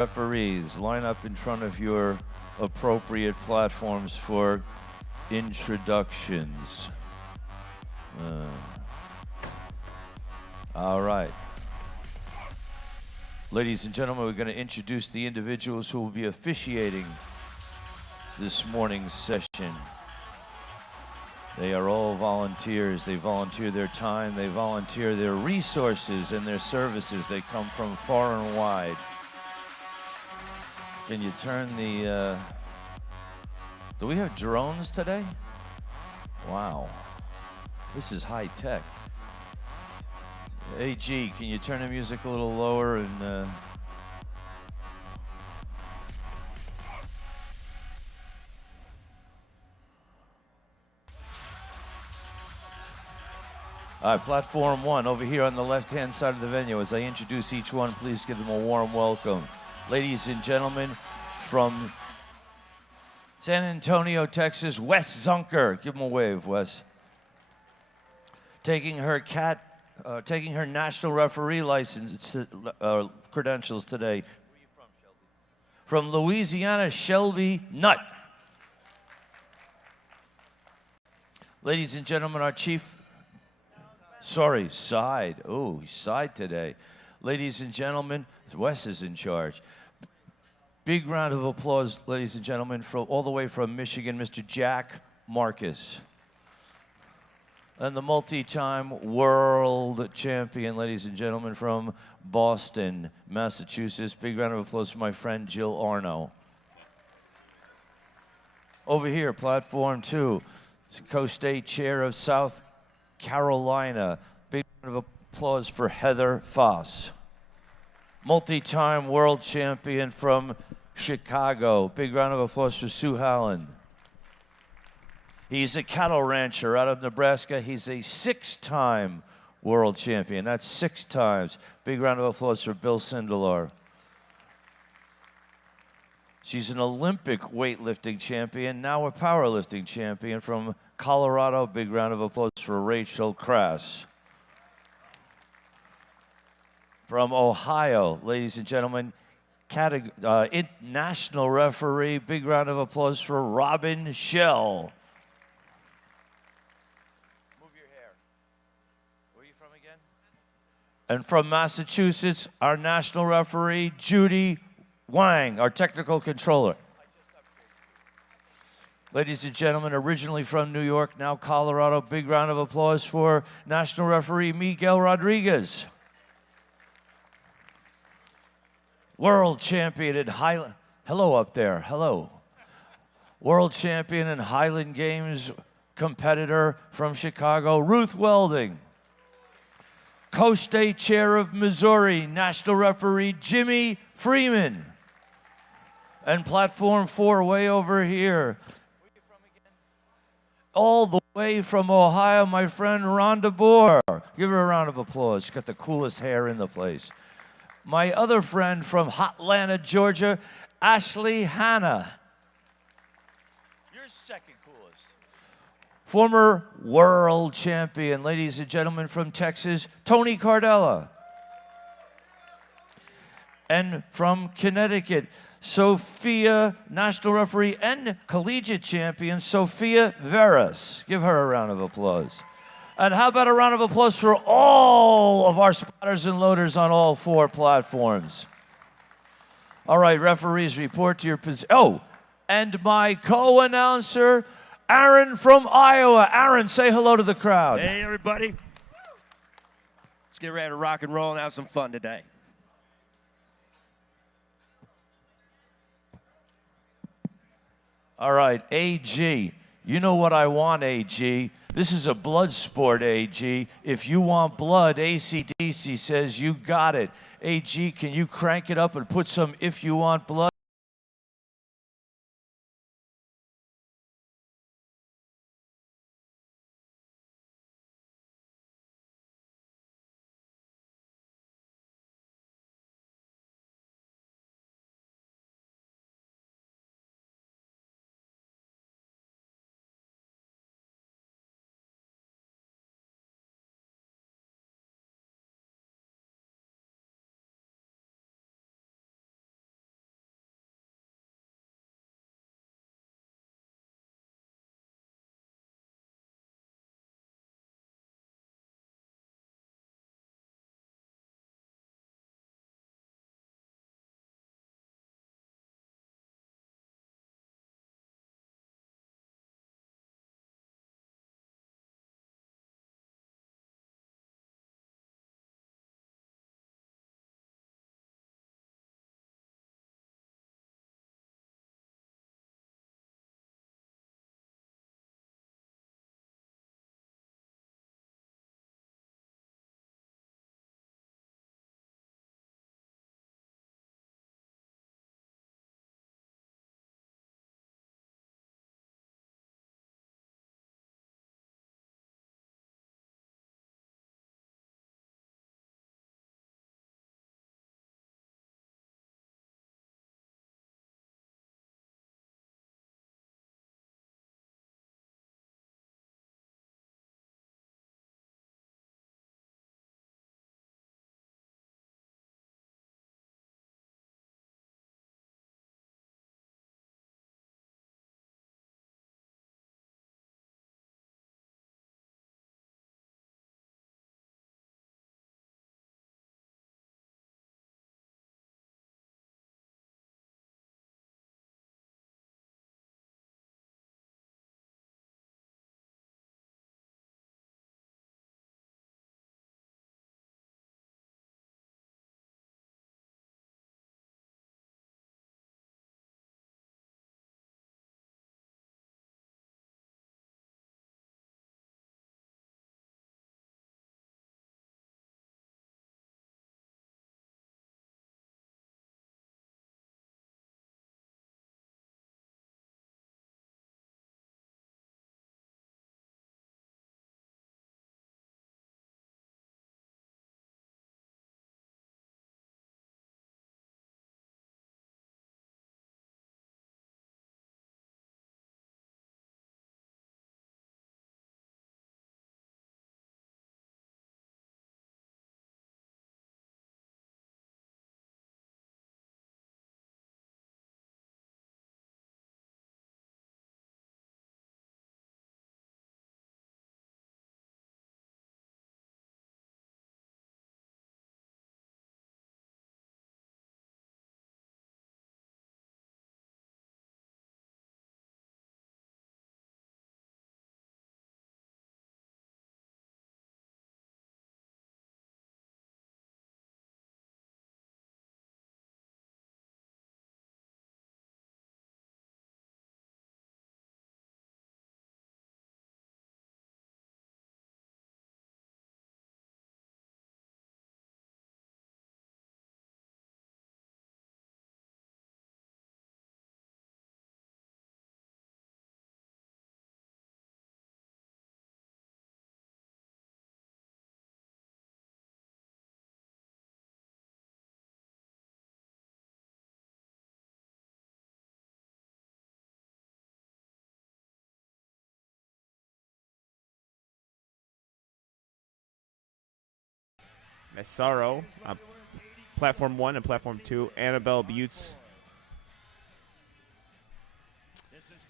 Referees, line up in front of your appropriate platforms for introductions. All right. Ladies and gentlemen, we're going to introduce the individuals who will be officiating this morning's session. They are all volunteers. They volunteer their time. They volunteer their resources and their services. They come from far and wide. Can you turn the, do we have drones today? Wow. This is high tech. Hey, G, can you turn the music a little lower and, All right, platform one over here on the left-hand side of the venue. As I introduce each one, please give them a warm welcome. Ladies and gentlemen, from San Antonio, Texas, Wes Zunker. Give him a wave, Wes. Taking her national referee license credentials today. Where are you from, Shelby? From Louisiana, Shelby Nutt. Ladies and gentlemen, our chief. Sorry, side. Oh, he's side today. Ladies and gentlemen, Wes is in charge. Big round of applause, ladies and gentlemen, all the way from Michigan, Mr. Jack Marcus. And the multi-time world champion, ladies and gentlemen, from Boston, Massachusetts. Big round of applause for my friend Jill Arno. Over here, platform two, co-state chair of South Carolina. Big round of applause for Heather Foss. Multi-time world champion from Chicago. Big round of applause for Sue Holland. He's a cattle rancher out of Nebraska. He's a 6-time world champion. That's 6 times. Big round of applause for Bill Sindelar. She's an Olympic weightlifting champion, now a powerlifting champion from Colorado. Big round of applause for Rachel Krass. From Ohio, ladies and gentlemen, national referee. Big round of applause for Robin Shell. Move your hair. Where are you from again? And from Massachusetts, our national referee, Judy Wang, our technical controller. Ladies and gentlemen, originally from New York, now Colorado. Big round of applause for national referee Miguel Rodriguez. World champion in Highland. Hello up there. Hello. World champion in Highland Games competitor from Chicago, Ruth Welding. Co-state chair of Missouri, national referee Jimmy Freeman. And platform 4 way over here. Where you from again? All the way from Ohio, my friend Rhonda Bohr. Give her a round of applause. She's got the coolest hair in the place. My other friend from Hotlanta, Georgia, Ashley Hanna. You're second coolest. Former world champion, ladies and gentlemen, from Texas, Tony Cardella. And from Connecticut, Sophia, national referee and collegiate champion, Sophia Veras. Give her a round of applause. And how about a round of applause for all of our spotters and loaders on all 4 platforms? All right, referees, report to your position. Oh, and my co-announcer, Aaron from Iowa. Aaron, say hello to the crowd. Hey, everybody. Let's get ready to rock and roll and have some fun today. All right, AG. You know what I want, AG. This is a blood sport, AG. If you want blood, AC/DC says you got it. AG, can you crank it up and put some "If You Want Blood"? Massaro on platform 1 and platform 2. Annabelle Buttes.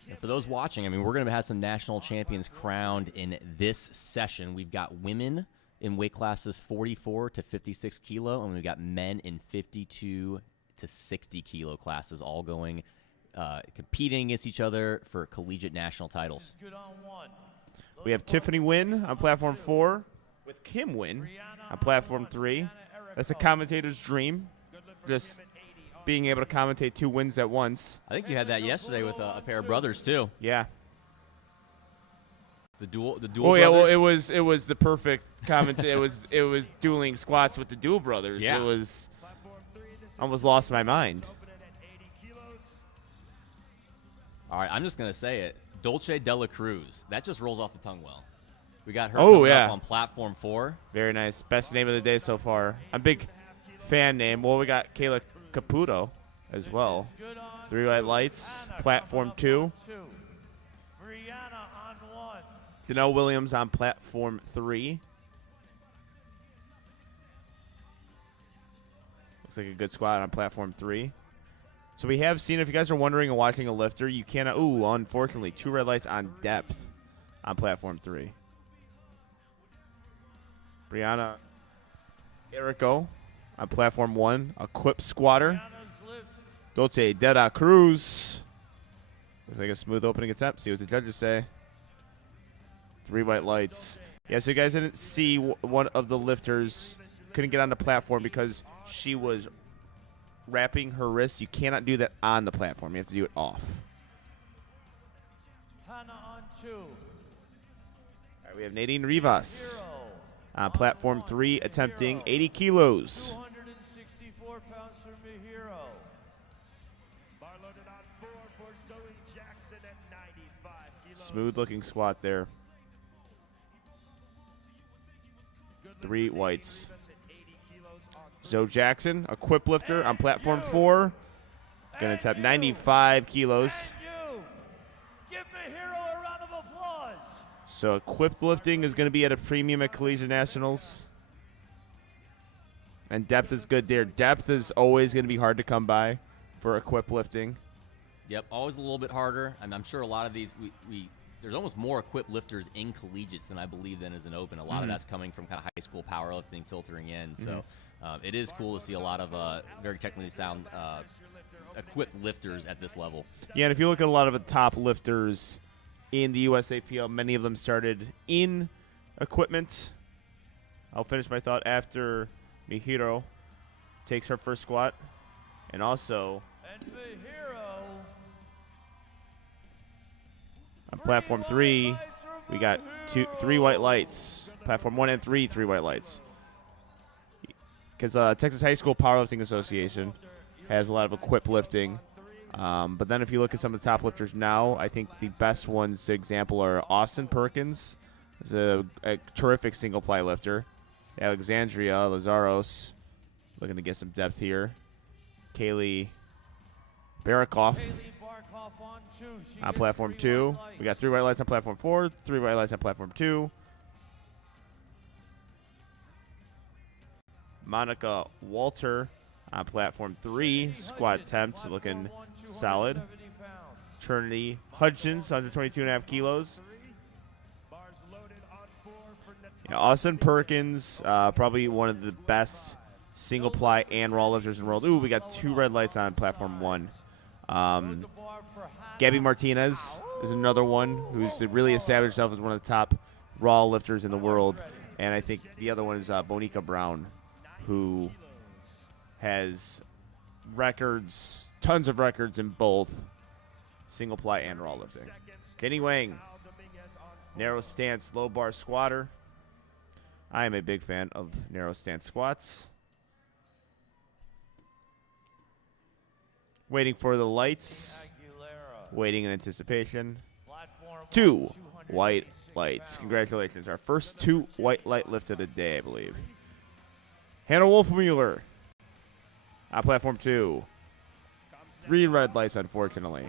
And for those watching, I mean, we're going to have some national champions crowned in this session. We've got women in weight classes 44 to 56 kilo, and we've got men in 52 to 60 kilo classes, all going competing against each other for collegiate national titles. We have Tiffany Wynn on platform 4 with Kim Wynn on platform 3. That's a commentator's dream, just being able to commentate 2 wins at once. I think you had that yesterday with a pair of brothers too. Yeah. The dual. Oh yeah, well brothers. it was the perfect comment. it was dueling squats with the dual brothers. Yeah. It was almost lost my mind. All right, I'm just going to say it. Dolce Dela Cruz. That just rolls off the tongue well. We got her Oh, coming yeah. up on platform 4. Very nice. Best name of the day so far. I'm a big fan name. Well, we got Kayla Caputo as well. 3 white lights, platform 2. Janelle Williams on platform 3. Looks like a good squat on platform 3. So we have seen, if you guys are wondering and watching a lifter, you cannot, unfortunately, 2 red lights on depth on platform 3. Brianna Erico on platform 1, equipped squatter. Dolce Dela Cruz. Looks like a smooth opening attempt. See what the judges say. 3 white lights. Yeah, so you guys didn't see one of the lifters couldn't get on the platform because she was wrapping her wrists. You cannot do that on the platform. You have to do it off. Hannah on 2. All right, we have Nadine Rivas on platform 3, attempting 80 kilos. 264 pounds for Mihiro. Bar loaded on 4 for Zoe Jackson at 95 kilos. Smooth looking squat there. 3 whites. Zoe Jackson, equipped lifter on platform 4. Going to attempt 95 kilos. You. Give Mihiro a round of applause. So equipped lifting is going to be at a premium at Collegiate Nationals. And depth is good there. Depth is always going to be hard to come by for equipped lifting. Yep, always a little bit harder. I'm sure a lot of these, there's almost more equipped lifters in collegiates than I believe than is an open. A lot of that's coming from kind of high school powerlifting filtering in. So it is cool to see a lot of very technically sound equipped lifters at this level. Yeah, and if you look at a lot of the top lifters in the USAPL, many of them started in equipment. I'll finish my thought after Mihiro takes her first squat. And also And Mihiro. on platform 3, we got 3 white lights. Platform 1 and 3, 3 white lights. Because Texas High School Powerlifting Association has a lot of equipped lifting. But then if you look at some of the top lifters now, I think the best ones to example are Austin Perkins, is a terrific single ply lifter. Alexandria Lazarus, looking to get some depth here. Kaylee Barakoff on 2. She on gets platform 3 2. white We got 3 white lights on platform 4, 3 white lights on platform 2. Monica Walter on platform 3, squat attempt, looking solid. Trinity Hutchins, 122.5 kilos. Yeah, Austin Perkins, probably one of the best single ply and raw lifters in the world. Ooh, we got 2 red lights on platform 1. Gabby Martinez is another one who's really established herself as one of the top raw lifters in the world. And I think the other one is Bonica Brown, who has records, tons of records in both single ply and raw lifting. Kenny Wang, narrow stance, low bar squatter. I am a big fan of narrow stance squats. Waiting for the lights. Waiting in anticipation. 2 white lights. Congratulations. Our first 2 white light lift of the day, I believe. Hannah Wolfmueller on platform 2. 3 red lights, unfortunately.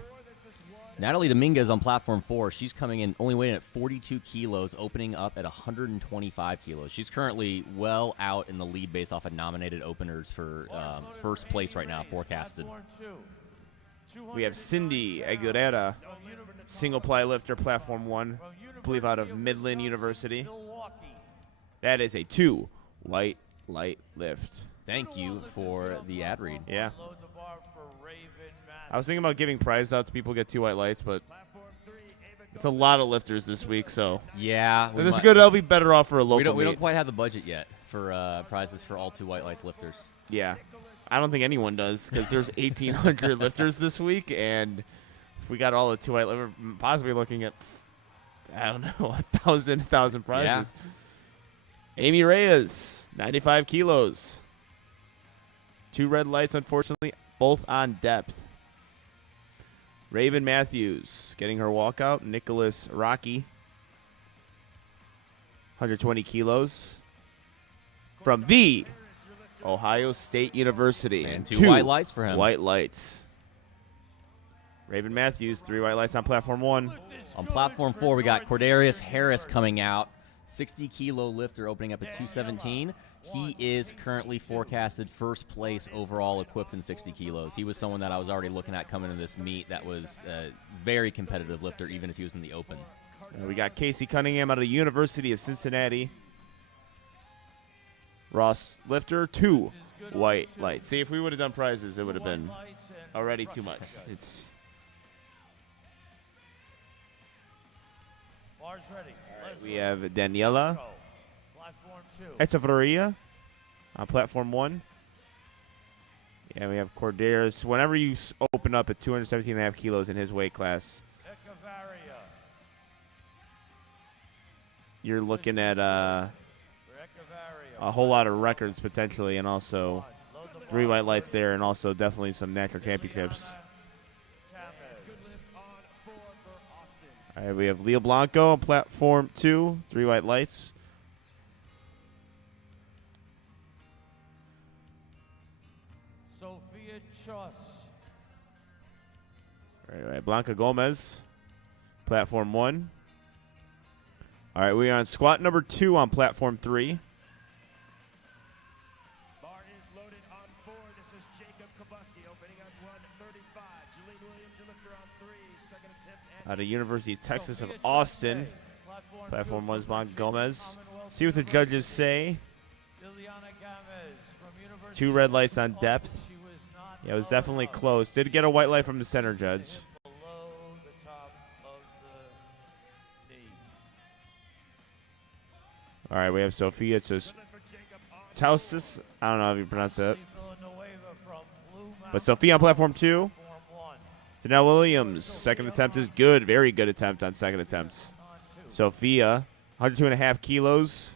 Natalie Dominguez on platform 4. She's coming in only weighing at 42 kilos, opening up at 125 kilos. She's currently well out in the lead based off of nominated openers for first place right now, forecasted. We have Cindy Aguilera, single-ply lifter, platform 1, I believe out of Midland University. That is a 2 white light lift. Thank you for the ad read. Yeah. I was thinking about giving prizes out to people who get 2 white lights, but it's a lot of lifters this week, so Yeah. this is good. I'll be better off for a local We don't meet. quite have the budget yet for prizes for all 2 white lights lifters. Yeah. I don't think anyone does because there's 1,800 lifters this week, and if we got all the 2 white lifters, we're possibly looking at, I don't know, 1,000 prizes. Yeah. Amy Reyes, 95 kilos. 2 red lights, unfortunately, both on depth. Raven Matthews getting her walkout. Nicholas Rocky, 120 kilos. From the Ohio State University. And 2 white lights for him. White lights. Raven Matthews, 3 white lights on platform 1. On platform 4, we got Cordarius Harris coming out. 60-kilo lifter opening up at 217. He is currently forecasted first place overall equipped in 60 kilos. He was someone that I was already looking at coming into this meet that was a very competitive lifter, even if he was in the open. We got Casey Cunningham out of the University of Cincinnati. Ross lifter, 2 white lights. See, if we would have done prizes, it would have been already too much. It's we have Daniela Echeverria on platform 1. Yeah, we have Cordarius. Whenever you open up at 217.5 kilos in his weight class, you're looking at a whole lot of records potentially, and also 3 white lights there, and also definitely some national championships. All right, we have Leo Blanco on platform 2, 3 white lights. Sophia Torres. All right, Blanca Gomez, platform 1. All right, we are on squat number 2 on platform 3. Bar is loaded on 4. This is Jacob Kabuski opening on 135. Julie Williams, your lifter on 3. Second attempt. Out of University of Texas of Austin. Platform 1 is Blanca Gomez. See what the judges say. 2 red lights on depth. Yeah, it was definitely close. Did get a white light from the center judge. All right, we have Sophia Torres. I don't know how you pronounce that. But Sophia on platform 2. Janelle Williams, second attempt is good. Very good attempt on second attempts. Sophia, 102.5 kilos.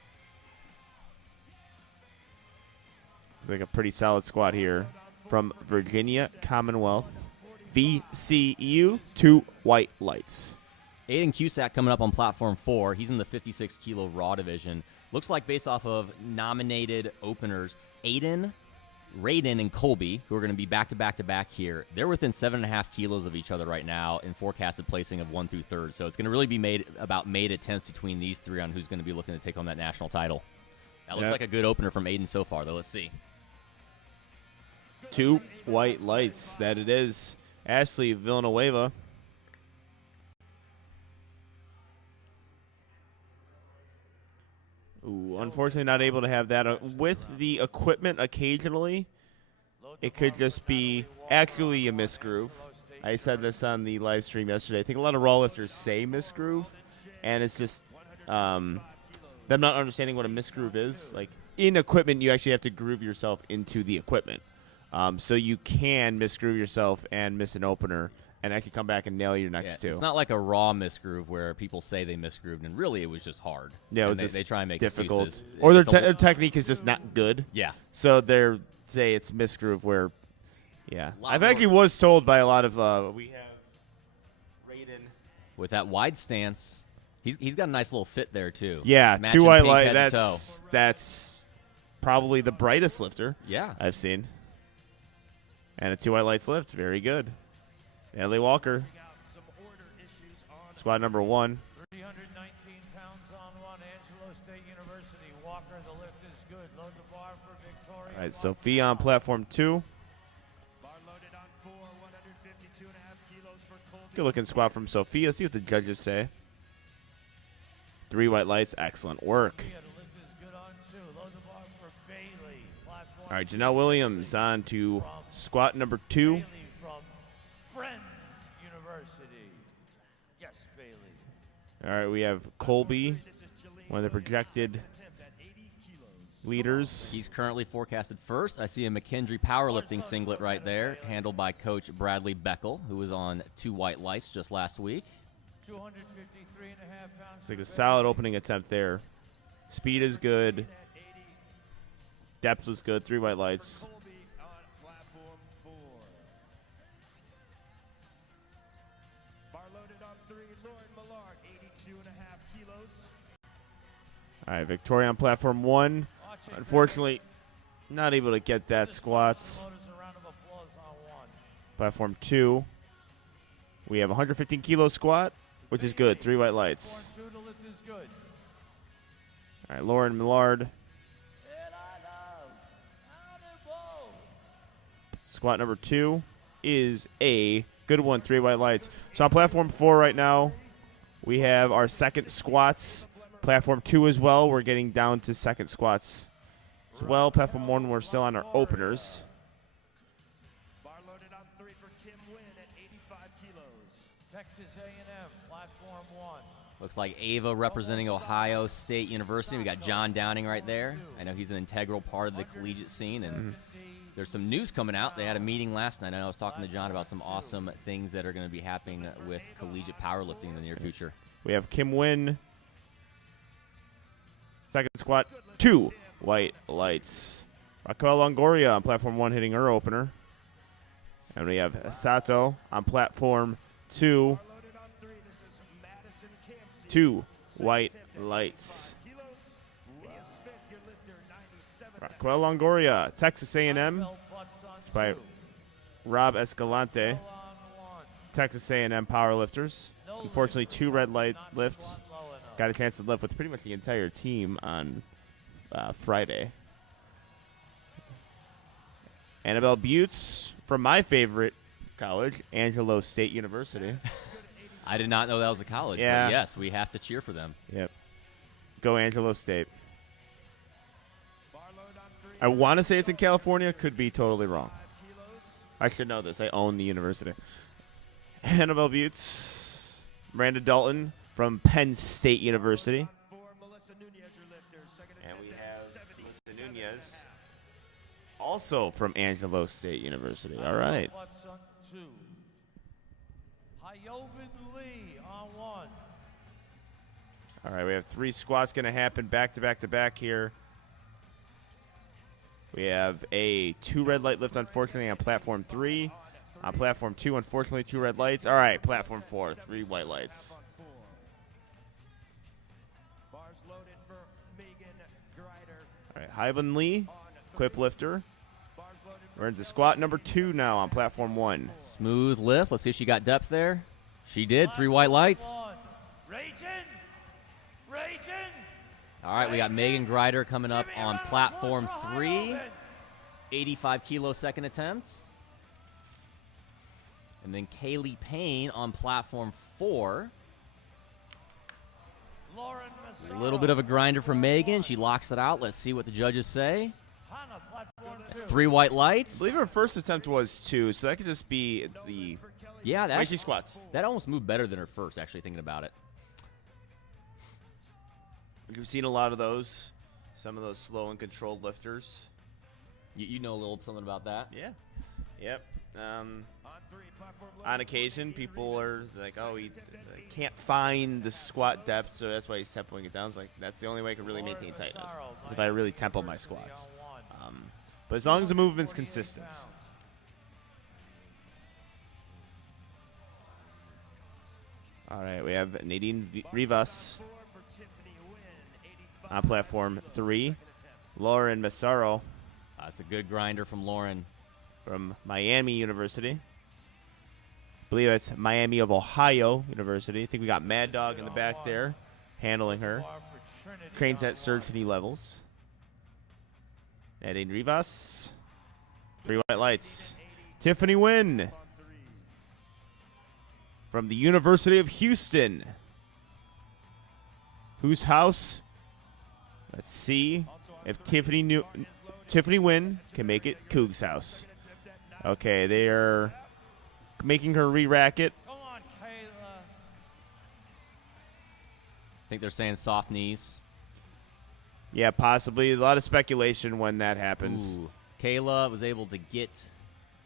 Looks like a pretty solid squat here. From Virginia Commonwealth, VCU, 2 white lights. Aiden Cusack coming up on platform 4. He's in the 56-kilo raw division. Looks like based off of nominated openers, Aiden, Raiden, and Colby, who are going to be back-to-back-to-back here, they're within 7.5 kilos of each other right now in forecasted placing of 1 through 3rd. So it's going to really be made attempts between these 3 on who's going to be looking to take home that national title. That looks like a good opener from Aiden so far, though. Let's see. 2 white lights, that it is. Ashley Villanueva. Ooh, unfortunately not able to have that. With the equipment occasionally, it could just be actually a misgroove. I said this on the live stream yesterday. I think a lot of raw lifters say misgroove, and it's just them not understanding what a misgroove is. Like, in equipment, you actually have to groove yourself into the equipment. So you can misgroove yourself and miss an opener, and I can come back and nail your next 2. It's not like a raw misgroove where people say they misgrooved, and really it was just hard. Yeah, and it was they try and make difficult. excuses. Or their technique is just not good. Yeah. So they say it's misgroove where, yeah. Lot I've more- actually was told by a lot of, we have Raiden. With that wide stance, he's got a nice little fit there, too. Yeah, Matching 2 white pink light. head to toe. That's probably the brightest lifter Yeah. I've seen. And a 2 white lights lift. Very good. Ellie Walker. Squat number 1. 319 pounds on one. Angelo State University. Walker, the lift is good. Load the bar for Victoria. All right, Sophia on platform 2. Bar loaded on 4, 152.5 kilos for Colby. Good looking squat from Sophia. See what the judges say. 3 white lights. Excellent work. The lift is good on 2. Load the bar for Bailey. Platform All right, Janelle Williams on to squat number 2. Bailey from Friends University. Yes, Bailey. All right, we have Colby, This is Jalene one of the projected attempt at 80 kilos. leaders. He's currently forecasted first. I see a McKendree powerlifting singlet right there, handled by Coach Bradley Beckel, who was on 2 white lights just last week. 253.5 pounds. It's like a solid opening attempt there. Speed is good. At 80, Depth was good. 3 white lights. Colby on platform 4. Bar loaded on 3, Lauren Millard, 82.5 kilos. All right, Victoria on platform 1. Unfortunately, not able to get that squat. Promoters a round of applause on 1. Platform 2. We have 115 kilo squat, which is good. 3 white lights. Platform 2, the lift is good. All right, Lauren Millard. And I know. Out and bow. Squat number 2 is a good one. 3 white lights. So on platform 4 right now, we have our second squats. Platform 2 as well. We're getting down to second squats as well. Platform 1, we're still on our openers. Bar loaded on 3 for Kim Wynn at 85 kilos. Texas A&M, platform 1. Looks like Ava representing Ohio State University. We got John Downing right there. I know he's an integral part of the collegiate scene, and there's some news coming out. They had a meeting last night. I know I was talking to John about some awesome things that are going to be happening with collegiate powerlifting in the near future. We have Kim Wynn. Second squat, 2 white lights. Raquel Longoria on platform 1 hitting her opener. And we have Sato on platform 2. Bar loaded on 3, this is Madison Campsey. 2 white lights. Kilos. Mia Smith, your lifter, 97. Raquel Longoria, Texas A&M Belt butts on by 2. Rob Escalante, On 1. Texas A&M powerlifters. Unfortunately, 2 red light lifts. Squat low enough. Got a chance to lift with pretty much the entire team on Friday. Annabelle Butts from my favorite college, Angelo State University. I did not know that was a college, Yeah. but yes, we have to cheer for them. Yep. Go Angelo State. Bar load on 3, I want to say it's in California. Could be totally wrong. 5 kilos. I should know this. I own the university. Annabelle Butts, Miranda Dalton from Penn State University. On 4, Melissa Nunez, your lifter, second And we attempt have at Melissa 77. Nunez, also from Angelo State University. All right. Butts on 2. Hyobin Lee on 1. All right, we have 3 squats going to happen back to back to back here. We have a 2 red light lift, unfortunately, on platform 3. On platform 2, unfortunately, 2 red lights. All right, platform 4, 3 white lights. On 4. Bars loaded for Megan Greider. All right, Hyobin Lee, On quip lifter. Bars loaded for We're into squat number 2 now on platform 1. Smooth lift. Let's see if she got depth there. She did. 3 white lights. Raging. Raging. All right, we got Megan Greider coming up on platform 3. 85 kilo second attempt. And then Kaylee Payne on platform 4. Lauren A Massaro. little bit of a grinder from Megan. She locks it out. Let's see what the judges say. Hannah, platform That's 2. 3 white lights. I believe her first attempt was 2, so that could just be the Yeah, way that, she squats. that almost moved better than her first, actually, thinking about it. We've seen a lot of those. Some of those slow and controlled lifters. You know a little something about that. Yeah. Yep. On 3, platform loaded On for occasion, Megan people are Rivas. like, "Oh, he can't find the squat depth, so that's why he's tempoing it down." It's like that's the only way I can really maintain tightness, is if I really tempo my squats. But as long as the movement's consistent. All right, we have Nadine Rivas 4 for Tiffany Wynn, 85. on platform 3. Lauren Massaro That's a good grinder from Lauren. from Miami University. believe it's Miami of Ohio University. I think we got Mad Dog in the back there handling her. Cranes at surge knee levels. Adding Rivas. 3 white lights. Tiffany Wynn from the University of Houston. Whose house? Let's see if Tiffany Wynn can make it Coog's house. Okay, they are making her re-rack it. Come on, Kayla. I think they're saying soft knees. Yeah, possibly. A lot of speculation when that happens. Ooh. Kayla was able to get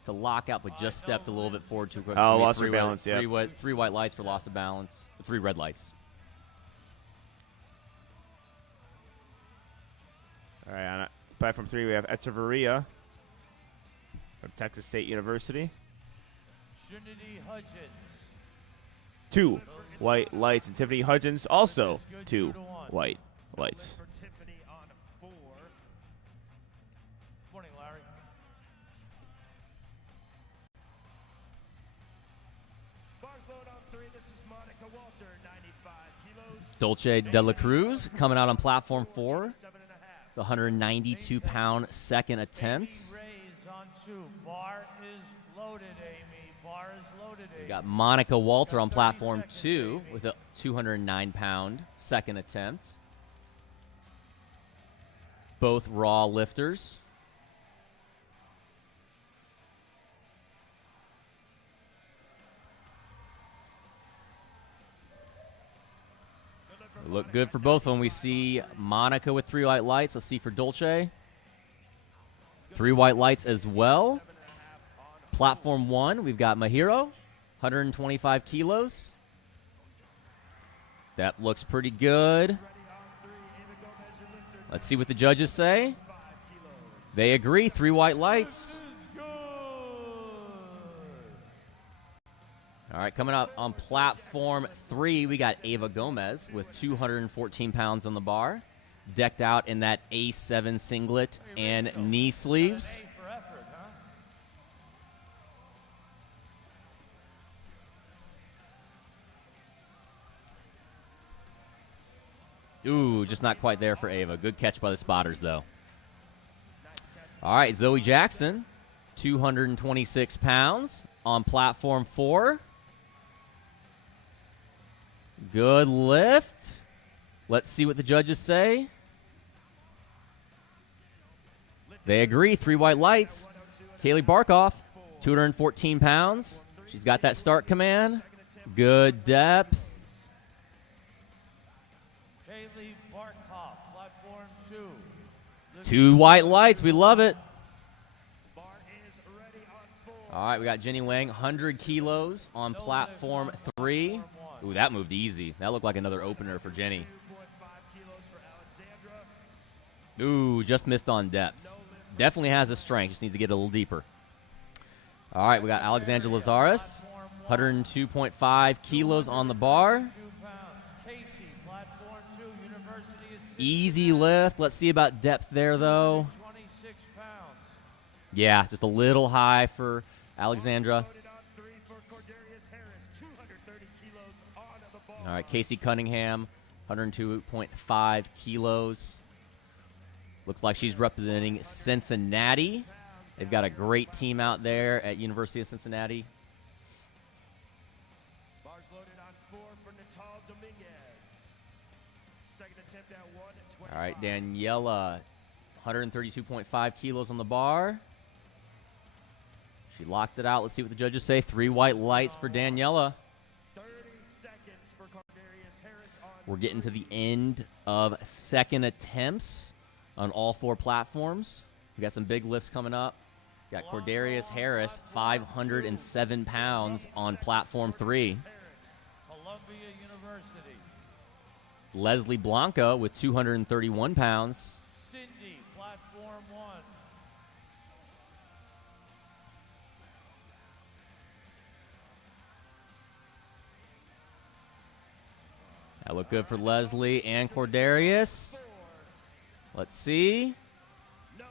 to lock out, but just stepped a little bit forward too quick. Oh, So lost her balance, yeah. Three white lights for loss of balance. 3 red lights. All right, on platform 3, we have Echeverria from Texas State University. Trinity Hudgens. 2 white lights, and Tiffany Hudgens also 2 white lights. For Tiffany on 4. Morning, Larry. Bars load on 3. This is Monica Walter, 95 kilos. Dolce De La Cruz coming out on platform 4. 7.5. The 192-pound second attempt. Amy Ray's on 2. Bar is loaded, Amy. Bar is loaded, Amy. We got Monica Walter on platform 2 with a 209-pound second attempt. Both raw lifters. Look good for both of them. We see Monica with 3 white lights. Let's see for Dolce. 3 white lights as well. Platform 1, we've got Mahiro, 125 kilos. That looks pretty good. Let's see what the judges say. They agree, 3 white lights. All right, coming up on platform 3, we got Ava Gomez with 214 pounds on the bar, decked out in that A7 singlet and knee sleeves. For effort, huh? Ooh, just not quite there for Ava. Good catch by the spotters, though. All right, Zoe Jackson, 226 pounds on platform 4. Good lift. Let's see what the judges say. They agree, 3 white lights. Kaylee Barkoff, 214 pounds. She's got that start command. Good depth. Kaylee Barkoff, platform 2. 2 white lights. We love it. Bar is ready on 4. All right, we got Jenny Wang, 100 kilos on platform 3. Ooh, that moved easy. That looked like another opener for Jenny. 2.5 kilos for Alexandra. Ooh, just missed on depth. Definitely has a strength. Just needs to get a little deeper. All right, we got Alexandra Lazarus, 102.5 kilos on the bar. 2 pounds. Casey, platform 2, University of Easy lift. Let's see about depth there, though. 26 pounds. Yeah, just a little high for Alexandra. Loaded on 3 for Cordarius Harris, 230 kilos on the ball. All right, Casey Cunningham, 102.5 kilos. Looks like she's representing Cincinnati. They've got a great team out there at University of Cincinnati. Bars loaded on 4 for Natal Dominguez. Second attempt at 1:25. All right, Daniela, 132.5 kilos on the bar. She locked it out. Let's see what the judges say. 3 white lights for Daniela. 30 seconds for Cordarius Harris on. We're getting to the end of second attempts on all 4 platforms. We got some big lifts coming up. Got Cordarius Harris, 507 pounds on platform 3. Columbia University. Leslie Blanco with 231 pounds. Cindy, platform 1. That looked good for Leslie and Cordarius. Let's see.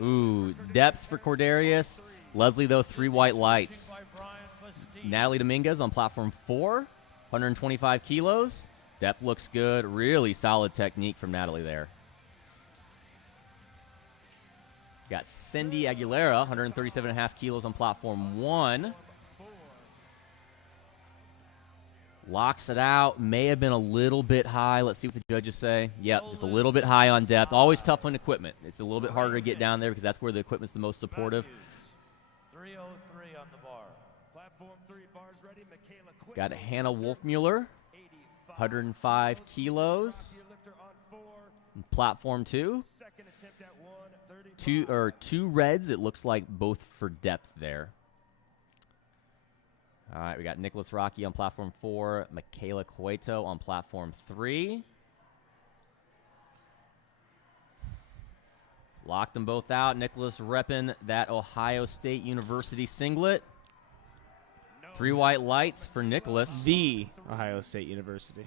Ooh, depth for Cordarius. Leslie, though, 3 white lights. By Brian Bastille. Natalie Dominguez on platform 4, 125 kilos. Depth looks good. Really solid technique from Natalie there. Got Cindy Aguilera, 137.5 kilos on platform 1. Locks it out. May have been a little bit high. Let's see what the judges say. Yep, just a little bit high on depth. Always tough on equipment. It's a little bit harder to get down there because that's where the equipment's the most supportive. 303 on the bar. Platform 3, bars ready. Michaela Quick. Got Hannah Wolfmueller, 105 kilos. Lifter on 4. Platform 2. Second attempt at 135. Two reds, it looks like, both for depth there. All right, we got Nicholas Rocky on platform 4, Michaela Cueto on platform 3. Locked them both out. Nicholas repping that Ohio State University singlet. 3 white lights for Nicholas. The Ohio State University.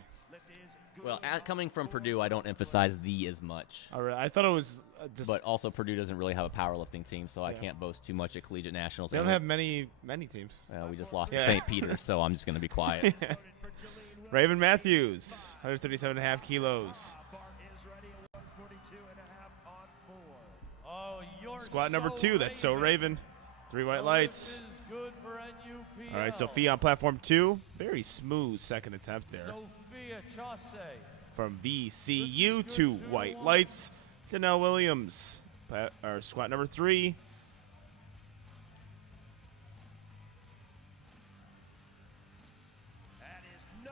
Well, coming from Purdue, I don't emphasize the as much. All right, I thought it was. But also, Purdue doesn't really have a powerlifting team, so I can't boast too much at collegiate nationals. They don't have many teams. We just lost to St. Peter's, so I'm just going to be quiet. Raven Matthews, 137.5 kilos. Oh, Squat number 2. That's so Raven. 3 white lights. Good for NUPL. All right, Sophia on platform 2. Very smooth second attempt there. Sophia Torres. From VCU, 2 white lights. Janelle Williams, squat number 3. That is no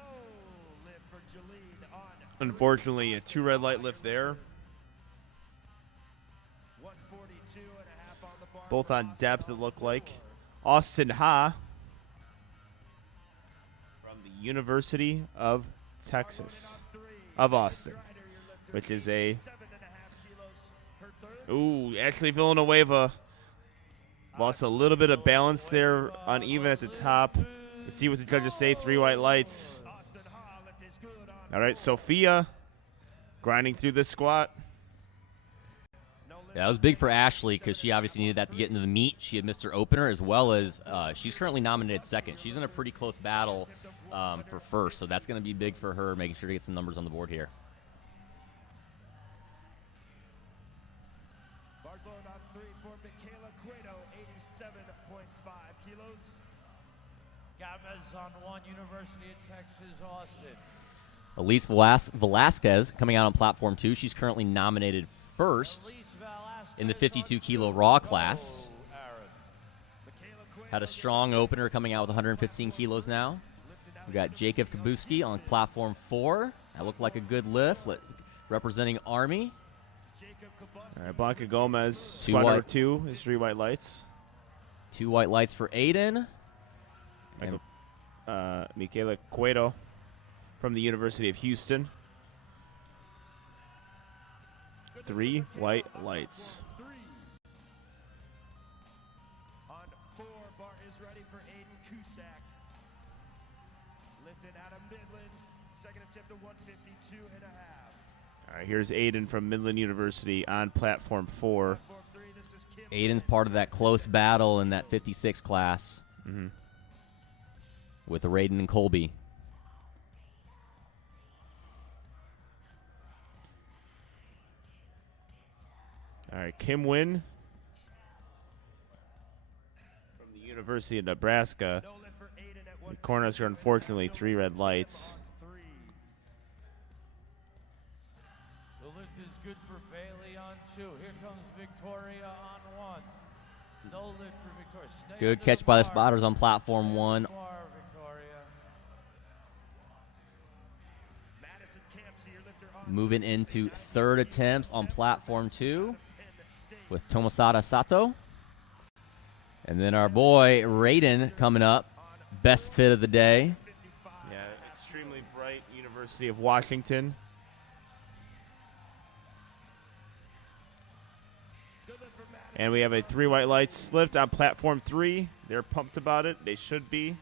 lift for Jalene on. Unfortunately, a 2 red light lift there. 142 and a half on the bar. Both on depth, it looked like. Austin Ha from the University of Texas of Austin, which is a Ashley Villanueva lost a little bit of balance there, uneven at the top. Let's see what the judges say. 3 white lights. All right, Sophia grinding through this squat. Yeah, that was big for Ashley because she obviously needed that to get into the meet. She had missed her opener, as well as she's currently nominated 2nd. She's in a pretty close battle for 1st, so that's going to be big for her, making sure to get some numbers on the board here. Bars lowered on 3 for Michaela Cueto, 87.5 kilos. Gomez on 1, University of Texas, Austin. Elise Velasquez coming out on platform 2. She's currently nominated 1st in the 52-kilo raw class. Had a strong opener coming out with 115 kilos now. We got Jacob Kabuski on platform 4. That looked like a good lift, representing Army. All right, Blanca Gomez, squat number 2 is 3 white lights. 2 white lights for Aiden. Michaela Cueto from the University of Houston. 3 white lights. On 4, bar is ready for Aiden Cusack. Lifted out of Midland. Second attempt at 152 and a half. All right, here's Aiden from Midland University on platform 4. Aiden's part of that close battle in that 56 class with Raiden and Colby. All right, Kim Wynn from the University of Nebraska. The corners are unfortunately 3 red lights. The lift is good for Bailey on 2. Here comes Victoria on 1. No lift for Victoria. Stay Good under catch by the bar. spotters on platform 1. Bar, Victoria. Moving into 3rd attempts on platform 2 with Tomasada Sato. And then our boy Raiden coming up. Best fit of the day. Yeah, extremely bright University of Washington. And we have a 3 white lights lift on platform 3. They're pumped about it. They should be.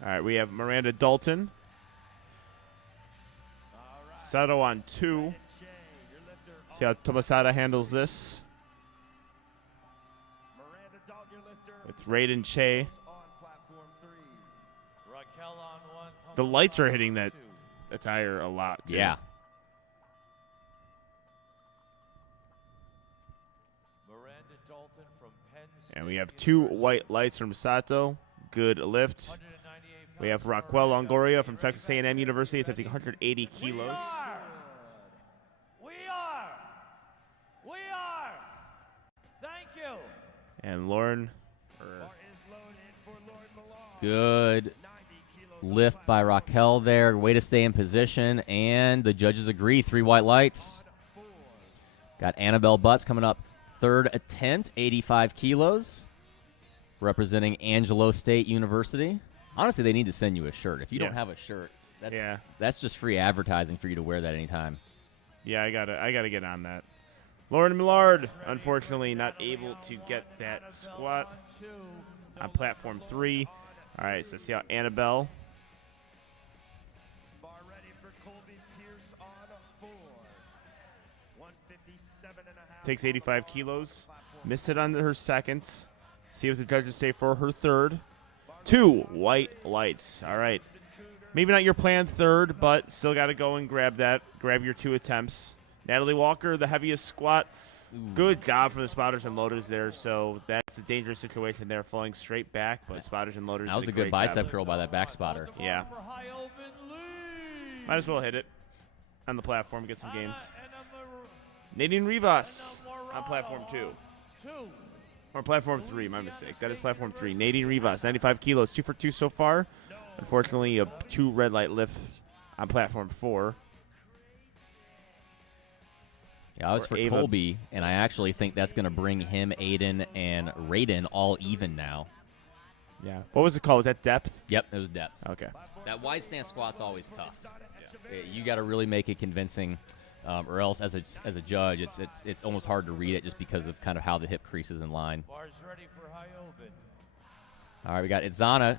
All right, we have Miranda Dalton. Sato on 2. See how Tomasada handles this. Miranda Dalton with Raiden Che. on platform 3. Raquel on one. The lights are hitting that attire a lot, too. Yeah. Miranda Dalton from Penn. And we have 2 white lights from Sato. Good lift. 198 We have Raquel Longoria from Texas A&M University attempting 180 kilos. We are. Thank you. And Lauren. Bar is loaded for Lord Malone. Good 90 kilos on lift by Raquel there. Way to stay in position. And the judges agree. 3 white lights. 4. Got Annabelle Butts coming up. 3rd attempt, 85 kilos. Representing Angelo State University. Honestly, they need to send you a shirt. If you don't Yeah. have a shirt, Yeah. that's just free advertising for you to wear that anytime. Yeah, I gotta get on that. Lauren Millard, unfortunately, not able to get that squat on platform 3. All right, so see how Annabelle. Bar ready for Colby Pierce on 4. 157.5. Takes 85 kilos. Missed it on her 2nd. See what the judges say for her 3rd. 2 white lights. All right. Maybe not your planned 3rd, but still got to go and grab that. Grab your 2 attempts. Natalie Walker, the heaviest squat. Good job from the spotters and loaders there. So that's a dangerous situation there, falling straight back. But spotters and loaders. That was did a good great bicep job. curl by that back spotter. Yeah. Might as well hit it on the platform, get some gains. Nadine Rivas on platform 2. Or platform 3, my mistake. That is platform 3. Nadine Rivas, 95 kilos, 2 for 2 so far. Unfortunately, a 2 red light lift on platform 4. Yeah, I was Or for Ava. Colby, and I actually think that's going to bring him, Aiden, and Raiden all even now. Yeah. What was it called? Was that depth? Yep, it was depth. Okay. That wide stance squat's always tough. You got to really make it convincing, or else as a judge, it's almost hard to read it just because of kind of how the hip creases in line. Bars ready for Hyobin. All right, we got Itzana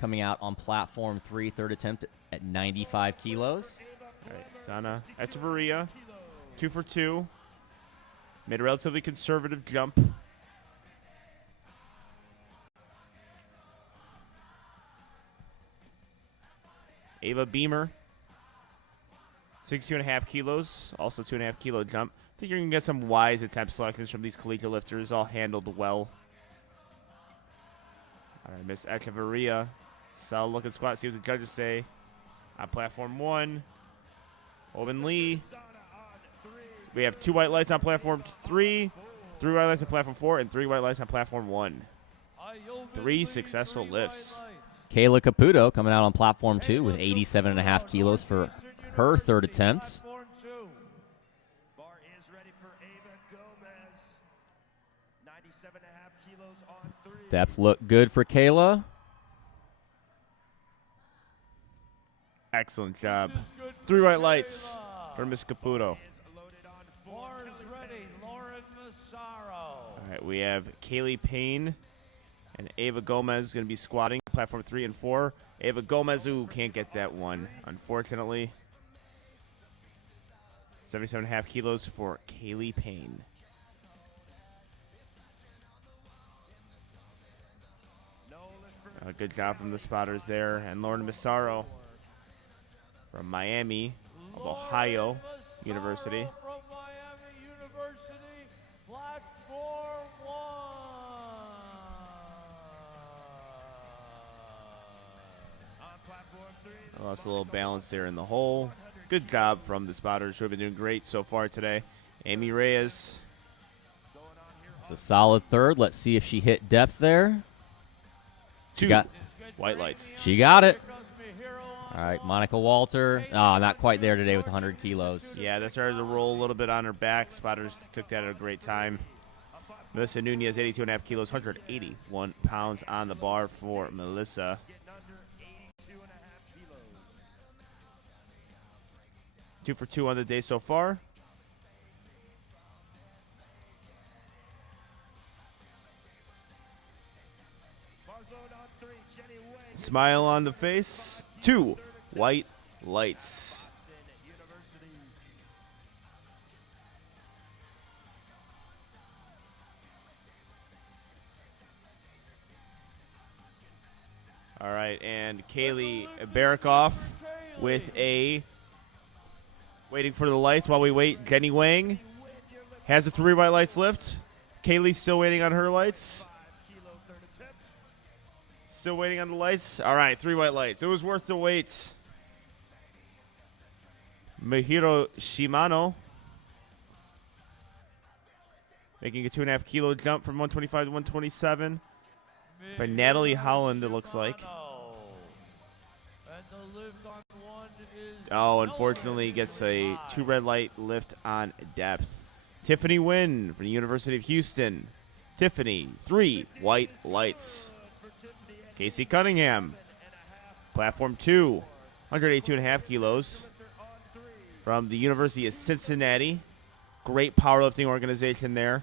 coming out on platform 3, 3rd attempt at 95 kilos. All right. Sana Echeverria, 2 for 2. Made a relatively conservative jump. Ava Beamer, 62.5 kilos, also 2.5 kilo jump. I think you're going to get some wise attempt selections from these collegiate lifters, all handled well. All right, Miss Echeverria, solid looking squat. See what the judges say on platform 1. Owen Lee. We have 2 white lights on platform 3, 3 white lights on platform 4, and 3 white lights on platform 1. 3 successful lifts. Kayla Caputo coming out on platform 2 with 87.5 kilos for her 3rd attempt. Bar is ready for Ava Gomez. 97.5 kilos on 3. Depth looked good for Kayla. Excellent job. 3 white lights for Miss Caputo. Is loaded on 4. Bars ready, Lauren Massaro. All right, we have Kaylee Payne and Ava Gomez going to be squatting platform 3 and 4. Ava Gomez, ooh, can't get that one, unfortunately. 77.5 kilos for Kaylee Payne. Good job from the spotters there. And Lauren Massaro from Miami of Ohio University. From Miami University, platform 1. On platform 3. I lost a little balance there in the hole. Good job from the spotters who have been doing great so far today. Amy Reyes. It's a solid 3rd. Let's see if she hit depth there. 2 got- white lights. She got it. All right, Monica Walter. Oh, not quite there today with 100 kilos. Yeah, that started to roll a little bit on her back. Spotters took that at a great time. Melissa Nunez, 82.5 kilos, 181 pounds on the bar for Melissa. Getting under 82.5 kilos. 2 for 2 on the day so far. Bars load on 3. Jenny Way. Smile on the face. 2 white lights. University. All right, and Kaylee Barikoff with a waiting for the lights while we wait. Jenny Wang has the 3 white lights lift. Kaylee's still waiting on her lights. Still waiting on the lights. All right, 3 white lights. It was worth the wait. Mihiro Shimano making a 2.5 kilo jump from 125 to 127. By Natalie Holland, it looks like. Oh, unfortunately, gets a 2 red light lift on depth. Tiffany Wynn from the University of Houston. Tiffany, 3 white lights. Casey Cunningham, platform 2, 182.5 kilos. From the University of Cincinnati. Great powerlifting organization there.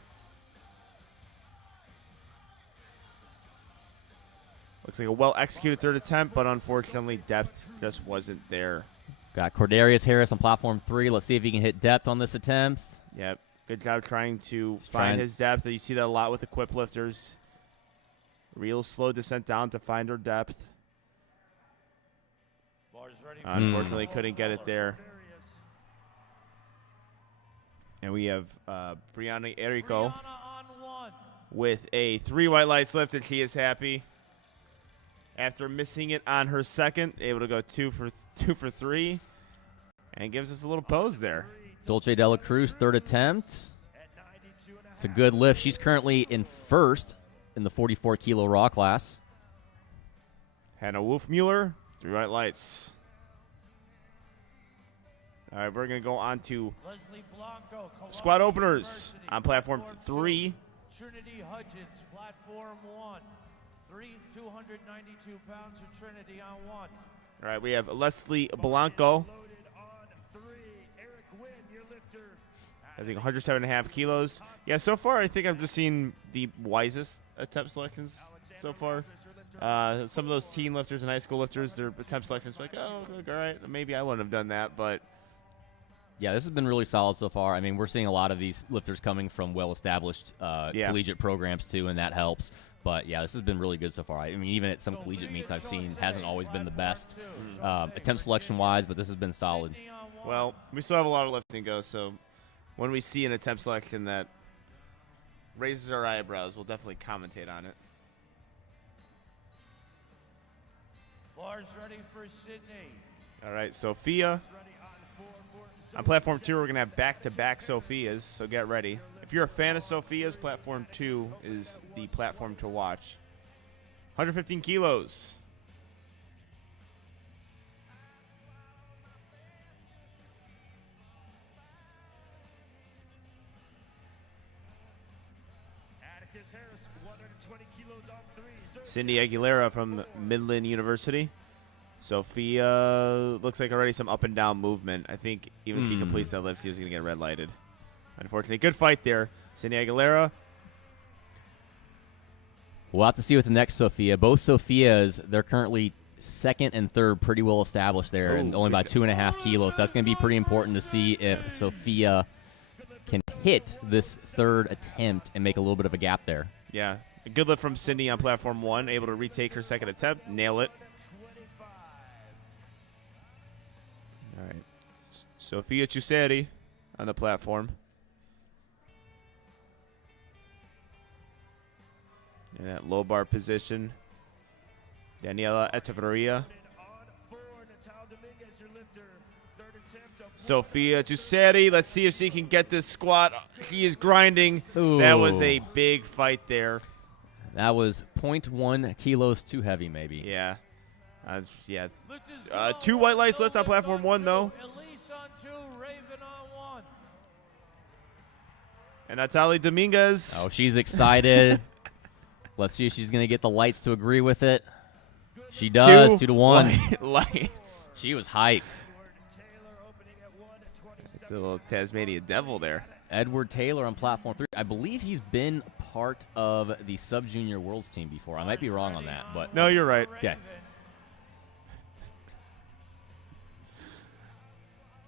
Looks like a well-executed 3rd attempt, but unfortunately depth just wasn't there. Got Cordarius Harris on platform 3. Let's see if he can hit depth on this attempt. Yep. Good job trying to find his depth. You see that a lot with equip lifters. Real slow descent down to find her depth. Unfortunately, couldn't get it there. And we have Brianna Erico with a 3 white lights lift, and she is happy. After missing it on her second, able to go 2 for 3, and gives us a little pose there. Dolce Dela Cruz, 3rd attempt. It's a good lift. She's currently in 1st in the 44 kilo raw class. Hannah Wolfmuller, 3 white lights. All right, we're going to go on to Blanco, squad openers on platform 3. Trinity Hudgens, platform 1. 292 pounds for Trinity on 1. All right, we have Leslie Blanco. I think 107.5 kilos. Yeah, so far I think I've just seen the wisest attempt selections so far. Some of those teen lifters and high school lifters, their attempt selections like, oh, all right, maybe I wouldn't have done that, but. Yeah, this has been really solid so far. I mean, we're seeing a lot of these lifters coming from well-established collegiate programs, too, and that helps. But, yeah, this has been really good so far. I mean, even at some collegiate meets I've seen, hasn't always been the best attempt selection-wise, but this has been solid. Well, we still have a lot of lifting to go, so when we see an attempt selection that raises our eyebrows, we'll definitely commentate on it. Bars ready for Sydney. All right, Sophia. On platform 2, we're going to have back-to-back Sophias, so get ready. If you're a fan of Sophia's, platform 2 is the platform to watch. 115 kilos. Atticus Harris, 120 kilos on 3. Cindy Aguilera from Midland University. Sophia looks like already some up and down movement. I think even if she completes that lift, she was going to get red lighted. Unfortunately, good fight there. Cindy Aguilera. We'll have to see with the next Sophia. Both Sophias, they're currently 2nd and 3rd, pretty well established there, and only by 2.5 kilos. So that's going to be pretty important to see if Sophia can hit this 3rd attempt and make a little bit of a gap there. Yeah, a good lift from Cindy on platform 1, able to retake her 2nd attempt, nail it. All right, Sophia Chuseri on the platform. In that low bar position, Daniela Echeverria. Sophia Chuseri, let's see if she can get this squat. She is grinding. Ooh. That was a big fight there. That was 0.1 kilos too heavy, maybe. Yeah. 2 white lights left on platform 1, though. And Natalie Dominguez. Oh, she's excited. Let's see if she's going to get the lights to agree with it. She does, 2 to 1. Lights. She was hype. It's a little Tasmanian devil there. Edward Taylor on platform 3. I believe he's been part of the sub-junior worlds team before. I might be wrong on that, but No, you're right. okay.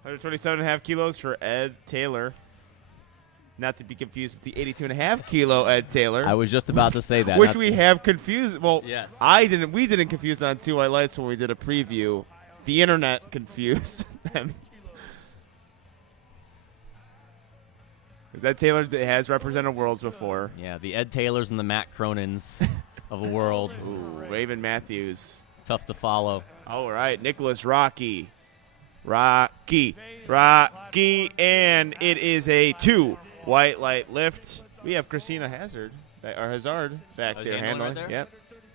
127.5 kilos for Ed Taylor. not to be confused with the 82.5 kilo Ed Taylor. I was just about to say that. Which we have confused. Well, Yes. we didn't confuse it on 2 White Lights when we did a preview. The internet confused them. Because Ed Taylor has represented Worlds before. Yeah, the Ed Taylors and the Matt Cronins of the world. Ooh, Raven Matthews. Tough to follow. All right, Nicholas Rocky, and it is a 2 White Light lift. We have Christina Hazard back there handling. Right there? Yep.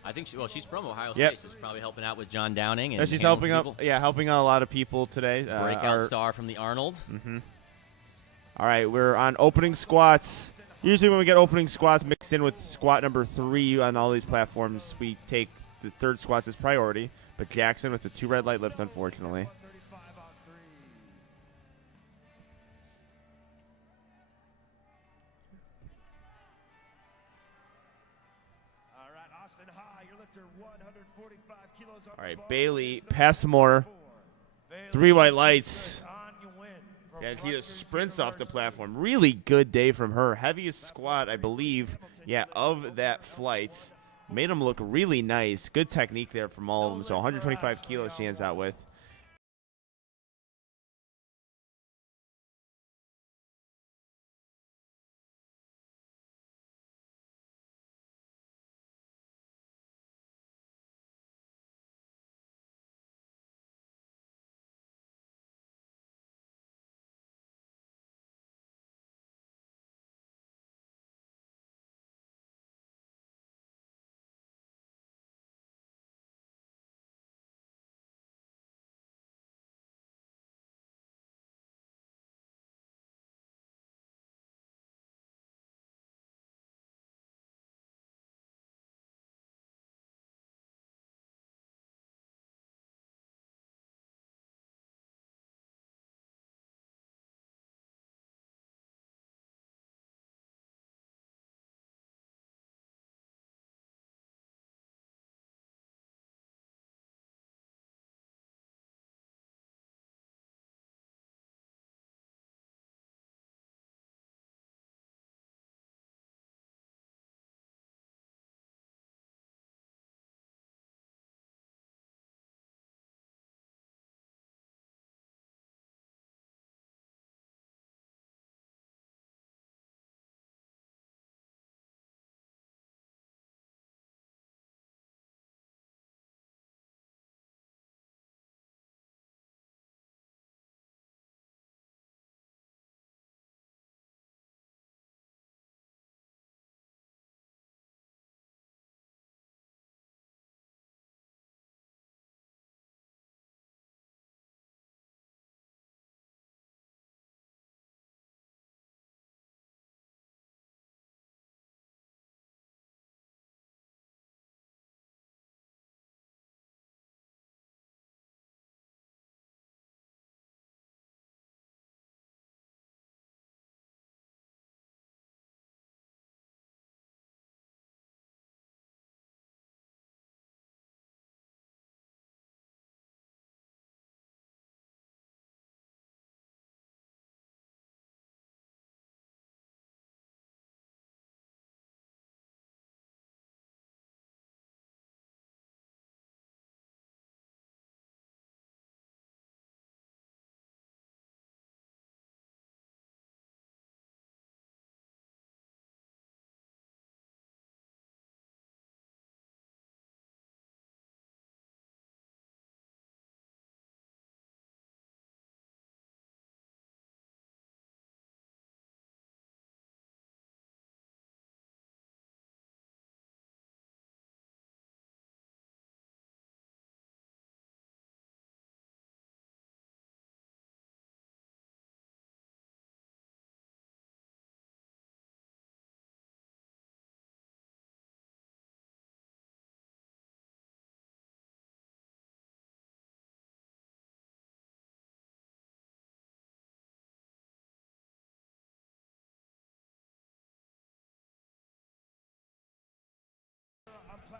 I think she's from Ohio Yep. State, so she's probably helping out with John Downing. And And she's handling helping some people. helping out a lot of people today. Breakout star from the Arnold. All right, we're on opening squats. Usually when we get opening squats mixed in with squat number 3 on all these platforms, we take the third squats as priority. But Jackson with the 2 red light lift, unfortunately. 135 on 3. All right, Austin High, your lifter, 145 kilos on All right, the bar. Bailey This is Pasmore, 4. 3 white lights. On you win from Yeah, he Rutgers just sprints off the University. platform. Really good day from her. Heaviest squat, I believe, of that flight. Made him look really nice. Good technique there from all of them. So 125 kilos she ends out with.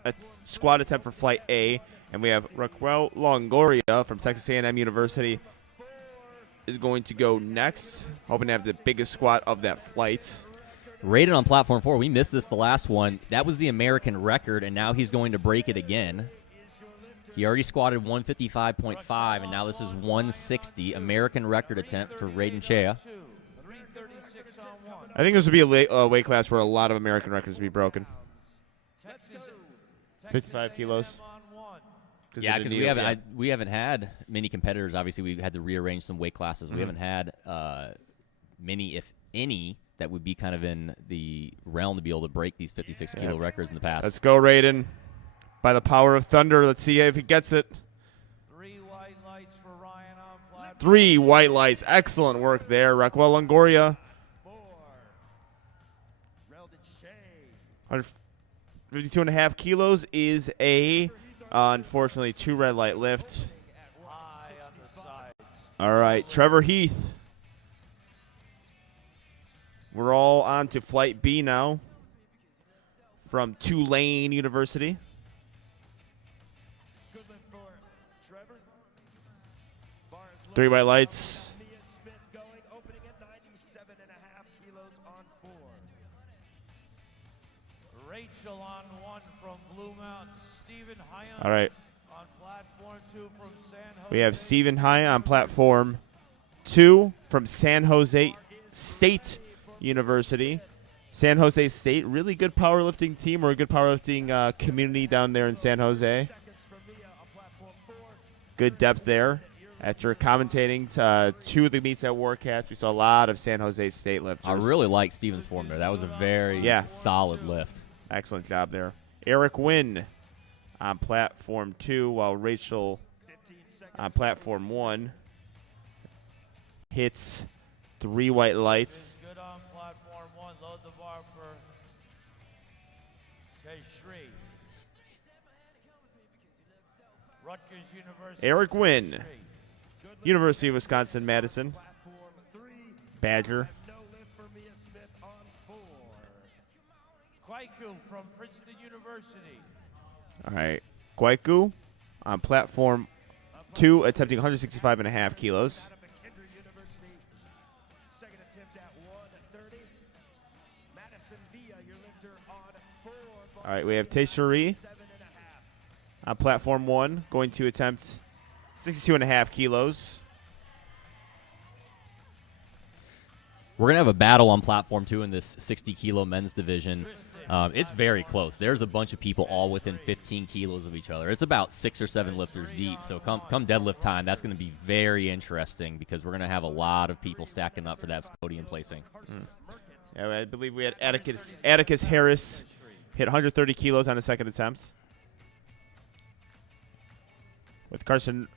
A squat attempt for flight A, and we have Raquel Longoria from Texas A&M University is going to go next, hoping to have the biggest squat of that flight. Rated on platform 4. We missed this the last one. That was the American record, and now he's going to break it again. He already squatted 155.5, and now this is 160. American record attempt for Raiden Chea. I think this would be a weight class where a lot of American records would be broken. 55 kilos. Yeah, because we haven't had many competitors. Obviously, we had to rearrange some weight classes. We haven't had many, if any, that would be kind of in the realm to be able to break these 56-kilo records in the past. Let's go, Raiden. By the power of thunder, let's see if he gets it. 3 white lights for Ryan on platform. 3 white lights. Excellent work there. Raquel Longoria. 152.5 kilos is unfortunately, 2 red light lift. High on the sides. All right, Trevor Heath. We're all on to Flight B now from Tulane University. Good lift for Trevor. Bar is 3 low. white lights. Mia Smith going, opening at 97.5 kilos on 4. Rachel on 1 from Blue Mountain. Stephen Hyun All right, on platform 2 from San Jose. we have Stephen High on platform 2 from San Jose State University. San Jose State, really good powerlifting team or a good powerlifting community down there in San Jose. Seconds for Mia on platform 4. Good depth there. After commentating 2 of the meets at Warcast, we saw a lot of San Jose State lifters. I really like Steven's form there. That was a very solid lift. Excellent job there. Eric Wynn on platform 2, while Rachel 15 seconds. on platform 1 hits 3 white lights. Good on platform 1. Load the bar for Shri. Rutgers University. Eric Wynn, Shri. University of Wisconsin-Madison. Platform 3. Badger. No lift for Mia Smith on 4. Kwaiku from Princeton University. All right. Kwaiku on platform 2, attempting 165.5 kilos. Out of McKendree University. Second attempt at 130. Madison Villa, your lifter on 4. All right, we have Teshuri 7.5. on platform 1, going to attempt 62.5 kilos. We're going to have a battle on platform 2 in this 60-kilo men's division. It's very close. There's a bunch of people all within 15 kilos of each other. It's about 6 or 7 lifters deep. So come deadlift time, that's going to be very interesting because we're going to have a lot of people stacking up for that podium placing. Yeah, I believe we had Atticus Harris hit 130 kilos on the second attempt. With Carson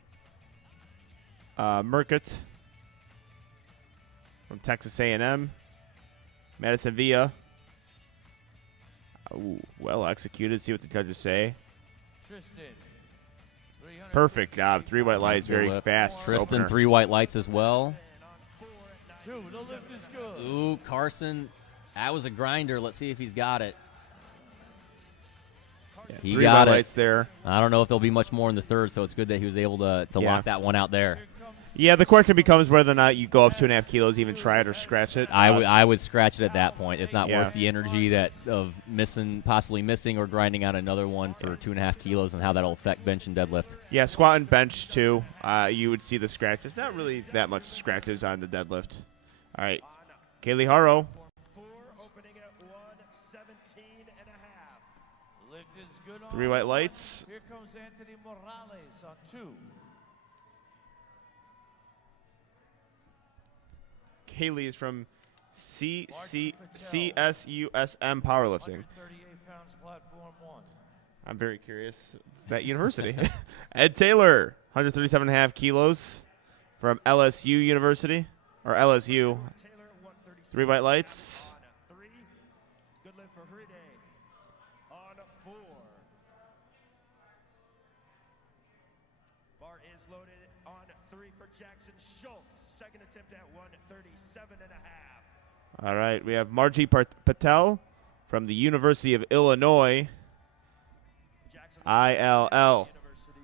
Merkett from Texas A&M. Madison Villa. Ooh, well executed. See what the judges say. Tristan. Perfect job. 3 white lights. Very lift. fast. Tristan, opener. 3 white lights as well. 2. The lift is good. Ooh, Carson, that was a grinder. Let's see if he's got it. He 3 got white it. lights there. I don't know if there'll be much more in the third, so it's good that he was able to lock that one out there. Yeah, the question becomes whether or not you go up 2.5 kilos, even try it or scratch it. I would scratch it at that point. It's not Yeah. worth the energy of possibly missing or grinding out another one for 2.5 kilos and how that'll affect bench and deadlift. Yeah, squat and bench too. You would see the scratches. Not really that much scratches on the deadlift. All right, Kaylee Haro. 4, opening at 117.5. Lift is good on 3 white lights. Here comes Anthony Morales on 2. Kaylee is from CSUSM Powerlifting. 38 pounds, platform 1. I'm very curious. That university. Ed Taylor, 137.5 kilos from LSU University. Or LSU. Taylor, 137. 3 white lights. On 3. Good lift for Hride on 4. Bar is loaded on 3 for Jackson Schultz. Second attempt at 137.5. All right, we have Margie Patel from the University of Illinois. Jackson ILL. University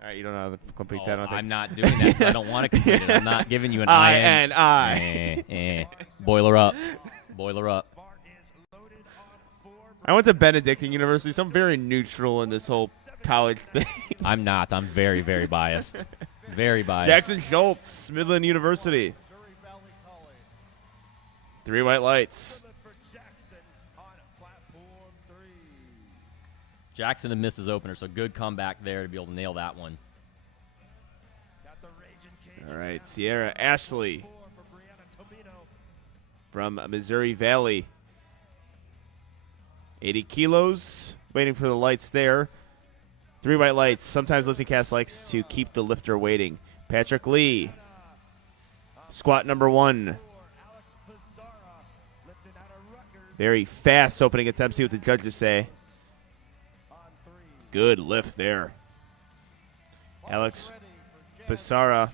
All right, you don't know how to complete that. I don't think. I'm not doing that. I don't want to complete it. I'm not giving you an I. Boiler up. Boiler up. I went to Benedictine University, so I'm very neutral in this whole college thing. I'm not. I'm very, very biased. Very biased. Jackson Schultz, Midland University. 3 white lights. Jackson had missed his opener, so good comeback there to be able to nail that one. All right, Sierra Ashley from Missouri Valley. 80 kilos, waiting for the lights there. 3 white lights. Sometimes lifting cast likes to keep the lifter waiting. Patrick Lee, squat number 1. Very fast opening attempt. See what the judges say. Good lift there. Alex Basara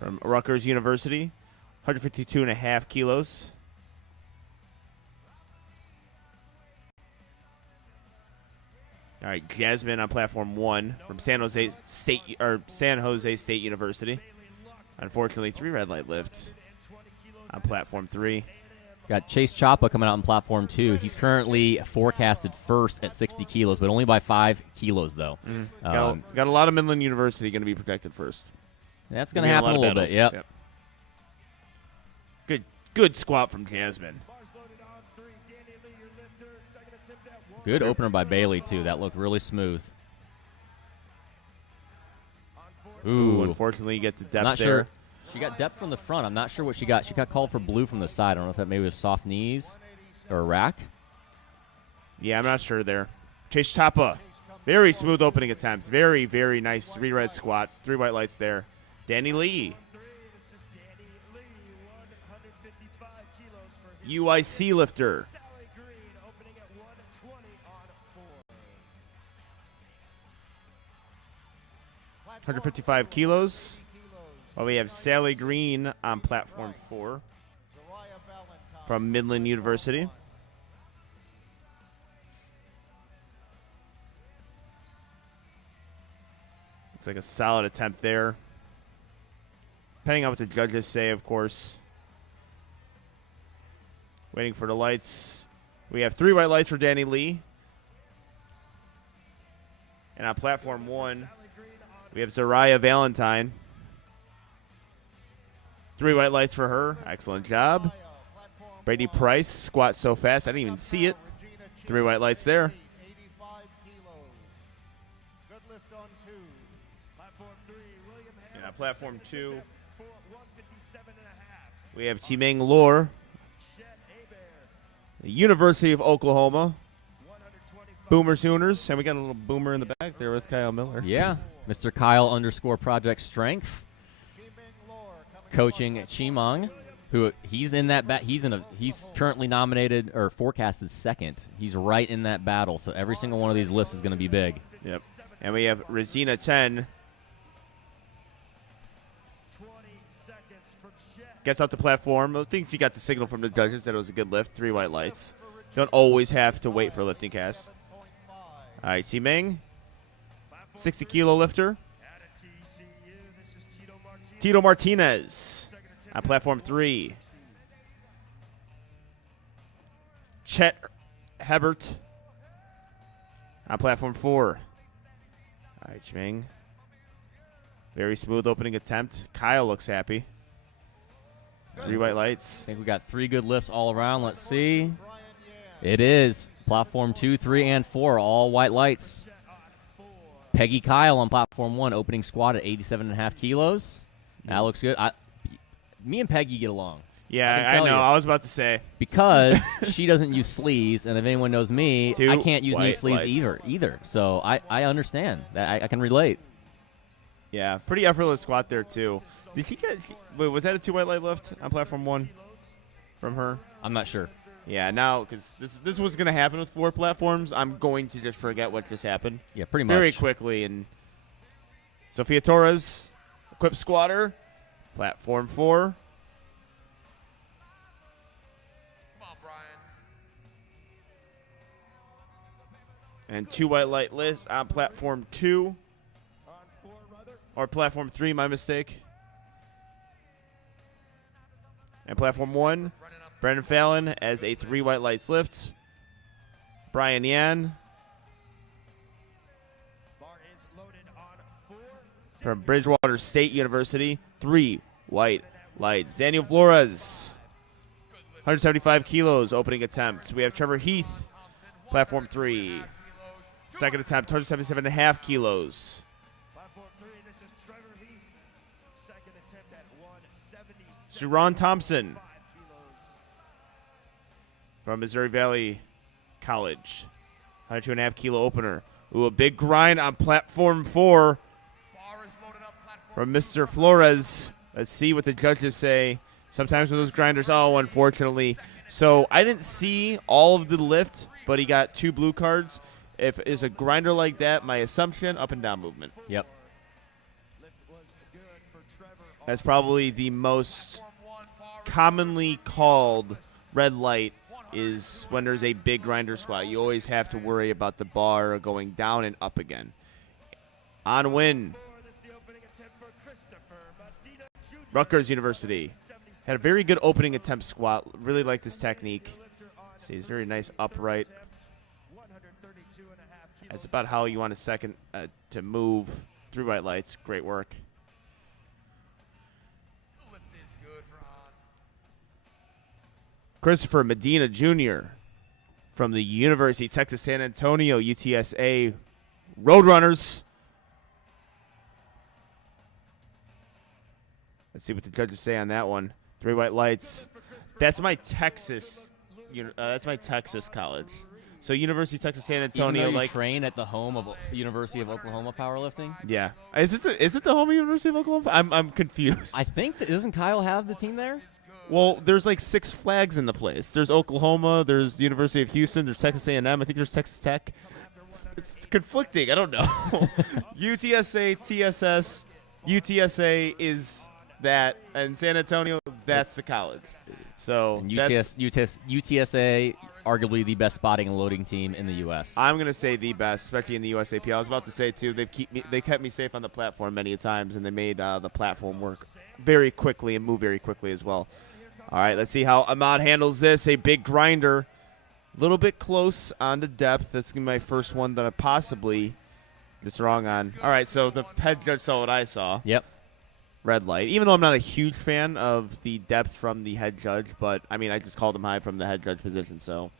from Rutgers University, 152.5 kilos. All right, Jasmine on platform 1 from San Jose State University. Unfortunately, 3 red light lift on platform 3. Got Chase Chapa coming out on platform 2. He's currently forecasted first at 60 kilos, but only by 5 kilos, though. Got a lot of Midland University going to be protected first. That's going to happen a little bit, yep. Good squat from Jasmine. Good opener by Bailey, too. That looked really smooth. Ooh, unfortunately, you get the depth Not there. sure. She got depth from the front. I'm not sure what she got. She got called for blue from the side. I don't know if that maybe was soft knees or a rack. Yeah, I'm not sure there. Chase Chapa. Very smooth opening attempts. Very, very nice 3 red squat. 3 white lights there. Danny Lee. UIC lifter. $155 kilos. While we have Sally Green on platform 4 from Midland University. Looks like a solid attempt there. Depending on what the judges say, of course. Waiting for the lights. We have 3 white lights for Danny Lee. And on platform 1, we have Zara Valentine. 3 white lights for her. Excellent job. Brady Price, squat so fast, I didn't even see it. 3 white lights there. And on platform 2, we have Chimeng Lor, the University of Oklahoma. Boomer Sooners. And we got a little boomer in the back there with Kyle Miller. Yeah. Mr. Kyle _ Project Strength. Coaching Chimong, who he's in that he's currently nominated or forecasted 2nd. He's right in that battle, so every single one of these lifts is going to be big. Yep. And we have Regina Chen. Gets out the platform. I think she got the signal from the judges that it was a good lift. 3 white lights. Don't always have to wait for a lifting cast. All right, Chimeng, 60-kilo lifter. Tito Martinez on platform 3. Chet Hebert on platform 4. All right, Chimeng. Very smooth opening attempt. Kyle looks happy. 3 white lights. I think we got 3 good lifts all around. Let's see. It is. Platform 2, 3, and 4, all white lights. Peggy Kyle on platform 1, opening squat at 87.5 kilos. That looks good. Me and Peggy get along. Yeah, I know. I was about to say. Because she doesn't use sleeves, and if anyone knows me, 2 I can't use knee white sleeves lights. either. So I understand. That I can relate. Yeah, pretty effortless squat there, too. Did she get – wait, was that a 2 white light lift on platform 1 from her? I'm not sure. Yeah, now because this was going to happen with 4 platforms, I'm going to just forget what just happened. Yeah, pretty much. Very quickly. And Sophia Torres, equipped squatter, platform 4. Come on, Brian. And 2 white light lifts on platform 2. Or platform 3, my mistake. And platform 1, Brendan Fallon as a 3 white lights lift. Brian Yan from Bridgewater State University, 3 white lights. Daniel Flores, 175 kilos, opening attempt. We have Trevor Heath, platform 3. Second attempt, 177.5 kilos. Juron Thompson from Missouri Valley College, 102.5 kilo opener. Ooh, a big grind on platform 4 from Mr. Flores. Let's see what the judges say. Sometimes with those grinders, unfortunately. So I didn't see all of the lift, but he got 2 blue cards. If it's a grinder like that, my assumption, up and down movement. Yep. That's probably the most commonly called red light, is when there's a big grinder squat. You always have to worry about the bar going down and up again. On win, Rutgers University. Had a very good opening attempt squat. Really like this technique. See, it's very nice upright. That's about how you want a second to move through white lights. Great work. Christopher Medina Jr. from the University of Texas San Antonio, UTSA Roadrunners. Let's see what the judges say on that one. 3 white lights. That's my Texas. That's my Texas college. So University of Texas San Antonio, Even though you train at the home of University of Oklahoma powerlifting. Yeah, is it the home of University of Oklahoma? I'm confused. I think doesn't Kyle have the team there? Well, there's like 6 flags in the place. There's Oklahoma. There's the University of Houston. There's Texas A&M. I think there's Texas Tech. It's conflicting. I don't know. UTSA, TSS, UTSA is that, and San Antonio, that's the college. So and UTSA, arguably the best spotting and loading team in the U.S. I'm going to say the best, especially in the USAP. I was about to say, too, they kept me safe on the platform many times, and they made the platform work very quickly and move very quickly as well. All right, let's see how Ahmad handles this. A big grinder. A little bit close on the depth. That's going to be my first one that I possibly just wrong on. All right, so the head judge saw what I saw. Yep. Red light. Even though I'm not a huge fan of the depth from the head judge, but, I mean, I just called him high from the head judge position, so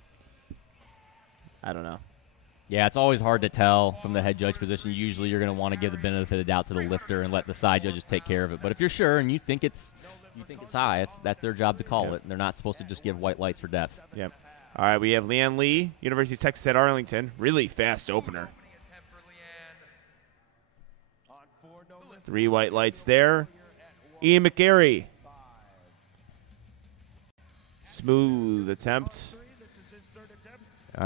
I don't know. Yeah, it's always hard to tell from the head judge position. Usually you're going to want to give the benefit of the doubt to the lifter and let the side judges take care of it. But if you're sure and you think it's high, that's their job to call it. They're not supposed to just give white lights for depth. Yep. All right, we have Leanne Lee, University of Texas at Arlington. Really fast opener. 3 white lights there. Ian McGarry. Smooth attempt.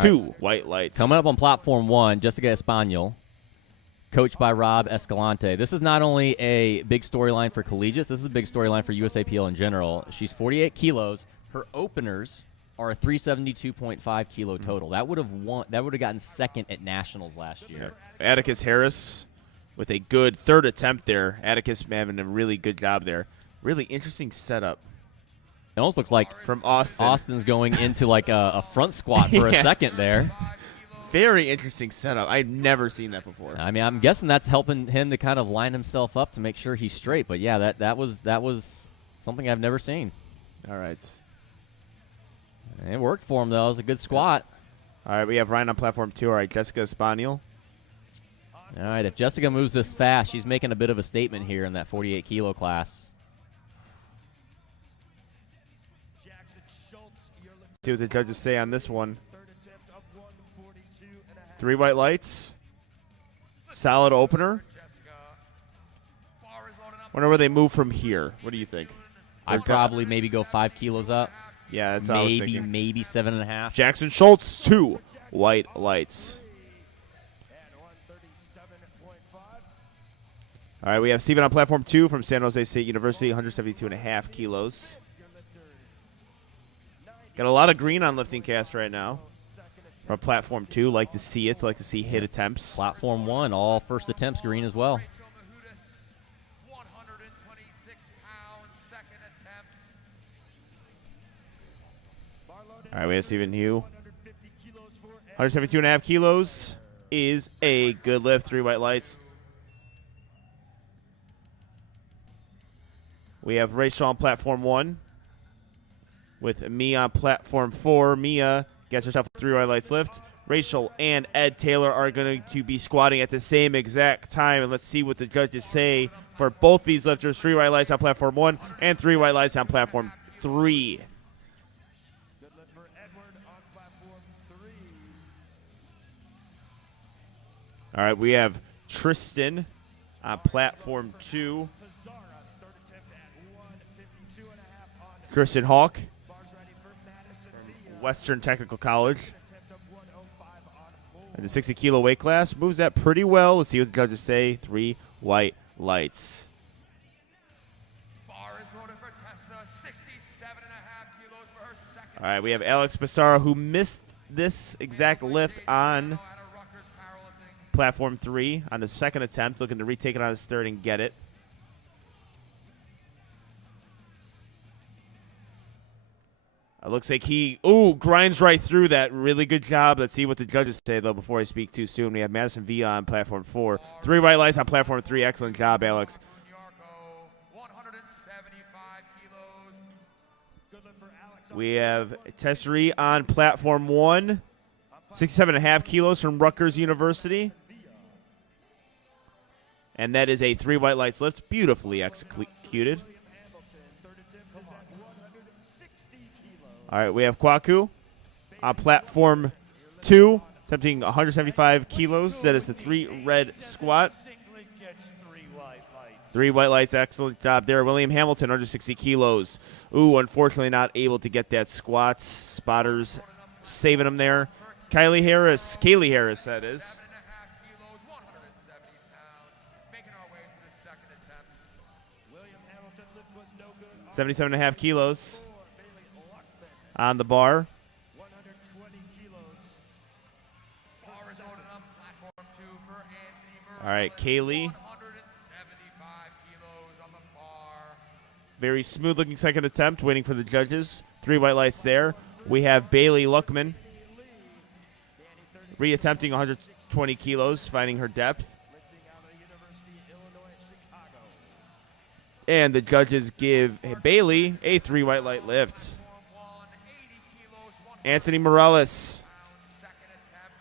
2 white lights. Coming up on platform 1, Jessica Espaniel, coached by Rob Escalante. This is not only a big storyline for collegiates, this is a big storyline for USAPL in general. She's 48 kilos. Her openers are a 372.5 kilo total. That would have gotten second at nationals last year. Atticus Harris with a good third attempt there. Atticus having a really good job there. Really interesting setup. It almost looks like from Austin. Austin's going into like a front squat for a second there. Very interesting setup. I've never seen that before. I mean, I'm guessing that's helping him to kind of line himself up to make sure he's straight. But yeah, that was something I've never seen. All right. It worked for him though. It was a good squat. All right, we have Ryan on platform 2. All right, Jessica Espaniel. All right, if Jessica moves this fast, she's making a bit of a statement here in that 48 kilo class. See what the judges say on this one. 3 white lights. Solid opener. Wonder where they move from here. What do you think? I'd probably maybe go 5 kilos up. Yeah, that's what I was thinking. Maybe 7.5. Jackson Schultz, 2 white lights. All right, we have Steven on platform 2 from San Jose State University, 172.5 kilos. Got a lot of green on lifting cast right now. From platform 2, like to see it, like to see hit attempts. Platform 1, all first attempts green as well. All right, we have Stephen Hugh. 172.5 kilos is a good lift. 3 white lights. We have Rachel on platform 1 with Mia on platform 4. Mia gets herself a 3 white lights lift. Rachel and Ed Taylor are going to be squatting at the same exact time, and let's see what the judges say for both these lifters. 3 white lights on platform 1 and 3 white lights on platform 3. Good lift for Edward on platform 3. All right, we have Tristan on platform 2. Basara, third attempt at 152.5 on Tristan Hawk, bars ready for Madison Villa. Western Technical College. Attempt of 105 on 4. In the 60-kilo weight class, moves that pretty well. Let's see what the judges say. 3 white lights. Bar is ordered for Tessa, 67.5 kilos for her second. All right, we have Alex Basara, who missed this exact lift on Out of Rutgers powerlifting. platform 3 on his second attempt, looking to retake it on his third and get it. It looks like he, grinds right through that. Really good job. Let's see what the judges say, though, before I speak too soon. We have Madison Villa on platform 4. 3 white lights on platform 3. Excellent job, Alex. Yarko, 175 kilos. Good lift for Alex on We have Tesseri on platform 1. 67.5 kilos from Rutgers University. And that is a 3 white lights lift. Beautifully executed. William Hamilton. Third attempt is at 160 kilos. All right, we have Kwaku on platform 2, attempting 175 kilos. That is a 3 red squat. Singly gets 3 white lights. 3 white lights, excellent job there. William Hamilton, under 60 kilos. Unfortunately not able to get that squat. Spotters saving him there. Kaylee Harris, that is. 7.5 kilos, 170 pounds. Making our way to the second attempt. William Hamilton lift was no good. 77.5 kilos Bailey Luckman, on the bar. 120 kilos. Bar is ordered on platform 2 for Anthony Miranda. All right, Kaylee. 175 kilos on the bar. Very smooth looking second attempt, waiting for the judges. 3 white lights there. We have Bailey Luckman reattempting 120 kilos, finding her depth. Lifting out of the University of Illinois Chicago. And the judges give Bailey a 3 white light lift. Platform 1, 80 kilos, 100 Anthony Morales pounds. Second attempt.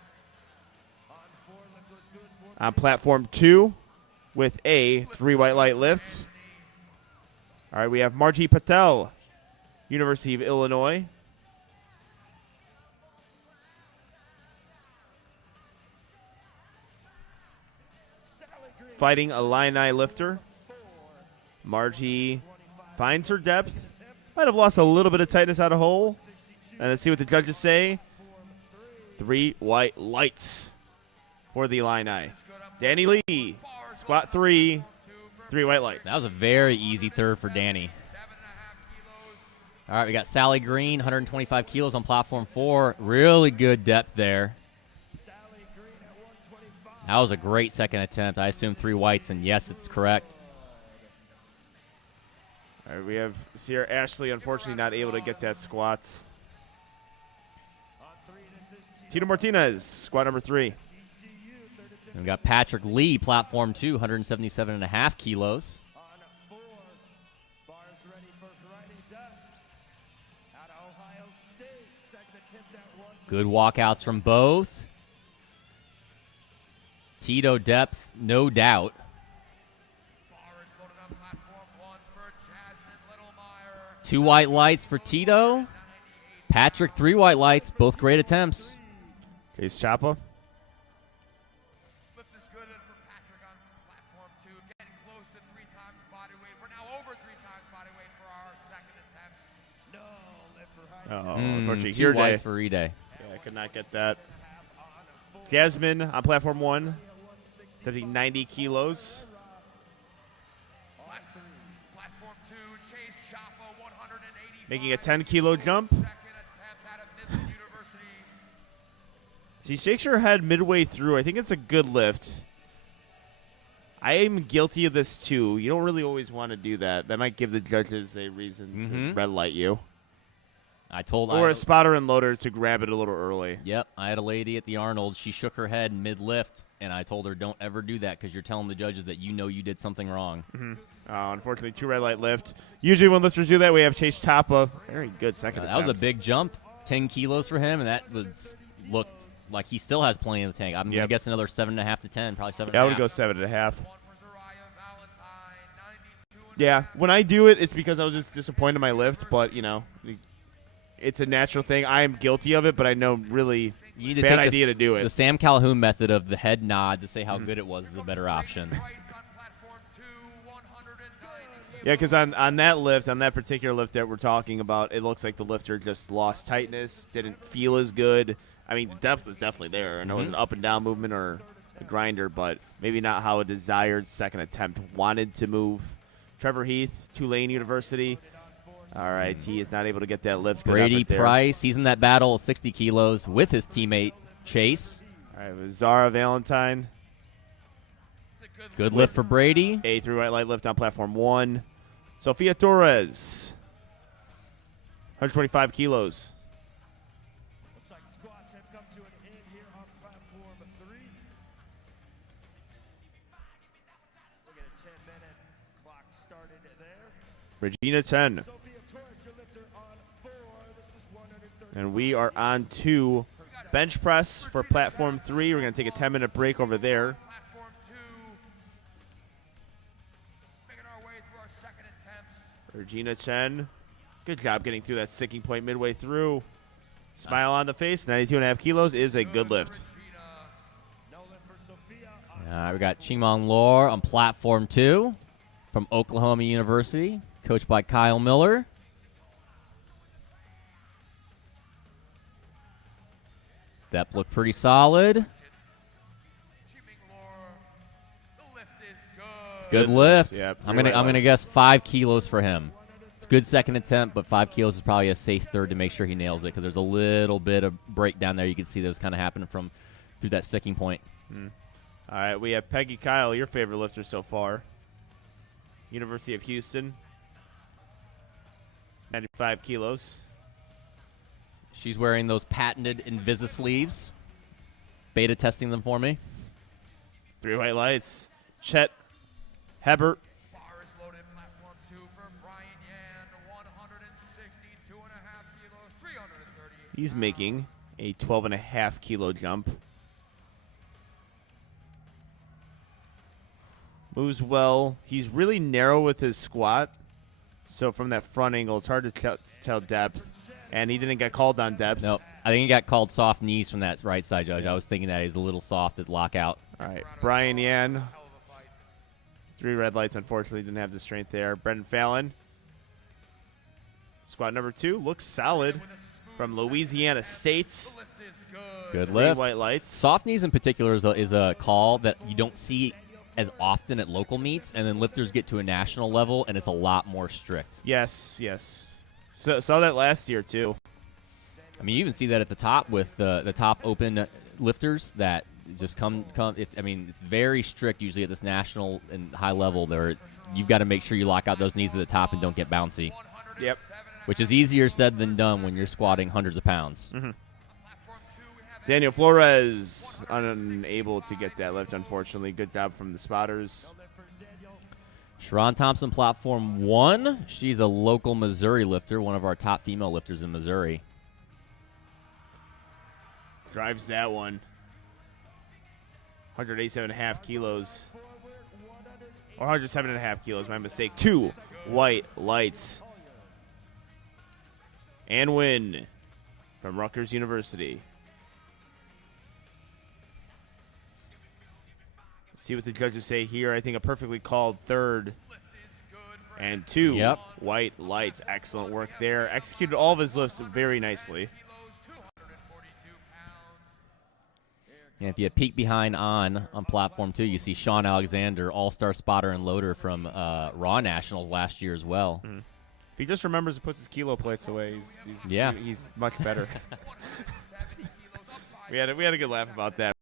On 4 lift was good for on platform 2 with a 3 white light lift. All right, we have Margie Patel, University of Illinois. Fighting a Illini lifter. Margie finds her depth. Might have lost a little bit of tightness out of hole. And let's see what the judges say. 3 white lights for the Illini. Danny Lee, squat 3, 3 white lights. That was a very easy third for Danny. 7.5 kilos. All right, we got Sally Green, 125 kilos on platform 4. Really good depth there. Sally Green at 125. That was a great second attempt. I assume 3 whites, and yes, it's correct. All right, we have Sierra Ashley, unfortunately not able to get that squat. On 3, this is Tito Martinez, squat number 3. TCU. Third attempt And we got Patrick Lee, platform 2, 177.5 kilos. on 4. Bars ready for grinding depth. Out of Ohio State. Second attempt at 1. Good walkouts from both. Tito depth, no doubt. Bar is loaded on platform 1 for Jasmine Littlemeyer. 2 white lights for Tito. Patrick, 3 white lights, both great attempts. Chase Chapa. Lift is good for Patrick on platform 2. Getting close to 3 times body weight. We're now over 3 times body weight for our second attempt. No lift for high. Unfortunately, 2 here day. whites for Ede. Yeah, I could not get that. Jasmine on platform 1, 90 kilos. Platform 2, Chase Chapa, 180. Making a 10-kilo jump. Second attempt out of Nittany University. She shakes her head midway through. I think it's a good lift. I am guilty of this too. You don't really always want to do that. That might give the judges a reason to red light you. Or a spotter and loader to grab it a little early. Yep, I had a lady at the Arnold. She shook her head mid-lift, and I told her, don't ever do that because you're telling the judges that you know you did something wrong. Unfortunately, 2 red light lift. Usually when lifters do that, we have Chase Tapa. Very good second That was a big jump, 10 kilos for him, and that looked like he still has plenty in the tank. I'm going to guess another 7.5 to 10, probably 7.5. Yeah, I would go 7.5. Yeah, when I do it, it's because I was just disappointed in my lift, but, you know, it's a natural thing. I am guilty of it, but I know really you need to bad take idea to do it. The Sam Calhoun method of the head nod to say how good it was is a better option. Yeah, because on that lift, on that particular lift that we're talking about, it looks like the lifter just lost tightness, didn't feel as good. I mean, the depth was definitely there. I know it was an up and down movement or a grinder, but maybe not how a desired second attempt wanted to move. Trevor Heath, Tulane University. All right, he is not able to get that lift. Brady Price, he's in that battle, 60 kilos, with his teammate Chase. All right, with Zara Valentine. Good lift for Brady. A through right light lift on platform 1. Sophia Torres, 125 kilos. Looks like squats have come to an end here on platform 3. We'll get a 10-minute clock started there. Regina 10. Sophia Torres, your lifter on 4. This is 130. And we are on to bench press for platform 3. We're going to take a 10-minute break over there. Platform 2. Making our way through our second attempts. Regina Chen, good job getting through that sticking point midway through. Smile on the face, 92.5 kilos is a good lift. No lift for Sophia. We got Chimong Lor on platform 2 from Oklahoma University, coached by Kyle Miller. That looked pretty solid. Good lift. Yeah, I'm gonna guess 5 kilos for him. It's a good second attempt, but 5 kilos is probably a safe third to make sure he nails it because there's a little bit of breakdown there. You can see those kind of happening through that sticking point. All right, we have Peggy Kyle, your favorite lifter so far. University of Houston, 95 kilos. She's wearing those patented Invisa sleeves. Beta testing them for me. 3 white lights. Chet Hebert, Bar is loaded. Platform 2 for Brian Yan. 162.5 kilos. 330. he's making a 12.5 kilo jump. Moves well. He's really narrow with his squat. So from that front angle, it's hard to tell depth. And he didn't get called on depth. Nope. I think he got called soft knees from that right side, Judge. I was thinking that he's a little soft at lockout. All right. Brian Yan. 3 red lights, unfortunately, didn't have the strength there. Brendan Fallon. Squat number 2 looks solid from Louisiana State. Good 3 lift. white lights. Soft knees in particular is a call that you don't see as often at local meets, and then lifters get to a national level, and it's a lot more strict. Yes, yes. So, saw that last year, too. I mean, you even see that at the top with the top open lifters that just come. It's very strict usually at this national and high level. There, you've got to make sure you lock out those knees at the top and don't get bouncy. Yep. Which is easier said than done when you're squatting hundreds of pounds. Daniel Flores unable to get that lift, unfortunately. Good job from the spotters. Sharon Thompson, platform 1. She's a local Missouri lifter, one of our top female lifters in Missouri. Drives that one. 187.5 kilos. Or 107.5 kilos, my mistake. 2 white lights. And win from Rutgers University. Let's see what the judges say here. I think a perfectly called third. And 2 Yep. white lights. Excellent work there. Executed all of his lifts very nicely. And if you peek behind on platform 2, you see Sean Alexander, all-star spotter and loader from Raw Nationals last year as well. If he just remembers to put his kilo plates away, he's much better. we had a good laugh about that.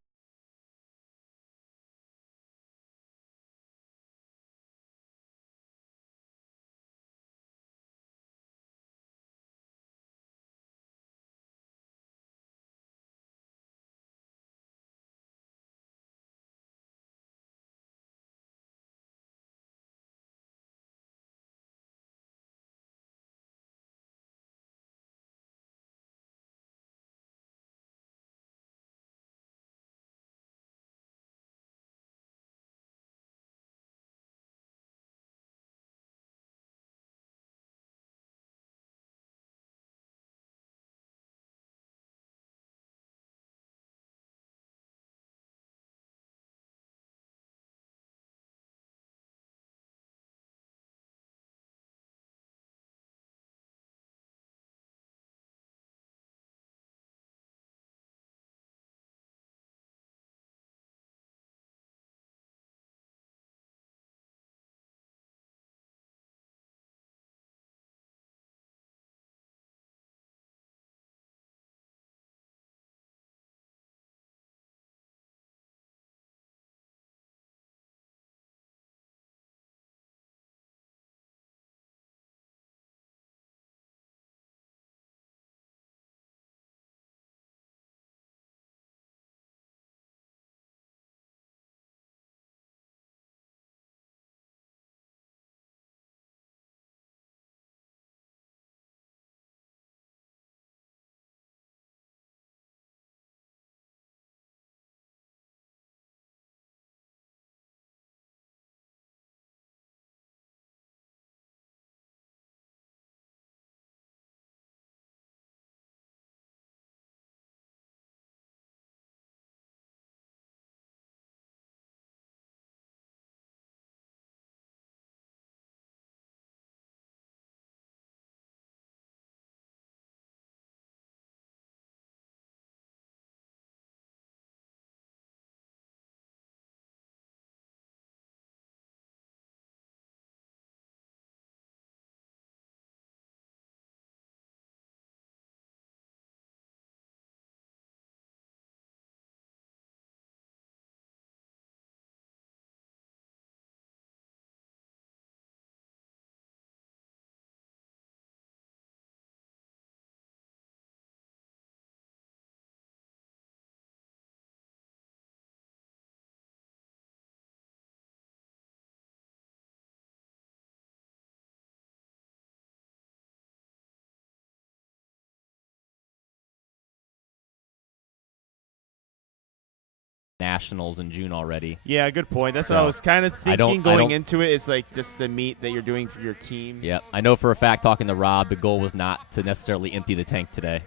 nationals in June already. Yeah, good point. That's what So, I was kind of I thinking don't- going into it. It's like just the meet that you're doing for your team. Yep. I know for a fact, talking to Rob, the goal was not to necessarily empty the tank today.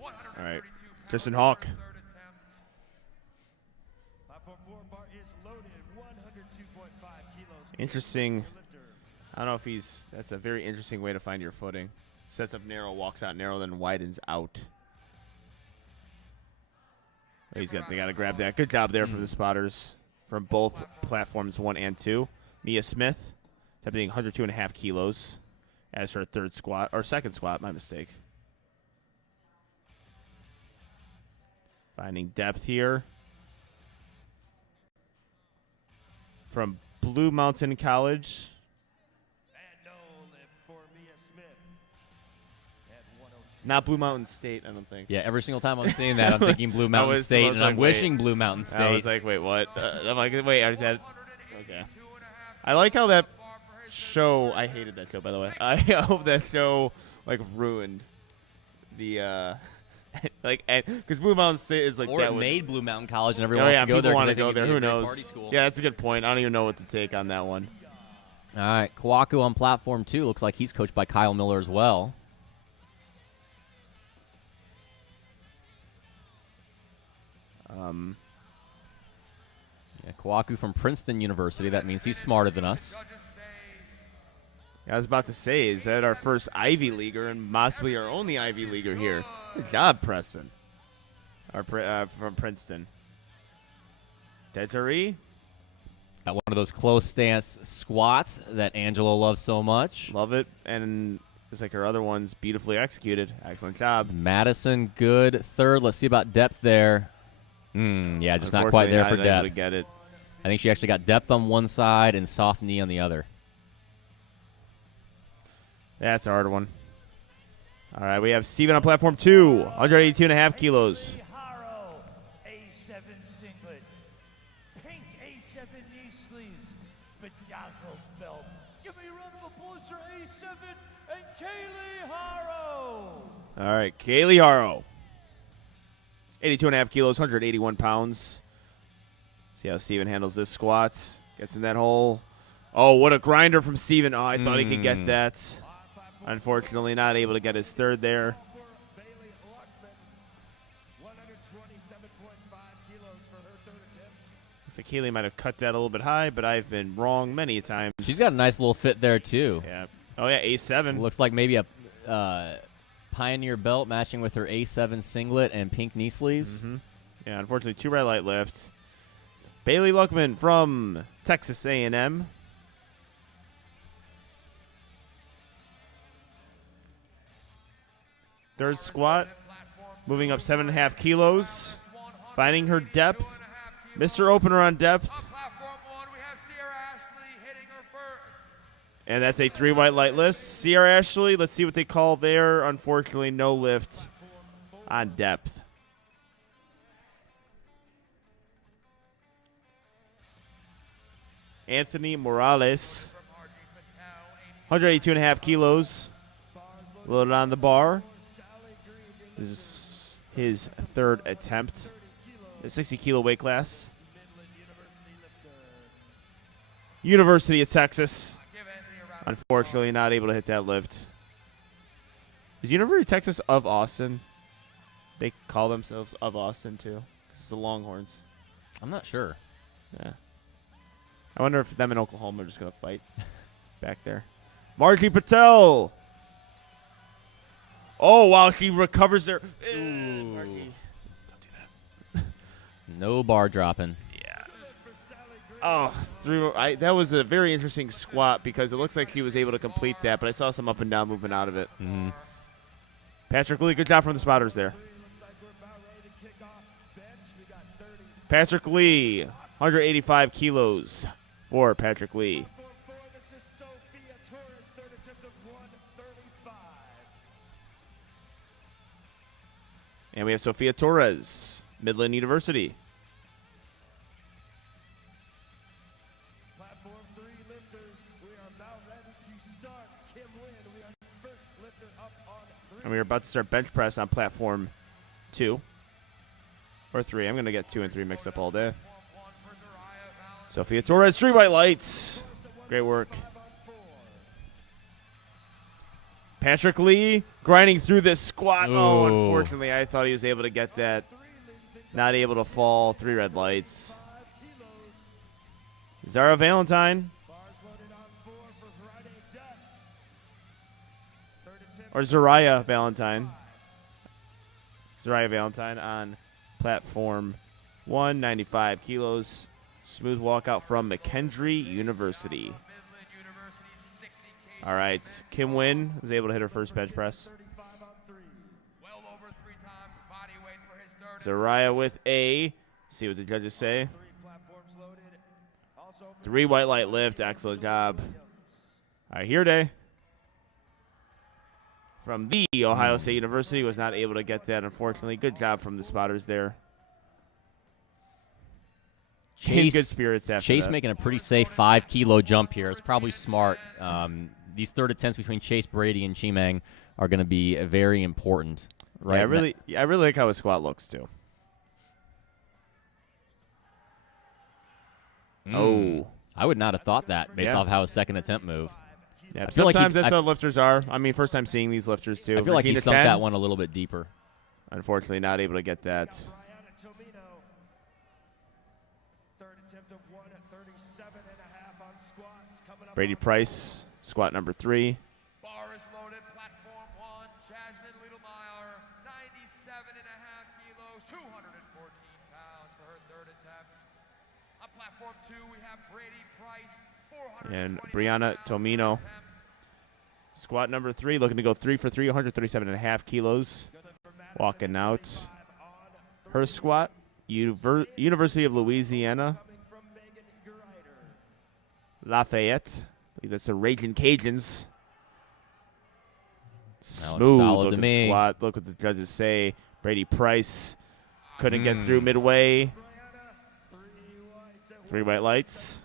All right. Kristen Hawk. Platform 4 bar is loaded, 102.5 kilos. Interesting. I don't know if he's – that's a very interesting way to find your footing. Sets up narrow, walks out narrow, then widens out. They got to grab that. Good job there from the spotters from both platforms 1 and 2. Mia Smith, attempting 102.5 kilos as her third squat, or second squat, my mistake. Finding depth here. From Blue Mountain College. And no lift for Mia Smith. At 102. Not Blue Mountain State, I don't think. Yeah, every single time I'm seeing that, I'm thinking Blue Mountain State, and I'm wishing Blue Mountain State. I was like, wait, what? I'm like, wait, I said, okay. I like how that show, I hated that show, by the way. I hope that show, like, ruined the, like, because Blue Mountain State is like or that. it made Blue Mountain College, and everyone Oh, wants yeah, to go people there. want to 'cause they go think there. it'd Who be a great knows? party school. Yeah, that's a good point. I don't even know what to take on that one. All right, Kwaku on platform 2. Looks like he's coached by Kyle Miller as well. Yeah, Kwaku from Princeton University. That means he's smarter than us. I was about to say, is that our first Ivy Leaguer and possibly our only Ivy Leaguer here? Good job, Preston. From Princeton. Desiree. Got one of those close stance squats that Angelo loves so much. Love it. And it's like her other ones, beautifully executed. Excellent job. Madison, good. Third. Let's see about depth there. Yeah, just not quite there for Unfortunately, not able depth. to get it. I think she actually got depth on one side and soft knee on the other. That's a hard one. All right, we have Steven on platform 2, 182.5 kilos. Haro, A7 singlet. Pink A7 knee sleeves. Bedazzled belt. Give me a round of applause for A7 and Kaylee Haro. All right, Kaylee Haro. 82.5 kilos, 181 pounds. See how Steven handles this squat. Gets in that hole. Oh, what a grinder from Steven. Oh, I thought he could get that. Unfortunately, not able to get his third there. Bailey Luckman, 127.5 kilos for her third attempt. Looks like Kaylee might have cut that a little bit high, but I've been wrong many times. She's got a nice little fit there, too. Yeah. Oh, yeah, A7. Looks like maybe a Pioneer belt matching with her A7 singlet and pink knee sleeves. Yeah, unfortunately, 2 red light lift. Bailey Luckman from Texas A&M. Third squat, moving up 7.5 kilos, finding her depth. Mr. Opener on depth. And that's a 3 white light lift. Sierra Ashley, let's see what they call there. Unfortunately, no lift on depth. Anthony Morales, 182.5 kilos, loaded on the bar. This is his third attempt. The 60-kilo weight class. University of Texas. Unfortunately, not able to hit that lift. Is University of Texas of Austin? They call themselves of Austin, too. It's the Longhorns. I'm not sure. Yeah. I wonder if them in Oklahoma are just going to fight back there. Margie Patel. Oh, wow, she recovers there. Margie. Don't do that. No bar dropping. Oh, that was a very interesting squat because it looks like she was able to complete that, but I saw some up and down movement out of it. Patrick Lee, good job from the spotters there. Patrick Lee, 185 kilos for Patrick Lee. This is Sophia Torres, third attempt of 135. And we have Sophia Torres, Midland University. Platform 3 lifters, we are now ready to start. Kim Lynn, we are first lifter up on 3. And we are about to start bench press on platform 2. Or 3. I'm going to get 2 and 3 mixed up all day. Sophia Torres, 3 white lights. Great work. Patrick Lee grinding through this squat. Oh, Ooh. unfortunately, I thought he was able to get that. Not able to fall. 3 red lights. Zara Valentine. Or Zariah Valentine. Zariah Valentine on platform 1, 95 kilos. Smooth walkout from McKendree University. All right, Kim Wynn was able to hit her first bench press. Zariah with A. See what the judges say. 3 white light lift. Excellent job. All right, here day. From the Ohio State University, was not able to get that, unfortunately. Good job from the spotters there. In good spirits after Chase that. making a pretty safe 5 kilo jump here. It's probably smart. These third attempts between Chase Brady and Chimeng are going to be very important. Right? Yeah, I really like how his squat looks too. Oh, I would not have thought that based Yeah. off how his second attempt moved. yeah. I feel like Sometimes he- that's how lifters are. I mean, first time seeing these lifters too. I feel like he Regina sunk Chen, that one a little bit deeper. Unfortunately, not able to get that. Third attempt of 137.5 on squats. Coming up Brady on Price, squat number 3. Bar is loaded, platform 1, Jasmine Littlemeyer, 97.5 kilos, 214 pounds for her third attempt. On platform 2, we have Brady Price, 420 And Brianna Tomino, squat number 3, looking to go 3 for 3, 137.5 kilos. Walking out. Her squat, University of Louisiana, Lafayette. I believe that's the Raging Cajuns. Smooth solid to looking me. squat. Look what the judges say. Brady Price couldn't get through midway. 3 white lights.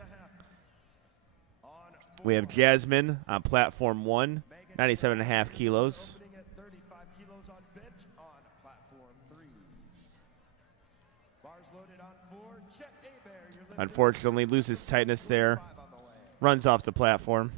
We have Jasmine on platform 1, 97.5 kilos. opening at 35 kilos on bench on platform 3. Bars loaded on 4. Chet Abear, your lifter. Unfortunately, loses tightness there. 5 on the way. Runs off the platform.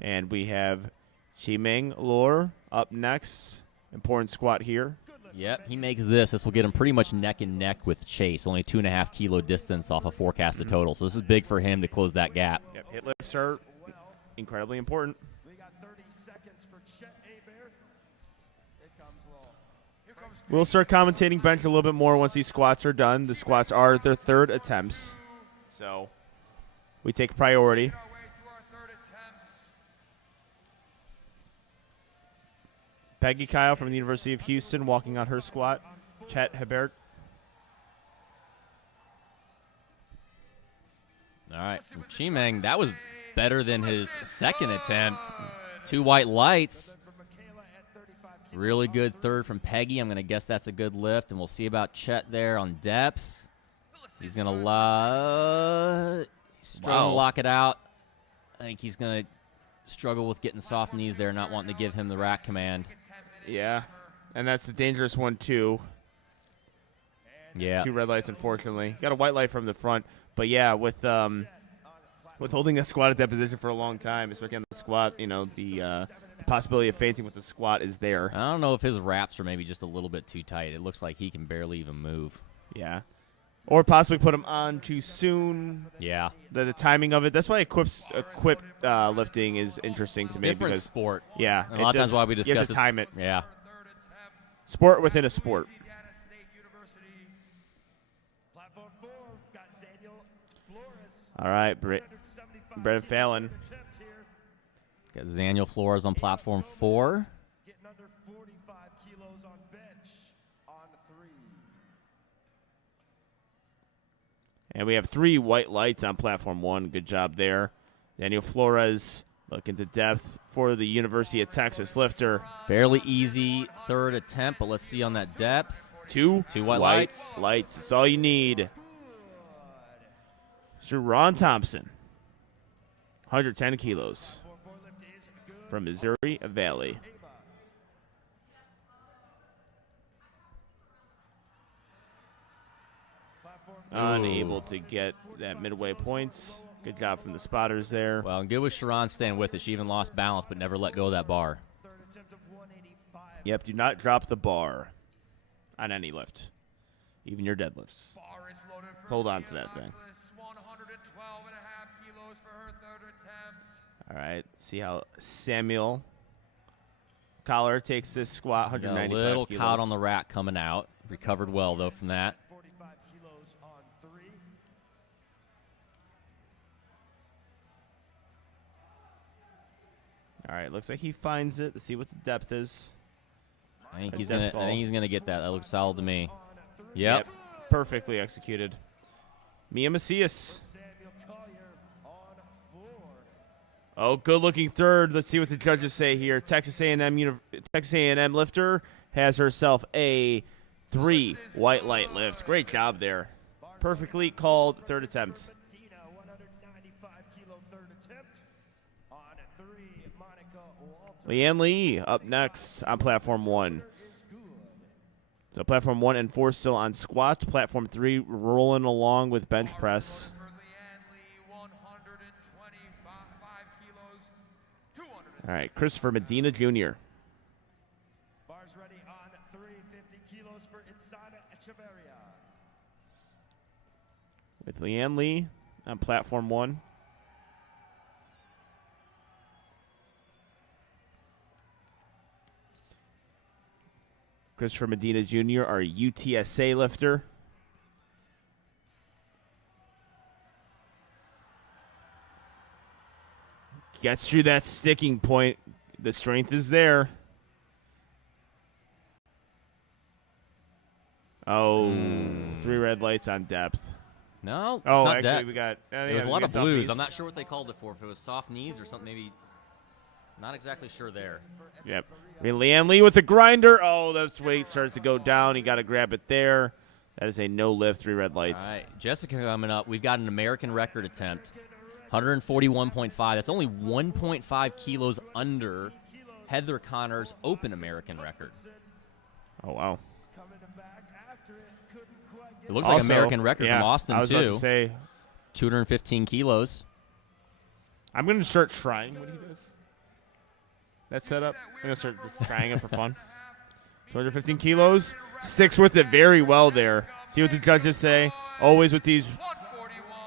And we have Chimeng Lor up next. Important squat here. Yep, he makes this. This will get him pretty much neck and neck with Chase. Only 2.5 kilo distance off a forecasted total. So this is big for him to close that gap. Yep, hit lifts are incredibly important. We got 30 seconds for Chet Abear. It comes low. Here comes We'll start commentating bench a little bit more once these squats are done. The squats are their third attempts. So we take priority. our way through our third attempts. Peggy Kyle from the University of Houston walking on her squat. Chet Hebert. All right, from Chimeng, that was better than his second attempt. 2 white lights. from Michaela at 35 kilos. Really good third from Peggy. I'm going to guess that's a good lift, and we'll see about Chet there on depth. He's going to struggle to lock it out. I think he's going to struggle with getting soft knees there, not wanting to give him the rack command. Yeah, and that's a dangerous one too. Yeah. 2 red lights, unfortunately. Got a white light from the front, but yeah, with holding a squat at that position for a long time, especially on the squat, you know, the possibility of fainting with the squat is there. I don't know if his wraps are maybe just a little bit too tight. It looks like he can barely even move. Yeah, or possibly put him on too soon. Yeah. The timing of it. That's why equip lifting is interesting to me Different because sport. yeah, And a lot of times why we you have discuss to this- time it. Yeah. Sport within a sport. Louisiana State University. Platform 4, got Daniel Flores. All right, 175 Brendan kilos Fallon. attempt here. Got Zaniel Flores on platform 4. Getting under 45 kilos on bench on 3. And we have 3 white lights on platform 1. Good job there. Daniel Flores looking to depth for the University of Texas lifter. Fairly easy third attempt, but let's see on that depth. 2 Two white lights. Lights. That's all you need. Sir Ron Thompson, 110 kilos. Platform from Missouri Valley. Unable to get that midway points. Good job from the spotters there. Well, and good with Sharon staying with it. She even lost balance, but never let go of that bar. Yep, do not drop the bar on any lift, even your deadlifts. Hold on to that thing. 112 and a half kilos for her third attempt. All right, see how Samuel Collar takes this squat, Got a 195 little kilos. caught on the rack coming out. Recovered well, though, from that. 45 kilos on 3. All right, looks like he finds it. Let's see what the depth is. I think A he's depth gonna. I call. think he's gonna get that. That looks solid to me. Yep. Perfectly executed. Mia Macias. Samuel Collier on 4. Oh, good-looking third. Let's see what the judges say here. Texas A&M lifter has herself a 3 white light lift. Great job there. Perfectly called third attempt. Medina, 195 kilo third attempt on 3. Monica Walter Leanne Lee up next on platform 1. is good. So platform 1 and 4 still on squats. Platform 3 rolling along with bench press. For Leanne Lee, 125 kilos, 200. All right, Christopher Medina Jr. Bars ready on 350 kilos for Itzana Echeverria. With Leanne Lee on platform 1. Christopher Medina Jr., our UTSA lifter. Gets through that sticking point. The strength is there. Oh, 3 red lights on depth. No. It's Oh, not actually, that. we got. There was a lot of blues. I'm not sure what they called it for. If it was soft knees or something, maybe. Not exactly sure there. Yep. I mean, Leanne Lee with the grinder. Oh, that's weight starts to go down. You got to grab it there. That is a no lift, 3 red lights. All right, Jessica coming up. We've got an American record attempt, 141.5. That's only 1.5 kilos under Heather Connor's open American record. Oh, wow. Coming back after it, couldn't quite get It looks like Also, American record yeah, from Austin, I was about too. to say, 215 kilos. I'm going to start trying what he does. That setup. I'm going to start just trying it for fun. 215 kilos. 6 with it very well there. See what the judges say. Always with these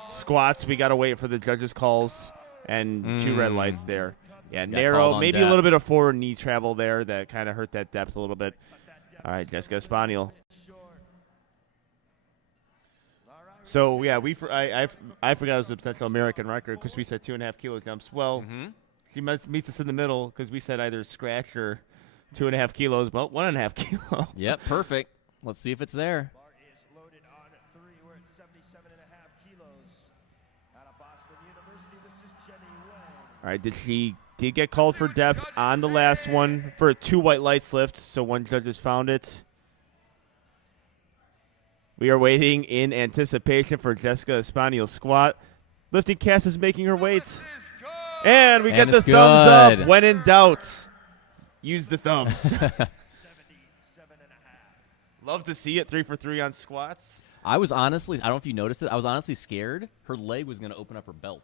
squats, we got to wait for the judges' calls. And 2 red lights there. Yeah, Got called narrow. on Maybe a depth. little bit of forward knee travel there that kind of hurt that depth a little bit. All right, Jessica Espaniel. So, yeah, I forgot it was a potential American record because we said 2.5 kilo jumps. Well, she meets us in the middle because we said either scratch or 2.5 kilos. Well, 1.5 kilo. Yep, perfect. Let's see if it's there. Bar is loaded on 3. We're at 77.5 kilos. Out of Boston University, this is Jenny Wang. All right, she did get called for depth on the last one for a 2 white lights lift, so one judge has found it. We are waiting in anticipation for Jessica Espaniel's squat. Lifting cast is making her weight. And we And get the it's thumbs good. up. When in doubt, use the thumbs. 77.5. Love to see it. 3 for 3 on squats. I was honestly, I don't know if you noticed it, I was honestly scared her leg was going to open up her belt.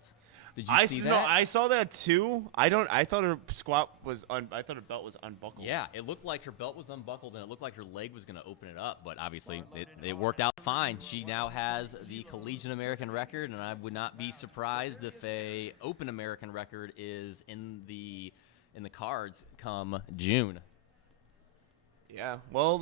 Did you see that? No, I saw that too. I thought her squat was I thought her belt was unbuckled. Yeah, it looked like her belt was unbuckled, and it looked like her leg was going to open it up, but obviously it worked out fine. She now has the collegiate American record, and I would not be surprised if a open American record is in the cards come June. Yeah. Well,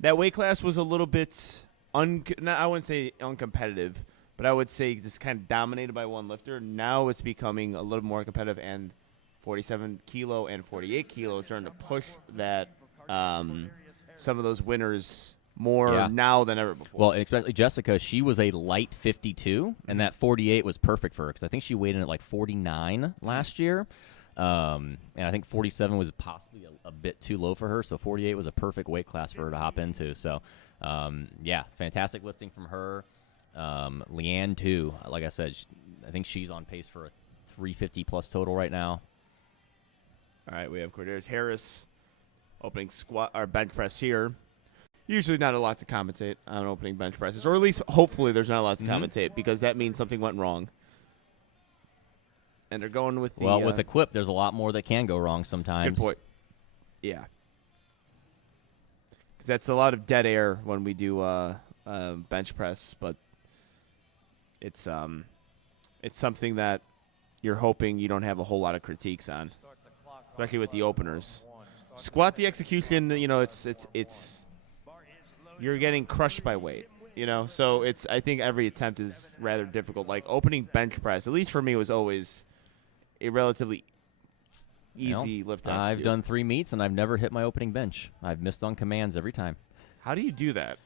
that weight class was a little bit I wouldn't say uncompetitive, but I would say just kind of dominated by one lifter. Now it's becoming a little more competitive, and 47 kilo and 48 kilo is starting to push that some of those winners more now than ever before. Well, especially Jessica, she was a light 52, and that 48 was perfect for her because I think she weighed in at like 49 last year. And I think 47 was possibly a bit too low for her, so 48 was a perfect weight class for her to hop into. So, yeah, fantastic lifting from her. Leanne, too. Like I said, I think she's on pace for a 350-plus total right now. All right, we have Cordarius Harris opening squat or bench press here. Usually not a lot to commentate on opening bench presses, or at least hopefully there's not a lot to commentate because that means something went wrong. And they're going with the... Well, with Equip, there's a lot more that can go wrong sometimes. Good point. Yeah. Because that's a lot of dead air when we do bench press, but it's something that you're hoping you don't have a whole lot of critiques on, especially with the openers. Squat the execution, it's you're getting crushed by weight, So I think every attempt is rather difficult. Like opening bench press, at least for me, was always a relatively easy lift. I've done 3 meets and I've never hit my opening bench. I've missed on commands every time. How do you do that?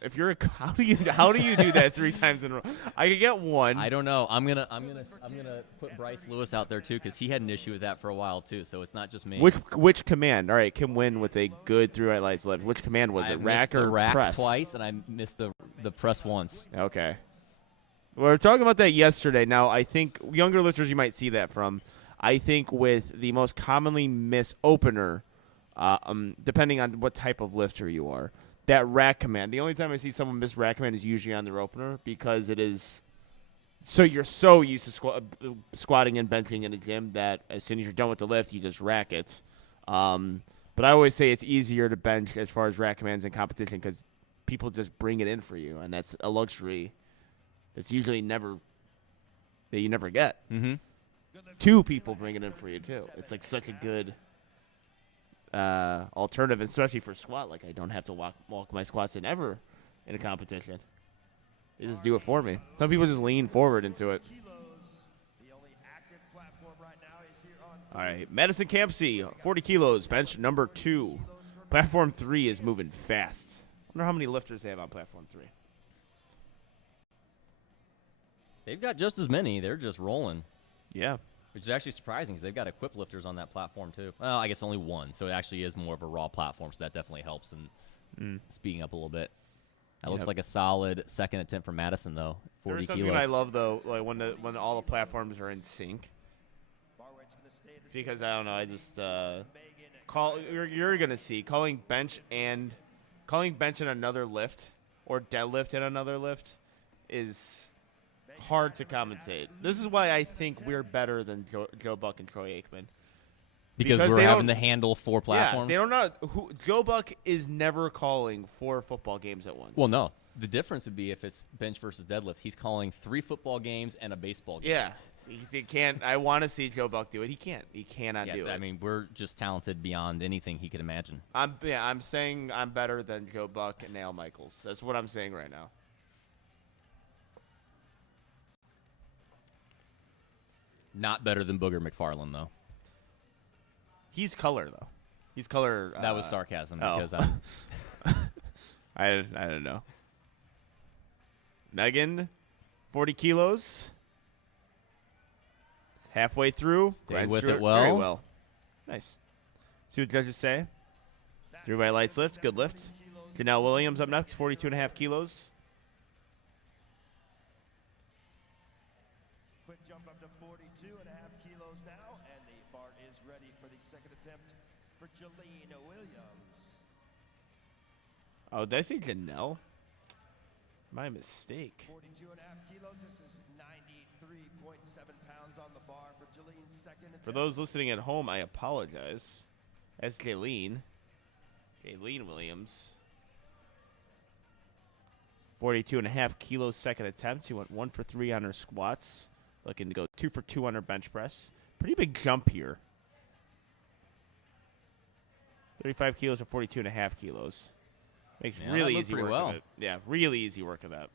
How do you do that 3 times in a row? I could get 1. I don't know. I'm gonna put Bryce Lewis out there too because he had an issue with that for a while too. So it's not just me. Which command? All right, can win with a good 3 right lights left. Which command was it? Rack or rack press? Twice, and I missed the press once. Okay. We were talking about that yesterday. Now I think younger lifters you might see that from. I think with the most commonly missed opener, depending on what type of lifter you are. That rack command. The only time I see someone miss rack command is usually on their opener because it is so you're so used to squatting and benching in the gym that as soon as you're done with the lift, you just rack it. But I always say it's easier to bench as far as rack commands in competition because people just bring it in for you, and that's a luxury that's usually that you never get. Mm-hmm. 2 people bring it in for you too. It's like such a good alternative, especially for squat. Like I don't have to walk my squats in ever in a competition. They just do it for me. Some people just lean forward into it. All right, Madison Campsey, 40 kilos, bench number 2. Platform 3 is moving fast. I wonder how many lifters they have on platform 3. They've got just as many. They're just rolling. Yeah. Which is actually surprising because they've got equipped lifters on that platform too. Well, I guess only 1, so it actually is more of a raw platform, so that definitely helps in speeding up a little bit. That looks like a solid second attempt for Madison, though. 40 There's something kilos. I love, though, like when all the platforms are in sync. Because, I don't know, I just you're going to see calling bench in another lift or deadlift in another lift is hard to commentate. This is why I think we're better than Joe Buck and Troy Aikman. Because we're having to handle 4 platforms? Yeah, they don't know. Joe Buck is never calling 4 football games at once. Well, no. The difference would be if it's bench versus deadlift. He's calling 3 football games and a baseball game. Yeah. He can't. I want to see Joe Buck do it. He can't. He cannot do it. I mean, we're just talented beyond anything he could imagine. I'm saying I'm better than Joe Buck and Al Michaels. That's what I'm saying right now. Not better than Booger McFarland, though. He's color, though. He's color. That was sarcasm because I don't know. Megan, 40 kilos. Halfway through. Stayed with through it well. Very well. Nice. See what judges say. 3 by lights lift. Good lift. Janelle Williams up next, 42.5 kilos. Quick jump up to 42.5 kilos now, and the bar is ready for the second attempt for Jalene Williams. Oh, did I say Janelle? My mistake. 42.5 kilos. This is 93.7 pounds on the bar for Jalene's second attempt. For those listening at home, I apologize. That's Jalene Williams. 42.5 kilos second attempt. She went 1 for 3 on her squats. Looking to go 2 for 2 on her bench press. Pretty big jump here. 35 kilos or 42.5 kilos. Makes really easy work of it. Yeah, really easy work of that.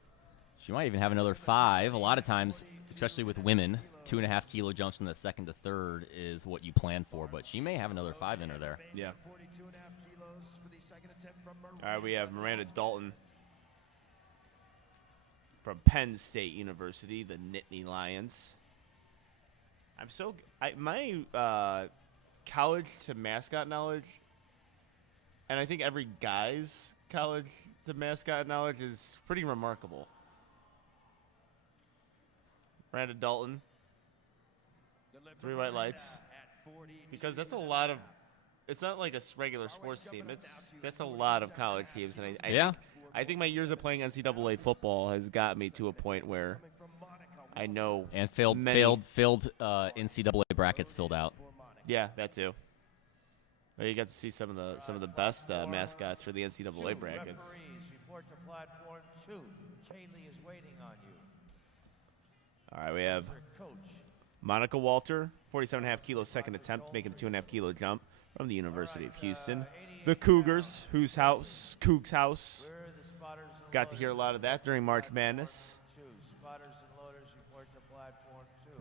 She might even have another 5. A lot of times, especially with women, 2.5 kilo jumps from the second to third is what you plan for, but she may have another 5 in her there. Yeah. 42.5 kilos for the second attempt from Miranda. All right, we have Miranda Dalton from Penn State University, the Nittany Lions. My college to mascot knowledge, and I think every guy's college to mascot knowledge is pretty remarkable. Miranda, Dalton. 3 white lights. Because that's a lot of. It's not like a regular sports team. That's a lot of college teams, and I think my years of playing NCAA football has got me to a point where I know And failed NCAA brackets filled out. Yeah, that too. Well, you got to see some of the best mascots for the NCAA brackets. Report to platform 2. Kaylee is waiting on you. All right, we have Coach. Monica Walter, 47.5 kilo second attempt, making the 2.5 kilo jump from the University of Houston. The Cougars, Cougs House, got to hear a lot of that during March Madness.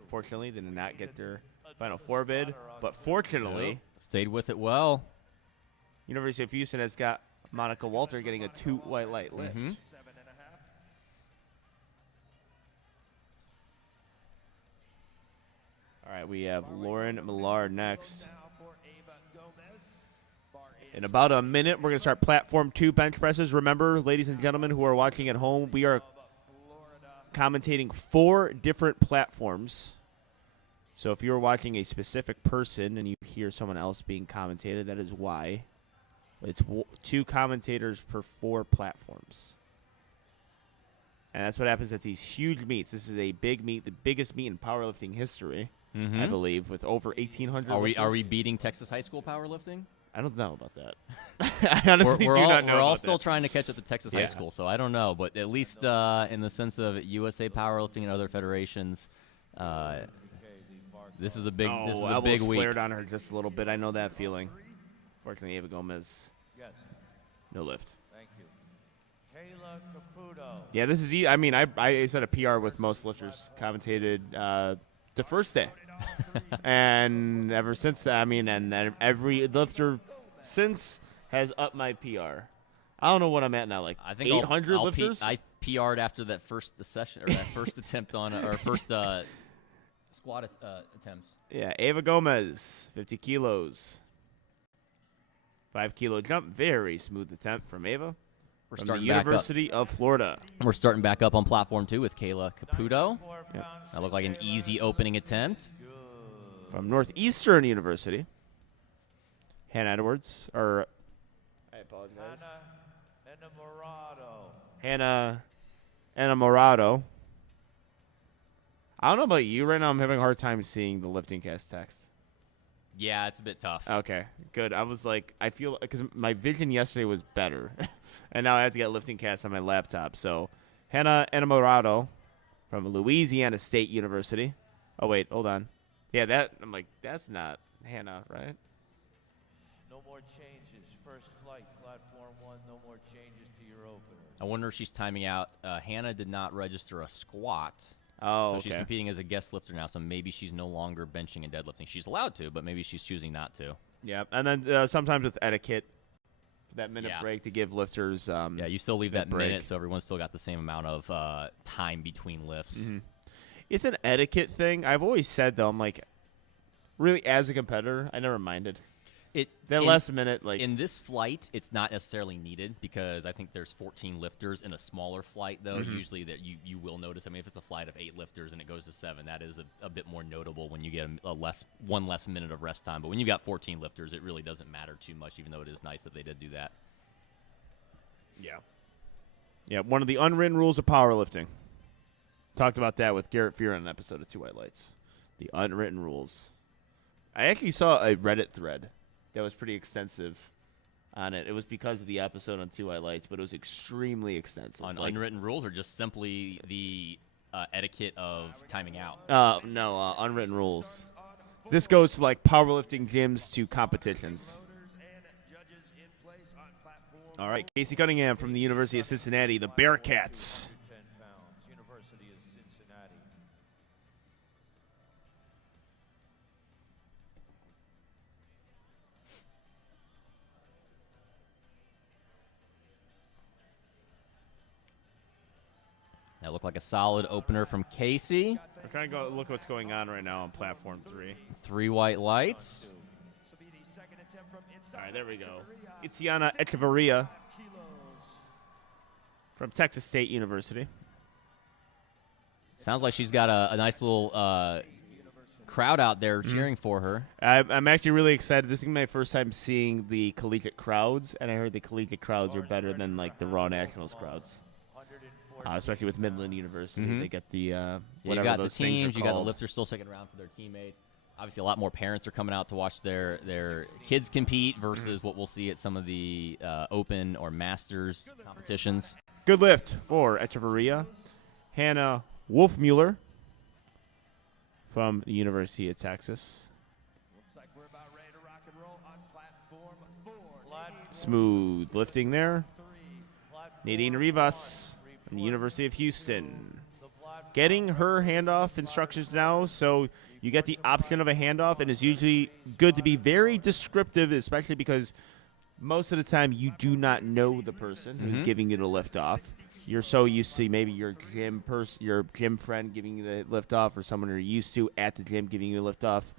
Unfortunately, they did not get their Final Four bid, but fortunately, Stayed with it well. University of Houston has got Monica Walter getting a 2 white light lift. All right, we have Lauren Millard next. In about a minute, we're going to start Platform 2 bench presses. Remember, ladies and gentlemen who are watching at home, we are commentating 4 different platforms. So if you're watching a specific person and you hear someone else being commentated, that is why. It's 2 commentators per 4 platforms. And that's what happens at these huge meets. This is a big meet, the biggest meet in powerlifting history, I believe, with over 1,800 Are we beating Texas high school powerlifting? I don't know about that. I honestly do not know. We're all about still that. trying to catch up to Texas high school, so I don't know. But at least in the sense of USA powerlifting and other federations, this is a big elbows week. Flared on her just a little bit. I know that feeling. Fortunately, Ava Gomez, no lift. Thank you. Kayla Caputo. Yeah, this is. I mean, I set a PR with most lifters commentated the first day, and ever since that, I mean, and every lifter since has upped my PR. I don't know what I'm at now, like I think 800 lifters. I PR'd after that first session or that first attempt on our first squat attempts. Yeah, Ava Gomez, 50 kilos. 5 kilo jump, very smooth attempt from Ava. We're From the starting back up. University of Florida. We're starting back up on platform 2 with Kayla Caputo. That looked like an easy opening attempt. From Northeastern University. Hannah Edwards, or I apologize. Hannah Enamorado. I don't know about you right now. I'm having a hard time seeing the lifting cast text. Yeah, it's a bit tough. Okay, good. I was like, I feel, because my vision yesterday was better, and now I have to get lifting cast on my laptop. So, Hannah Enamorado from Louisiana State University. Oh, wait, hold on. Yeah, I'm like, that's not Hannah, right? No more changes. First flight, platform 1. No more changes to your opener. I wonder if she's timing out. Hannah did not register a squat. Oh, So okay. she's competing as a guest lifter now, so maybe she's no longer benching and deadlifting. She's allowed to, but maybe she's choosing not to. Yeah, and then sometimes with etiquette, that minute Yeah. break to give lifters. Yeah, you still leave that break. minute, so everyone's still got the same amount of time between lifts. It's an etiquette thing. I've always said, though, I'm like, really, as a competitor, I never minded. That last minute, like. In this flight, it's not necessarily needed because I think there's 14 lifters in a smaller flight, though. Usually that you will notice. I mean, if it's a flight of 8 lifters and it goes to 7, that is a bit more notable when you get one less minute of rest time. But when you got 14 lifters, it really doesn't matter too much, even though it is nice that they did do that. Yeah. Yeah, one of the unwritten rules of powerlifting. Talked about that with Garrett Fear on an episode of Two White Lights. The unwritten rules. I actually saw a Reddit thread that was pretty extensive on it. It was because of the episode on Two White Lights, but it was extremely extensive. On unwritten rules or just simply the etiquette of timing out? No, unwritten rules. This goes to like powerlifting gyms to competitions. All right, Casey Cunningham from the University of Cincinnati, the Bearcats. 10 pounds. University of Cincinnati. That looked like a solid opener from Casey. We're trying to go look what's going on right now on platform 3. 3 white lights. All right, there we go. Itziana Echeverria from Texas State University. Sounds like she's got a nice little crowd out there cheering for her. I'm actually really excited. This is my first time seeing the collegiate crowds, and I heard the collegiate crowds are better than like the Raw Nationals crowds. Especially with Midland University, they get the whatever you got those the things teams, are you got the called. lifters still sticking around for their teammates. Obviously, a lot more parents are coming out to watch their kids compete versus what we'll see at some of the Open or Masters competitions. Good lift for Echeverria. Hannah Wolfmuller from the University of Texas. Looks like we're about ready to rock and roll on platform 4. Smooth lifting there. Nadine Rivas from the University of Houston. Getting her handoff instructions now, so you get the option of a handoff, and it's usually good to be very descriptive, especially because most of the time you do not know the person who's giving you the lift off. You're so used to maybe your gym friend giving you the lift off, or someone you're used to at the gym giving you a lift off.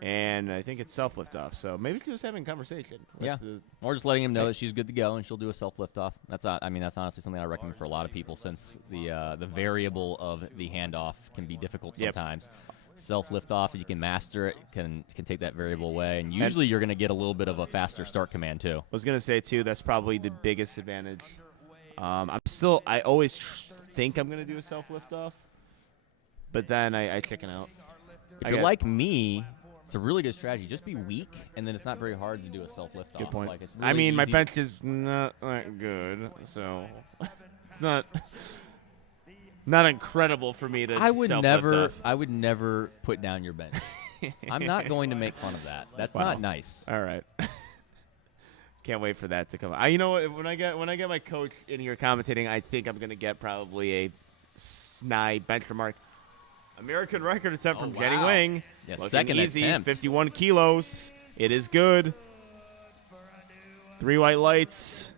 And I think it's self lift off, so maybe she was having a conversation. Yeah, or just letting him know that she's good to go and she'll do a self lift off. That's that's honestly something I recommend for a lot of people, since the variable of the handoff can be difficult sometimes. Self lift off, if you can master it, can take that variable away, and usually you're going to get a little bit of a faster start command too. I was going to say too, that's probably the biggest advantage. I always think I'm going to do a self lift off, but then I chicken out. If you're like me, it's a really good strategy. Just be weak, and then it's not very hard to do a self lift off. Good point. Like, it's really easy. my bench is not that good, so it's not incredible for me to. I would self-lift off. never put down your bench. I'm not going to make fun of that. That's not nice. All right. Can't wait for that to come. You know what? When I get my coach in here commentating, I think I'm gonna get probably a snide bench remark. American record attempt from Jenny Wing. Yeah, Looking second easy, attempt. 51 kilos. It is good. 3 white lights.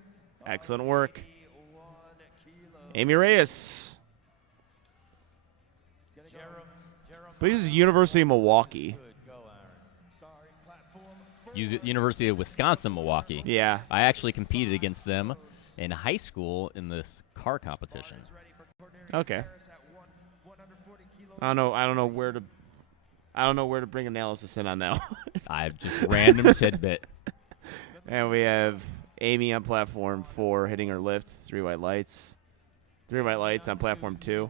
Excellent work. Amy Reyes. But this is University of Milwaukee. University of Wisconsin, Milwaukee. Yeah. I actually competed against them in high school in this car competition. Okay. I don't know where to bring analysis in on that one. I've just random tidbit. And we have Amy on platform 4 hitting her lift, 3 white lights. 3 white lights on platform 2.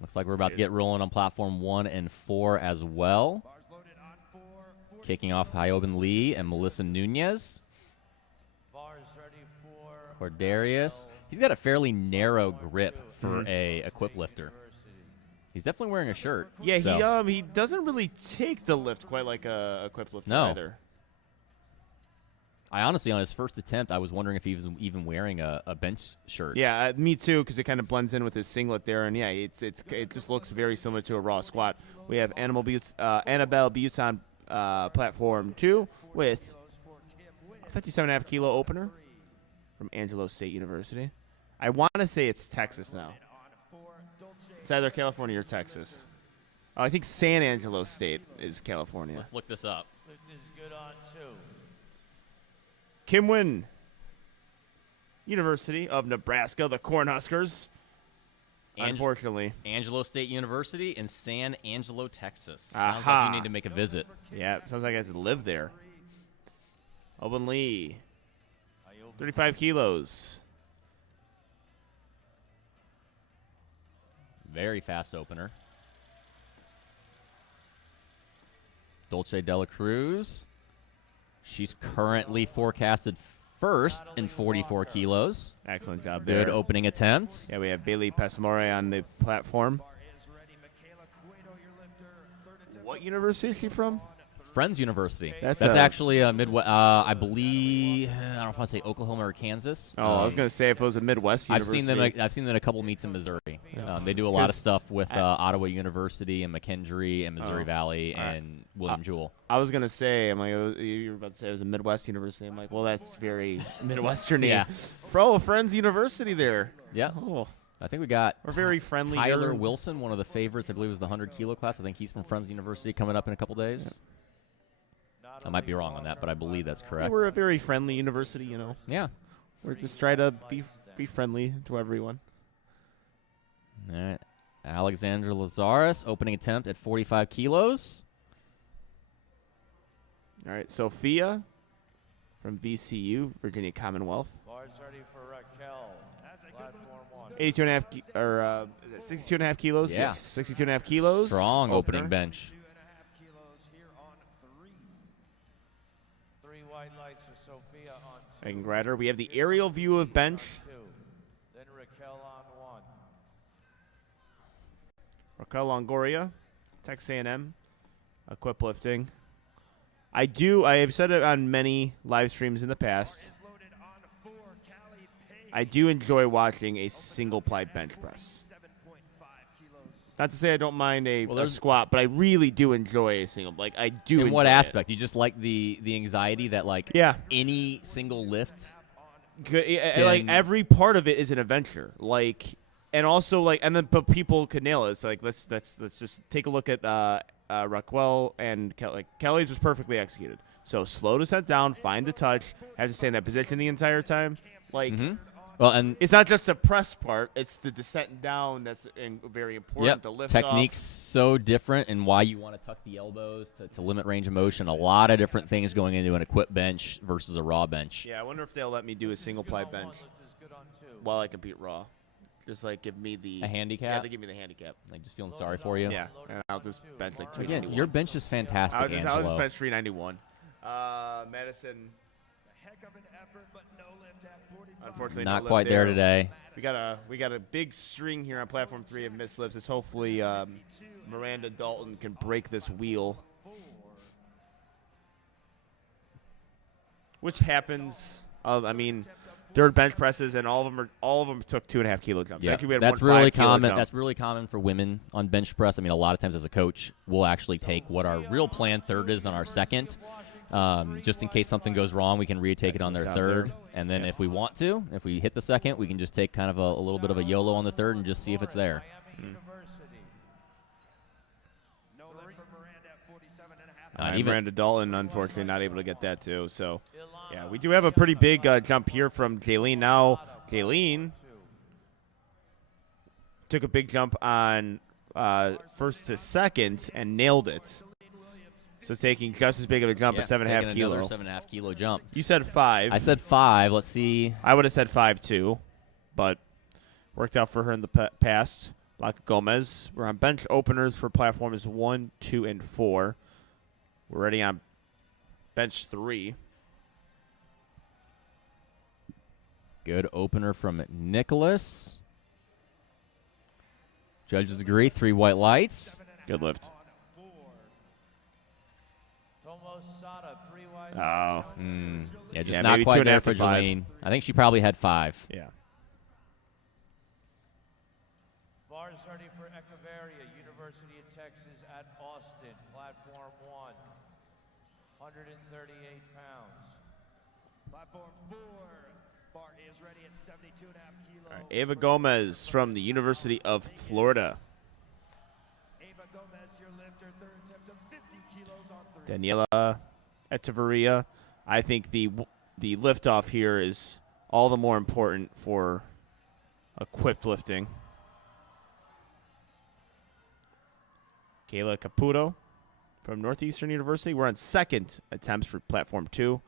Looks like we're about to get rolling on platform 1 and 4 as well. Kicking off Hyobin Lee and Melissa Nunez. Cordarius. He's got a fairly narrow grip for a equip lifter. He's definitely wearing a shirt. Yeah, so. he doesn't really take the lift quite like a equip lifter No. either. I honestly, on his first attempt, I was wondering if he was even wearing a bench shirt. Yeah, me too, because it kind of blends in with his singlet there, and yeah, it just looks very similar to a raw squat. We have Annabelle Buttes on platform 2 with a 57.5 kilo opener from Angelo State University. I want to say it's Texas now. It's either California or Texas. Oh, I think San Angelo State is California. Let's look this up. Kim Wynn, University of Nebraska, the Cornhuskers. Unfortunately. Angelo State University in San Angelo, Texas. Sounds like you need to make a visit. Yeah, sounds like I have to live there. Owen Lee, 35 kilos. Very fast opener. Dolce Dela Cruz. She's currently forecasted first in 44 kilos. Excellent job there. Good opening attempt. Yeah, we have Bailey Pasmore on the platform. What university is she from? Friends University. That's actually a Midwest. I believe I don't know if I want to say Oklahoma or Kansas. Oh, I was going to say if it was a Midwest university. I've seen them in a couple meets in Missouri. They do a lot of stuff with Ottawa University and McKendree and Missouri Valley and William Jewell. I was going to say, I'm like, you were about to say it was a Midwest university. I'm like, well, that's very Midwestern. Yeah. Friends University there. Yeah. Oh. I think we got We're very friendly Tyler here. Wilson, one of the favorites. I believe was the 100 kilo class. I think he's from Friends University, coming up in a couple days. Yeah. I might be wrong on that, but I believe that's correct. We're a very friendly university, you know. Yeah. We're just try to be be friendly to everyone. All right. Alexandra Lazarus, opening attempt at 45 kilos. All right, Sophia from VCU, Virginia Commonwealth. Bars ready for Raquel. Platform 1. 62 and a half kilos. Yeah. Yes, 62 and a half kilos. Strong Opener. opening bench. 2.5 kilos here on 3. 3 white lights for Sophia on 2. I can grab her. We have the aerial view of bench. 2. Then Raquel on 1. Raquel Longoria, Texas A&M, equip lifting. I have said it on many live streams in the past. Is loaded on 4. Callie Page. I do enjoy watching a single ply bench press. 7.5 kilos. Not to say I don't mind a Well, there's- squat, but I really do enjoy a single. Like I do. In what enjoy it. aspect? You just like the anxiety that like Yeah. any single lift. Like every part of it is an adventure. Like, and also like, and then but people could nail it. It's like let's just take a look at Raquel and Kelly. Kelly's was perfectly executed. So slow to set down, find the touch, have to stay in that position the entire time. Like Well, and it's not just the press part; it's the descent down that's very important. yep, The lift technique's off. so different, and why you want to tuck the elbows to limit range of motion. A lot of different things going into an equipped bench versus a raw bench. Yeah, I wonder if they'll let me do a single ply bench Good on 2. while I compete raw. Just like give me the A handicap? Yeah, they give me the handicap. Like just feeling sorry for you. Yeah, and I'll just bench like Again, 391. your bench is fantastic, I'll just Angelo. bench 391. Madison, A heck of an effort, but no lift at 45. unfortunately, Not no lift quite there today. We got a big string here on platform 3 of missed lifts. As hopefully Miranda Dalton can break this wheel, which happens. I mean, third bench presses, and all of them took 2.5 kilo jumps. Yeah, Actually, we had that's one really 5 kilo common. jump. That's really common for women on bench press. I mean, a lot of times as a coach, we'll actually take what our real planned third is on our second, just in case something goes wrong. We can retake it on their Excellent job third, there. and then if we want to, if we hit the second, we can just take kind of a little bit of a YOLO on the third and just see if it's there. Miami University. No lift for Miranda at 47.5. And Even Miranda Dalton, unfortunately, not able to get that too. So, yeah, we do have a pretty big jump here from Jaylene. Now, Jaylene took a big jump on first to second and nailed it. So taking just as big of a jump, yeah, a 7.5 taking kilo. another 7.5 kilo jump. You said 5. I said 5. Let's see. I would have said 5 too, but worked out for her in the past. Blanco Gomez. We're on bench openers for platforms 1, 2, and 4. We're already on bench 3. Good opener from Nicholas. Judges agree. 3 white lights. Good lift. Tomo Sada, 3 wide. Oh, Yeah, just Yeah, not maybe quite there 2.5 for to 5. Jolene. I think she probably had 5. yeah. Bars ready for Echeverria, University of Texas at Austin, platform 1. 138 pounds. Platform 4. Bar is ready at 72.5 kilos. All right, Ava Gomez from the University of Florida. Ava Gomez, your lifter, third attempt of 50 kilos on 3. Daniela Echeverria. I think the liftoff here is all the more important for equipped lifting. Kayla Caputo from Northeastern University. We're on second attempts for platform 2.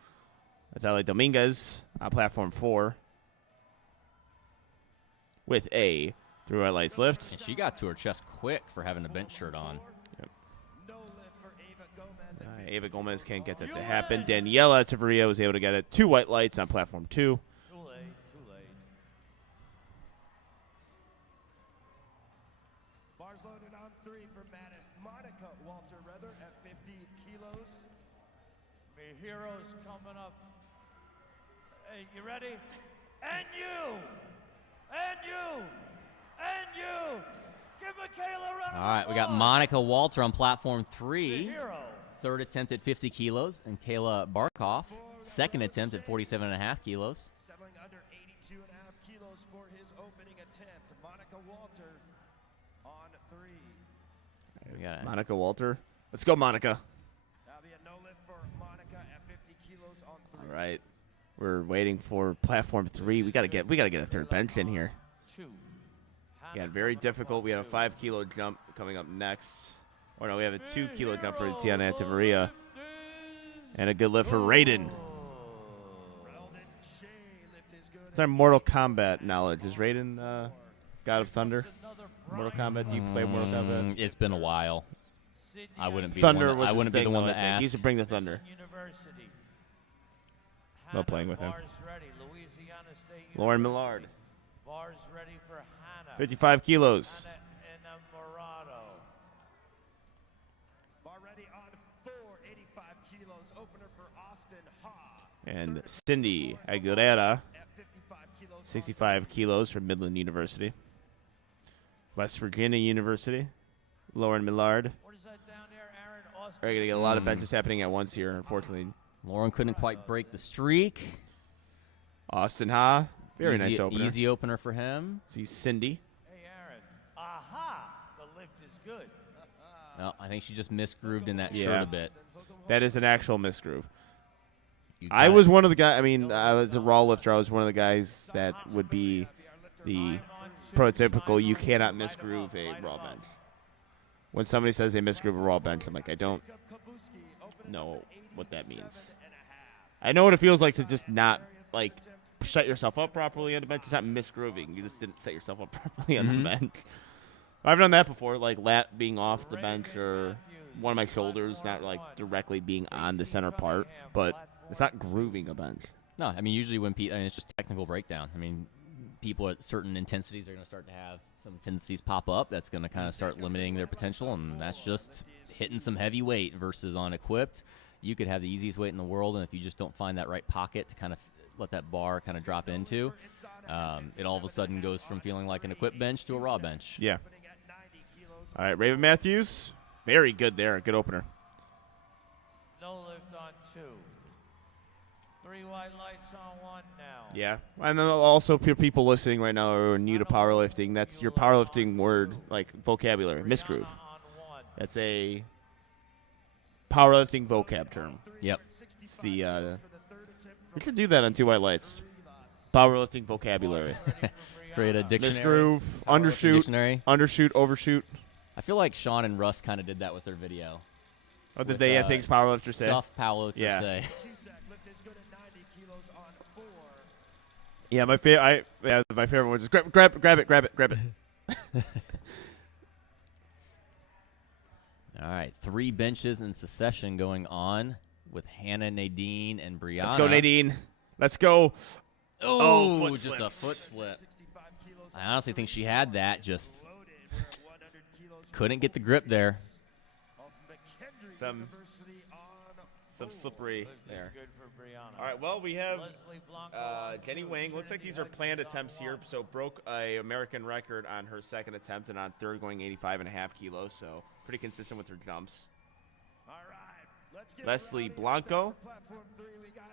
Natalia Dominguez on platform 4 with a 3 white lights lift. And she got to her chest quick for having a bench shirt on. No lift for Ava Gomez. Ava Gomez can't get that to happen. Daniela Echeverria was able to get it. 2 white lights on platform 2. Too late, too late. Bars loaded on 3 for Monica Walter Rather at 50 kilos. My hero's coming up. Hey, you ready? And you! And you! And you! Give Michaela a round of All right, we got applause. Monica Walter on platform The 3. hero. Third attempt at 50 kilos. And Kayla Barkoff, second attempt at 47.5 kilos. Settling under 82.5 kilos for his opening attempt. Monica Walter on 3. We got Monica Walter. Let's go, Monica. That'll be a no lift for Monica at 50 kilos on 3. All right. We're waiting for platform 3. We gotta get a third bench in here. Again, very difficult. We have a 5 kilo jump coming up next. Or no, we have a 2 kilo jump for Tiana Antamaria. And a good lift for Raiden. It's our Mortal Kombat knowledge. Is Raiden God of Thunder? Mortal Kombat? Do you play Mortal Kombat? It's been a while. I wouldn't be Thunder the one, was I wouldn't be the one to He ask. used to bring the Thunder. Love playing with him. Lauren Millard. 55 kilos. Bar ready on 4, 85 kilos. Opener for Austin Ha. And Cindy Aguilera, At 55 kilos. 65 kilos from Midland University. West Virginia University. Lauren Millard. We're going to get a lot of benches happening at once here, unfortunately. Lauren couldn't quite break the streak. Austin Ha, very Easy- nice opener. Easy opener for him. See Cindy. Hey, Aaron. Aha! The lift is good. No, I think she just misgrooved in that Yeah. shirt a bit. That is an actual misgroove. You I got was it. one of the guys, I mean, I was a raw lifter. I was one of the guys that would be the prototypical, you cannot misgroove a raw bench. When somebody says they misgroove a raw bench, I'm like, I don't know what that means. I know what it feels like to just not, like, set yourself up properly on the bench. It's not misgrooving. You just didn't set yourself up properly on the bench. I've done that before, like lat being off the bench or one of my shoulders not, like, directly being on the center part, but it's not grooving a bench. No, I mean, usually when people, I mean, it's just technical breakdown. I mean, people at certain intensities are going to start to have some tendencies pop up. That's going to kind of start limiting their potential, and that's just hitting some heavy weight versus on equipped. You could have the easiest weight in the world, and if you just don't find that right pocket to kind of let that bar kind of drop into, it all of a sudden goes from feeling like an equipped bench to a raw bench. Yeah. All right, Raven Matthews. Very good there. Good opener. No lift on 2. 3 white lights on 1 now. Yeah. And then also for people listening right now who are new to powerlifting, that's your powerlifting word, like vocabulary, misgroove. That's a powerlifting vocab term. Yep. It's the we should do that on 2 white lights. Powerlifting vocabulary. Create a dictionary. Misgroove, Powerlifting undershoot, dictionary. undershoot, overshoot. I feel like Sean and Russ kind of did that with their video. Oh, did With, they things powerlifters say? Stuff powerlifters Yeah. say. Lift is good at 90 kilos on 4. Yeah, my favorite one is grab it. All right, 3 benches in succession going on with Hannah, Nadine, and Brianna. Let's go, Nadine. Let's go. Oh, foot just a slips. foot slip. I honestly think she had that, just couldn't get the grip there. Some slippery there. Good for Brianna. All right, well, we have Leslie Blanco on Jenny 2. Wang. Looks like these are planned attempts here. So broke a American record on her second attempt, and on third going 85.5 kilos. So pretty consistent with her jumps. All right, let's get Leslie ready. Blanco, Platform 3, we got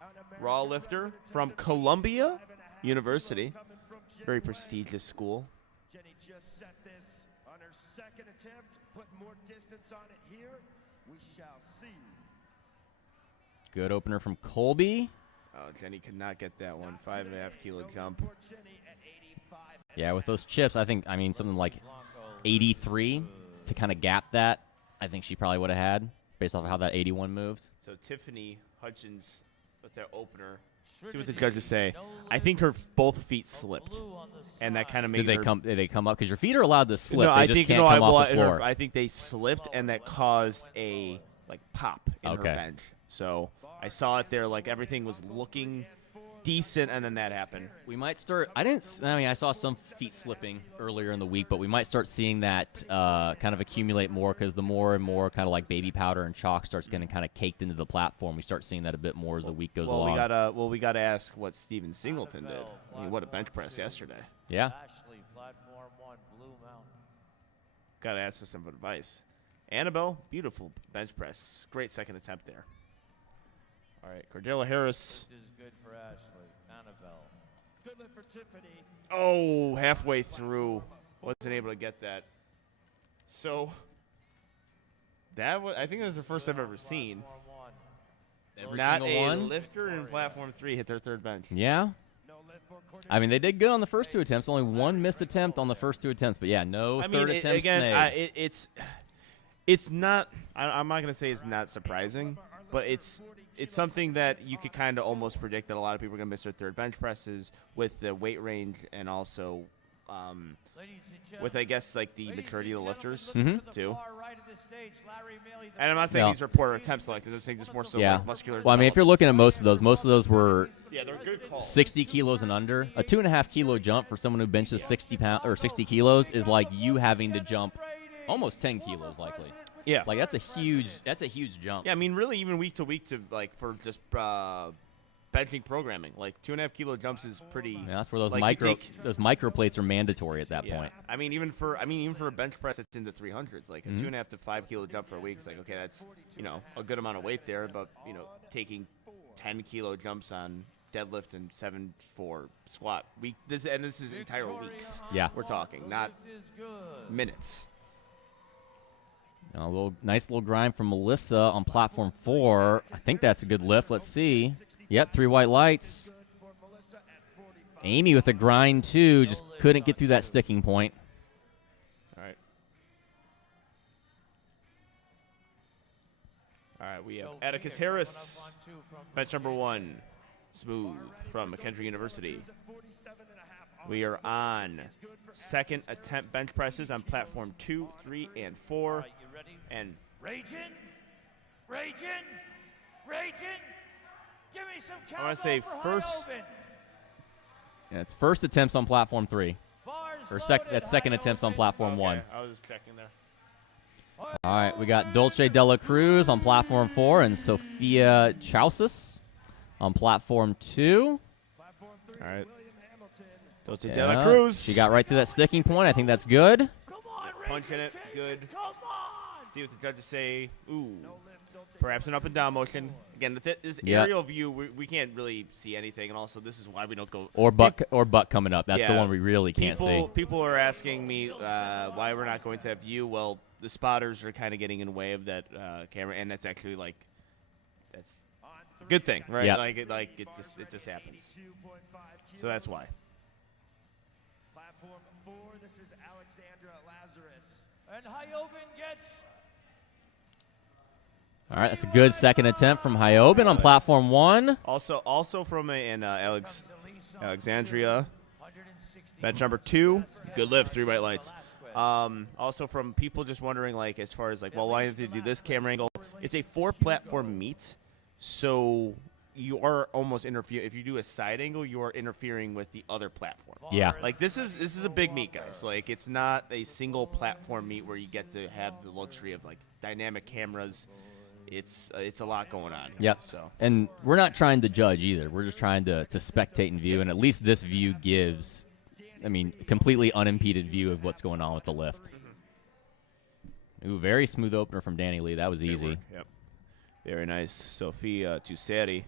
an American raw lifter record from attempt at Columbia 85.5 University. kilos coming from Jenny Very Wang. prestigious school. Jenny just set this on her second attempt. Put more distance on it here. We shall see. Good opener from Colby. Oh, Jenny could not get that one. 5.5 kilo jump. For Jenny at 85. Yeah, with those chips, I mean, something like 83 to kind of gap that, I think she probably would have had based off of how that 81 moved. So Tiffany Hutchins with their opener. See what the judges say. I think her both feet slipped, and that kind of made Did her. they come up? Because your feet are allowed to slip. No, they I just think can't no. come off the floor. I think they slipped, and that caused a pop in her Okay. bench. So I saw it there, like everything was looking decent, and then that happened. We might start. I saw some feet slipping earlier in the week, but we might start seeing that kind of accumulate more because the more and more kind of like baby powder and chalk starts getting kind of caked into the platform. We start seeing that a bit more as the week goes along. We gotta ask what Steven Singleton did. I mean, what a bench press yesterday. Yeah. Ashley, platform 1, Blue Mountain. Gotta ask for some advice. Annabelle, beautiful bench press. Great second attempt there. All right, Cordarius Harris. This is good for Ashley. Annabelle. Good lift for Tiffany. Oh, halfway through, wasn't able to get that. So that was, I think that was the first I've ever seen. Platform 1. Every Not single a one. lifter in platform 3 hit their third bench. Yeah. I mean, they did good on the first 2 attempts. Only one missed attempt on the first 2 attempts. But, yeah, no third attempts made. It's not – I'm not going to say it's not surprising, but it's something that you could kind of almost predict that a lot of people are going to miss their third bench presses with the weight range and also with, I guess, like the maturity of the lifters, too. And I'm not saying these are poor attempt selectors. I'm saying just more so like muscular. Well, I mean, if you're looking at most of those were they're good calls. 60 kilos and under. A 2.5 kilo jump for someone who benches 60 kilos is like you having to jump almost 10 kilos likely. Yeah. Like that's a huge jump. Yeah, I mean, really, even week to week to like for just benching programming, like 2.5 kilo jumps is pretty. Yeah, that's where those like, those micro plates are mandatory at that point. I mean, even for a bench press, it's in the 300s. Like a 2.5 to 5 kilo jump for a week is like, okay, that's a good amount of weight there. But taking 10 kilo jumps on deadlift and 7 for squat this is entire weeks. Yeah, we're talking, not minutes. A nice little grind from Melissa on platform 4. I think that's a good lift. Let's see. Yep, 3 white lights. Amy with a grind, too. Just couldn't get through that sticking point. All right, we have Atticus Harris, bench number 1, smooth from McKendree University. We are on second attempt bench presses on platform 2, 3, and 4. And Raging. Give me some I want to say first. Yeah, it's first attempts on platform 3. Or that's second attempts on platform 1. I was just checking there. All right, we got Dolce Dela Cruz on platform 4 and Sophia Torres on platform 2. All right. Dolce Dela Cruz. She got right through that sticking point. I think that's good. Punching it, good. See what the judges say. Ooh, perhaps an up and down motion. Again, this aerial view, we can't really see anything, and also this is why we don't go. Or butt coming up. That's the one we really can't see. People are asking me why we're not going to that view. Well, the spotters are kind of getting in the way of that camera, and that's actually that's a good thing, right? Yeah. It just happens. So that's why. Platform 4, this is Lazarus. And Hyobin gets. All right, that's a good second attempt from Hyobin on platform 1. Also from Alexandria, bench number 2, good lift, 3 white lights. Also from people just wondering, as far as why did they do this camera angle? It's a 4-platform meet, so you are almost interfering. If you do a side angle, you are interfering with the other platform. Yeah. This is a big meet, guys. It's not a single platform meet where you get to have the luxury of dynamic cameras. It's a lot going on. Yep. So, and we're not trying to judge either. We're just trying to spectate and view, and at least this view gives, completely unimpeded view of what's going on with the lift. Ooh, very smooth opener from Danny Lee. That was easy. Yep. Very nice. Sophia Torres,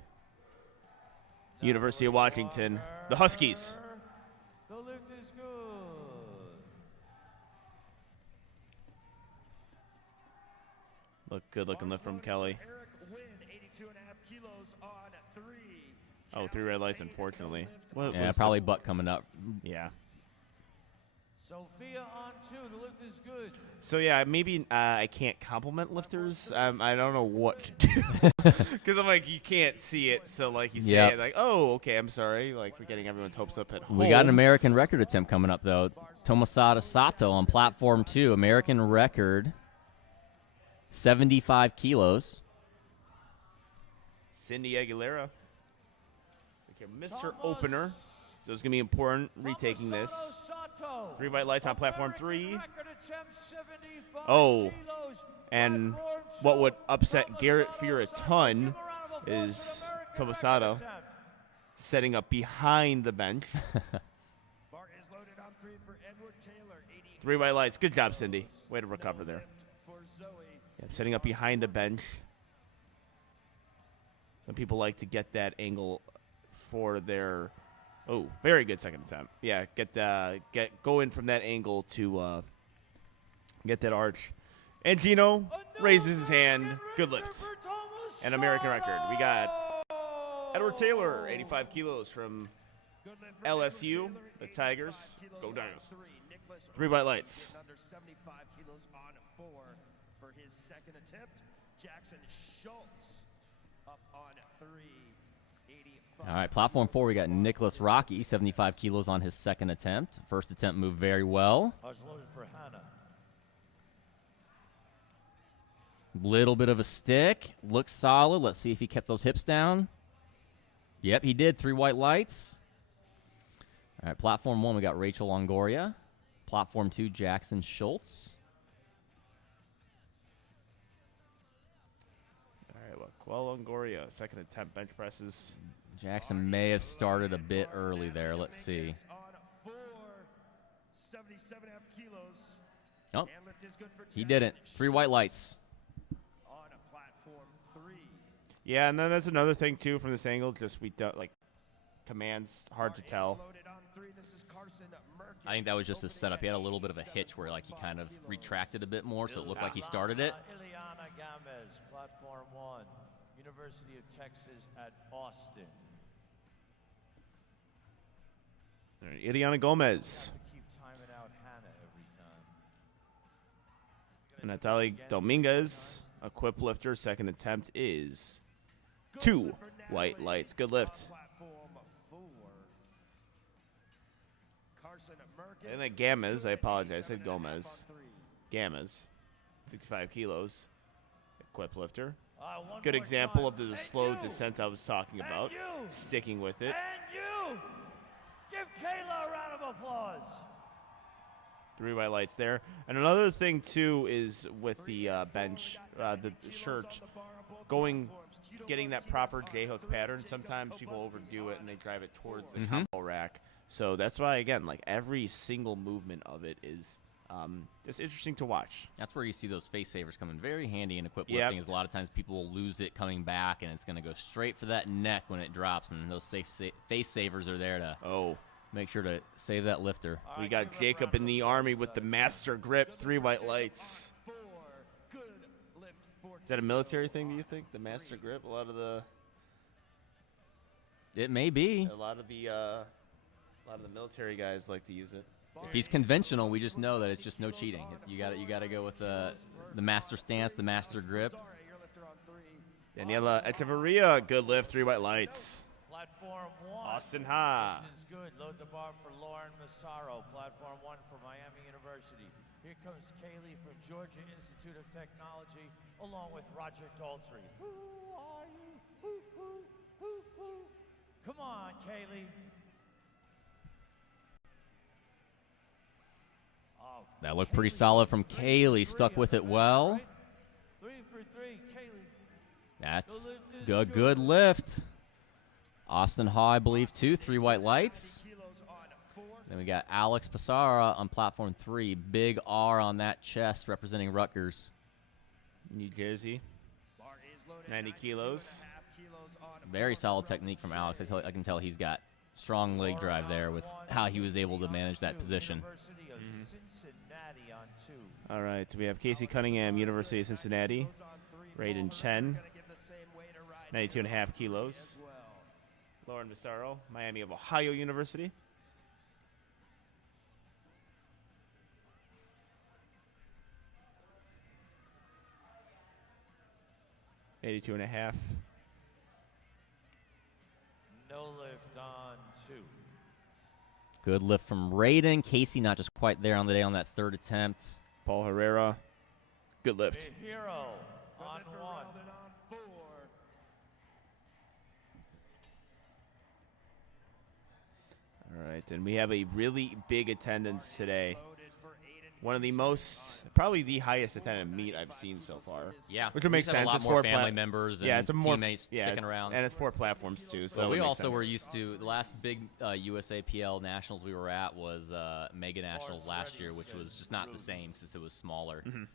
University of Washington, the Huskies. The lift is good. Good looking lift from Kelly. Oh, 3 red lights, unfortunately. Probably butt coming up. Yeah. Sophia on 2. The lift is good. So, yeah, maybe I can't compliment lifters. I don't know what to do. Because I'm you can't see it. So, you say it, oh, okay, I'm sorry. For getting everyone's hopes up at home. We got an American record attempt coming up, though. Tomasada Sato on platform 2. American record, 75 kilos. Cindy Aguilera. We can miss her opener. So it's going to be important retaking this. 3 white lights on platform 3. Oh, and what would upset Garrett Fear a ton is Tomasado setting up behind the bench. 3 white lights. Good job, Cindy. Way to recover there. Yep, setting up behind the bench. Some people like to get that angle for their... Oh, very good second attempt. Yeah, go in from that angle to get that arch. And Gino raises his hand. Good lift. And American record. We got Edward Taylor, 85 kilos from LSU, the Tigers. Go Dinos. 3 white lights. Under 75 kilos on 4 for his second attempt. Jackson Schultz up on 3. 85. All right, platform 4, we got Nicholas Rocky, 75 kilos on his second attempt. First attempt moved very well. I was loaded for Hannah. Little bit of a stick. Looks solid. Let's see if he kept those hips down. Yep, he did. 3 white lights. All right, platform 1, we got Raquel Longoria. Platform 2, Jackson Schultz. All right, well, Raquel Longoria, second attempt bench presses. Jackson may have started a bit early there. Let's see. On 4, 77.5 kilos. Oh, And lift is good for he Jackson didn't. 3 white lights. on platform 3. Yeah, and then that's another thing, too, from this angle. Just we don't, like, commands, hard to tell. Loaded on 3. This is Carson Merkin. I think that was just his setup. He had a little bit of a hitch where like he kind of retracted a bit more, so it looked like he started it. Ileana Gamez, platform 1, University of Texas at Austin. All right, Ileana Gomez. Keep timing out Hannah every time. And Natalie Dominguez, equip lifter, second attempt is 2 white lights. Good lift. Platform 4. Carson Merkin. And then Gamez, I apologize, I said Gomez. Gamez, 65 kilos, equip lifter. One Good more example time. of the And slow you. descent I was talking And about. you. Sticking with it. And you! Give Kayla a round of applause. 3 white lights there. And another thing, too, is with the bench, the shirt, getting that proper J-hook pattern. Sometimes people overdo it and they drive it towards the combo rack. So that's why, again, like every single movement of it is it's interesting to watch. That's where you see those face savers coming very handy in equip Yep. lifting. Is a lot of times people will lose it coming back, and it's going to go straight for that neck when it drops, and those face savers are there to make sure to save that lifter. We got Jacob in the Army with the master grip, 3 white lights. Is that a military thing, do you think? The master grip? A lot of the military guys like to use it. If he's conventional, we just know that it's just no cheating. You got to go with the master stance, the master grip. Daniela Echeverria, good lift, 3 white lights. Platform 1. Austin Ha. This is good. Load the bar for Lauren Massaro. Platform 1 for Miami University. Here comes Kaylee from Georgia Institute of Technology, along with Roger Daltrey. Who are you? Who? Come on, Kaylee. Oh, That looked pretty solid from Kaylee. Stuck with it well. 3 for 3, Kaylee. That's good lift. Austin Ha, I believe, too. 3 white lights. Then we got Alex Basara on platform 3. Big R on that chest representing Rutgers. New Jersey, 90 kilos. Very solid technique from Alex. I can tell he's got strong leg drive there with how he was able to manage that position. University of Cincinnati on 2. All right, we have Casey Cunningham, University of Cincinnati. Raiden Chen, 92.5 kilos. Lauren Massaro, Miami of Ohio University. $82.5. No lift on 2. Good lift from Raiden. Casey not just quite there on the day on that third attempt. Paul Herrera, good lift. A hero on 1. All right, and we have a really big attendance today. One of the most, probably the highest attended meet I've seen so far. Yeah, which would make we just have sense. A lot It's more 4 family members and it's a more, teammates sticking around. And it's 4 platforms too. So Well, we it makes also sense. were used to the last big USAPL Nationals we were at was Mega Nationals last year, which was just not the same since it was smaller. I mean,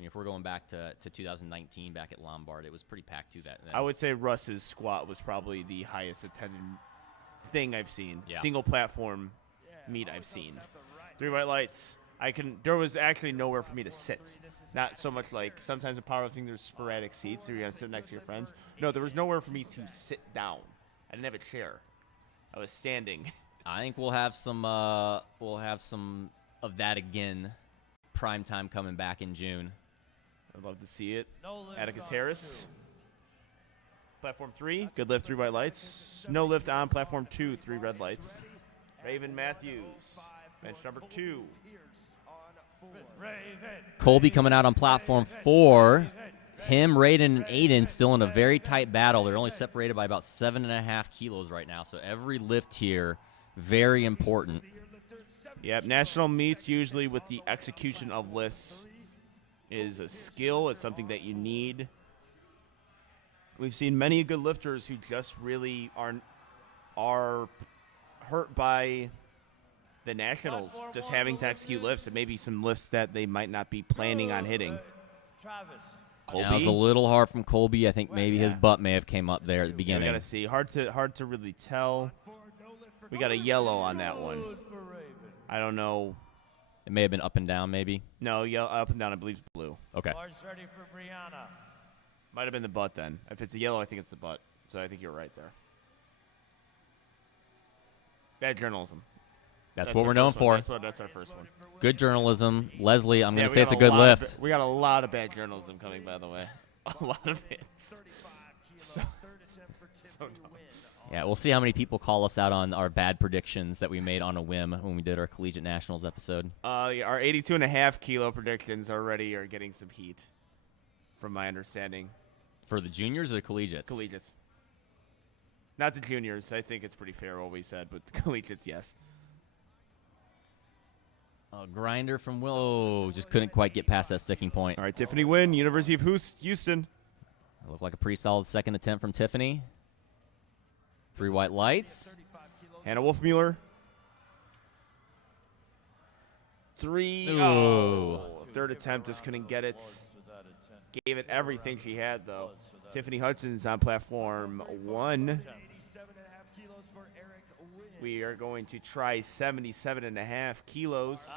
if we're going back to 2019 back at Lombard, it was pretty packed too. I would say Russ's squat was probably the highest attended thing I've seen. Yeah. Single platform meet I've seen. 3 white lights. There was actually nowhere for me to sit. Not so much like sometimes in powerlifting there's sporadic seats, so you're gonna sit next to your friends. No, there was nowhere for me to sit down. I didn't have a chair. I was standing. I think we'll have some of that again. Prime time coming back in June. I'd love to see it. No lift Atticus on Harris. 2. Platform 3, good lift, 3 white lights. No lift on platform 2, 3 red lights. Raven Matthews, bench number 2. Colby coming out on platform 4. Him, Raiden, and Aiden still in a very tight battle. They're only separated by about 7.5 kilos right now. So every lift here, very important. Yep, national meets usually with the execution of lifts is a skill. It's something that you need. We've seen many good lifters who just really are hurt by the nationals, just having to execute lifts, and maybe some lifts that they might not be planning on hitting. Travis. Colby. That was a little hard from Colby. I think maybe his butt may have came up there at the beginning. We gotta see. Hard to really tell. We got a yellow on that one. I don't know. It may have been up and down, maybe. No, up and down. I believe it's blue. Okay. Bars ready for Brianna. Might have been the butt then. If it's a yellow, I think it's the butt. So I think you're right there. Bad journalism. That's what we're known for. That's our first one. Good journalism. Leslie, I'm going Yeah, to we say got it's a good lift. We got a lot of bad journalism coming, by the way. A lot of it. So dumb. Yeah, we'll see how many people call us out on our bad predictions that we made on a whim when we did our Collegiate Nationals episode. Our 82.5 kilo predictions already are getting some heat, from my understanding. For the juniors or the collegiates? Collegiates. Not the juniors. I think it's pretty fair what we said, but the collegiates, yes. A grinder from Willow. Just couldn't quite get past that sticking point. All right, Tiffany Wynn, University of Houston. It looked like a pretty solid second attempt from Tiffany. 3 white lights. Hannah Wolfmueller. 3. Ooh. Oh, third attempt, just couldn't get it. Gave it everything she had, though. Tiffany Hudson's on platform 1. We are going to try 77.5 kilos.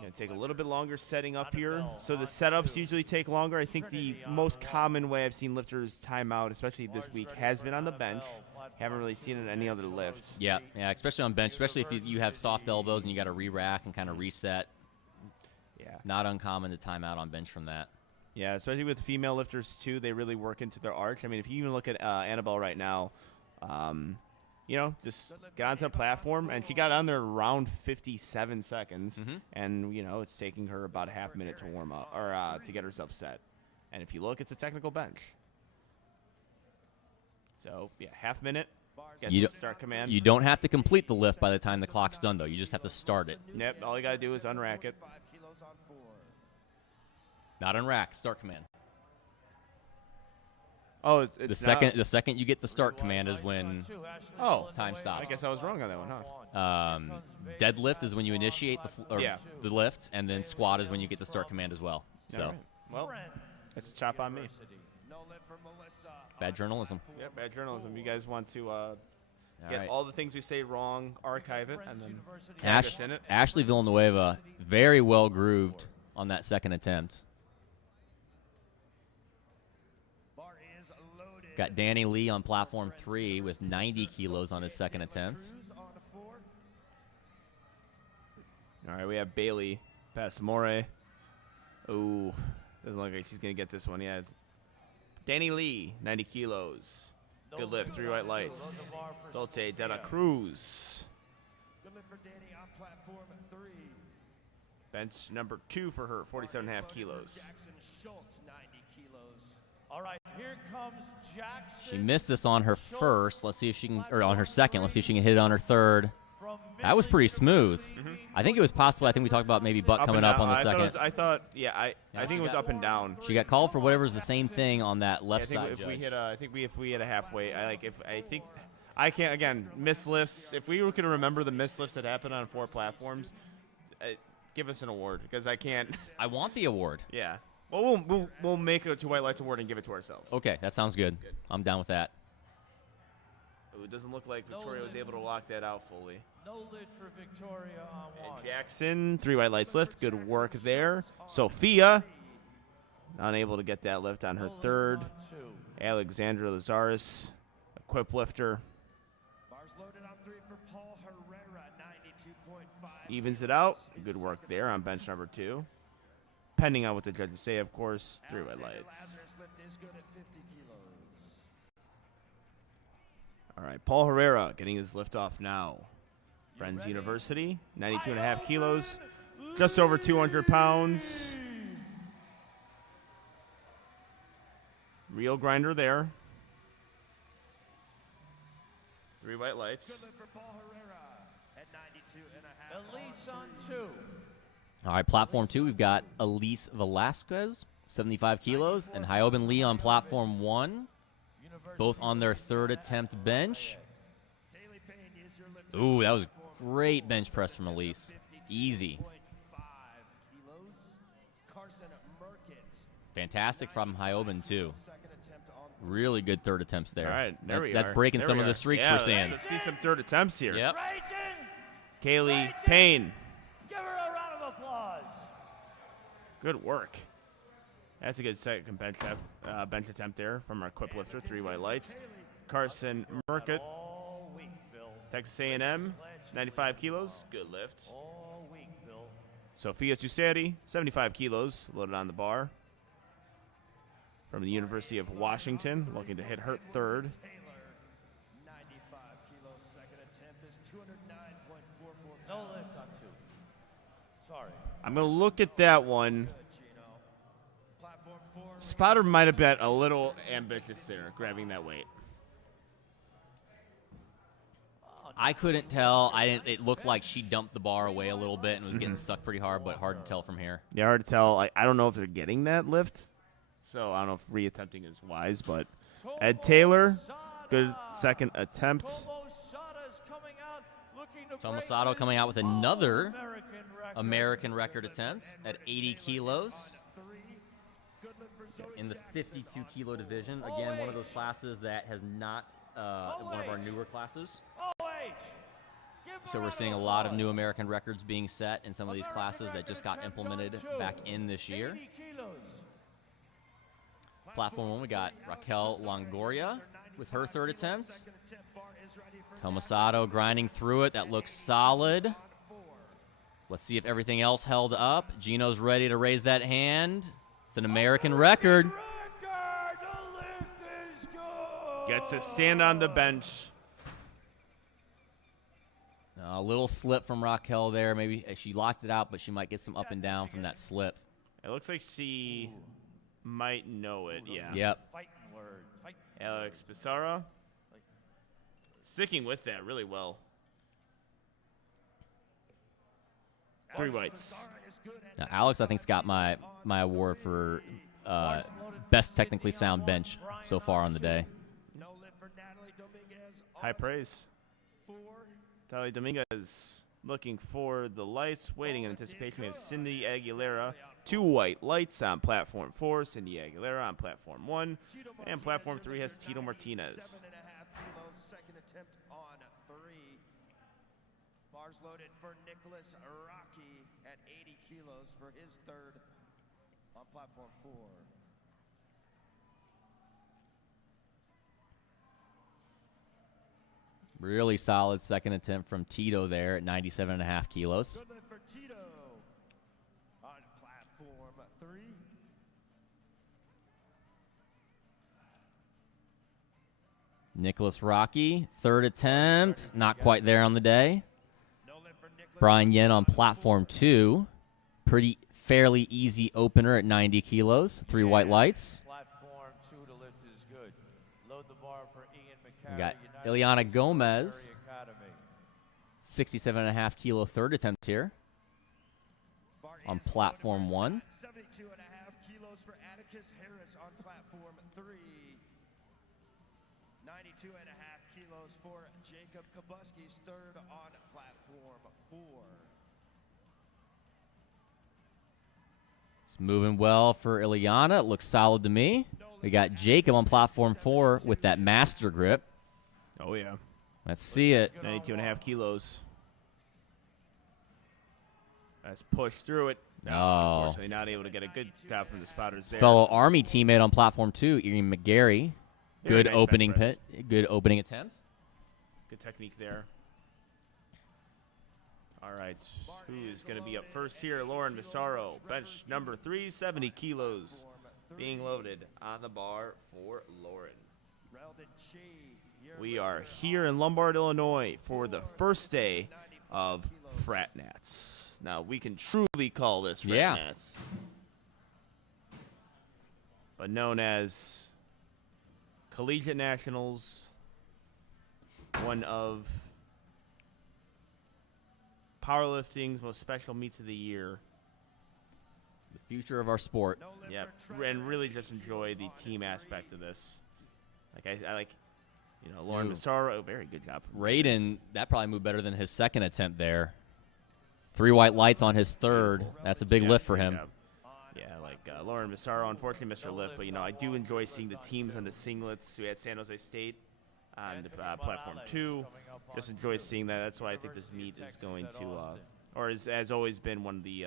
Going to take a little bit longer setting up here. So the setups usually take longer. I think the most common way I've seen lifters time out, especially this week, has been on the bench. Haven't really seen it in any other lift. Yeah, especially on bench, especially if you have soft elbows and you got to re-rack and kind of reset. Yeah. Not uncommon to time out on bench from that. Yeah, especially with female lifters, too. They really work into their arch. I mean, if you even look at Annabelle right now, just get onto the platform, and she got on there around 57 seconds, and, it's taking her about a half minute to warm up, or to get herself set. And if you look, it's a technical bench. So, yeah, half minute, gets the start command. You don't have to complete the lift by the time the clock's done, though. You just have to start it. Yep, all you got to do is unrack it. Not unrack, start command. Oh, it's the second you get the start command is when time stops. I guess I was wrong on that one, huh? Deadlift is when you initiate the lift, and then squat is when you get the start command as well. So, right. Well, it's a chop on me. Bad journalism. Yeah, bad journalism. You guys want to get all the things we say wrong, archive it, and then tag us in it. Ashley Villanueva, very well grooved on that second attempt. Got Danny Lee on platform 3 with 90 kilos on his second attempt. All right, we have Bailey Pasmore. Ooh, doesn't look like she's going to get this one yet. Danny Lee, 90 kilos. Good lift, 3 white lights. Dolce de la Cruz. Good lift for Danny on platform 3. Bench number 2 for her, 47.5 kilos. Jackson Schultz, 90 kilos. All right, here comes Jackson. She missed this on her first. Let's see if she can, or on her second. Let's see if she can hit it on her third. That was pretty smooth. I think it was possible. I think we talked about maybe butt coming up on the second. I think it was up and down. She got called for whatever's the same thing on that left side. If we hit a halfway, I can't again miss lifts. If we could remember the miss lifts that happened on 4 platforms, give us an award because I can't. I want the award. Yeah. Well, we'll make a 2 white lights award and give it to ourselves. Okay, that sounds good. I'm down with that. Ooh, it doesn't look like No Victoria was lid. able to lock that out fully. No lid for Victoria on And one. Jackson, 3 white lights lift. Good work there. Sophia, unable to get that lift on her No lid third. on two. Alexandra Lazarus, equip lifter, Bars loaded on 3 for Paul Herrera, 92.5. evens it out. Good work there on bench number 2. Depending on what the judges say, of course, 3 white Alexander lights. Lazarus lift is good at 50 kilos. All right, Paul Herrera getting his lift off now. Friends University, 92.5 kilos, just over 200 pounds. Real grinder there. 3 white lights. Good lift for Paul Herrera at 92.5. Elise on two. All right, platform 2, we've got Elise Velasquez, 75 kilos, and Hyobin Lee on platform 1, both on their third attempt bench. Haley Payne is your lifter. Ooh, that was great bench press from Elise. Easy. 52.5 kilos. Carson Merkett, Fantastic from Hyobin, too. second attempt on Really good third attempts there. All right, there we That's are. breaking There some we of the are. streaks Yeah, we're seeing. Let's see some third attempts here. Yep. Kaylee Payne, Give her a round of applause. good work. That's a good second bench attempt there from our equip lifter, 3 white lights. Carson Merkett, All week, Bill. Texas A&M, 95 kilos, good lift. All week, Bill. Sophia Torres, 75 kilos, loaded on the bar. From the University of Washington, looking to hit her third. Taylor, 95 kilos, second attempt is 209.44 No pounds. lift on two. Sorry. I'm going to look at that one. Gino. Platform 4. Spotter might have been a little ambitious there, grabbing that weight. I couldn't tell. It looked like she dumped the bar away a little bit and was getting stuck pretty hard, but hard to tell from here. Yeah, hard to tell. I don't know if they're getting that lift, so I don't know if reattempting is wise, but Ed Taylor, good second attempt. Tomasato coming out with another American record attempt at 80 kilos in the 52 kilo division. Again, one of those classes that has not one of our newer classes. So we're seeing a lot of new American records being set in some of these classes that just got implemented back in this year. Platform 1, we got Raquel Longoria with her third attempt. Tomasato grinding through it. That looks solid. Let's see if everything else held up. Gino's ready to raise that hand. It's an American record. Gets a stand on the bench. A little slip from Raquel there. Maybe she locked it out, but she might get some up and down from that slip. It looks like she might know it, yeah. Yep. Fighting words. Fight. Alex Basara, sticking with that really well. 3 whites. Now, Alex, I think, has got my award for best technically sound bench so far on the day. No lift for Natalie Dominguez. High praise. 4. Tali Dominguez looking for the lights, waiting in anticipation. We have Cindy Aguilera, 2 white lights on platform 4. Cindy Aguilera on platform 1. And platform 3 has Tito Martinez. 7.5 kilos, second attempt on 3. Bars loaded for Nicholas Rocky at 80 kilos for his third on platform 4. Really solid second attempt from Tito there at 97.5 kilos. Good lift for Tito on platform 3. Nicholas Rocky, third attempt. Not quite there on the day. No lift for Nicholas. Brian Yen on platform 2. Fairly easy opener at 90 kilos. 3 white lights. Platform 2 to lift is good. Load the bar for Ian McCarry. We got United Ileana States Gomez, Military Academy. 67.5 kilo third attempt here on platform 1. 72.5 kilos for Atticus Harris on platform 3. 92.5 kilos for Jacob Kabuski's third on platform 4. It's moving well for Ileana. It looks solid to me. We got Jacob on platform 4 with that master grip. Oh, yeah. Let's see it. 92.5 kilos. That's pushed through it. Oh. Unfortunately, not able to get a good job from the spotters there. Fellow Army teammate on platform 2, Ian McGarry. Very Good nice opening bench press. pit. Good opening attempt. Good technique there. All right, who's going to be up first here? Lauren Massaro, bench number 370 kilos, being loaded on the bar for Lauren. We are here in Lombard, Illinois for the first day of Frat Nats. Now, we can truly call this Frat Nats, but known as Collegiate Nationals, one of powerlifting's most special meets of the year. The future of our sport. Yep, and really just enjoy the team aspect of this. Like I like, Lauren Massaro, very good job. Raiden, that probably moved better than his second attempt there. 3 white lights on his third. That's a big lift for him. Job. Yeah, like Lauren Massaro, unfortunately missed her lift, but I do enjoy seeing the teams on the singlets. We had San Jose State on platform 2. Just enjoy seeing that. That's why I think this meet is going to, or has always been one of the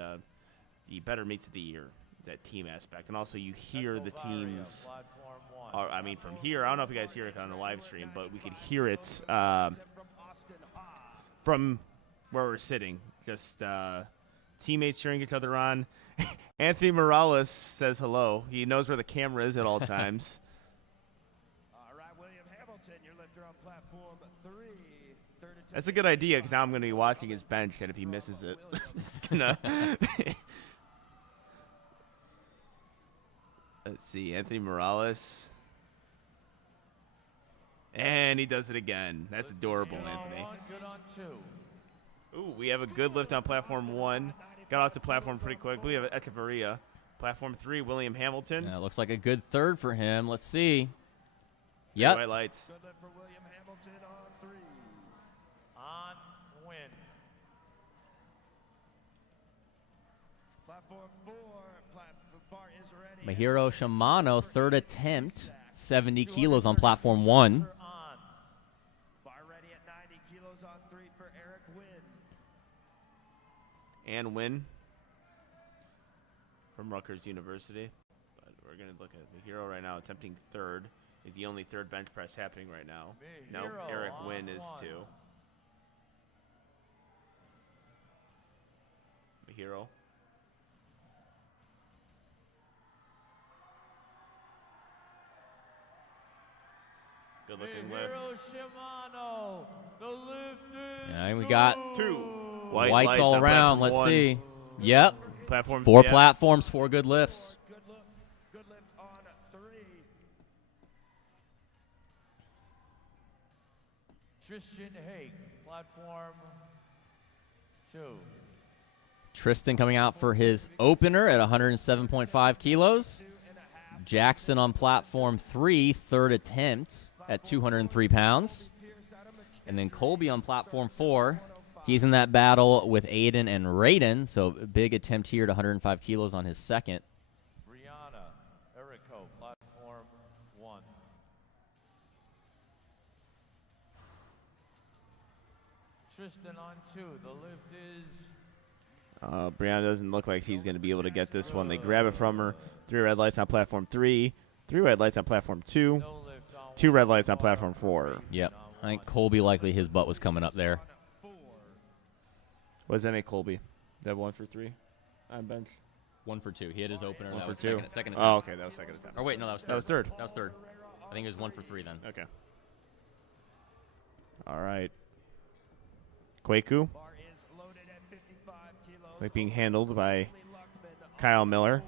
better meets of the year. That team aspect, and also you hear the teams. From here, I don't know if you guys hear it on the live stream, but we could hear it from where we're sitting. Just teammates cheering each other on. Anthony Morales says hello. He knows where the camera is at all times. That's a good idea, because now I'm going to be watching his bench, and if he misses it, it's going to... Let's see, Anthony Morales. And he does it again. That's adorable, Anthony. Ooh, we have a good lift on platform 1. Got off the platform pretty quick. We have Echeverria. Platform 3, William Hamilton. That looks like a good third for him. Let's see. Yep. White lights. Good lift for William Hamilton on 3. On win. Platform 4, bar is ready. Mahiro Shimano, third attempt. 70 kilos on platform 1. Bar ready at 90 kilos on 3 for Eric Wynn. And Wynn from Rutgers University. But we're going to look at Mahiro right now, attempting third. The only third bench press happening right now. No, Eric Wynn is 2. Mahiro. Good looking lift. Shimano, the lift is And we got 2 whites all on around. platform Let's 1. see. Yep. Platform 4 yeah. platforms, 4 good lifts. Good lift on 3. Tristan Haig, platform 2. Tristan coming out for his opener at 107.5 kilos. Jackson on platform 3, third attempt at 203 pounds. And then Colby on platform 4. He's in that battle with Aiden and Raiden, so big attempt here at 105 kilos on his second. Brianna Erico, platform 1. Tristan on 2. The lift is Brianna doesn't look like she's going to be able to get this one. They grab it from her. 3 red lights on platform 3. 3 red lights on platform 2. 2 red lights on platform 4. Yep. I think Colby likely his butt was coming up there. What does that make Colby? That 1 for 3 on bench? 1 for 2. He had his opener. 1 That for was 2. second attempt. Oh, okay. That was second attempt. Or wait, no, that was third. That was third. That was third. I think it was 1 for 3 then. Okay. All right. Kwaku. Bar is loaded at 55 kilos. Like being handled by Kyle Miller.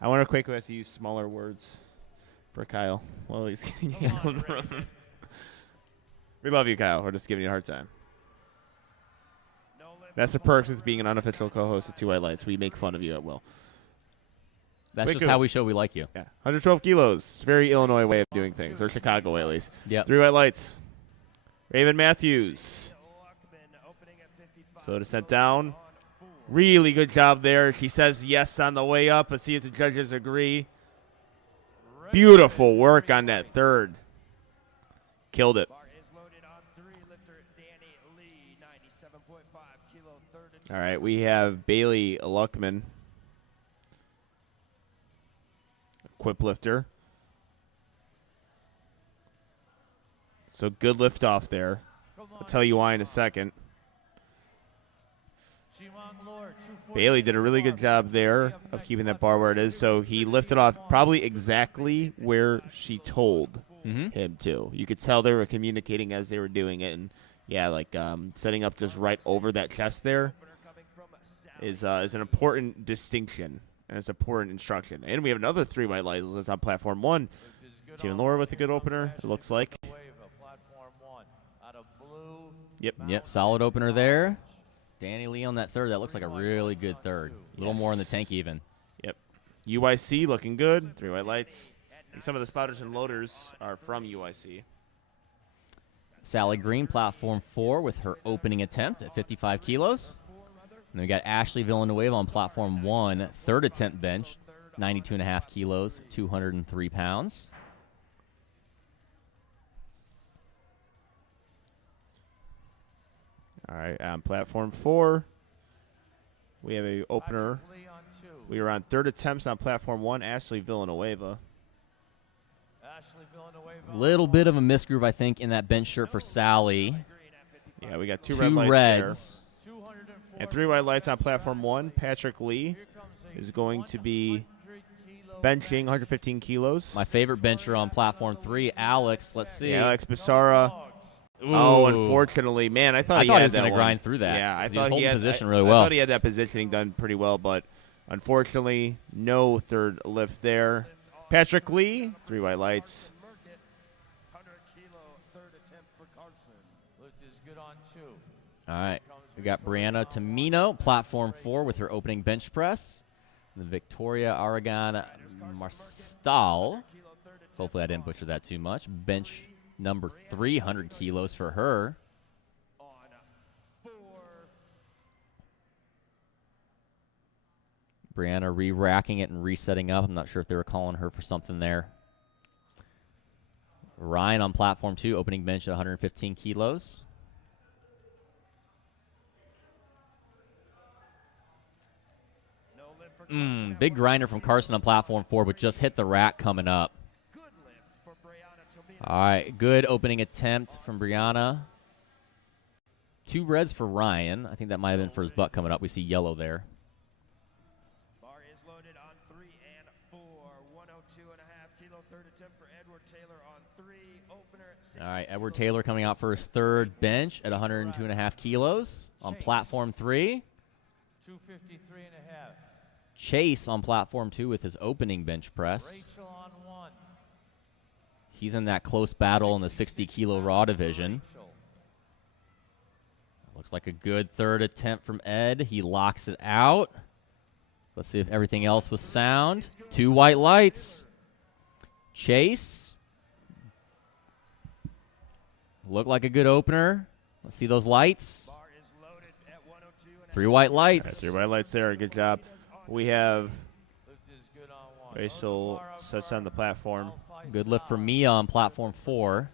I wonder if Kwaku has to use smaller words for Kyle while he's getting handled. We love you, Kyle. We're just giving you a hard time. That's the perks of being an unofficial co-host of 2 White Lights. We make fun of you at will. That's Wait, just how we show we like you. Yeah, 112 kilos. Very Illinois way of doing things, or Chicago way at least. Yep. 3 White Lights. Raven Matthews. So descent down. Really good job there. She says yes on the way up. Let's see if the judges agree. Beautiful work on that third. Killed it. Bar is loaded on 3. All right, we have Bailey Luckman, equip lifter. So good lift off there. I'll tell you why in a second. Bailey did a really good job there of keeping that bar where it is. So he lifted off probably exactly where she told him to. You could tell they were communicating as they were doing it. And, yeah, like setting up just right over that chest there is an important distinction. And it's important instruction. And we have another 3 white lights on platform 1. Team Laura with a good opener, it looks like. Yep, solid opener there. Danny Lee on that third. That looks like a really good third. A little more in the tank even. Yep. UIC looking good. 3 white lights. And some of the spotters and loaders are from UIC. Sally Green, platform 4, with her opening attempt at 55 kilos. And then we got Ashley Villanueva on platform 1, third attempt bench, 92.5 kilos, 203 pounds. All right, on platform 4, we have a opener. We are on third attempts on platform 1, Ashley Villanueva. Little bit of a misgroove, I think, in that bench shirt for Sally. Yeah, we got 2 Two red reds. lights there. And 3 white lights on platform 1. Patrick Lee is going to be benching 115 kilos. My favorite bencher on platform 3, Alex. Let's see. Yeah, Alex Basara. Ooh. Oh, unfortunately, man, I thought he was going to grind through that. Yeah, I he was thought he holding had position really well. I thought he had that positioning done pretty well, but unfortunately, no third lift there. Patrick Lee, 3 white lights. All right, we got Brianna Tamino, platform 4, with her opening bench press. And Victoria Aragon Marstal. Hopefully I didn't butcher that too much. Bench number 300 kilos for her. Brianna re-racking it and resetting up. I'm not sure if they were calling her for something there. Ryan on platform 2, opening bench at 115 kilos. Big grinder from Carson on platform 4, but just hit the rack coming up. All right, good opening attempt from Brianna. 2 reds for Ryan. I think that might have been for his butt coming up. We see yellow there. Bar is loaded on 3 and 4. 102.5 kilo third attempt for Edward Taylor on 3. Opener at All right, Edward Taylor coming out for his third bench at 102.5 kilos on platform 3. 253 and a half. Chase on platform 2 with his opening bench press. Rachel on 1. He's in that close battle in the 60-kilo raw division. Looks like a good third attempt from Ed. He locks it out. Let's see if everything else was sound. 2 white lights. Chase. Looked like a good opener. Let's see those lights. 3 white lights. Right, 3 white lights there. Good job. We have Rachel sets on the platform. Good lift for Mia on platform 4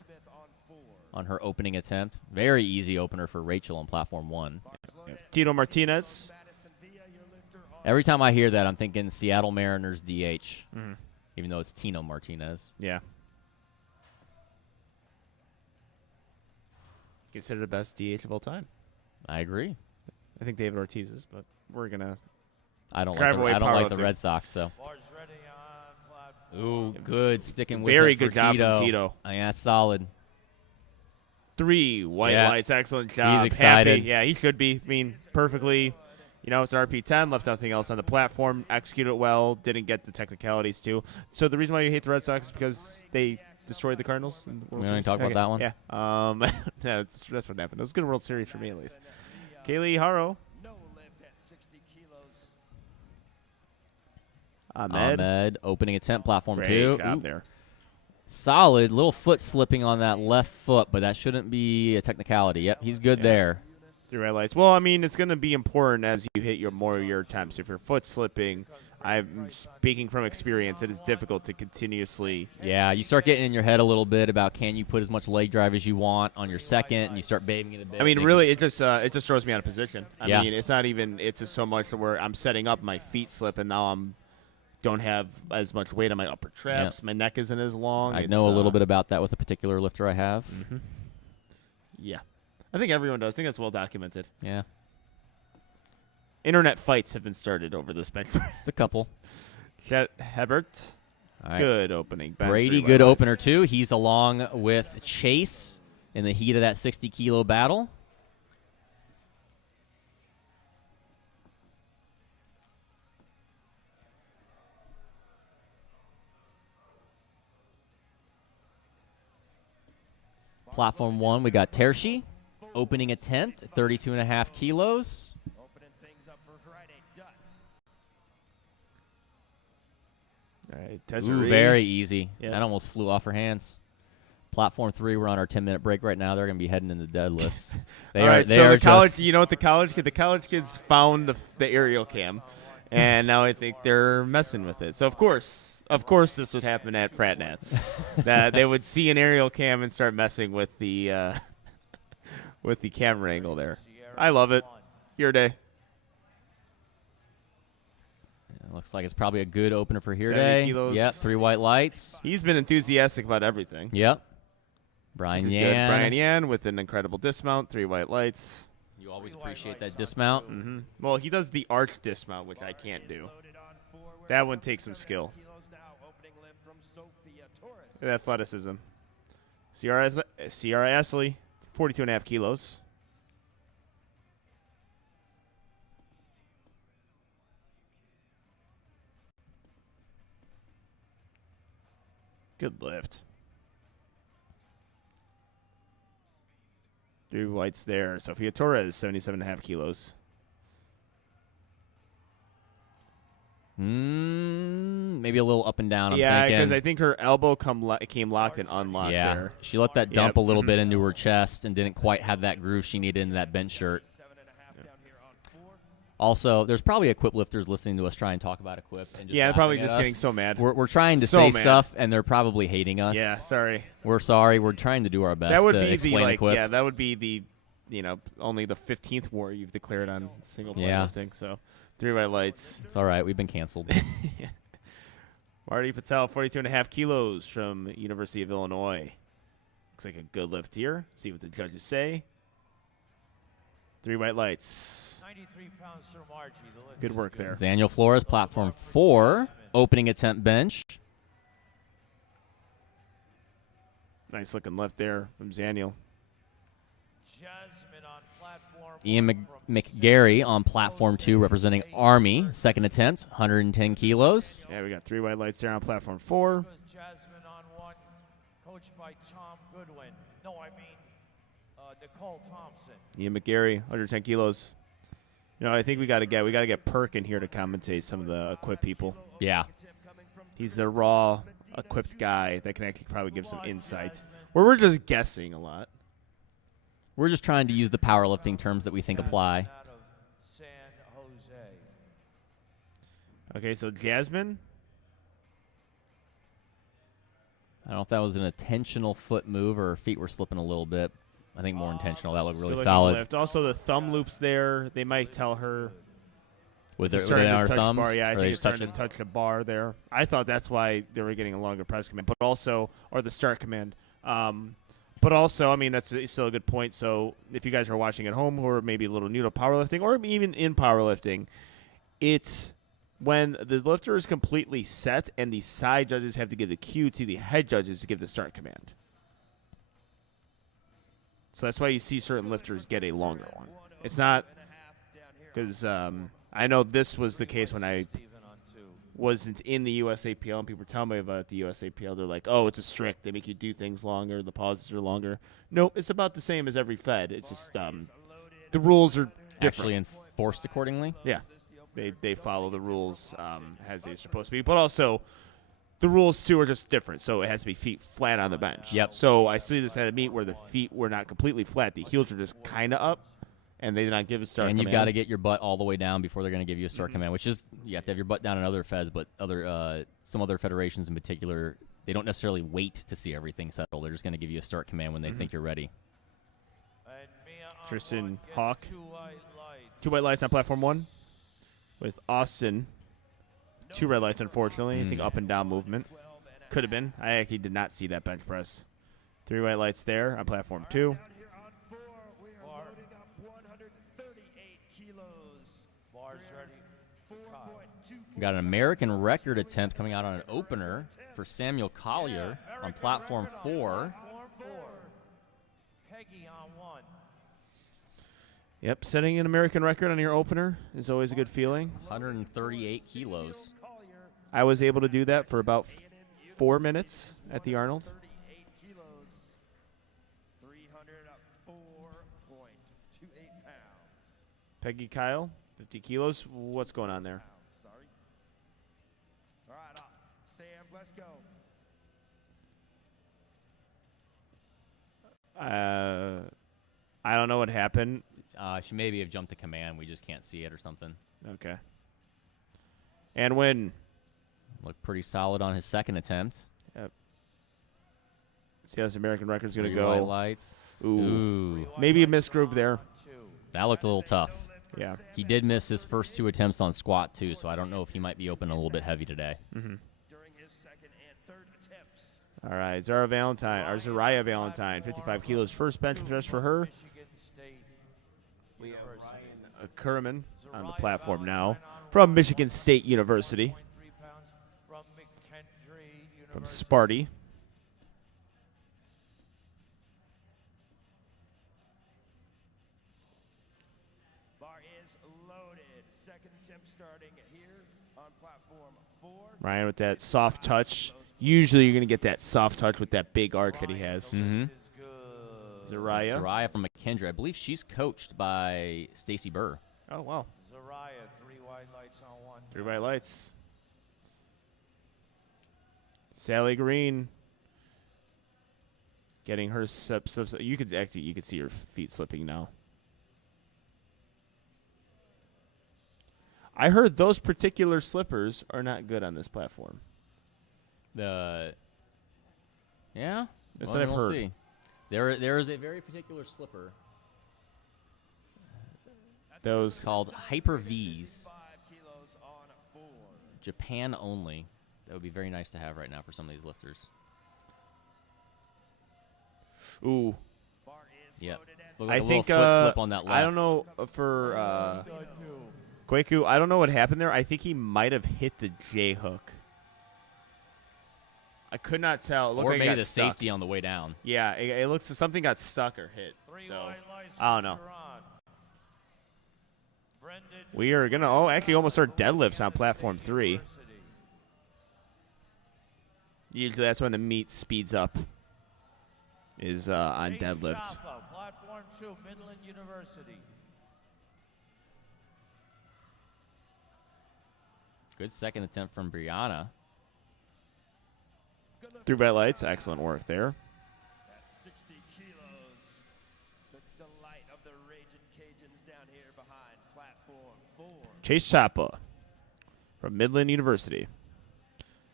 on her opening attempt. Very easy opener for Rachel on platform 1. Tito Martinez. Every time I hear that, I'm thinking Seattle Mariners DH, even though it's Tino Martinez. Yeah. Considered the best DH of all time. I agree. I think David Ortiz is, but we're going to. I don't Drive away like power the lifting. Red Sox, so. Ooh, good sticking with Very it for good job Tito. from Tito. Yeah, that's solid. 3 white Yeah. lights. Excellent job. He's excited. Happy. Yeah, he should be. I mean, perfectly. You know, it's RP10. Left nothing else on the platform. Executed well. Didn't get the technicalities, too. So the reason why you hate the Red Sox is because they destroyed the Cardinals. In the World We only Series? talk about that one? Yeah. Yeah, that's what happened. It was a good World Series for me, at least. Kaylee Haro. no lift at 60 kilos. Ahmed. Opening attempt, platform Great 2. job Ooh. there. Solid. Little foot slipping on that left foot, but that shouldn't be a technicality. Yep, he's good there. 3 white lights. Well, I mean, it's going to be important as you hit more of your attempts. If your foot's slipping, I'm speaking from experience, it is difficult to continuously. Yeah, you start getting in your head a little bit about can you put as much leg drive as you want on your second, and you start baiting it a bit. I mean, really, it just throws me out of position. Yeah. I mean, it's not even. It's just so much where I'm setting up, my feet slip, and now don't have as much weight on my upper traps. Yeah. My neck isn't as long. I know a little bit about that with a particular lifter I have. Yeah, I think everyone does. I think that's well documented. Yeah, Internet fights have been started over this bench. just a couple. Chet Hebert, All right. good opening. Bench, Brady, 3 white good lights. opener too. He's along with Chase in the heat of that 60-kilo battle. Platform 1, we got Tershi. Opening attempt, 32.5 kilos. Opening things up for Friday, Dutt. All right, Ooh, Desiree. very easy. Yeah. That almost flew off her hands. Platform 3, we're on our 10-minute break right now. They're going to be heading in the deadlifts. All right, they so are the college, just- you know what the college kids found the aerial cam, and now I think they're messing with it. So of course this would happen at frat nats. That they would see an aerial cam and start messing with the camera angle there. I love it. Your day. It looks like it's probably a good opener for here 70 today. kilos. Yep, 3 white lights. He's been enthusiastic about everything. Yep. Brian Which is Yan. good. Brian Yan with an incredible dismount, 3 white lights. You always appreciate that dismount. Mm-hmm. Well, he does the arch dismount, which I can't do. That one takes some skill. Kilos now, opening lift from Sophia Torres. And athleticism. Ciara Ashley, 42.5 kilos. Good lift. 3 whites there. Sophia Torres, 77.5 kilos. Maybe a little up and down, I'm Yeah, thinking. because I think her elbow came locked and unlocked Yeah, there. she let that dump Yep. a little bit into her chest and didn't quite have that groove she needed in that bench shirt. 7.5 down here on 4. Also, there's probably Equip lifters listening to us try and talk about Equip. And just Yeah, they're probably laughing at just getting us. so mad. We're trying to So say mad. stuff, and they're probably hating us. Yeah, sorry. We're sorry. We're trying to do our best That would to be the explain Equip. yeah, that would be the only the 15th war you've declared on single player Yeah. lifting. So 3 white lights. It's all right. We've been canceled. Marty Patel, 42.5 kilos from University of Illinois. Looks like a good lift here. See what the judges say. 3 white lights. 93 pounds for Margie. The lift Good is work there. Daniel Flores, platform 4, opening attempt bench. Nice looking lift there from Zaniel. Jasmine on platform Ian one from McGarry on platform 2, representing Army. Second attempt, 110 kilos. Yeah, we got 3 white lights there on platform 4. Goes Jasmine on 1, coached by Tom Goodwin. No, I mean Nicole Thompson. Ian McGarry, 110 kilos. I think we got to get Perk in here to commentate some of the equipped people. Yeah. He's a raw, equipped guy that can actually probably give some insight. Where we're just guessing a lot. We're just trying to use the powerlifting terms that we think apply. Out of San Jose. Okay, so Jasmine. I don't know if that was an intentional foot move or her feet were slipping a little bit. I think more intentional. That looked really still looking solid. lift. Also, the thumb loops there. They might tell her. With It's their starting on her to touch thumbs? bar. Yeah, I Or think they it's just starting touch to touch the bar there. I thought that's why they were getting a longer press command, but also, or the start command. But also, I mean, that's still a good point. So if you guys are watching at home who are maybe a little new to powerlifting or even in powerlifting, it's when the lifter is completely set and the side judges have to give the cue to the head judges to give the start command. So that's why you see certain lifters get a longer one. It's not because I know this was the case when I Steven on 2. wasn't in the USAPL and people tell me about the USAPL. They're like, oh, it's a strict. They make you do things longer. The pauses are longer. No, it's about the same as every Fed. It's just the rules are different. Actually enforced accordingly. Yeah, they follow the rules as they're supposed to be. But also, the rules, too, are just different. So it has to be feet flat on the bench. Yep. So I see this at a meet where the feet were not completely flat. The heels are just kind of up. and they did not give a start And command. you've got to get your butt all the way down before they're going to give you a start command, which is you have to have your butt down in other feds, but some other federations in particular, they don't necessarily wait to see everything settle. They're just going to give you a start command when they think you're ready. Tristan Hawk. 2 white lights on platform 1 with Austin. 2 red lights, unfortunately. I think up and down movement. Could have been. I actually did not see that bench press. 3 white lights there on platform 2. Down here on 4, we are loading up 138 kilos. Bars ready. 4.24. Got an American record attempt coming out on an opener for Samuel Collier on platform 4. Peggy on 1. Yep, setting an American record on your opener is always a good feeling. 138 kilos. I was able to do that for about 4 minutes at the Arnold. 38 kilos. 304.28 pounds. Peggy Kyle, 50 kilos. What's going on there? Sorry. All right, Sam, let's go. I don't know what happened. She maybe have jumped to command. We just can't see it or something. Okay. And when? Looked pretty solid on his second attempt. Yep. See how this American record's going to 3 white go. lights. Ooh. Maybe a misgroove there. That looked a little tough. Yeah. He did miss his first 2 attempts on squat, too, so I don't know if he might be open a little bit heavy today. During his second and third attempts. All right. Zara Valentine, 55 kilos. First bench press for her. Michigan State University. Kerman on the platform now from Michigan State University. 3 pounds from McKendree From University. Sparty. Bar is loaded. Second attempt starting here on platform 4. Ryan with that soft touch. Usually you're going to get that soft touch with that big arch that he has. Mm-hmm. Is good. Zariah. Zariah from McKendree. I believe she's coached by Stacy Burr. Oh, wow. Zariah, 3 wide lights on 1. 3 white lights. Sally Green getting her you could see her feet slipping now. I heard those particular slippers are not good on this platform. Yeah? That's Well, what I've we'll heard. see. There is a very particular slipper Those called Hyper V's, 5 kilos on 4. Japan only. That would be very nice to have right now for some of these lifters. ooh. Bar is Yep. loaded at Look like I a little think foot slip on that left. I don't know for Kweku, I don't know what happened there. I think he might have hit the J hook. I could not tell. It looked Or like he maybe got the stuck. safety on the way down. Yeah, it looks something got stuck or hit. 3 So wide lights I don't for know. Sharon. Brendan We are gonna actually almost start deadlifts on platform 3. University. Usually that's when the meet speeds up. Is on Chase deadlift. Chapa, platform 2, Midland University. Good second attempt from Brianna. 3 bright lights, excellent work there. That's 60 kilos. The delight of the Raging Cajuns down here behind platform 4. Chase Chapa from Midland University.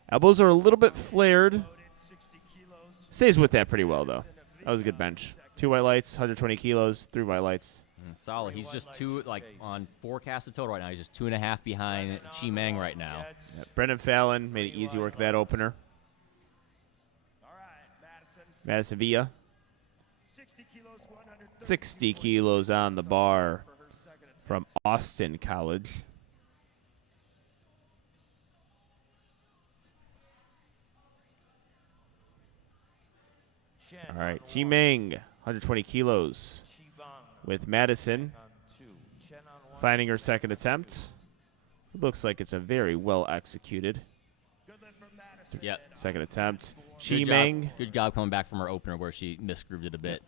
Elbows are a little bit flared. Loaded 60 kilos. Stays with that pretty well though. That was a good bench. 2 white lights, 120 kilos. 3 white lights. Solid. He's just on forecasted total right now. He's just 2.5 behind Chi Meng right now. Yep. Brendan Fallon made it easy work of that opener. All right, Madison Madison. Villa, 60 kilos, 130 60 kilos on the bar for her second attempt. from Austin College. Chen All right, on Chi 1. Meng, 120 kilos Chibang with Madison on 2. Chen on 1. finding her second attempt. Looks like it's a very well executed Good lift from Madison. Yep. second attempt. Chi Good job. Meng, Good job coming back from her opener where she misgrooved it a bit.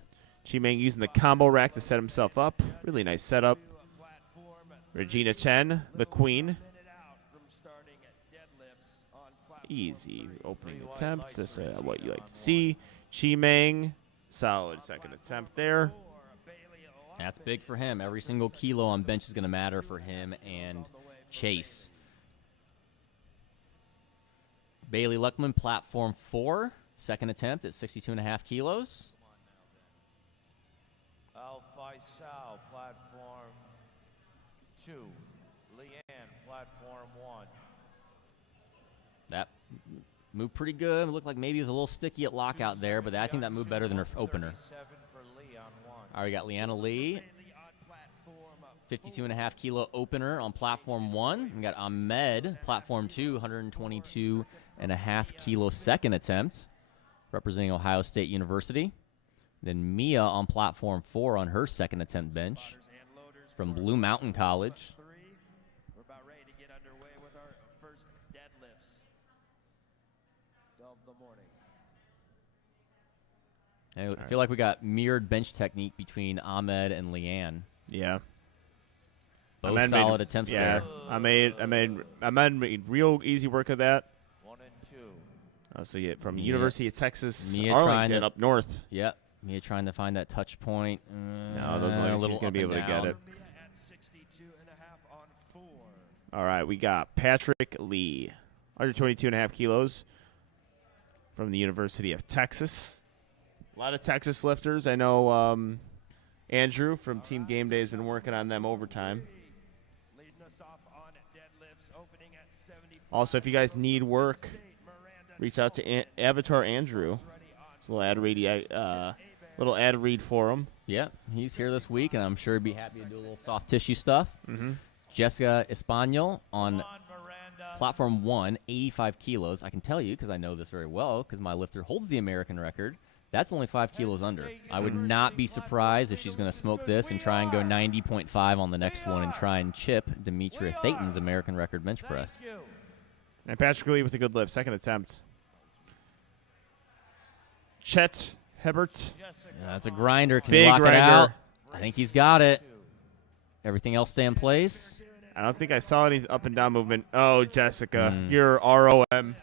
Chi Meng using the combo rack to set himself up. Really nice setup. Platform Regina Chen, the queen. minute out from starting at deadlifts on platform Easy opening 3 wide attempt. lights That's for what Regina you like on to see. Chi Meng, solid second attempt there. 4. Bailey That's big for him. Every single kilo on bench is going to matter for him and Chase. Bailey Luckman, platform 4, second attempt at 62.5 kilos. Al Faisal, platform 2. Leanne, platform 1. That moved pretty good. It looked like maybe it was a little sticky at lockout there, but I think that moved better than her opener. All right, we got Leanna Lee, 52.5 kilo opener on platform 1. We got Ahmed, platform 2, 122.5 kilo second attempt, representing Ohio State University. Then Mia on platform 4 on her second attempt bench from Blue Mountain College. We're about ready to get underway with our first deadlifts of the morning. And I feel like we got mirrored bench technique between Ahmed and Leanne. Yeah. Both Ahmed solid made, attempts yeah, there. Ahmed made real easy work of that. 1 and 2. So yeah, from Mia- University of Texas, Mia Arlington, trying to- up north. Yep. Mia trying to find that touch point. No, those a are little she's going to be up able and to get down. it. At 62.5 on 4. All right, we got Patrick Lee, 122.5 kilos from the University of Texas. A lot of Texas lifters. I know Andrew from Team Game Day has been working on them overtime. Leading us off on deadlifts, opening at 75. Also, if you guys need work, reach out to Avatar Andrew. It's a little ad read for him. Yep. He's here this week, and I'm sure he'd be happy to do a little soft tissue stuff. Mm-hmm. Jessica Espanol on Miranda. platform 1, 85 kilos. I can tell you because I know this very well because my lifter holds the American record. That's only 5 kilos under. I would not be surprised if she's going to smoke this and try and go 90.5 on the next one and try and chip Demetria Thayton's American record bench press. Thank you. And Patrick Lee with a good lift, second attempt. Chet Hebert. Jessica Yeah, that's a grinder. Can Big he lock grinder. it out? I think he's got it. Everything else stay in place. I don't think I saw any up and down movement. Oh, Jessica, Mm. your ROM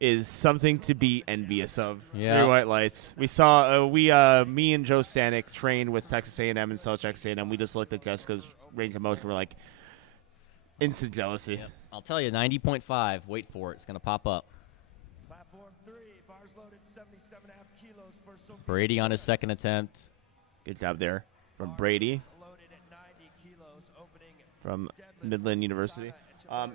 is something to be envious of. Yeah. 3 white lights. We saw me and Joe Stanek trained with Texas A&M and South Texas A&M. We just looked at Jessica's range of motion. We're like, instant jealousy. I'll tell you, 90.5. Wait for it. It's going to pop up. Platform 3, bars loaded 77.5 kilos for Sophia Brady on his Torres. second attempt. Good job there from Brady Loaded at 90 kilos, opening from Midland University.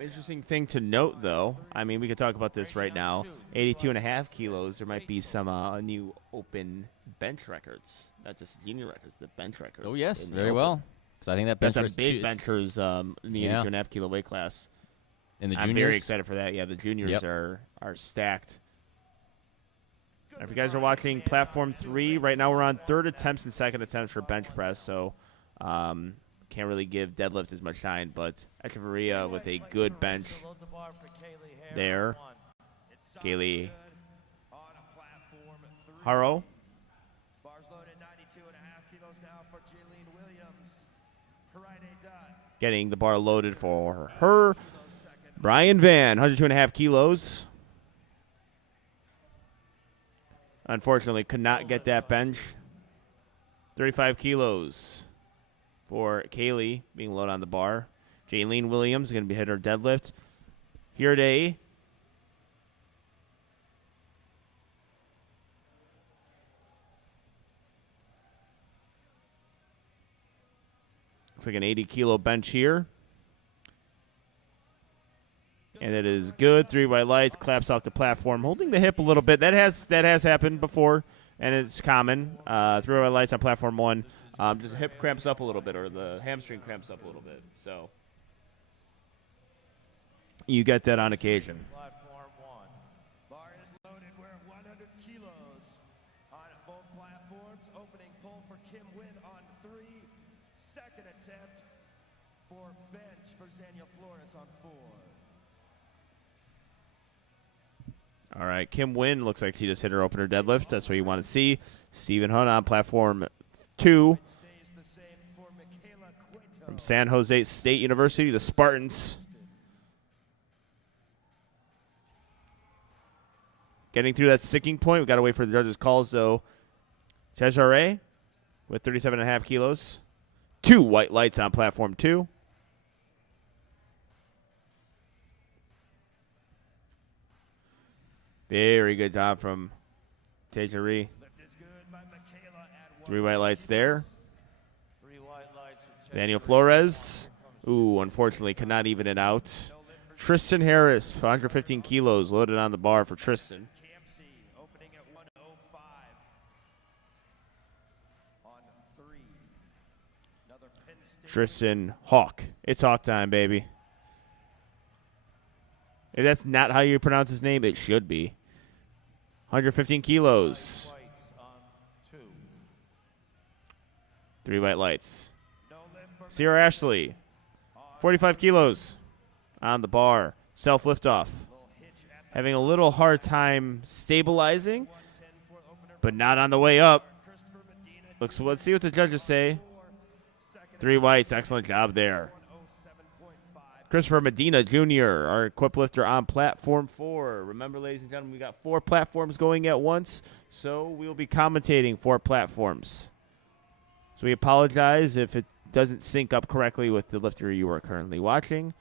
Interesting thing to note, though, I mean, we could talk about this right now. 82.5 kilos, there might be some new open bench records. Not just junior records, the bench records. Oh, yes. in the Very open. well. Because I think that bench That's press some big it's- benchers in the Yeah. 82.5 kilo weight class. in the I'm juniors. very excited for that. Yeah, the juniors Yep. are stacked. And if you guys are watching Platform 3, right now we're on third attempts and second attempts for bench press, so can't really give deadlift as much time, but Echeverria with a good bench there. Kaylee on a platform 3. Haro. Bars loaded 92.5 kilos now for Jaylene Williams. Friday dot. Getting the bar loaded for her. Brian Van, 102.5 kilos. Unfortunately, could not get that bench. 35 kilos for Kaylee being low on the bar. Jaylene Williams is going to be hitting her deadlift. Here today. Looks like an 80-kilo bench here. And it is good. 3 white lights, claps off the platform, holding the hip a little bit. That has happened before, and it's common. 3 white lights on platform 1. Just the hip cramps up a little bit, or the hamstring cramps up a little bit. So you get that on occasion. Platform 1. Bar is loaded. We're at 100 kilos on both platforms. Opening pull for Kim Wynn on 3. Second attempt for bench for Zania Flores on 4. All right, Kim Wynn looks like she just hit her opener deadlift. That's what you want to see. Stephen Hunt on platform 2 Stays the same for Michaela Cueto. from San Jose State University, the Spartans. Getting through that sticking point. We've got to wait for the judges' calls, though. Cesare with 37.5 kilos. 2 white lights on platform 2. Very good job from Tejari. 3 white lights there. Daniel Flores. Ooh, unfortunately, could not even it out. Tristan Harris, 115 kilos, loaded on the bar for Tristan. Tristan Hawk. It's Hawk time, baby. If that's not how you pronounce his name, it should be. 115 kilos. 3 white lights. Sierra Ashley, 45 kilos on the bar. Self liftoff. Having a little hard time stabilizing, but not on the way up. Let's see what the judges say. 3 whites, excellent job there. Christopher Medina Jr., our equip lifter on platform 4. Remember, ladies and gentlemen, we got 4 platforms going at once, so we will be commentating 4 platforms. So we apologize if it doesn't sync up correctly with the lifter you are currently watching,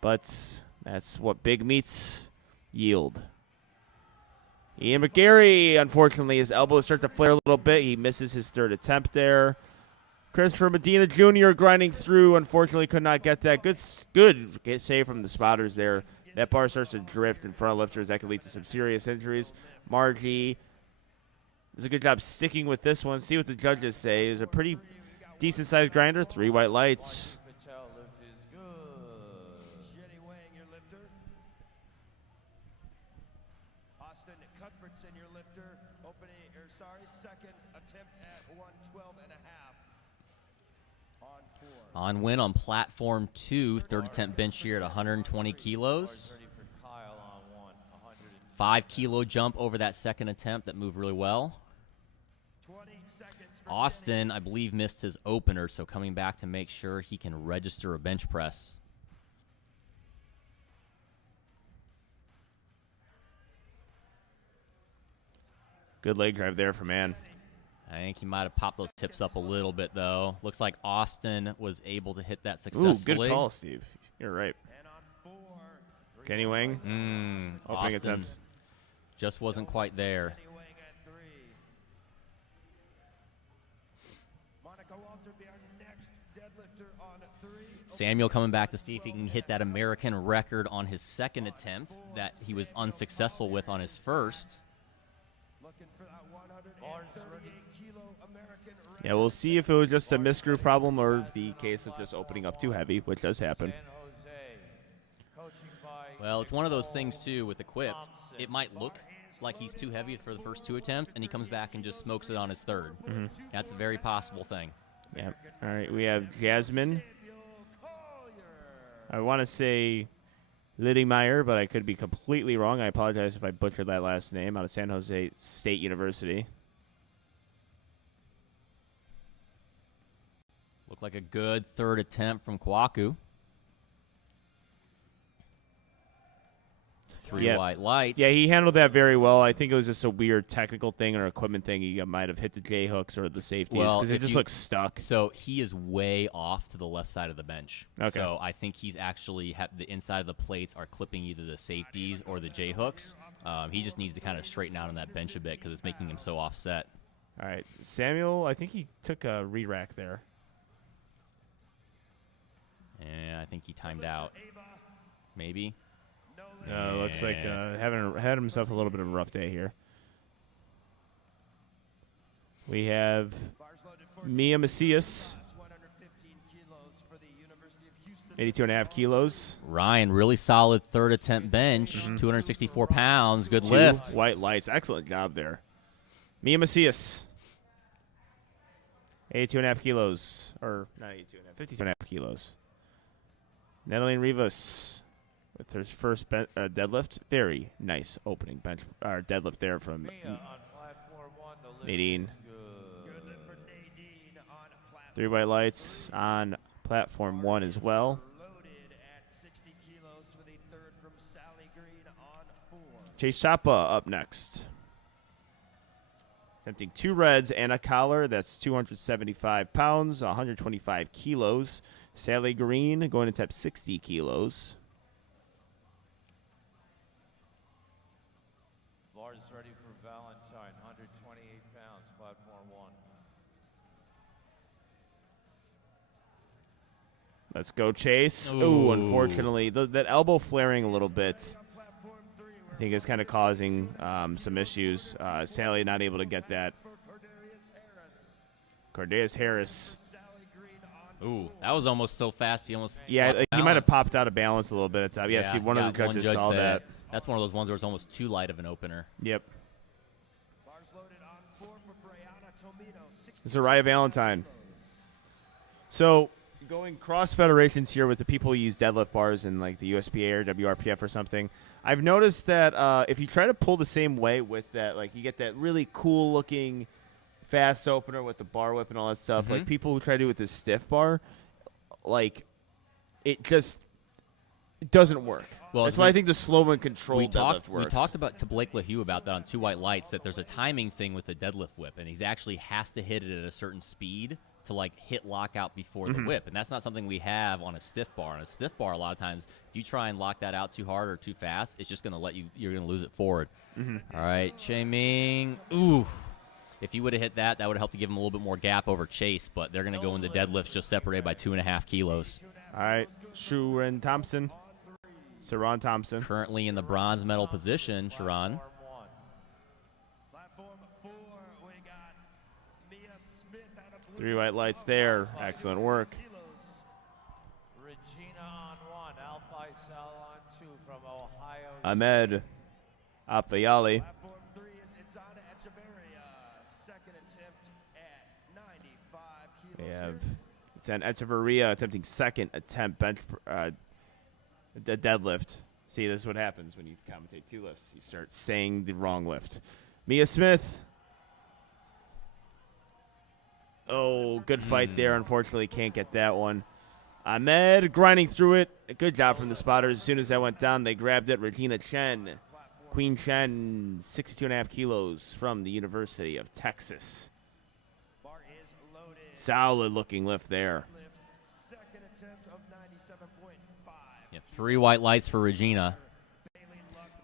but that's what big meets yield. Ian McGarry, unfortunately, his elbows start to flare a little bit. He misses his 3rd attempt there. Christopher Medina Jr. grinding through. Unfortunately, could not get that. Good save from the spotters there. That bar starts to drift in front of lifters. That could lead to some serious injuries. Margie does a good job sticking with this one. See what the judges say. It's a pretty decent-sized grinder. 3 white lights. On win on platform 2, 3rd attempt bench here at 120 kilos. 5 kilo jump over that 2nd attempt that moved really well. Austin, I believe, missed his opener, so coming back to make sure he can register a bench press. Good leg drive there for Man. I think he might have popped those tips up a little bit, though. Looks like Austin was able to hit that successfully. Ooh, good call, Steve. You're right. Kenny Wang. Opening Austin attempt. just wasn't quite there. Samuel coming back to see if he can hit that American record on his 2nd attempt that he was unsuccessful with on his 1st. Yeah, we'll see if it was just a miscrew problem or the case of just opening up too heavy, which does happen. Well, it's one of those things, too, with equipped. It might look like he's too heavy for the first 2 attempts, and he comes back and just smokes it on his 3rd. That's a very possible thing. Yeah. All right, we have Jasmine. I want to say Lidingmeyer, but I could be completely wrong. I apologize if I butchered that last name, out of San Jose State University. Looked like a good 3rd attempt from Kwaku. 3 white lights. Yeah, he handled that very well. I think it was just a weird technical thing or equipment thing. He might have hit the J hooks or the safeties because it just looks stuck. So he is way off to the left side of the bench. Okay. So I think he's actually the inside of the plates are clipping either the safeties or the J hooks. He just needs to kind of straighten out on that bench a bit because it's making him so offset. All right, Samuel, I think he took a re-rack there. And I think he timed out. Maybe. Looks like had himself a little bit of a rough day here. We have Mia Macias, 82.5 kilos. Ryan, really solid 3rd attempt bench, 264 pounds, good lift. 2 white lights, excellent job there. Mia Macias, 82.5 kilos, or not 82.5, 52.5 kilos. Natalie Rivas with her first deadlift. Very nice opening bench or deadlift there from Nadine. 3 white lights on platform 1 as well. Chase Chapa up next. Attempting 2 reds and a collar. That's 275 pounds, 125 kilos. Sally Green going to attempt 60 kilos. Bars ready for Valentine, 128 pounds, platform 1. Let's go, Chase. Ooh, unfortunately, that elbow flaring a little bit, I think, is kind of causing some issues. Sally not able to get that. Cordarius Harris. Ooh, that was almost so fast. He almost He might have popped out of balance a little bit at the top. Yeah, see, one of the judges saw that. That's one of those ones where it's almost too light of an opener. Yep. Zara Valentine. So going cross federations here with the people who use deadlift bars in like the USPA or WRPF or something, I've noticed that if you try to pull the same way with that, like you get that really cool looking fast opener with the bar whip and all that stuff. Like people who try to do it with this stiff bar, like it doesn't work. Well, that's why I think the slow and controlled deadlift works. We talked to Blake LaHue about that on 2 White Lights, that there's a timing thing with the deadlift whip, and he actually has to hit it at a certain speed to like hit lockout before the whip, and that's not something we have on a stiff bar. On a stiff bar, a lot of times, if you try and lock that out too hard or too fast, it's just going to you're going to lose it forward. All right, Ming. Ooh. If he would have hit that, that would have helped to give him a little bit more gap over Chase, but they're going to go in the deadlifts just separated by 2.5 kilos. All right, Sharon Thompson. Sharon Thompson. Currently in the bronze medal position, Sharon. Platform 4, we got Mia Smith out of blue. 3 white lights there. Excellent work. Regina on 1, Al Faisal on 2 from Ohio. Ahmed Afayali. Platform 3 is Itzana Echeverria. Second attempt at 95 kilos. We have Echeverria attempting second attempt bench the deadlift. See, this is what happens when you commentate 2 lifts. You start saying the wrong lift. Mia Smith. Oh, good fight there. Unfortunately, can't get that one. Ahmed grinding through it. A good job from the spotters. As soon as that went down, they grabbed it. Regina Chen. Queen Chen, 62.5 kilos from the University of Texas. Bar is loaded. Solid looking lift there. Second attempt of 97.5. Yep, 3 white lights for Regina.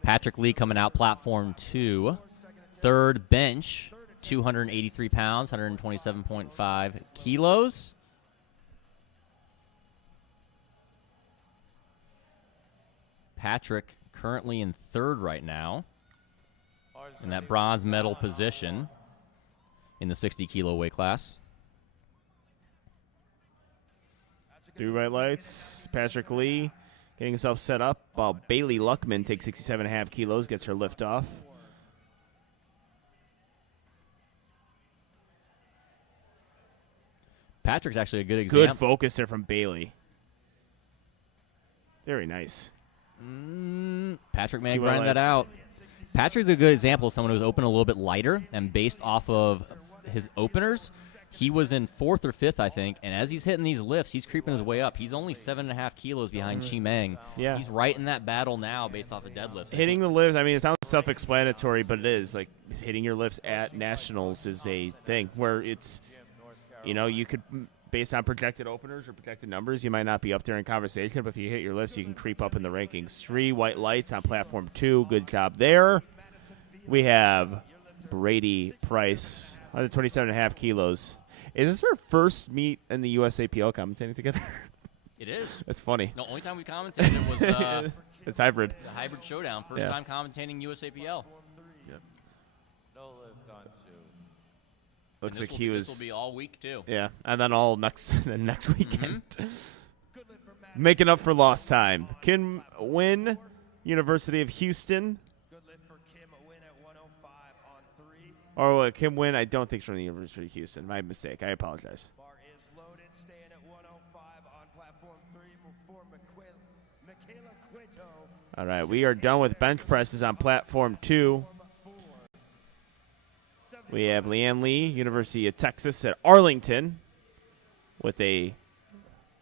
Patrick Lee coming out platform 2. Third bench, 283 pounds, 127.5 kilos. Patrick currently in third right now in that bronze medal position in the 60 kilo weight class. 3 white lights. Patrick Lee getting himself set up while Bailey Luckman takes 67.5 kilos, gets her lift off. Patrick's actually a good example. Good focus there from Bailey. Very nice. Patrick may 2 white grind that lights. out. Patrick's a good example of someone who's open a little bit lighter, and based off of his openers, he was in 4th or 5th, I think, and as he's hitting these lifts, he's creeping his way up. He's only 7.5 kilos behind Chi Meng. Yeah. He's right in that battle now based off of deadlifts. Hitting the lifts, I mean, it sounds self-explanatory, but it is. Like, hitting your lifts at nationals is a thing where it's, you know, you could, based on projected openers or projected numbers, you might not be up there in conversation, but if you hit your lifts, you can creep up in the rankings. 3 white lights on platform 2. Good job there. We have Brady Price, 127.5 kilos. Is this our first meet in the USAPL commentating together? It is. That's funny. The only time we commentated was It's hybrid. the hybrid showdown. First time commentating USAPL. No lift on 2. Looks And like he was. This will be all week too. Yeah, and then all next weekend. Making up for lost time. Kim Wynn, University of Houston. Good lift for Kim Wynn at 105 on 3. Or Kim Wynn, I don't think she's from the University of Houston. My mistake. I apologize. Bar is loaded, staying at 105 on platform 3 for Michaela Cueto. All right, we are done with bench presses on platform 2. We have Leanne Lee, University of Texas at Arlington, with a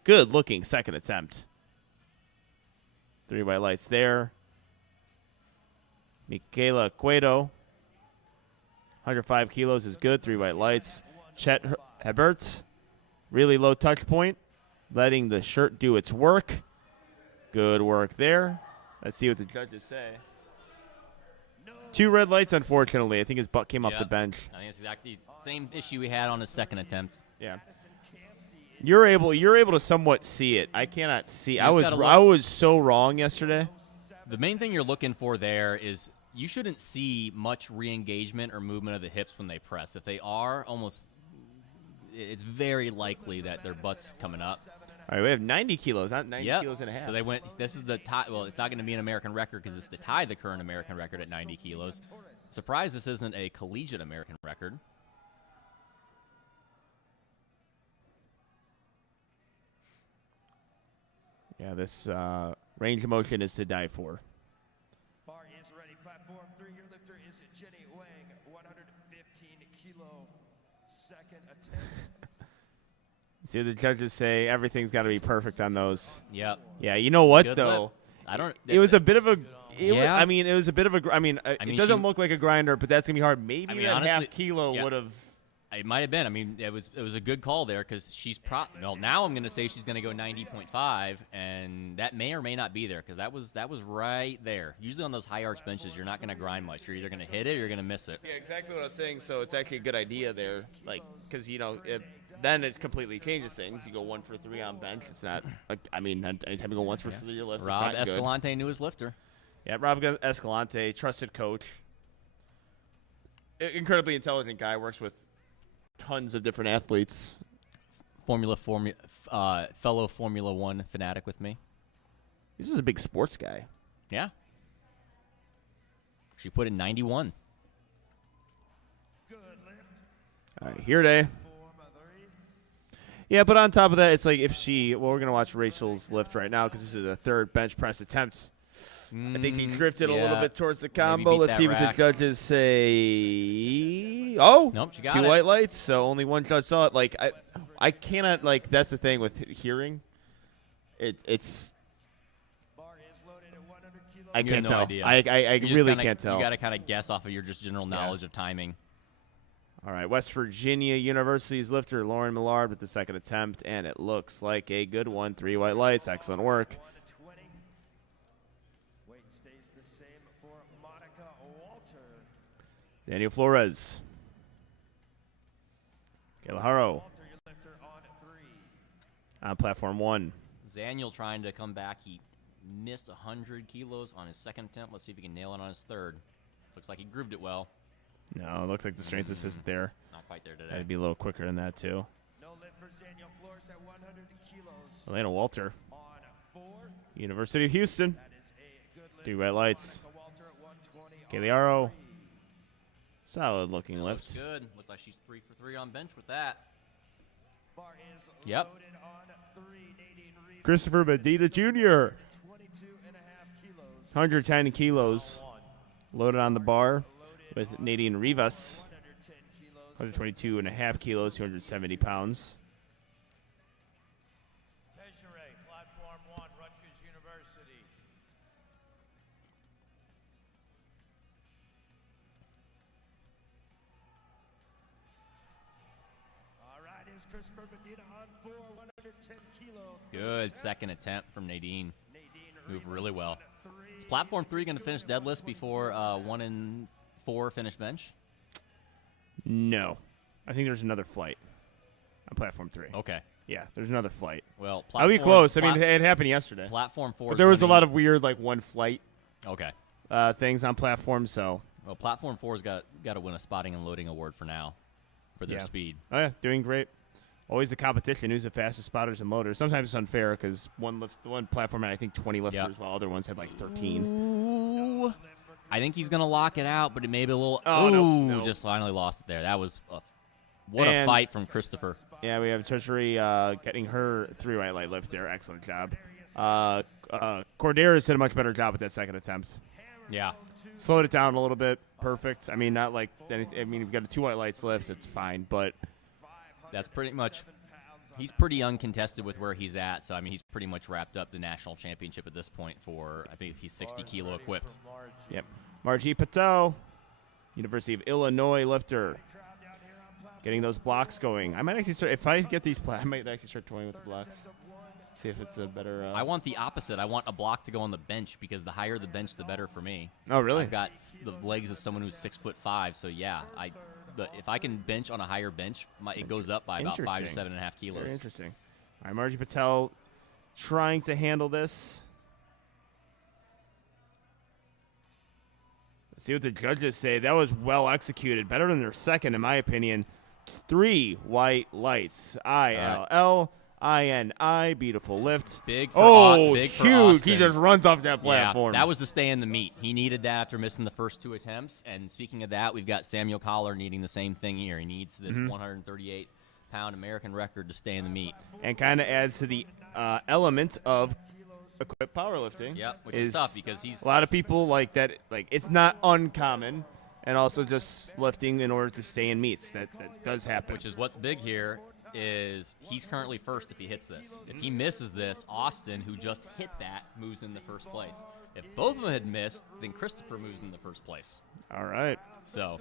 good-looking second attempt. 3 white lights there. Michaela Cueto, 105 kilos is good. 3 white lights. Chet Hebert, really low touch point, letting the shirt do its work. Good work there. Let's see what the judges say. 2 red lights, unfortunately. I think his butt came off the bench. I think it's exactly the same issue we had on his second attempt. Yeah. You're able to somewhat see it. I cannot see. I just was so wrong yesterday. The main thing you're looking for there is you shouldn't see much re-engagement or movement of the hips when they press. If they are, it's very likely that their butt's coming up. All right, we have 90 kilos, not 90 kilos and a half. So they went. This is the tie. Well, it's not going to be an American record because it's to tie the current American record at 90 kilos. Surprised this isn't a collegiate American record. Yeah, this range of motion is to die for. Bar is ready. Platform 3. Your lifter is Jenny Wang, 115 kilo. Second attempt. See what the judges say. Everything's got to be perfect on those. Yep. Yeah, you know what Good though? lip. I don't. It was a bit of a. Yeah. It was a bit of a. It doesn't look like a grinder, but that's gonna be hard. Maybe that honestly, half kilo would have. It might have been. I mean, it was a good call there because she's well, now I'm going to say she's going to go 90.5, and that may or may not be there because that was right there. Usually on those high arch benches, you're not going to grind much. You're either going to hit it or you're going to miss it. Yeah, exactly what I was saying. So it's actually a good idea there, because then it completely changes things. You go 1 for 3 on bench. It's not. Anytime you go 1 for 3, your lift. Rob Escalante knew his lifter. Yeah, Rob Escalante, trusted coach, incredibly intelligent guy. Works with tons of different athletes. Fellow Formula One fanatic with me. This is a big sports guy. Yeah. She put in 91. All right, here today. Yeah, but on top of that, it's like we're going to watch Rachel's lift right now because this is a third bench press attempt. I think he drifted a little bit towards the combo. Let's see what the judges say. Oh, nope, she got 2 it. white lights, so only one judge saw it. I cannot, that's the thing with hearing. It's I can't tell. Idea. I really can't tell. You got to kind of guess off of your just general knowledge of timing. All right, West Virginia University's lifter Lauren Millard with the second attempt, and it looks like a good one. 3 white lights, excellent work. Weight stays the same for Monica Walter. Daniel Flores. Kalaharo Walter, your lifter on 3. on platform 1. Zaniel trying to come back. He missed 100 kilos on his second attempt. Let's see if he can nail it on his third. Looks like he grooved it well. No, it looks like the strength assistant there. Not quite there today. That'd be a little quicker than that, too. No lift for Daniel Flores at 100 kilos. Elena Walter, On 4. University of Houston. That is a good lift. 2 red lights. Monica Walter at 120 on Kaliaro, 3. solid looking Looks lift. good. Looked like she's 3 for 3 on bench with that. Bar is Yep. loaded on 3. Nadine Rivas, Christopher Medina Jr., 22.5 kilos. 110 kilos, loaded on the bar with Nadine Rivas, 110 kilos. 122.5 kilos, 270 pounds. Pesheray, platform 1, Rutgers University. All right, here's Christopher Medina on 4, 110 kilos. Good second attempt from Nadine. Nadine Moved Rivas really well. on 3. Is platform 3 going to finish deadlifts before 1 and 4 finish bench? No. I think there's another flight on platform 3. Okay. Yeah, there's another flight. Well, I'll be close. I mean, it happened yesterday. platform 4. But there was a lot of weird, one flight Okay. things on platform, so. Well, platform 4's got to win a spotting and loading award for now, for their Yeah. speed. Oh, yeah, doing great. Always the competition. Who's the fastest spotters and loaders? Sometimes it's unfair because one platform had, I think, 20 lifters, while other ones had, 13. Ooh. I think he's going to lock it out, but it may be a little. Oh, no. Just finally lost it there. That was a fight from Christopher. Yeah, we have Tertiary getting her 3 white light lift there. Excellent job. Cordarius did a much better job with that second attempt. Yeah. Slowed it down a little bit. Perfect. I mean, not like anything. I mean, if you got a 2 white lights lift, it's fine. But That's pretty much. He's pretty uncontested with where he's at, so I mean he's pretty much wrapped up the national championship at this point. For I think he's 60 kilo equipped. yep, Margie Patel, University of Illinois lifter. Getting those blocks going. I might actually start, if I get these, I might actually start toying with the blocks. See if it's a better. I want the opposite. I want a block to go on the bench because the higher the bench, the better for me. Oh, really? I've got the legs of someone who's 6'5", so yeah, if I can bench on a higher bench, it goes up by about 5 to 7.5 kilos. Very interesting. All right, Margie Patel trying to handle this. Let's see what the judges say. That was well executed. Better than their second, in my opinion. 3 white lights. ILLINI. Beautiful lift. Big for huge. Austin. He just runs off that platform. Yeah, that was to stay in the meet. He needed that after missing the first 2 attempts. And speaking of that, we've got Samuel Collar needing the same thing here. He needs this 138-pound American record to stay in the meet. And kind of adds to the element of equipped powerlifting. Yep, which is tough because he's a lot of people like that. Like, it's not uncommon. And also just lifting in order to stay in meets. That does happen. Which is what's big here is he's currently first if he hits this. If he misses this, Austin, who just hit that, moves in the first place. If both of them had missed, then Christopher moves in the first place. All right. So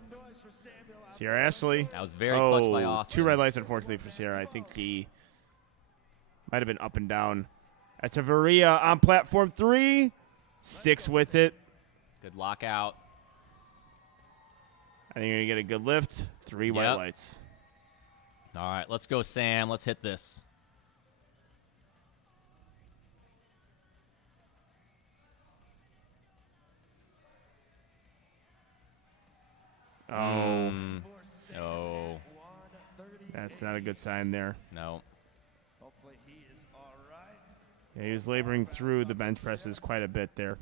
Sierra Ashley. That was very clutch by Austin. 2 red lights, unfortunately, for Sierra. I think he might have been up and down. Echeverria on platform 3. 6 with it. Good lockout. I think you're going to get a good lift. 3 white lights. All right, let's go, Sam. Let's hit this. Oh. Oh. That's not a good sign there. No. Hopefully he is all right. Yeah, he was laboring through the bench presses quite a bit there.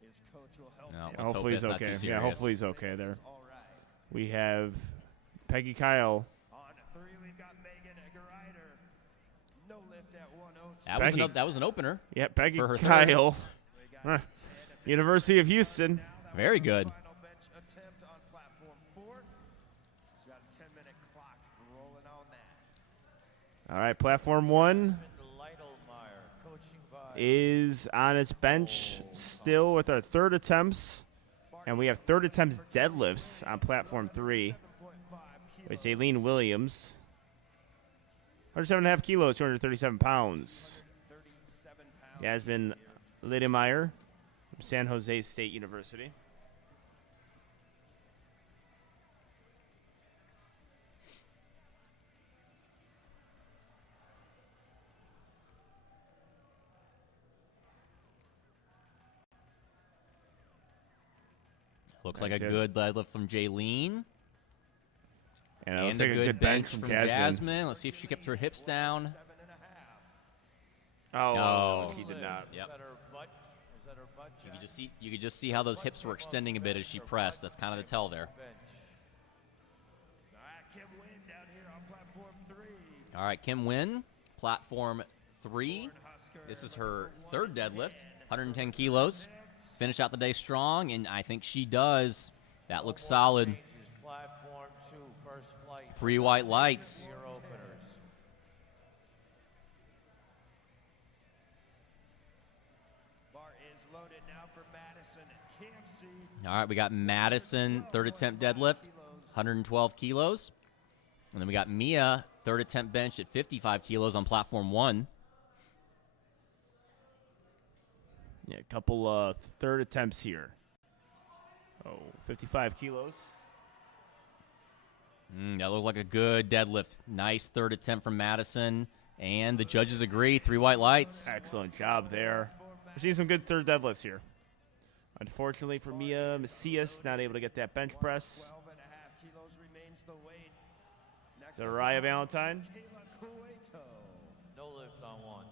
His coach will help No, him. let's hope Hopefully he's that's not okay. too Yeah, serious. hopefully he's okay there. All right. We have Peggy Kyle. On 3, we've got Megan Greider. No lift at 102. That was an opener. Yeah, Peggy For her Kyle. University of Houston. Very good. Final bench attempt on platform 4. She's got a 10-minute clock rolling on that. All right, platform 1 is on its bench still with our 3rd attempts. And we have 3rd attempts deadlifts on platform 3 with Jaylene Williams. 107.5 kilos, 237 pounds. Yasmin Lidemeyer from San Jose State University. Looks like a good deadlift from Jaylene. And it looks a like a good bench from Jasmine. Jasmine. Let's see if she kept her hips down. Oh, No. she did not. Yep. You could just see how those hips were extending a bit as she pressed. That's kind of the tell there. All right, Kim Wynn down here on platform 3. All right, Kim Wynn, platform 3. This is her 3rd deadlift, 110 kilos. Finish out the day strong, and I think she does. That looks solid. 3 white lights. Bar is loaded now for Madison Campsey. All right, we got Madison, 3rd attempt deadlift, 112 kilos. And then we got Mia, 3rd attempt bench at 55 kilos on platform 1. Yeah, a couple 3rd attempts here. Oh, 55 kilos. That looked like a good deadlift. Nice 3rd attempt from Madison. And the judges agree, 3 white lights. Excellent job there. We're seeing some good 3rd deadlifts here. Unfortunately for Mia, Macias not able to get that bench press. 12.5 kilos remains the weight. Next Zara Valentine No lift on 1.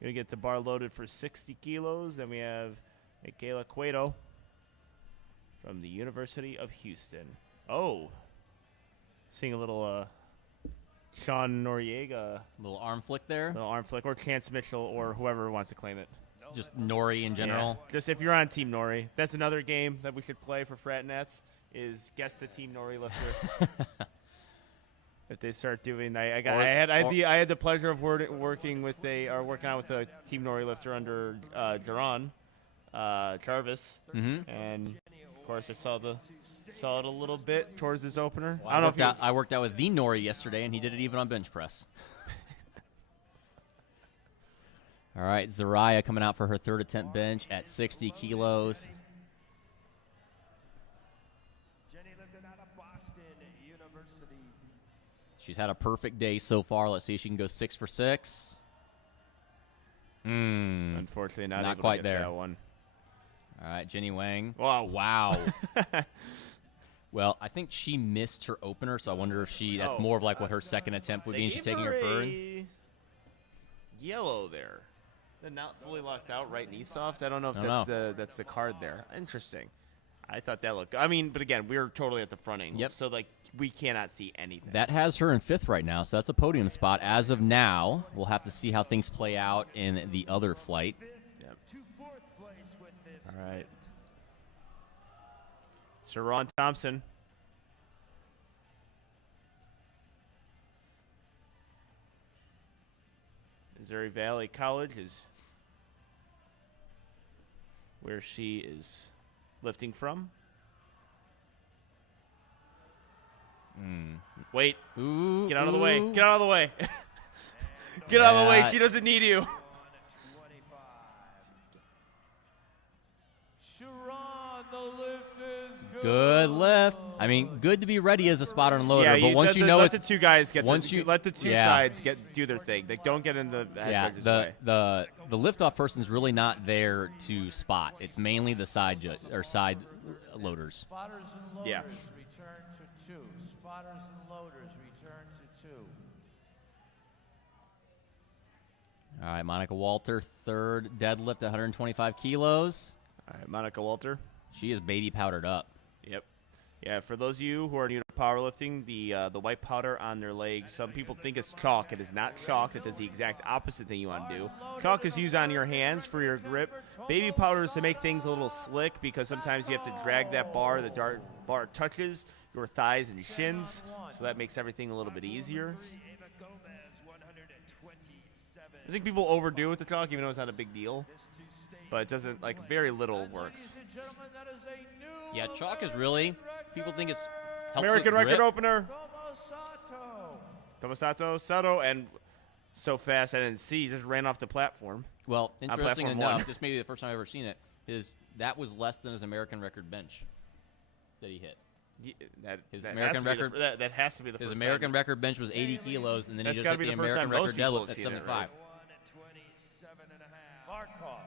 gonna get the bar loaded for 60 kilos. Then we have Michaela Cueto from the University of Houston. Oh, seeing a little Sean Noriega, Little arm flick there. little arm flick, or Chance Mitchell, or whoever wants to claim it. Just Nori in general. Yeah. Just if you're on Team Nori, that's another game that we should play for Frat Nets. Is guess the Team Nori lifter. If they start doing, I had the pleasure of working out with a Team Nori lifter under Jaron Jarvis, and of course I saw it a little bit towards this opener. Well, I worked out with the Nori yesterday, and he did it even on bench press. All right, Zariah coming out for her third attempt bench at 60 kilos. She's had a perfect day so far. Let's see if she can go 6 for 6. Unfortunately, not able quite to get there. that one. All right, Jenny Wang. Wow. Well, I think she missed her opener, so I wonder if that's more of like what her second attempt would be, and she's taking her third. Yellow there. They're not fully locked out, right knee soft. I don't know if that's the card there. Interesting. I thought that looked. I mean, but again, we're totally at the front angle, so like we cannot see anything. That has her in 5th right now, so that's a podium spot as of now. We'll have to see how things play out in the other flight. Yep. All right. Sir Ron Thompson. Missouri Valley College is where she is lifting from. Wait. Ooh, Get out of the way. Get out of the way. Get out of the way. She doesn't need you. Sharon, the lift is good lift. I mean, good to be ready as a spotter and loader, but once you know let the two guys get let the two sides do their thing. They don't get in the way. the liftoff person's really not there to spot. It's mainly the side loaders. Spotters and loaders Yeah. return to 2. Spotters and loaders return to 2. All right, Monica Walter, third deadlift at 125 kilos. All right, Monica Walter. She is baby powdered up. Yep. Yeah, for those of you who are new to powerlifting, the white powder on their legs, some people think it's chalk. It is not chalk. It does the exact opposite thing you want to do. Chalk is used on your hands for your grip. Baby powder is to make things a little slick because sometimes you have to drag that bar. The bar touches your thighs and shins, so that makes everything a little bit easier. I think people overdo with the chalk, even though it's not a big deal. But it doesn't, like, very little works. Yeah, chalk is really, people think it's American record grip. opener. Tomosato, Sato, and so fast I didn't see, just ran off the platform. Well, interesting platform enough, one. this may be the first time I've ever seen it, that was less than his American record bench that he hit. Yeah, His that American has to be record, that has to be the his first American time. record bench was 80 kilos, and then That's he just gotta hit be the the first American time most record people deadlift have at seen it, 75. right? Markov.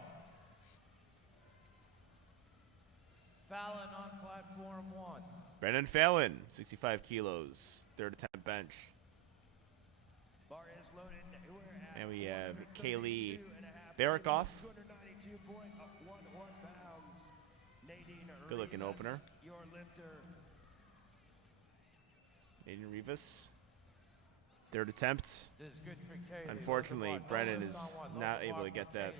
Fallon on platform 1. Brendan Fallon, 65 kilos, third attempt bench. And we have Kaylee Barikoff. Good looking opener. Aiden Rivas, third attempt. This is good for Kaylee. Unfortunately, Brennan is not able to get that.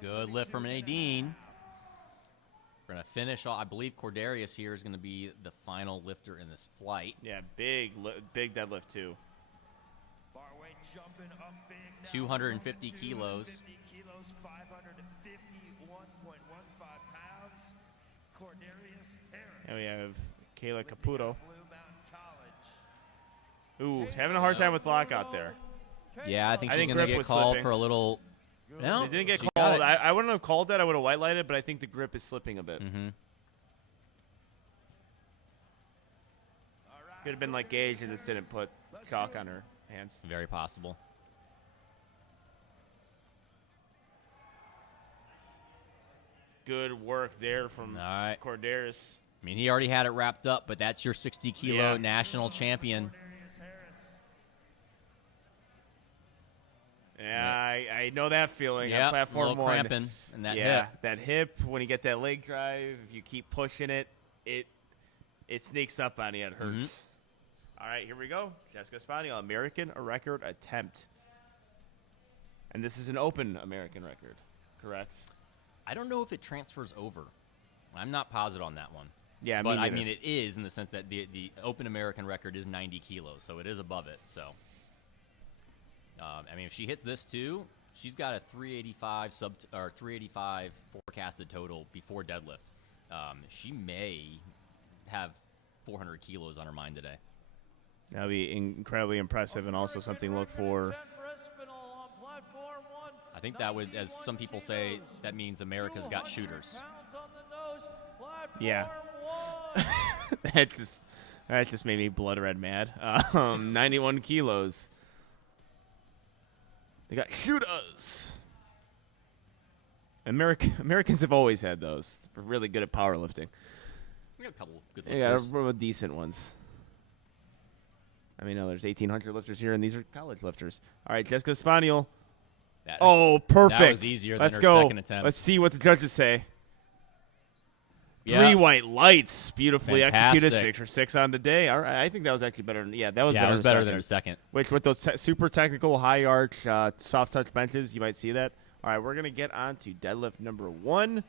Good lift from Nadine. We're going to finish off. I believe Cordarius here is going to be the final lifter in this flight. Yeah, big deadlift too. 250 kilos. 551.15 pounds. Cordarius Harris. And we have Kayla Caputo. Ooh, having a hard time with lockout there. Yeah, I think she's going to grip get was called slipping. for a little. No, They didn't get she got called. it. I wouldn't have called that. I would have white lighted, but I think the grip is slipping a bit. Could have been like Gage and just didn't put chalk on her hands. Very possible. Good work there from Cordarius. I mean, he already had it wrapped up, but that's your 60-kilo Yeah. national champion. Yeah, I know that feeling. Yep, On platform a little 1. cramping in that yeah, hip. that hip. When you get that leg drive, if you keep pushing it, it sneaks up on you. It hurts. All right, here we go. Jessica Spaniel, American record attempt. And this is an open American record, correct? I don't know if it transfers over. I'm not positive on that one. Yeah, but I neither. mean, it is in the sense that the Open American record is 90 kilos, so it is above it. So, I mean, if she hits this too, she's got a 385 385 forecasted total before deadlift. She may have 400 kilos on her mind today. That would be incredibly impressive and also something to look for. I think that would, as some people say, that means America's got shooters. Yeah. that just made me blood red mad. 91 kilos. They got shooters. Americans have always had those. We're really good at powerlifting. We got a couple good They got lifters. decent ones. I mean, no, there's 1,800 lifters here, and these are college lifters. All right, Jessica Spaniel. Oh, perfect. That was easier Let's than her go. second attempt. Let's see what the judges say. Yeah. 3 white lights, beautifully executed. Fantastic. 6 for 6 on the day. All right, I think that was actually better. Yeah, that was Yeah, better. it was better than her second. Which with those super technical, high arch, soft touch benches, you might see that. All right, we're gonna get on to deadlift number 1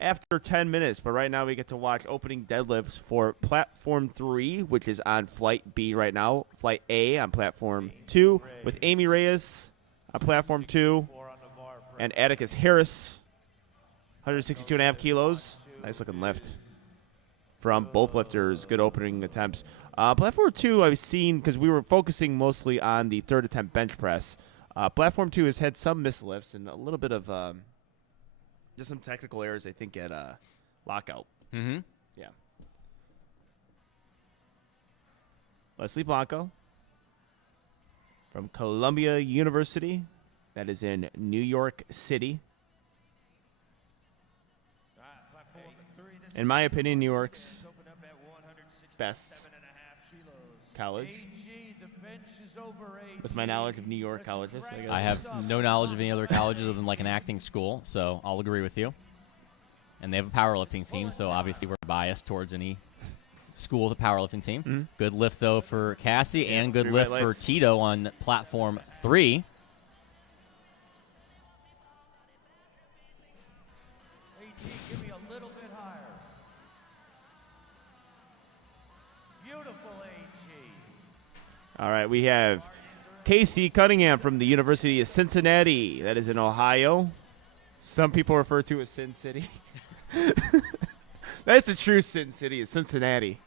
after 10 minutes. But right now we get to watch opening deadlifts for platform 3, which is on flight B right now. Flight A on platform 2 with Amy Reyes on platform 2 and Atticus Harris, 162.5 kilos. Nice looking lift from both lifters. Good opening attempts. Platform 2 I've seen, because we were focusing mostly on the third attempt bench press. Platform 2 has had some mislifts and a little bit of just some technical errors, I think, at lockout. Mm-hmm. Yeah. Leslie Blanco from Columbia University. That is in New York City. In my opinion, New York's best college. With my knowledge of New York colleges, I guess. I have no knowledge of any other colleges other than like an acting school, so I'll agree with you. And they have a powerlifting team, so obviously we're biased towards any school with a powerlifting team. Mm-hmm. Good lift, though, for Cassie, and good 3 lift white for lights. Tito on platform 3. Give me a little bit higher. Beautiful AG. All right, we have Casey Cunningham from the University of Cincinnati. That is in Ohio. Some people refer to it as Sin City. That's a true Sin City, is Cincinnati.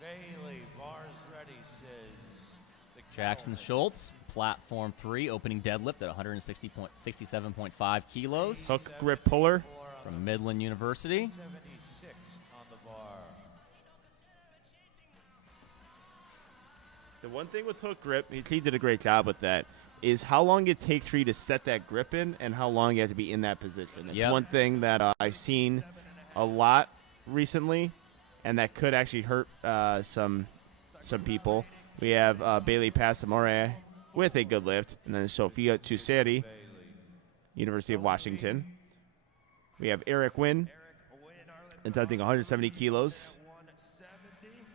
Bailey, bars ready, says the Jackson Schultz, platform 3, opening deadlift at 167.5 kilos Hook grip puller. from Midland University. 76 on the bar. The one thing with hook grip, he did a great job with that, is how long it takes for you to set that grip in and how long you have to be in that position. It's Yep. one thing that I've seen a lot recently, and that could actually hurt some people. We have Bailey Pasmore with a good lift, and then Sophia Torres, University of Washington. We have Eric Wynn, attempting 170 kilos. 170.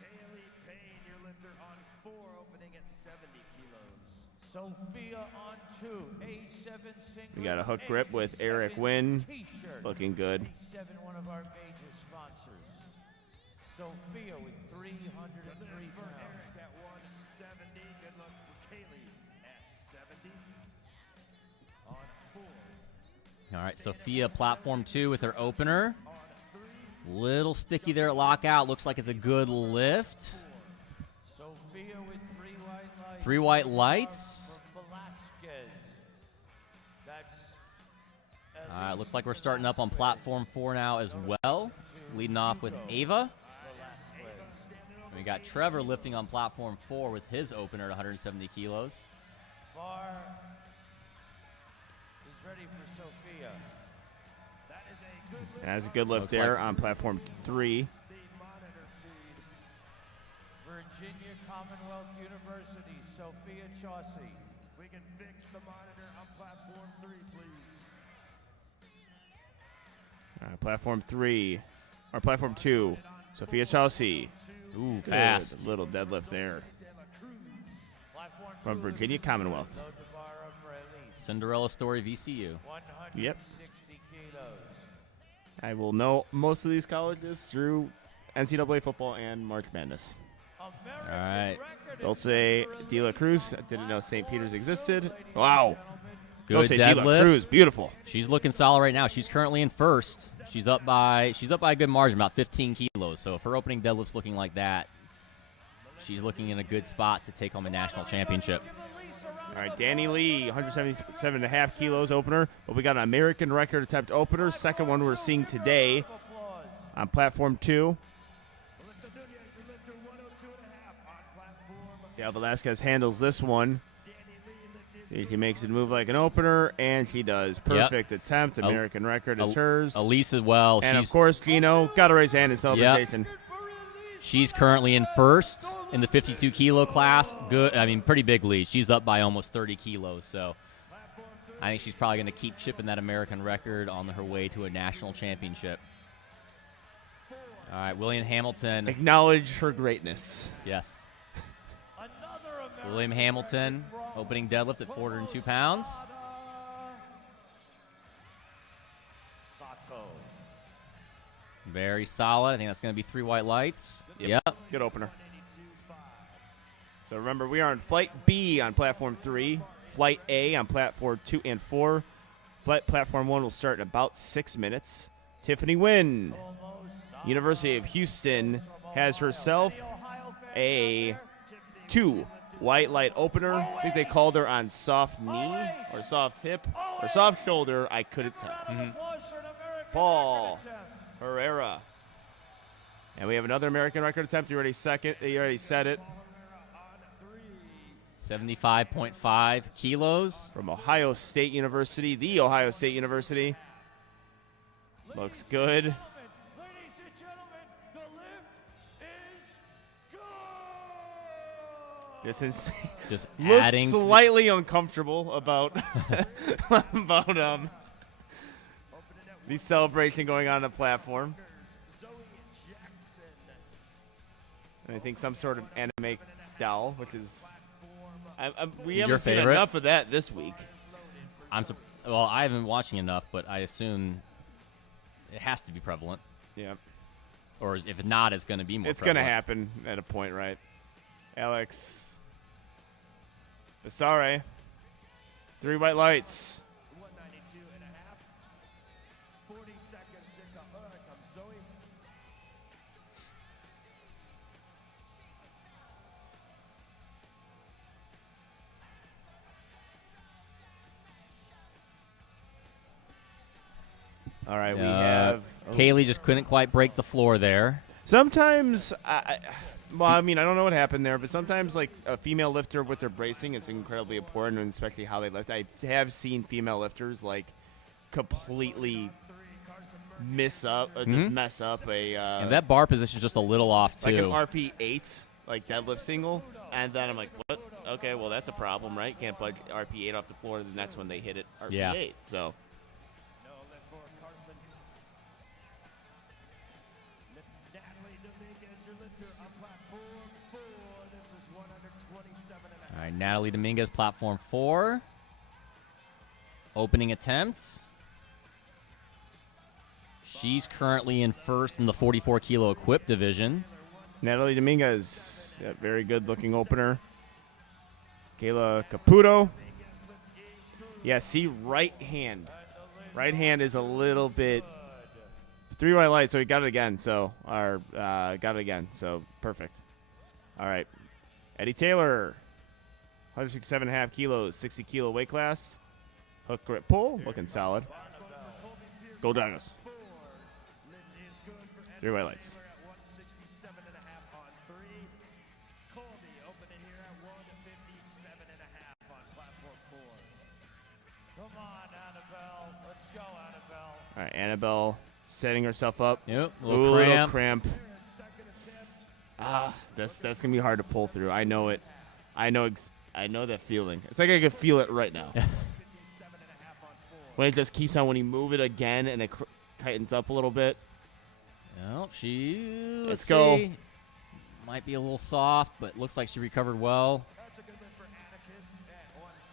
Kaylee Payne, your lifter on 4, opening at 70 kilos. Sophia on 2, A7 single. We got a hook grip with Eric Wynn, T-shirt. looking good. A7, one of our major sponsors. Sophia with 303 pounds. Eric at 170. Good luck for Kaylee at 70. On 4. All right, Sophia, platform 2 with her opener. Little sticky there at lockout. Looks like it's a good lift. Sophia with 3 white lights. 3 white lights. From Velasquez. That's All right, looks like we're starting up on platform 4 now as well. Leading off with Ava. And we got Trevor lifting on platform 4 with his opener at 170 kilos. bar is ready for Sophia. That is a good lift. That's a good lift Looks there like- on platform 3. The monitor feed. Virginia Commonwealth University, Sophia Chaucy. We can fix the monitor on platform 3, please. Platform 3, or platform 2, Sophia Chelsea. Ooh, Good fast. little deadlift there De La Cruz. Platform from 2, Virginia Commonwealth. load the bar up for Elise. Cinderella story VCU. 160 Yep. kilos. I will know most of these colleges through NCAA football and March Madness. American All right. record Dulce is de la Cruz. I didn't know St. Peter's existed. Wow. Good Dulce de la deadlift. Cruz. Beautiful. She's looking solid right now. She's currently in first. She's up by a good margin, about 15 kilos. So if her opening deadlift's looking like that, she's looking in a good spot to take home a national championship. All right, Danny Lee, 177.5 kilos opener. But we got an American record attempt opener. Second one we're seeing today on platform 2. See how Velasquez handles this one. See, she makes it move like an opener, and she does. Perfect attempt. American record is hers. Elise as well. And, of course, Gino. Got to raise a hand in celebration. She's currently in first in the 52-kilo class. Good. I mean, pretty big lead. She's up by almost 30 kilos. So I think she's probably going to keep chipping that American record on her way to a national championship. All right, William Hamilton. Acknowledge her greatness. Yes. William Hamilton, opening deadlift at 402 pounds. Very solid. I think that's going to be 3 white lights. Yep. Good opener. So remember, we are on Flight B on Platform 3, Flight A on Platform 2 and 4. Platform 1 will start in about 6 minutes. Tiffany Wynn, University of Houston, has herself a 2 white light opener. I think they called her on soft knee or soft hip or soft shoulder. I couldn't tell. Paul Herrera. And we have another American record attempt. You already said it. 75.5 kilos. From Ohio State University, the Ohio State University. Looks good. Ladies and gentlemen, the lift is good. This is Just looks adding. slightly uncomfortable about the celebration going on the platform. And I think some sort of anime doll, which is we haven't seen favorite? enough of that this week. Well, I haven't been watching enough, but I assume it has to be prevalent. Yeah, Or if not, it's going to be more it's going to prevalent. happen at a point, right? Alex Basara, 3 white lights. 192 and a half. 40 seconds. Here comes Zoe. All right, we have Kaylee just couldn't quite break the floor there. sometimes. Well, I mean, I don't know what happened there, but sometimes, like, a female lifter with their bracing, it's incredibly important, and especially how they lift. I have seen female lifters, like, completely mess up a And that bar position is just a little off, too. like an RP8, like deadlift single, and then I'm like, what? Okay, well, that's a problem, right? Can't budge RP8 off the floor, and the next one they hit it RP8. Yeah. So No lift for Carson. Natalie Dominguez, your lifter on platform 4. This is 127 and a half. All right, Natalie Dominguez, platform 4. Opening attempt. She's currently in first in the 44-kilo equipped division. Natalie Dominguez, very good-looking opener. Kayla Caputo. Yeah, see, right hand. Right hand is a little bit 3 white lights, so he got it again. So, perfect. All right, Eddie Taylor, 167.5 kilos, 60-kilo weight class. Hook grip pull, looking solid. Go Douglas. 3 white lights. At 167 and a half on 3. Colby opening here at 157 and a half on platform 4. Come on, Annabelle. Let's go, Annabelle. All right, Annabelle setting herself up. Yep, a Ooh, little cramp. Second attempt. That's gonna be hard to pull through. I know it. I know that feeling. It's like I can feel it right now. 57 and a half on 4. When it just keeps on, when you move it again and it tightens up a little bit. Well, Let's go. see. Might be a little soft, but looks like she recovered well. That's a good lift for Atticus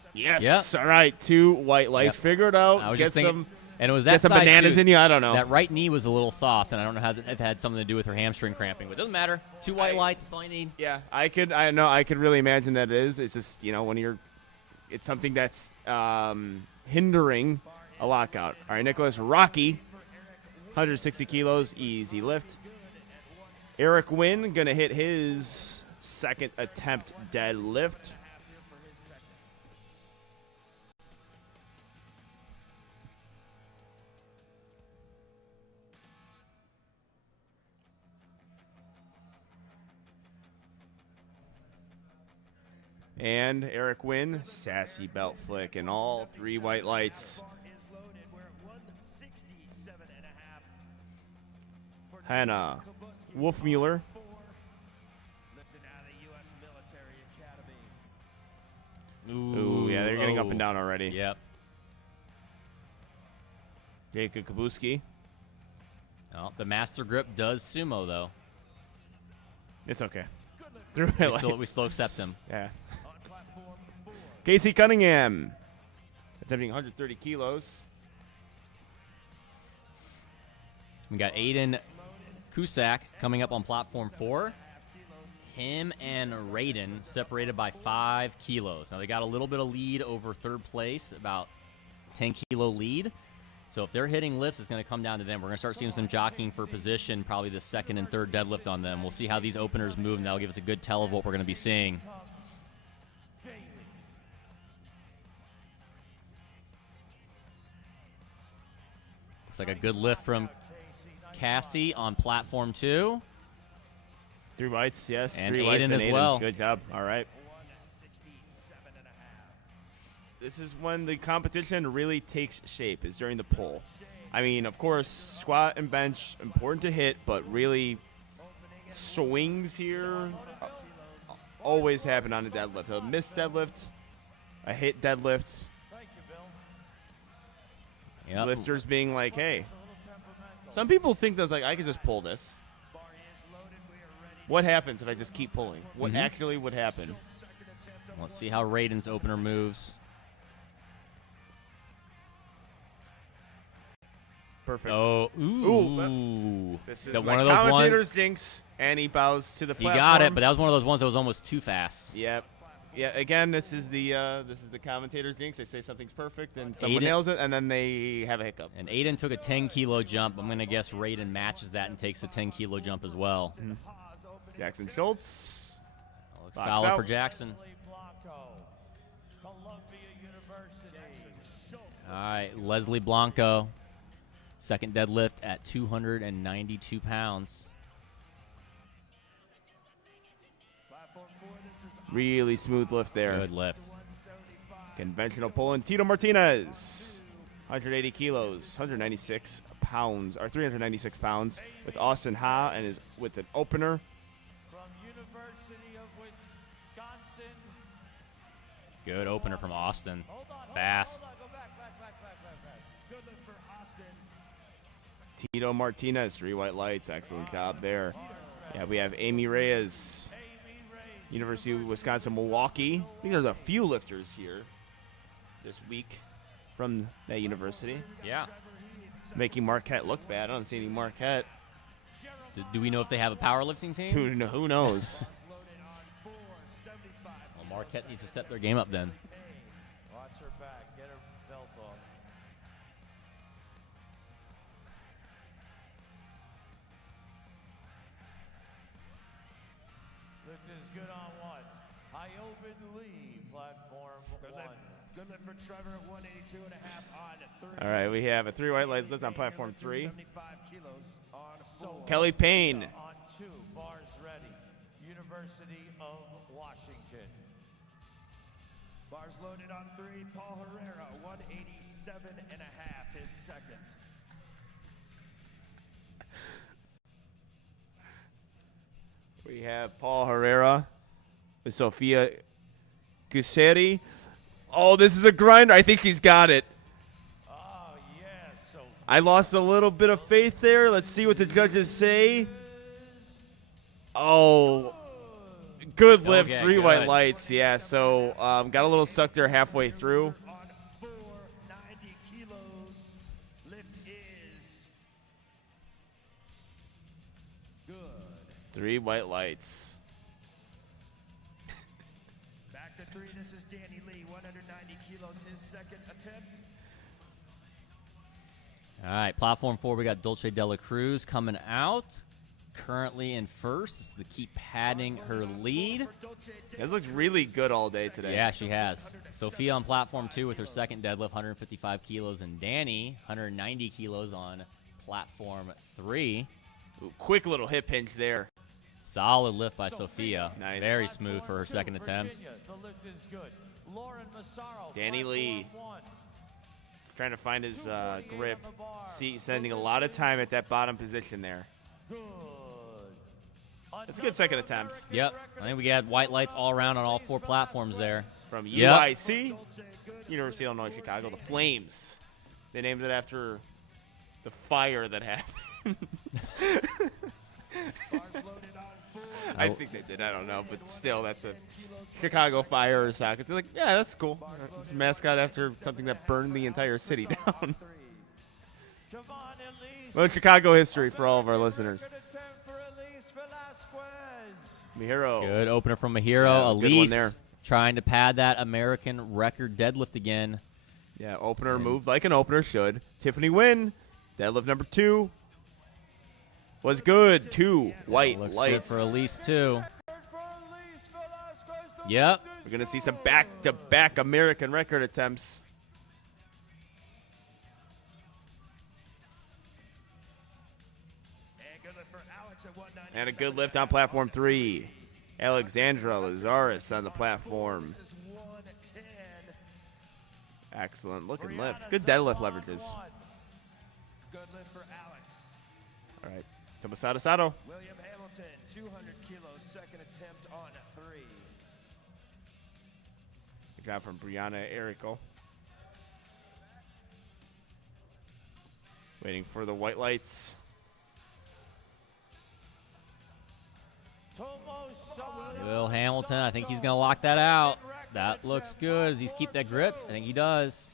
at Yes. Yep. All right. 2 white lights. Yep. Figure it out. I was Get just thinking, some. and it was that Get some side, bananas too. in you. I don't know. That right knee was a little soft, and I don't know how it had something to do with her hamstring cramping, but it doesn't matter. 2 white lights, that's all you need. Yeah, I could really imagine that it is. It's just, when it's something that's hindering a lockout. All right, Nicholas Rocky, 160 kilos, easy lift. Eric Wynn going to hit his second attempt deadlift. And Eric Wynn, sassy belt flick, and all 3 white lights. Hannah Wolfmuller. Ooh, yeah, they're getting up and down already. Yep. Jacob Kabuski. Oh, the master grip does sumo, though. It's okay. 3 white lights. We still accept him. Yeah. Casey Cunningham, attempting 130 kilos. We got Aiden Cusack coming up on platform 4. Him and Raiden separated by 5 kilos. Now, they got a little bit of lead over third place, about 10-kilo lead. So if they're hitting lifts, it's going to come down to them. We're going to start seeing some jockeying for position, probably the second and third deadlift on them. We'll see how these openers move, and that'll give us a good tell of what we're going to be seeing. Looks like a good lift from Cassie on platform 2. 3 whites, yes. And 3 whites Aiden and as well. Good job. All right. This is when the competition really takes shape, is during the pull. I mean, of course, squat and bench, important to hit, but really swings here always happen on a deadlift. A missed deadlift, a hit deadlift. Yep. Lifters being like, hey, some people think that's like, I can just pull this. What happens if I just keep pulling? What actually would happen? Let's see how Raiden's opener moves. Perfect. Oh, Ooh. This is That my one of those commentator's jinx, and he bows to the He platform. got it, but that was one of those ones that was almost too fast. Yep. Yeah, again, this is the commentator's jinx. They say something's perfect, and someone Aiden- nails it, and then they have a hiccup. And Aiden took a 10-kilo jump. I'm going to guess Raiden matches that and takes a 10-kilo jump as well. Jackson Schultz. Looks Box solid out. for Jackson. All right, Leslie Blanco. Second deadlift at 292 pounds. Really smooth lift there. Good lift. Conventional pulling. Tito Martinez. 180 kilos, 196 pounds, or 396 pounds, with Austin Ha and with an opener. From University of Wisconsin. Good opener from Austin. Fast. Go back. Good lift for Austin. Tito Martinez, 3 white lights. Excellent job there. Yeah, we have Amy Reyes, University of Wisconsin, Milwaukee. I think there's a few lifters here this week from that university. Yeah. Making Marquette look bad. I don't see any Marquette. Do we know if they have a powerlifting team? Who knows? Well, Marquette needs to step their game up then. Watch her back. Get her belt off. Lift is good on one. Hyobin Lee, platform 1. Good lift for Trevor at 182 and a half on 3. All right, we have a 3 white lights lift on platform 3. 75 kilos on 4. Kelly Payne. On 2, bars ready. University of Washington. Bars loaded on 3. Paul Herrera, 187 and a half, his second. We have Paul Herrera with Sophia Guseri. Oh, this is a grinder. I think he's got it. Oh, yeah. So I lost a little bit of faith there. Let's see what the judges say. Oh, Good lift, Okay, 3 white good. lights. Yeah, so got a little stuck there halfway through. On 490 kilos. Lift is good. 3 white lights. Back to 3. This is Danny Lee, 190 kilos, his second attempt. All right, platform 4, we got Dulce Dela Cruz coming out. Currently in first. This is to keep padding her lead. This looks really good all day today. Yeah, she has. Sophia on platform 2 with her second deadlift, 155 kilos, and Danny, 190 kilos on platform 3. Ooh, quick little hip hinge there. Solid lift by Sophia. Nice. Very smooth for her second attempt. Virginia, the lift is good. Lauren Massaro, Danny Lee. platform 1. Trying to find his grip. See, spending a lot of time at that bottom position there. Good. That's a good second attempt. Yep. I think we got white lights all around on all 4 platforms there. From Yep. UIC, University of Illinois, Chicago, the Flames. They named it after the fire that happened. I think they did. I don't know, but still, that's a Chicago Fire or soccer. They're like, yeah, that's cool. It's a mascot after something that burned the entire city down. Well, Chicago history for all of our listeners. Mihiro. Good opener from Mahiro. Yeah, good one Elise there. trying to pad that American record deadlift again. Yeah, opener moved like an opener should. Tiffany win. Deadlift number 2 was good. 2 white Looks good lights. for Elise, too. Yep. We're going to see some back-to-back American record attempts. And a good lift on platform 3. Alexandra Lazarus on the platform. Excellent looking lift. Good deadlift leverages. Good lift for Alex. All right. Tomasada Sato. William Hamilton, 200 kilos, second attempt on 3. Good job from Brianna Erico. Waiting for the white lights. Will Hamilton, I think he's going to lock that out. That looks good. Does he keep that grip? I think he does.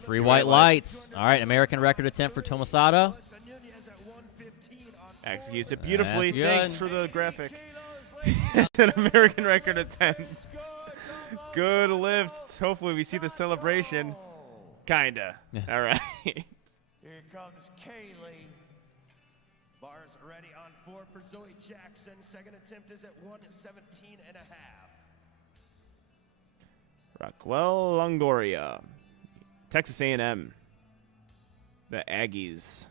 3 white lights. All right, American record attempt for Tomasada. Executes it beautifully. That's good. Thanks for the graphic. An American record attempt. Good lift. Hopefully we see the celebration. Kinda. All right. Here comes Kaylee. Bars ready on 4 for Zoe Jackson. Second attempt is at 117 and a half. Raquel Longoria. Texas A&M. The Aggies.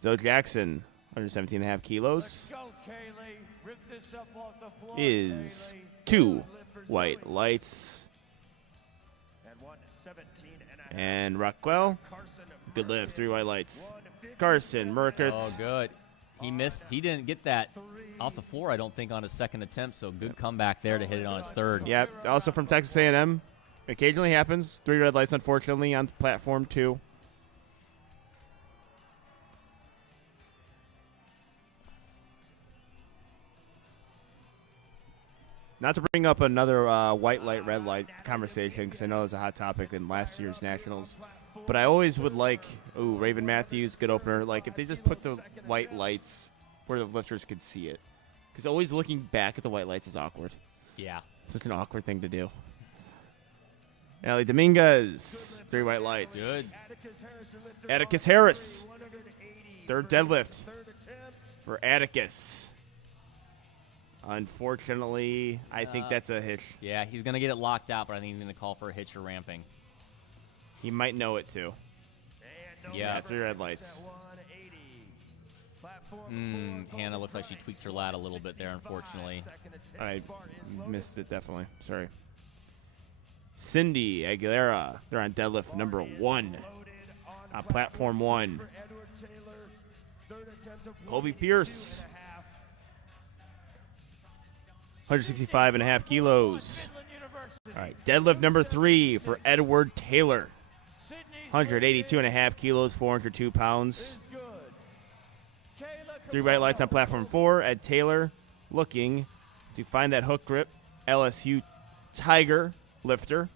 Zoe Jackson, 117.5 kilos, Let's go, Kaylee. Rip this up off the floor, is Kaylee. 2 white lights. And 117 and a half. And Raquel, Carson good lift, 3 white lights. 150. Carson Merkert. Oh, good. He missed. He didn't get that off the floor, I don't think, on his second attempt, so good comeback there to hit it on his third. Yep, also from Texas A&M. Occasionally happens. 3 red lights, unfortunately, on platform 2. Not to bring up another white light, red light conversation, because I know it was a hot topic in last year's Nationals. But I always would like, ooh, Raven Matthews, good opener. Like, if they just put the white lights where the lifters could see it. Because always looking back at the white lights is awkward. Yeah. Such an awkward thing to do. Allie Dominguez, 3 white lights. Good. Atticus Harris, third deadlift for Atticus. Unfortunately, I think that's a hitch. Yeah, he's going to get it locked out, but I think he's going to call for a hitch or ramping. He might know it too. Yeah. 3 red lights. Hannah looks like she tweaked her lat a little bit there, unfortunately. I missed it, definitely. Sorry. Cindy Aguilera, they're on deadlift number 1 on platform 1. Colby Pierce, 165.5 kilos. All right, deadlift number 3 for Edward Taylor, 182.5 kilos, 402 pounds. 3 white lights on platform 4. Ed Taylor looking to find that hook grip. LSU Tiger lifter.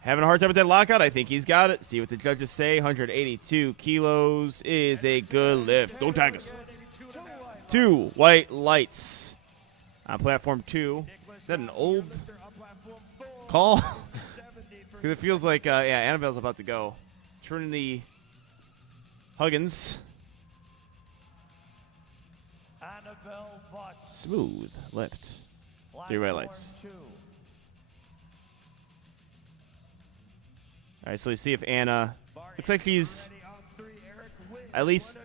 Having a hard time with that lockout. I think he's got it. See what the judges say. 182 kilos is a good lift. Go Tigers. 2 white lights on platform 2. Is that an old call? Because it feels like, Annabelle's about to go. Trinity Huggins. Smooth lift. 3 white lights. All right, so we see if Anna looks like she's at least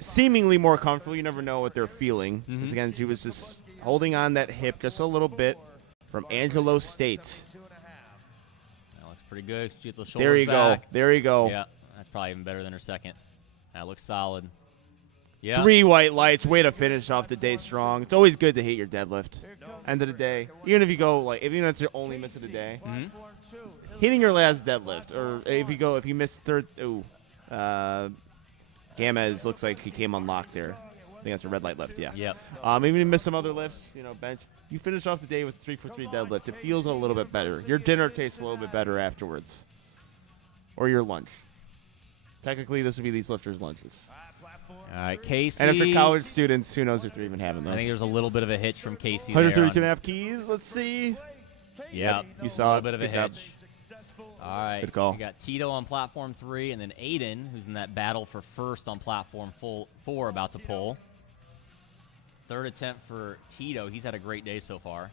seemingly more comfortable. You never know what they're feeling. Because again, she was just holding on that hip just a little bit from Angelo State. That looks pretty good. She get the shoulders There you back. go. There you go. Yeah, that's probably even better than her second. That looks solid. Yeah. 3 white lights. Way to finish off the day strong. It's always good to hit your deadlift. End of the day, even if you go even if it's your only miss of the day, hitting your last deadlift, or if you miss third. Gamez looks like she came unlocked there. I think that's a red light lift. Yeah. Yep. Even if you miss some other lifts, bench. You finish off the day with 3-for-3 deadlift. It feels a little bit better. Your dinner tastes a little bit better afterwards, or your lunch. Technically, this would be these lifters' lunches. All right, Casey. And if they're college students, who knows if they're even having those. I think there's a little bit of a hitch from Casey. 132.5 keys. Let's see. Yeah, You saw a little bit of a Good job. hitch. All right, Good call. We got Tito on platform 3, and then Aiden, who's in that battle for first on platform 4, about to pull. Third attempt for Tito. He's had a great day so far.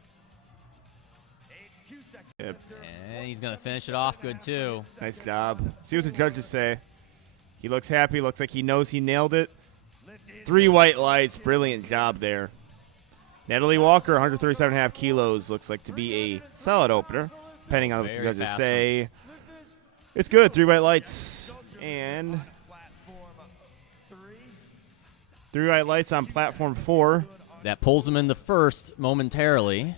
Yep. And he's going to finish it off good, too. Nice job. See what the judges say. He looks happy. Looks like he knows he nailed it. 3 white lights. Brilliant job there. Natalie Walker, 137.5 kilos. Looks like to be a solid opener, depending on what the Very judges fast say. It's good. 3 white lights. And 3 white lights on platform 4. That pulls him in the first momentarily.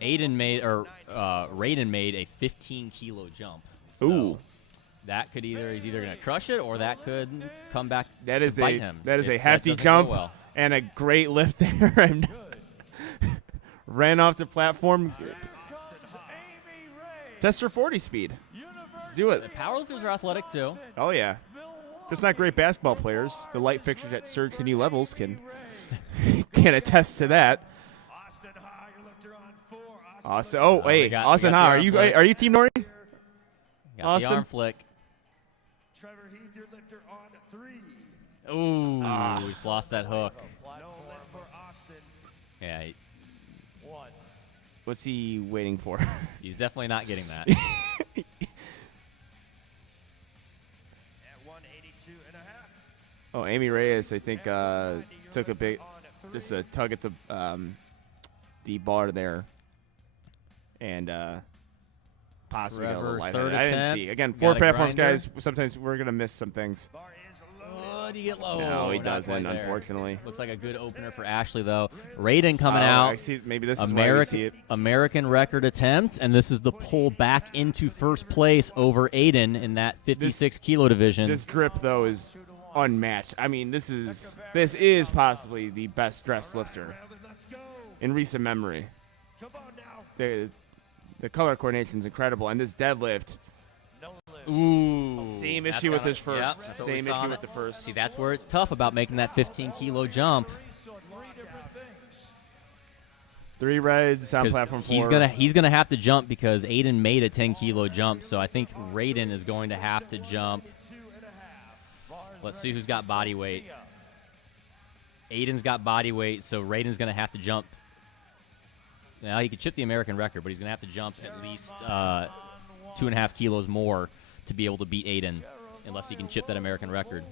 Raiden made a 15-kilo jump. So Ooh. that could he's either going to crush it, or that could come back That is to bite him. That is if a hefty doesn't go jump well. and a great lift there. And ran off the platform. Test her 40 speed. Let's do it. The powerlifters are athletic too. Oh, yeah. Just not great basketball players. The light fixtures at surge to new levels can attest to that. Austin. Oh, we hey, got Austin the Ha. arm flick. Are you Team Nori? Got Austin? the arm flick. Trevor Heath, your lifter on 3. Ooh, just lost that hook. No lift for Austin. Yeah, What's he waiting for? he's definitely not getting that. At 182.5. Oh, Amy Reyes, I think, took just a tug at the bar there, and possibly got a little Trevor, light. third I didn't attempt. see. Again, Got 4 a platforms, grinder. guys. Sometimes we're gonna miss some things. Bar is low. Oh, did he get low? No, he Not doesn't, quite there. unfortunately. Looks like a good opener for Ashley, though. Raiden coming I out. see. Maybe this is why we see it. American record attempt, and this is the pull back into first place over Aiden in that 56-kilo division. This grip though is unmatched. I mean, this is possibly the best dressed lifter in recent memory. Come on now. The color coordination is incredible, and this deadlift. Ooh. Same That's issue with kinda- his first. yep, that's what we Same saw issue in with the- the first. See, that's where it's tough about making that 15-kilo jump. 3 reds on 'Cause platform 4. he's gonna have to jump because Aiden made a 10-kilo jump, so I think Raiden is going to have to jump. Let's see who's got body weight. Aiden's got body weight, so Raiden's gonna have to jump. Now he could chip the American record, but he's gonna have to jump at least 2.5 kilos more to be able to beat Aiden, unless he can chip that American record.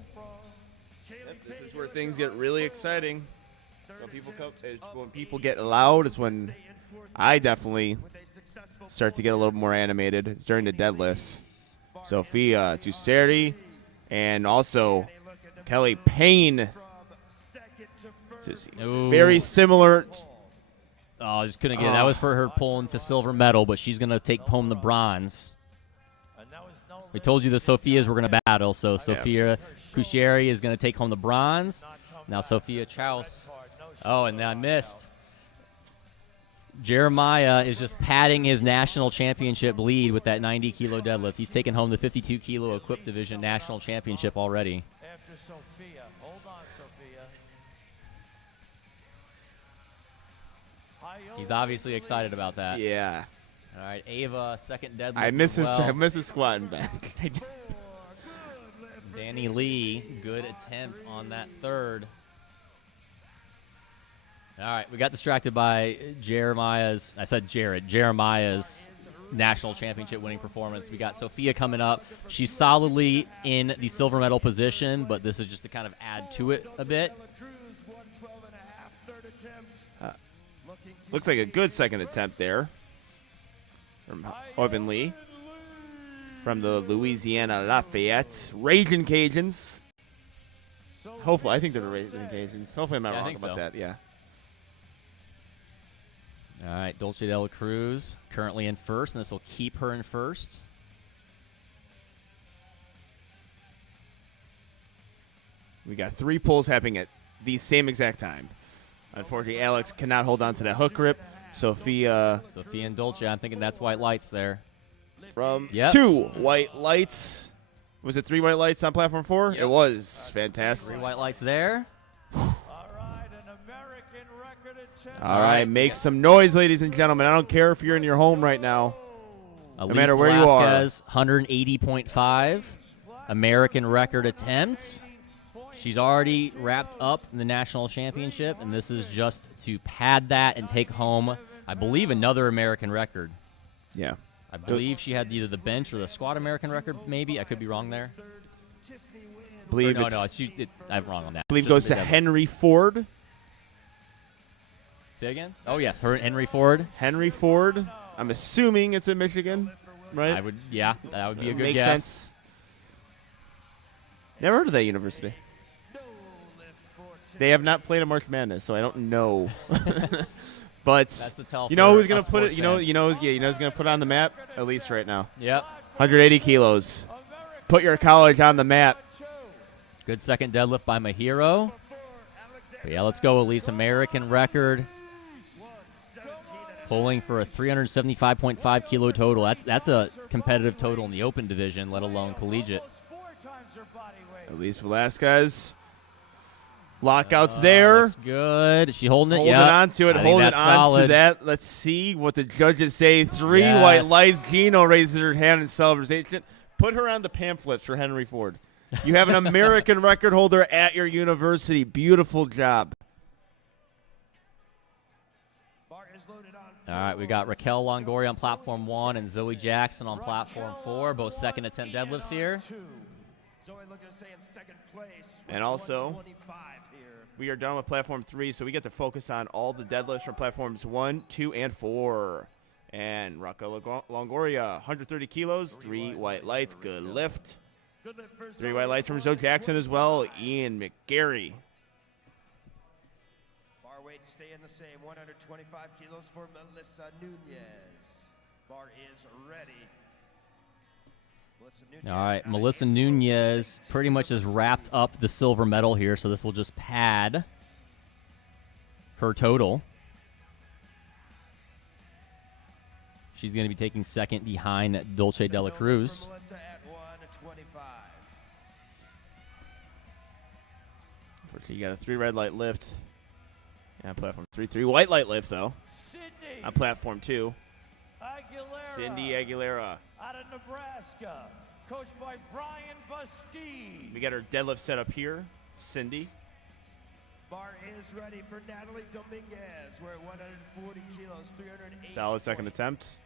This is where things get really exciting. When people get loud is when I definitely start to get a little more animated. It's during the deadlifts. Sophia Torres and also Kelly Payne. Just Ooh. very similar. Oh, just couldn't get it. That was for her pulling to silver medal, but she's going to take home the bronze. We told you the Sophias were going to battle, so Sophia Kusheri is going to take home the bronze. Now Sophia Chaus. Oh, and I missed. Jeremiah is just padding his national championship lead with that 90-kilo deadlift. He's taken home the 52-kilo equipped division national championship already. After Sophia. Hold on, Sophia. He's obviously excited about that. Yeah. All right, Ava, second deadlift. I miss as well. his squatting back. Danny Lee, good attempt on that third. All right, we got distracted by Jeremiah's national championship winning performance. We got Sophia coming up. She's solidly in the silver medal position, but this is just to kind of add to it a bit. Looks like a good second attempt there from Hyobin Lee from the Louisiana Lafayette Raging Cajuns. Hopefully, I think they're the Raging Cajuns. Hopefully, I'm not wrong about that. Yeah. All right, Dulce de la Cruz currently in first, and this will keep her in first. We got 3 pulls happening at the same exact time. Unfortunately, Alex cannot hold on to that hook grip. Sophia and Dulce, I'm thinking that's white lights there. from Yep. 2 white lights. Was it 3 white lights on platform 4? Yep. It was. Fantastic. 3 white lights there. All right, make some noise, ladies and gentlemen. I don't care if you're in your home right now. No matter where you are. 180.5 American record attempt. She's already wrapped up in the national championship, and this is just to pad that and take home, I believe, another American record. Yeah. I believe she had either the bench or the squat American record, maybe. I could be wrong there. Believe Or it's, I'm wrong on that. believe Just goes the to deadlift. Henry Ford. Say again? Oh, yes, Henry Ford. Henry Ford. I'm assuming it's in Michigan, right? That would be a good Makes guess. sense. Never heard of that university. They have not played a March Madness, so I don't know. But That's the tell you know for who's gonna us put it? sports You know fans. who's gonna put it on the map? At least right now. Yep. 180 kilos. Put your college on the map. Good second deadlift by Mahiro. But yeah, let's go, Elise. American record. Pulling for a 375.5 kilo total. That's a competitive total in the open division, let alone collegiate. Elise Velasquez. Lockouts there. That's good. Is she holding it? Holding Yep. on to it. I think Holding that's on to solid. that. Let's see what the judges say. 3 Yes. white lights. Gino raises her hand in celebration. Put her on the pamphlets for Henry Ford. You have an American record holder at your university. Beautiful job. All right, we got Raquel Longoria on platform 1 and Zoe Jackson on platform 4, both second attempt deadlifts here. And also, we are done with platform 3, so we get to focus on all the deadlifts from platforms 1, 2, and 4. And Raquel Longoria, 130 kilos, 3 white lights, good lift. 3 white lights from Zoe Jackson as well. Ian McGarry. Bar weight staying the same, 125 kilos for Melissa Nunez. Bar is ready. Melissa Nunez All right, out of Melissa here. Nunez pretty much has wrapped up the silver medal here, so this will just pad her total. She's going to be taking second behind Dulce de la Cruz. For Melissa at 125. You got a 3 red light lift. And platform 3 white light lift, though. Sydney On platform 2. Aguilera. Cindy Aguilera. Out of Nebraska. Coached by Brian Bastide. We got her deadlift set up here. Cindy. Bar is ready for Natalie Dominguez. We're at 140 kilos, 308. Solid second attempt.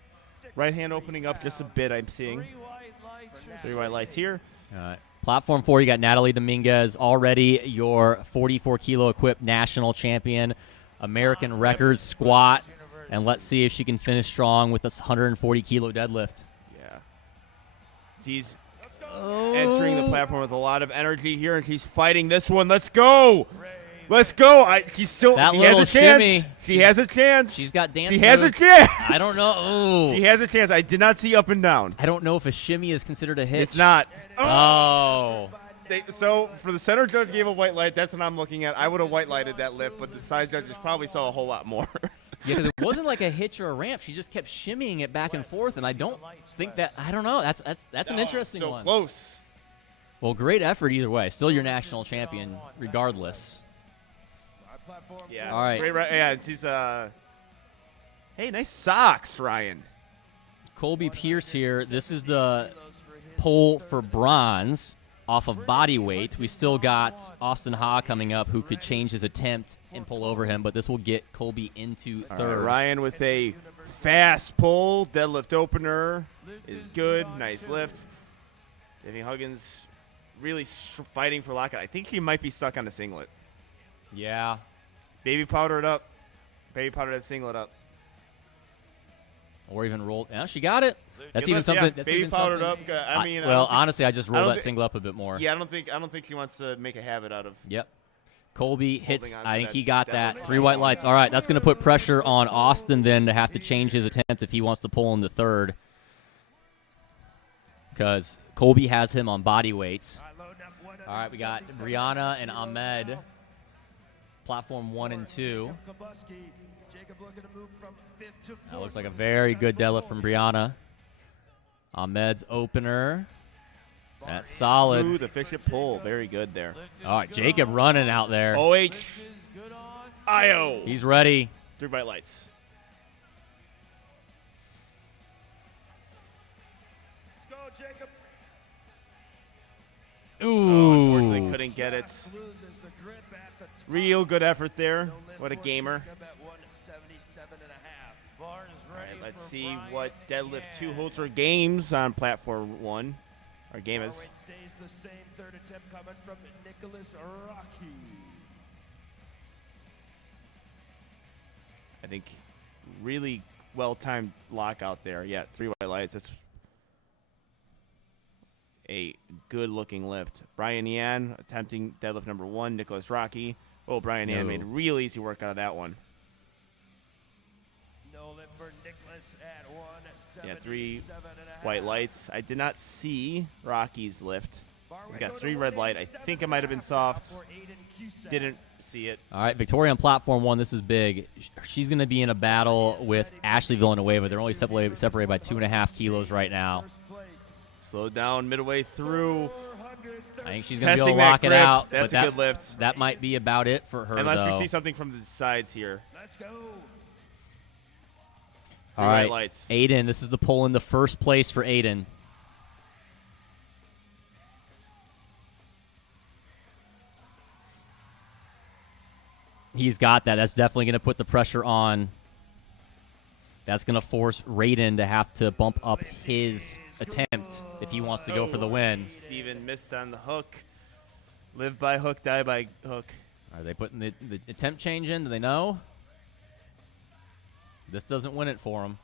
Right hand opening up just a bit, I'm seeing. 3 white lights. for 3 white lights here. All right. Platform 4, you got Natalie Dominguez, already your 44-kilo equipped national champion, American record squat, and let's see if she can finish strong with this 140-kilo deadlift. Yeah. She's entering the platform with a lot of energy here, and she's fighting this one. Let's go! Let's go. She has little a chance. shimmy. She has a chance. She's got dance She has a moves. chance. I don't know. Ooh. She has a chance. I did not see up and down. I don't know if a shimmy is considered a hitch. It's not. Oh. So for the center judge gave a white light. That's what I'm looking at. I would have white lighted that lip, but the side judges probably saw a whole lot more. Yeah, because it wasn't like a hitch or a ramp. She just kept shimmying it back and forth, and I don't think that. I don't know. That's an interesting so one. Close. Well, great effort either way. Still your national champion, regardless. Yeah. All right. Great, yeah. She's Hey, nice socks, Ryan. Colby Pierce here. This is the poll for bronze off of body weight. We still got Austin Ha coming up, who could change his attempt and pull over him, but this will get Colby into All third. right, Ryan with a fast pull. Deadlift opener is good. Nice lift. Danny Huggins really fighting for lockout. I think he might be stuck on a singlet. Yeah. Baby powder it up. Baby powder that singlet up. Or even rolled. Yeah, she got it. That's Good even lift, something. yeah. That's Baby even powdered something. up. I mean, well, honestly, I just rolled that think- single up a bit more. Yeah, I don't think he wants to make a habit out of. Yep. Colby hits. Holding on to I think that he got deadlift. that. 3 white lights. All right, that's going to put pressure on Austin then to have to change his attempt if he wants to pull into third. Because Colby has him on body weight. All right, we got Brianna and Ahmed, platform 1 and 2. That looks like a very good deadlift from Brianna. Ahmed's opener. That's solid. Smooth, efficient pull. Very good there. All right, Jacob running out there. O-H-I-O. He's ready. 3 bright lights. Let's go, Jacob. Ooh. Unfortunately, couldn't get it. Loses the grip at the top. Real good effort there. No lift What a for gamer. Jacob at 177.5. Bar is All ready right, let's for see Brian what deadlift Yan. 2 holds her games on platform 1. Our game is. Bar weight stays the same. Third attempt coming from Nicholas Rocky. I think really well-timed lockout there. Yeah, 3 white lights. That's a good-looking lift. Brian Yan attempting deadlift number 1. Nicholas Rocky. Oh, Brian Yan made real easy work out of that one. No lift for Nicholas at 177.5. Yeah, 3 white lights. I did not see Rocky's lift. He's got 3 red light. I think it might have been soft. Didn't see it. All right, Victoria on platform 1. This is big. She's going to be in a battle with Ashley Villanueva. They're only separated by 2.5 kilos right now. Slowed down midway through. I think she's going to be able Testing to that lock it grip. out. That's but a good lift. That might be about it for her, Unless we though. see something from the sides here. Let's go. All 3 right, white lights. Aiden. This is the pull in the first place for Aiden. He's got that. That's definitely going to put the pressure on. That's going to force Raiden to have to bump up his attempt if he wants to go for the win. Steven missed on the hook. Live by hook, die by hook. Are they putting the attempt change in? Do they know? This doesn't win it for him.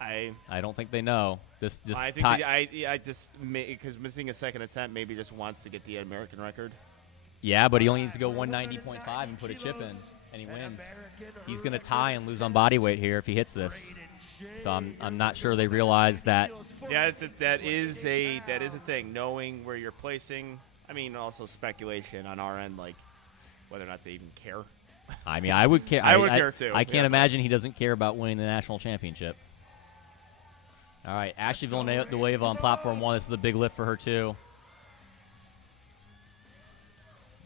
I don't think they know. This just I think I just because missing a second attempt maybe just wants to get the American record. Yeah, but he only needs to go 190.5 and put a chip in, and he wins. He's going to tie and lose on body weight here if he hits this. So I'm not sure they realize that. Yeah, that is a thing. Knowing where you're placing. I mean, also speculation on our end, like whether or not they even care. I mean, I would care. I would care too. I can't Yeah. imagine he doesn't care about winning the national championship. All right, Ashley Villanueva on platform 1. This is a big lift for her too.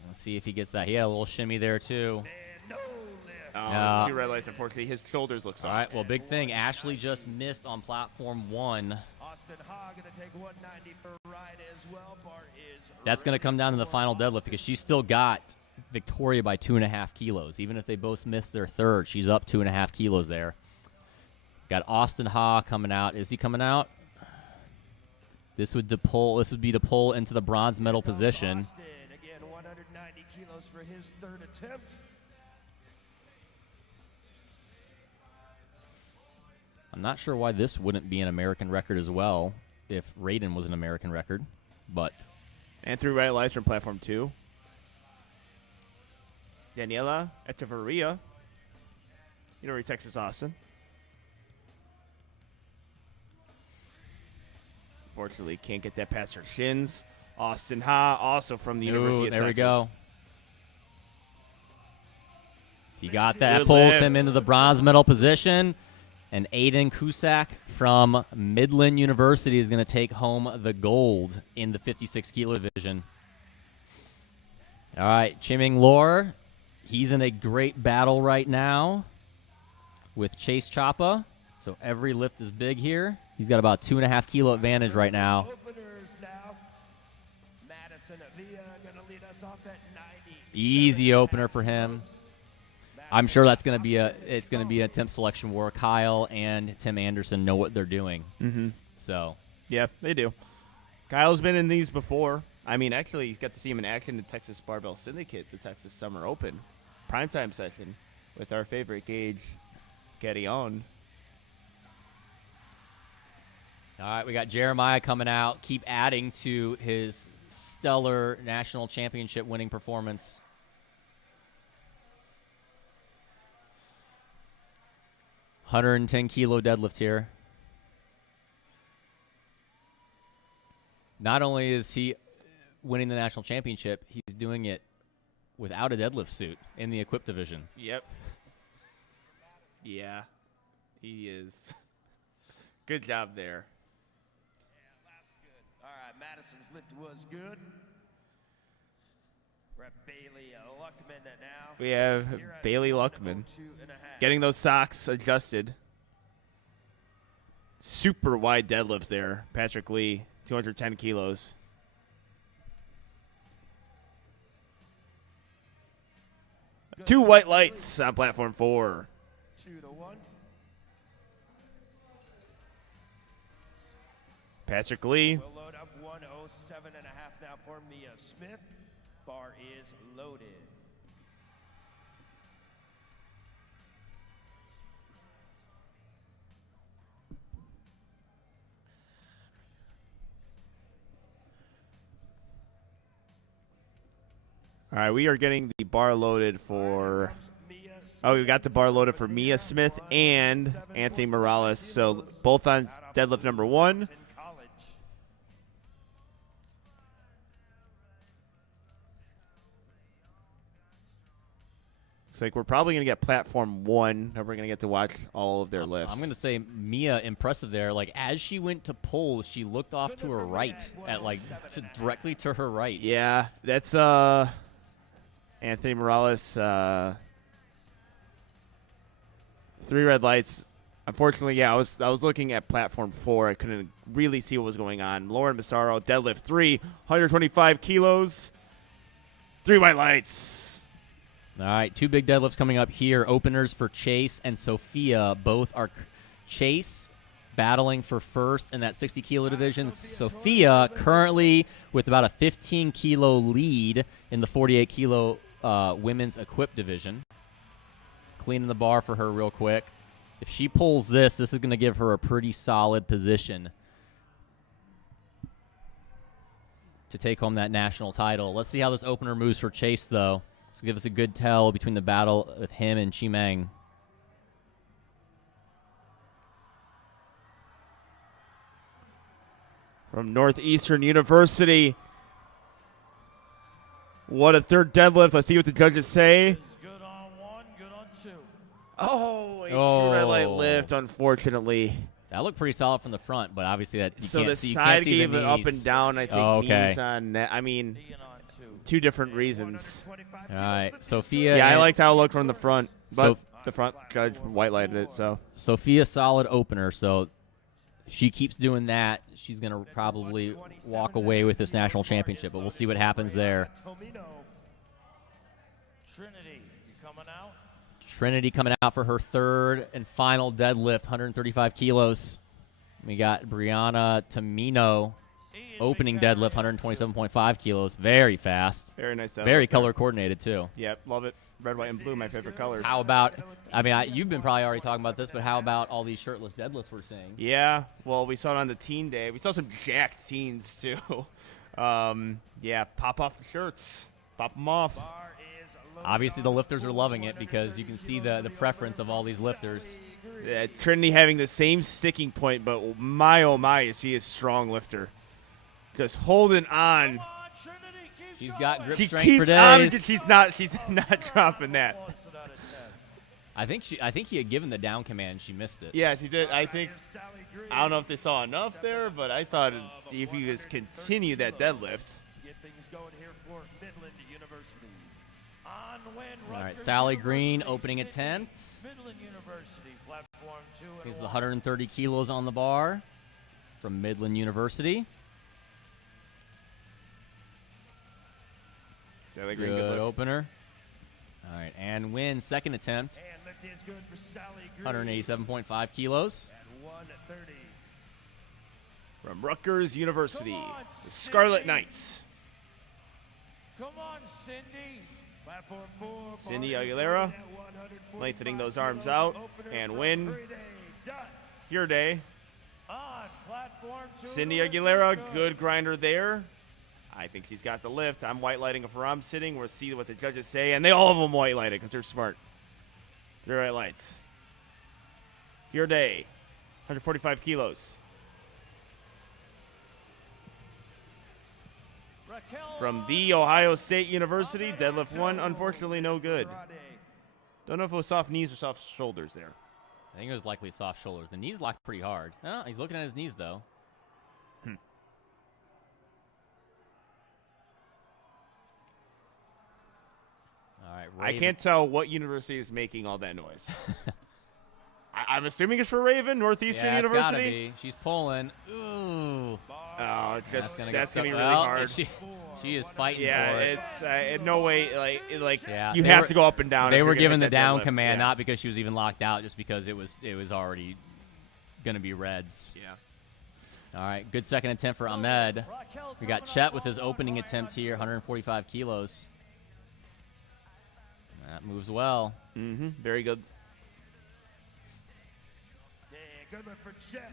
Let's see if he gets that. He had a little shimmy there too. No. 2 red lights. Unfortunately, his shoulders look soft. All right, well, big thing. Ashley just missed on platform 1. Austin Ha gonna take 190 for a ride as well. Bar is That's going to come down to the final deadlift because she's still got Victoria by 2.5 kilos. Even if they both missed their third, she's up 2.5 kilos there. Got Austin Ha coming out. Is he coming out? This would be the pull into the bronze medal position. Austin, again, 190 kilos for his third attempt. I'm not sure why this wouldn't be an American record as well if Raiden was an American record, but And 3 red lights from platform 2. Daniela Echeverria, University of Texas Austin. Unfortunately, can't get that past her shins. Austin Ha, also from the University of there Texas. we go. He got that, Good pulls lift. him into the bronze medal position. And Aiden Cusack from Midland University is going to take home the gold in the 56 kilo division. All right, Chiming Lor, he's in a great battle right now with Chase Chapa. So every lift is big here. He's got about 2.5 kilo advantage right now. Openers now. Madison Avia gonna lead us off at 90. Easy opener for him. I'm sure that's going to be a temp selection war. Kyle and Tim Anderson know what they're doing. Mm-hmm. So Yeah, they do. Kyle's been in these before. I mean, actually, you got to see him in action at Texas Barbell Syndicate, the Texas Summer Open primetime session with our favorite Gage Carrion. all right, we got Jeremiah coming out. Keep adding to his stellar national championship winning performance. $110 kilo deadlift here. Not only is he winning the national championship, he's doing it without a deadlift suit in the equipped division. Yep. Yeah, he is. Good job there. Yeah, last good. All right, Madison's lift was good. We're at Bailey Luckman now. We have Here at Bailey 102.5. Luckman getting those socks adjusted. Super wide deadlift there. Patrick Lee, 210 kilos. Good. 2 white lights on platform 4. 2-1. Patrick Lee. We'll load up 107.5 now for Mia Smith. Bar is loaded. All right, we are getting the bar loaded for. Oh, we got the bar loaded for Mia Smith and Anthony Morales. So both on deadlift number 1. It's like we're probably going to get platform 1, and we're going to get to watch all of their lifts. I'm going to say Mia impressive there. Like as she went to pull, she looked off to her right directly to her right. Yeah, that's Anthony Morales. 3 red lights. Unfortunately, yeah, I was looking at platform 4. I couldn't really see what was going on. Lauren Massaro, deadlift 3, 125 kilos. 3 white lights. All right, 2 big deadlifts coming up here. Openers for Chase and Sophia. Both are Chase battling for first in that 60 kilo division. Sophia currently with about a 15 kilo lead in the 48 kilo women's equipped division. Cleaning the bar for her real quick. If she pulls this is going to give her a pretty solid position to take home that national title. Let's see how this opener moves for Chase, though. This will give us a good tell between the battle with him and Chimeng. From Northeastern University. What a third deadlift. Let's see what the judges say. Good on 1, good on 2. Oh, a Oh. 2 red light lift, unfortunately. That looked pretty solid from the front, but obviously that you So can't the see. You side can't see gave the it up knees. and down, I think, Oh, okay. knees on net. I mean, Being on 2. 2 different reasons. All right, Sophia. Yeah, I and- liked how it looked from the front, but So- the front judge white lighted it, so. Sophia solid opener, so if she keeps doing that, she's going to probably walk away with this national championship, but we'll see what happens there. Trinity, you coming out? Trinity coming out for her third and final deadlift, 135 kilos. We got Brianna Tamino opening deadlift, 127.5 kilos. Very fast. Very nice. Very color coordinated, too. Yep, love it. Red, white, and blue, my favorite colors. How about, you've been probably already talking about this, but how about all these shirtless deadlifts we're seeing? Yeah, well, we saw it on the teen day. We saw some jacked teens, too. Yeah, pop off the shirts. Pop them off. Bar is Obviously, the lifters are loving it because you can see the preference of all these lifters. Yeah, Trinity having the same sticking point, but my oh my, is he a strong lifter. Just holding on. She's got grip She strength keeps for on. days. She's not dropping that. I think he had given the down command. She missed it. Yeah, she did. I don't know if they saw enough there, but I thought if you just continue that deadlift. Get things going here for Midland University. On win, All right, Rutgers Sally Green, University, opening Sydney, attempt. Midland University, platform 2 and He's 1. 130 kilos on the bar from Midland University. Sally Green, Good lift. opener. All right, and win, second attempt. And lift is good for Sally Green 187.5 kilos. at 130. From Rutgers University, Come on, the Scarlet Sydney. Knights. Come on, Cindy. Platform 4. Cindy bar is Aguilera, loaded at 145 lengthening those arms kilos. out, Opener and for win. 3-day. Done. Your day. On platform 2. Cindy lift is Aguilera, good grinder there. I think she's got the lift. I'm white lighting if I'm sitting. We'll see what the judges say, and they all of them white light it because they're smart. 3 white lights. Your day, 145 kilos. Raquel From the Ohio State University, deadlift 1, unfortunately no good. Don't know if it was soft knees or soft shoulders there. I think it was likely soft shoulders. The knees locked pretty hard. Oh, he's looking at his knees, though. All right, I Raven. can't tell what university is making all that noise. I'm assuming it's for Raven, Northeastern Yeah, it's gotta University. be. She's pulling. Ooh. Oh, it's just That's that's gonna gonna be get really well, hard. She is fighting Yeah, for it. it's in no way like Yeah, you they have were- to go up and down. They if you're were gonna given hit the that down deadlift. command, Yeah. not because she was even locked out, just because it was already going to be reds. Yeah. All right, good second attempt for Ahmed. We got Chet with his opening attempt here, 145 kilos. That moves well. Mm-hmm. Very good. Yeah, good lift for Chet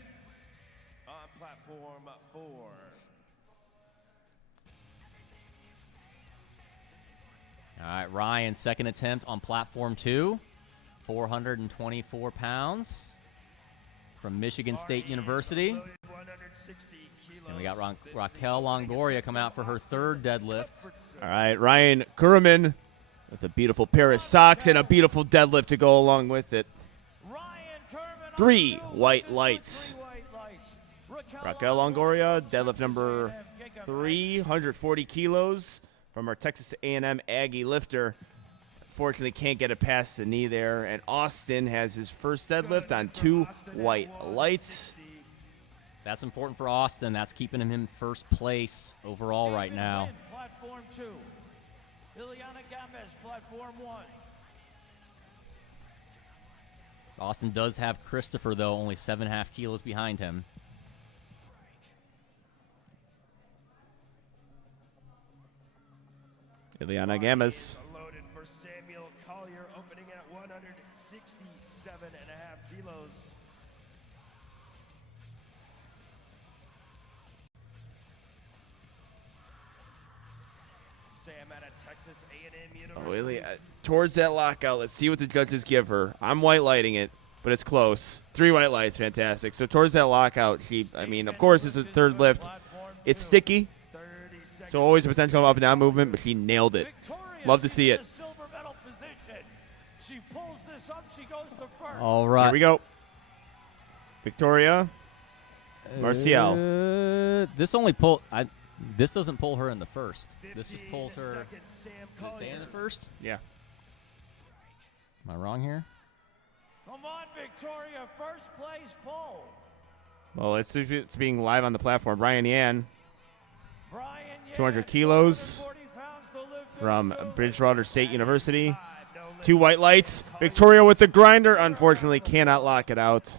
on platform 4. All right, Ryan, second attempt on platform 2, 424 pounds from Michigan State University. Loaded 160 kilos. And we got Raquel Longoria come out for her third deadlift. All right, Ryan Kurman with a beautiful pair of socks and a beautiful deadlift to go along with it. Ryan Kerman 3 on white two. lights. 3 white lights. Raquel Longoria, deadlift number 340 kilos from our Texas A&M Aggie lifter. Fortunately, can't get it past the knee there. And Austin has his first deadlift on 2 white lights. That's important for Austin. That's keeping him in first place overall right now. Platform 2. Ileana Gomez, platform 1. Austin does have Christopher, though, only 7.5 kilos behind him. Ileana Gamas. Loaded for Samuel Collier, opening at 167.5 kilos. Sam out of Texas A&M University. Really, towards that lockout, let's see what the judges give her. I'm white lighting it, but it's close. 3 white lights, fantastic. So towards that lockout, of course, it's a third lift. It's sticky, 30 seconds. so always a potential up and down movement, but she nailed it. Love to see it. Silver medal position. She pulls this up. She goes to first. All Here right. we go. Victoria Marcial. This only pull. This doesn't pull her in the first. This just pulls her. Second, Sam Did it say in the Collier. first? Yeah. Am I wrong here? Come on, Victoria. First place pull. Well, it's being live on the platform. Brian Yan Brian Yan, 200 kilos 240 pounds to lift from this Bridgewater State University. No lift. 2 white lights. Victoria with the grinder. Unfortunately, cannot lock it out.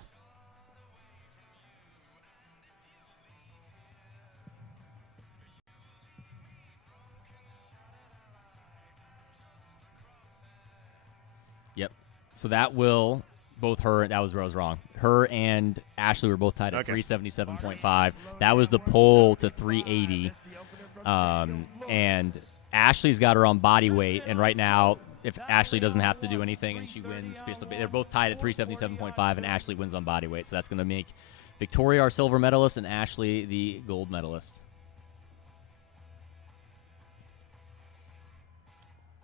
Yep. So that will both her. That was where I was wrong. Her and Ashley were both tied at Okay. 377.5. That was the pull to 380. And Ashley's got her on body weight, and right now if Ashley doesn't have to do anything and she wins. They're both tied at 377.5, and Ashley wins on body weight. So that's going to make Victoria our silver medalist and Ashley the gold medalist.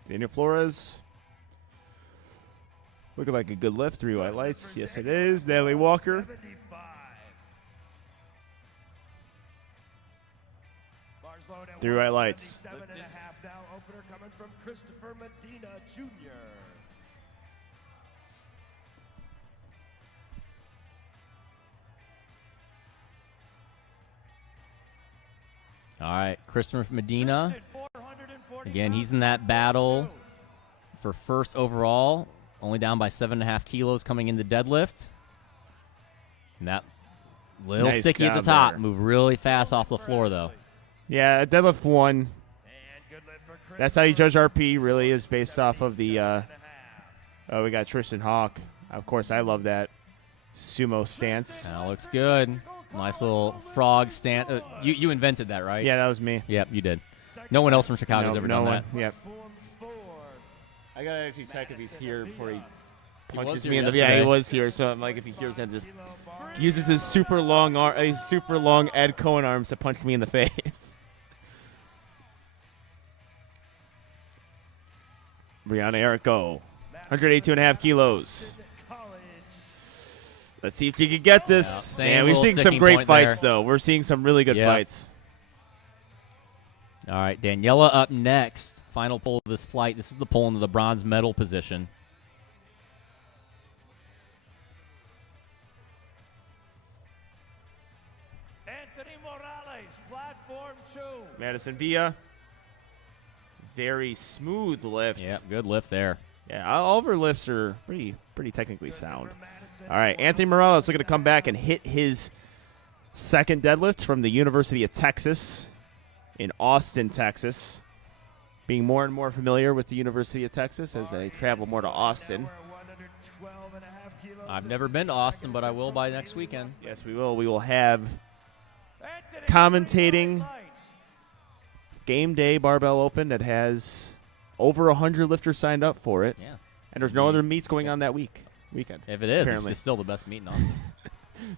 Daniel Flores. Looking like a good lift. 3 white lights. Yes, it is. Natalie Walker. 75. Bars load at 3 white lights. 177.5 now. Opener coming from Christopher Medina Jr. All right, Christopher Medina. Again, he's in that battle for first overall. Only down by 7.5 kilos coming into deadlift. And that little Nice sticky at the job top. there. Move really fast off the floor, though. Yeah, deadlift 1. And good lift for Chris. That's how you judge RP. Really is based off of the. Oh, we got Tristan Hawk. Of course, I love that sumo stance. That looks good. Nice little frog stand. You invented that, right? Yeah, that was me. Yep, you did. No one else from Chicago's ever done that. Yep. Form 4. I gotta actually check if he's here before he was punches here me in the. yesterday. Yeah, he was here. So I'm like, if he hears him, just uses his super long Ed Cohen arms to punch me in the face. Brianna Erico, 182.5 kilos. Let's see if you can get this. Same Man, we're little seeing some sticking great point fights, there. though. We're seeing some really good Yep. fights. All right, Daniela up next. Final pull of this flight. This is the pull into the bronze medal position. Anthony Morales, platform 2. Madison Villa, very smooth lift. Yep, good lift there. Yeah, all of her lifts are pretty technically sound. All right, Anthony Morales looking to come back and hit his second deadlift from the University of Texas in Austin, Texas. Being more and more familiar with the University of Texas as I travel more to Austin. I've never been to Austin, but I will by next weekend. Yes, we will. We will have Anthony, commentating white lights. Game Day Barbell Open that has over 100 lifters signed up for it. Yeah. And there's no other meets going on that weekend. If it is, Apparently. it's still the best meet in Austin.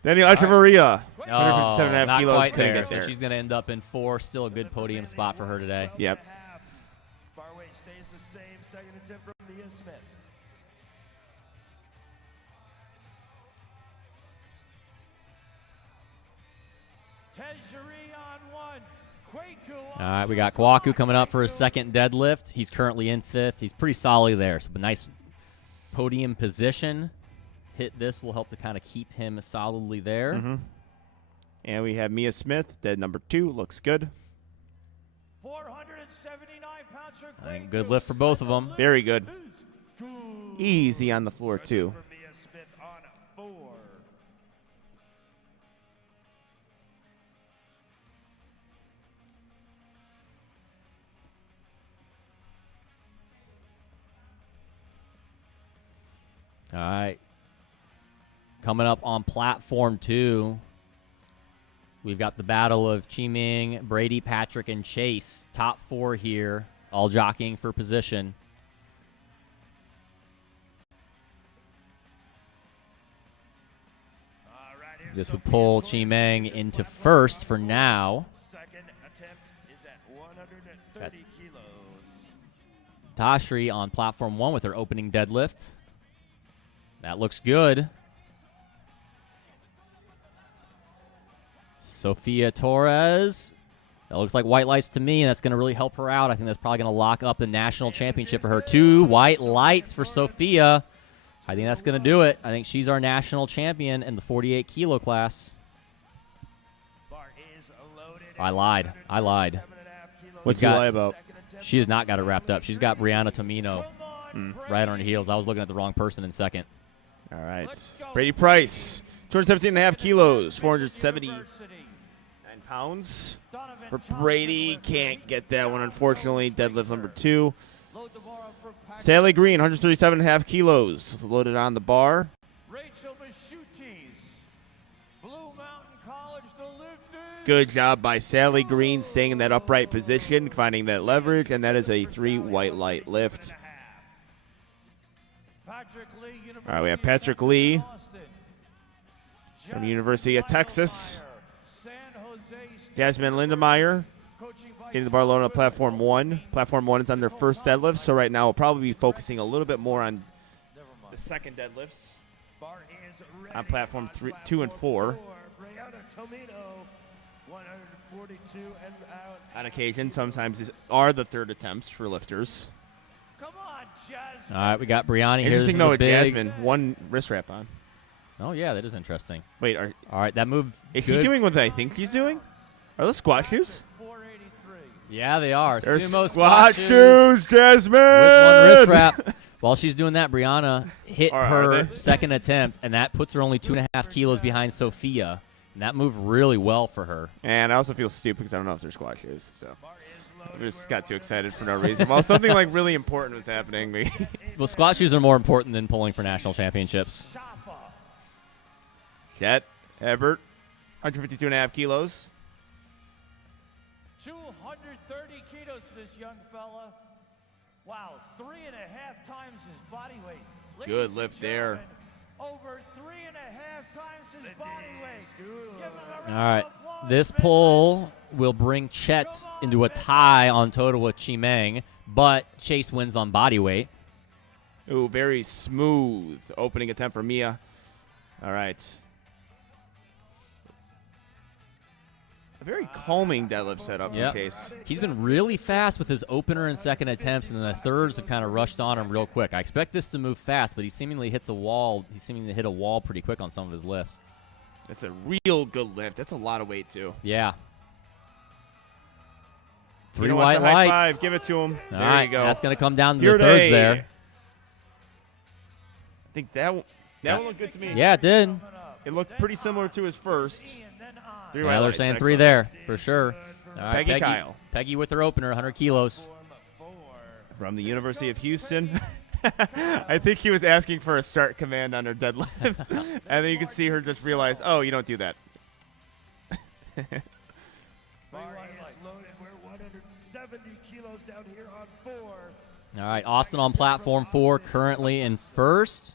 Daniel Echevarria, Oh, 157.5 not kilos. quite Couldn't there. get there. So she's going to end up in 4. Still a good podium spot for her today. Yep. Bar weight stays the same. Second attempt from Mia Smith. Tejeri on 1. Kwaku All on right, we 2. got Come on, Kwaku coming up for his Kwaku. second deadlift. He's currently in 5th. He's pretty solid there. So a nice podium position. Hit this will help to kind of keep him solidly there. Mm-hmm. And we have Mia Smith, dead number 2. Looks good. 479 pounds for I think Kwaku. good lift for both of them. Very good. Easy on the floor, too. For Mia Smith on 4. All right. Coming up on platform 2, we've got the battle of Chi-Ming, Brady, Patrick, and Chase. Top 4 here, all jockeying for position. All right, here's This would Sophia pull Torres Chi-Ming to the into platform. first for now. Second attempt is at 130 kilos. Tashri on platform 1 with her opening deadlift. That looks good. Sophia Torres. That looks like white lights to me, and that's going to really help her out. I think that's probably going to lock up the national championship for her. 2 white lights for Sophia. I think that's going to do it. I think she's our national champion in the 48 kilo class. Bar is loaded. I lied. I lied. 7.5 kilos. What'd you you got- lie about? Second attempt She has not got it wrapped up. She's got Brianna Tomino Come on, right on her heels. I was looking at the wrong person in second. All right. Let's go, Brady Price, 217.5 kilos, 479 University. pounds. Donovan For Thompson Brady, with can't the get that one, unfortunately. Deadlift number 2. Load the bar up for Patrick. Sally Green, 137.5 kilos, loaded on the bar. Rachel Mashutis. Blue Mountain College, the lifters. Good job by Sally Green staying in that upright position, finding that leverage, and that is a 3 white light lift. All right, we have Patrick Lee from the University of Texas. Jasmine Lindemeyer getting the bar loaded on platform 1. Platform 1 is on their first deadlift, so right now we'll probably be focusing a little bit more on the second deadlifts on platform 2 and 4. On occasion, sometimes these are the third attempts for lifters. Come on, Jasmine. All right, we got Brianni here. Interesting though, with Jasmine, one wrist wrap on. Oh, yeah, that is interesting. Wait, all right, that move. Is he doing what I think he's doing? Are those squat shoes? Yeah, they are. They're Sumo squat shoes, Jasmine! With one wrist wrap. While she's doing that, Brianna hit Are her they? second attempt, and that puts her only 2.5 kilos behind Sophia. And that moved really well for her. And I also feel stupid because I don't know if they're squat shoes. So I just got too excited for no reason. While something like really important was happening. Well, squat shoes are more important than pulling for national championships. Chet Ebert, 152.5 kilos. 230 kilos for this young fella. Wow, 3.5 times his body weight. Good Ladies lift and there. gentlemen, over 3.5 times his body weight. Give him a All round right, of applause, this man. pull will bring Chet into a tie on total with Chimeng, but Chase wins on body weight. Ooh, very smooth opening attempt for Mia. All right. A very calming deadlift setup Yep. for Chase. He's been really fast with his opener and second attempts, and then the thirds have kind of rushed on him real quick. I expect this to move fast, but he seemingly hits a wall. He's seeming to hit a wall pretty quick on some of his lifts. That's a real good lift. That's a lot of weight, too. Yeah. Three Three wants white a high lights. five. Give it to him. All There right, you go. that's going to come down to Your the thirds day. there. I think that one looked good to me. Yeah, it did. It looked pretty similar to his first. Three Yeah, white they're lights, saying three excellent. there for sure. All right, Peggy Kyle. Peggy with her opener, 100 kilos. From the University of Houston. I think he was asking for a start command on her deadlift. And then you could see her just realize, oh, you don't do that. Bar is loaded. We're 170 kilos down here on 4. All right, Austin on platform 4, currently in first.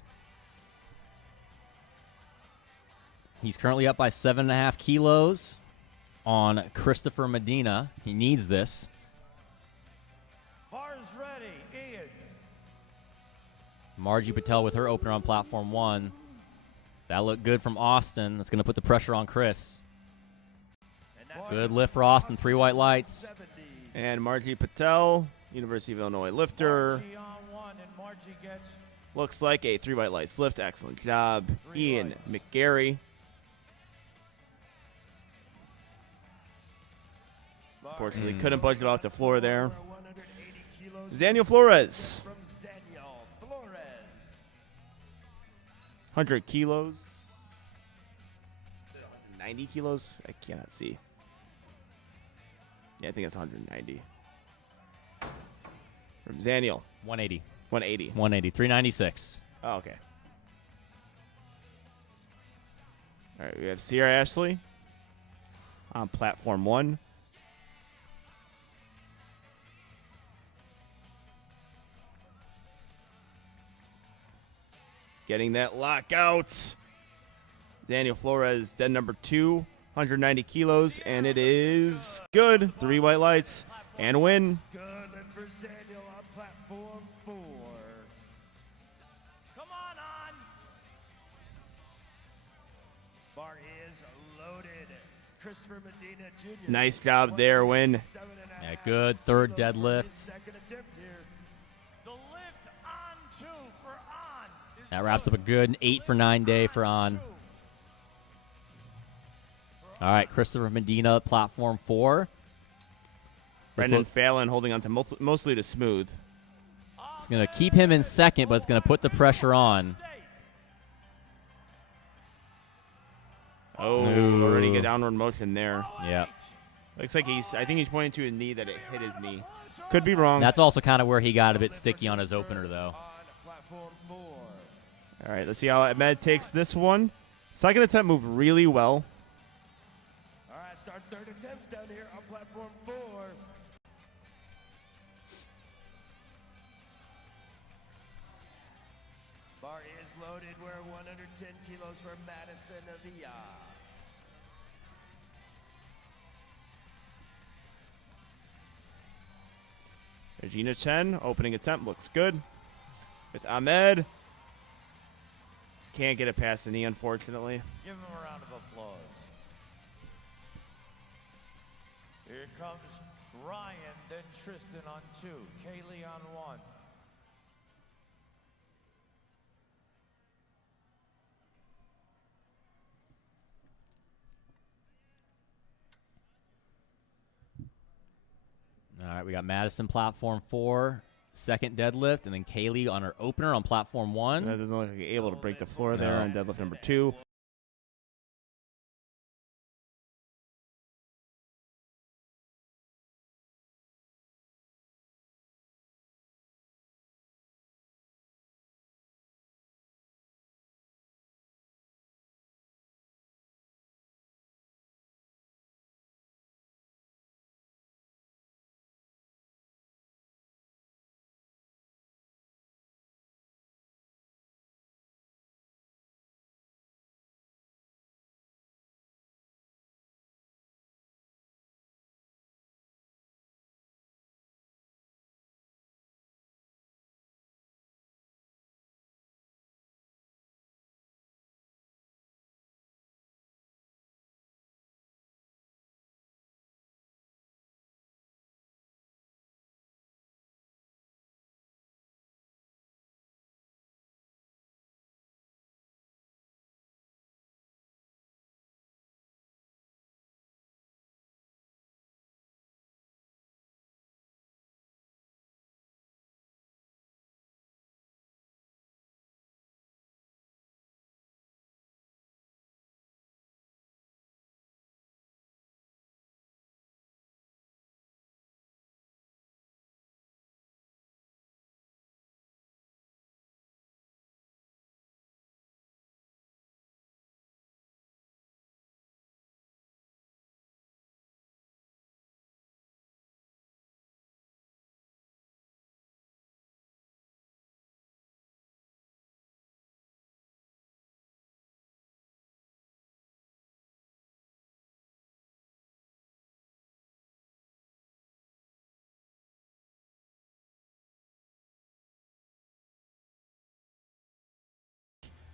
He's currently up by 7.5 kilos on Christopher Medina. He needs this. Bar's ready. Ian. Margie Patel with her opener on platform 1. That looked good from Austin. That's going to put the pressure on Chris. Good lift for Austin. 3 white lights. And Margie Patel, University of Illinois lifter. Margie on one, and Margie gets Looks like a 3 white lights lift. Excellent job. Ian McGarry. Unfortunately, couldn't budge it off the floor there. 180 kilos. Zaniel Flores, From Zaniel Flores. 100 kilos. 90 kilos? I cannot see. Yeah, I think it's 190. From Zaniel, 180. 180. 180. 396. Oh, okay. All right, we have Sierra Ashley on platform 1. Getting that lockout. Daniel Flores, dead number 2, 190 kilos, and it is good. 3 white lights and win. Good lift for Zaniel on platform 4. come on. Bar is loaded. Christopher Medina Jr. Nice job there, win. 7.5 Yeah, good third kilos for deadlift. his second attempt here. The lift on 2 for on. is That wraps up good. a good 8 for 9 day for On. All right, Christopher Medina, platform 4. Brendan Fallon holding on to mostly to smooth. It's going to keep him in second, but it's going to put the pressure on. Oh, Ooh. already a downward motion there. Yeah. Looks like I think he's pointing to a knee that it hit his knee. Could be wrong. That's also kind of where he got a bit sticky on his opener, though. On platform 4. All right, let's see how Ahmed takes this one. Second attempt moved really well. All right, start third attempt down here on platform 4. Bar is loaded. We're 110 kilos for Madison Villa. Regina Chen, opening attempt, looks good. With Ahmed. Can't get it past the knee, unfortunately. Give him a round of applause. Here comes Ryan, then Tristan on 2, Kaylee on 1. All right, we got Madison platform 4, second deadlift, and then Kaylee on her opener on platform 1. That doesn't look like able to break the floor there on deadlift number 2.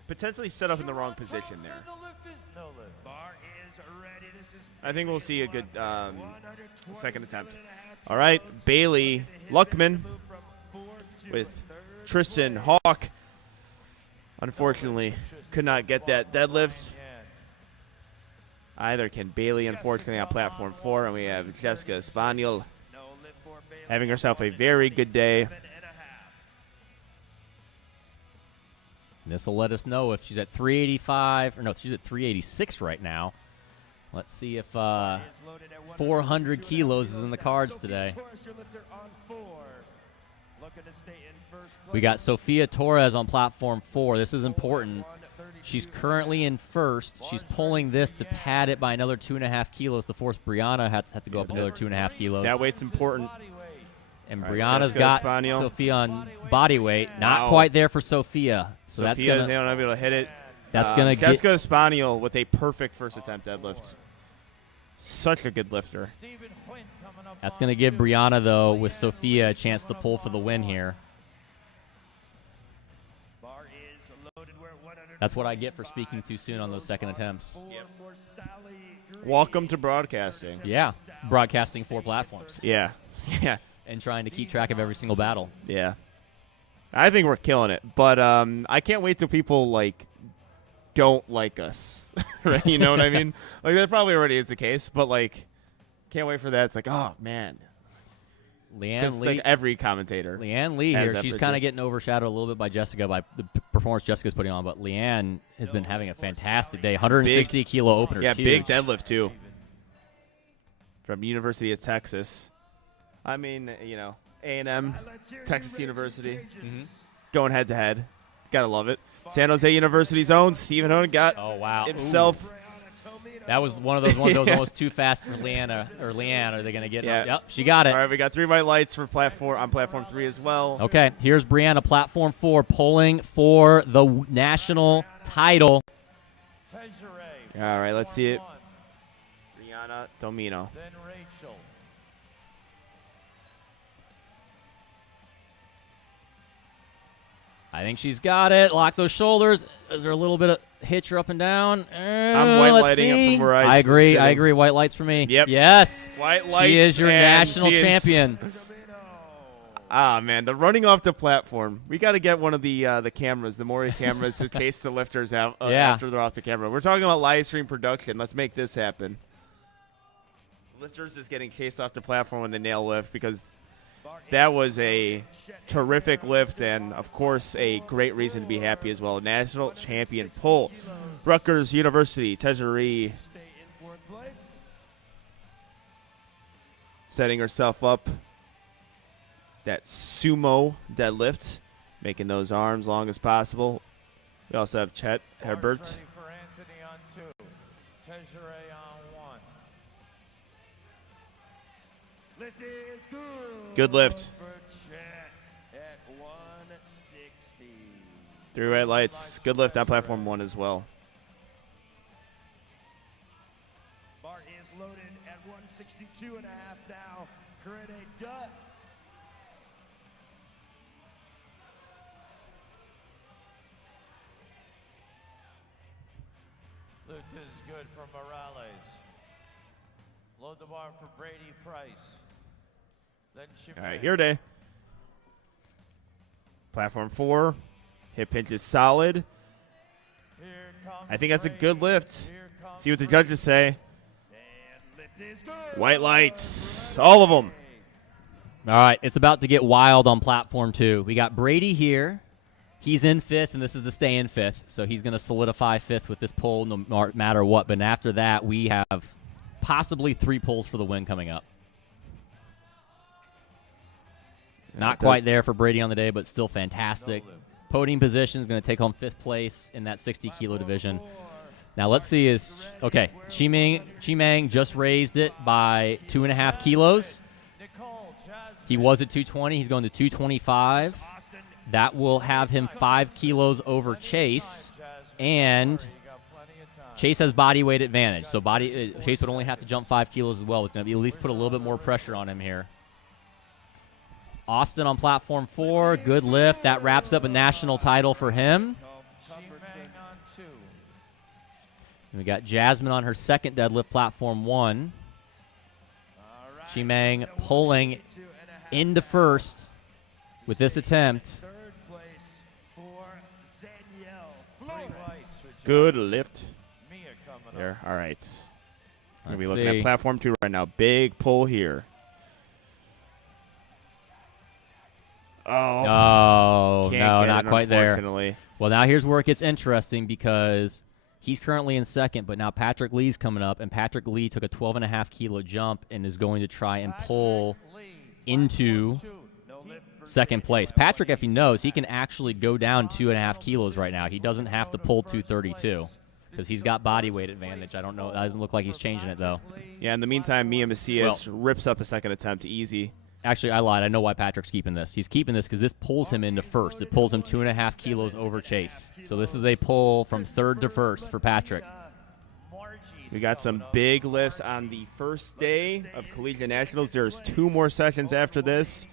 Potentially set up in the wrong position there. No lift. Bar is ready. This is I think we'll see a good second attempt. All right, Bailey Luckman with Tristan Hawk. Unfortunately, could not get that deadlift. Either can Bailey, unfortunately, on platform 4. And we have Jessica Espaniel having herself a very good day. This will let us know if she's at 385, or no, she's at 386 right now. Let's see if 400 kilos is in the cards today. We got Sophia Torres on platform 4. This is important. She's currently in first. She's pulling this to pad it by another 2.5 kilos to force Brianna have to go up another 2.5 kilos. That weight's important. And All right, Brianna's Jessica got Espaniel. Sophia on body weight. Not Wow. quite there for Sophia. So Sophia, that's they gonna don't be able to hit it. that's gonna get Jessica Espaniel with a perfect first attempt deadlift. Such a good lifter. that's gonna give Brianna though with Sophia a chance to pull for the win here. That's what I get for speaking too soon on those second attempts. Welcome to broadcasting. Yeah, broadcasting 4 platforms Yeah. Yeah. and trying to keep track of every single battle. Yeah. I think we're killing it. But I can't wait till people, like, don't like us. Right? You know what I mean? Like, that probably already is the case. But, like, can't wait for that. It's like, oh, man. Leanne Just Lee, like every commentator. Leanne Lee has here. that She's picture. kind of getting overshadowed a little bit by Jessica, by the performance Jessica's putting on. But Leanne has been having a fantastic day. 160 kilo opener. Yeah, big deadlift, too. From University of Texas. I mean, you know, A&M, Texas University. Going head-to-head. Gotta love it. San Jose University's own Stephen Hoden got Oh wow. himself That was one of those ones that was almost too fast for Leanna. Are they going to get it? Yeah. Yep, she got it. All right, we got 3 white lights for on platform 3 as well. Okay, here's Brianna, platform 4, pulling for the national title. All right, let's see it. Brianna Domino. Then Rachel. I think she's got it. Lock those shoulders. Is there a little bit of hitch her up and down? I'm white let's lighting see. it from where I agree. sitting. I agree. White lights for me. Yep. Yes. White lights. She is your and national she is- champion. Ah, man, the running off the platform. We got to get one of the cameras, the Maury cameras, to chase the lifters out Yeah. after they're off the camera. We're talking about live stream production. Let's make this happen. Lifters is getting chased off the platform when they nail lift because that was a terrific lift and, of course, a great reason to be happy as well. National champion pull. Rutgers University, Tejerie setting herself up. That sumo deadlift, making those arms long as possible. We also have Chet Herbert. Ready for Anthony on 2. Tejerie on 1. Lift is good. Good lift. For Chet at 160. 3 red lights. Good lift on platform 1 as well. Bar is loaded at 162 and a half now. Correct Dutt. Lift is good for Morales. Load the bar for Brady Price. Then All right, here they. Platform 4. Hip hinge is solid. I think that's a good lift. See what the judges say. White lights. All of them. All right, it's about to get wild on platform 2. We got Brady here. He's in 5th, and this is to stay in 5th, so he's going to solidify 5th with this pull no matter what. But after that, we have possibly 3 pulls for the win coming up. Not quite there for Brady on the day, but still fantastic. Podium position is going to take home 5th place in that 60-kilo division. Now let's see okay, Chimang just raised it by 2.5 kilos. He was at 220. He's going to 225. That will have him 5 kilos over Chase, and Chase has body weight advantage. So Chase would only have to jump 5 kilos as well. It's going to be at least put a little bit more pressure on him here. Austin on platform 4, good lift. That wraps up a national title for him. And we got Jasmine on her 2nd deadlift, platform 1. Chimang pulling into 1st with this attempt. Good lift. There. All right. We're going to be looking at platform 2 right now. Big pull here. Oh, Can't no, get not it, quite there. unfortunately. Well, now here's where it gets interesting because he's currently in 2nd, but now Patrick Lee's coming up, and Patrick Lee took a 12.5 kilo jump and is going to try and pull into 2nd place. Patrick, if he knows, he can actually go down 2.5 kilos right now. He doesn't have to pull 232 because he's got body weight advantage. I don't know. It doesn't look like he's changing it, though. Yeah, in the meantime, Mia Macias rips up a 2nd attempt easy. Actually, I lied. I know why Patrick's keeping this. He's keeping this because this pulls him into 1st. It pulls him 2.5 kilos over Chase. So this is a pull from 3rd to 1st for Patrick. We got some big lifts on the first day of Collegiate Nationals. There's 2 more sessions after this.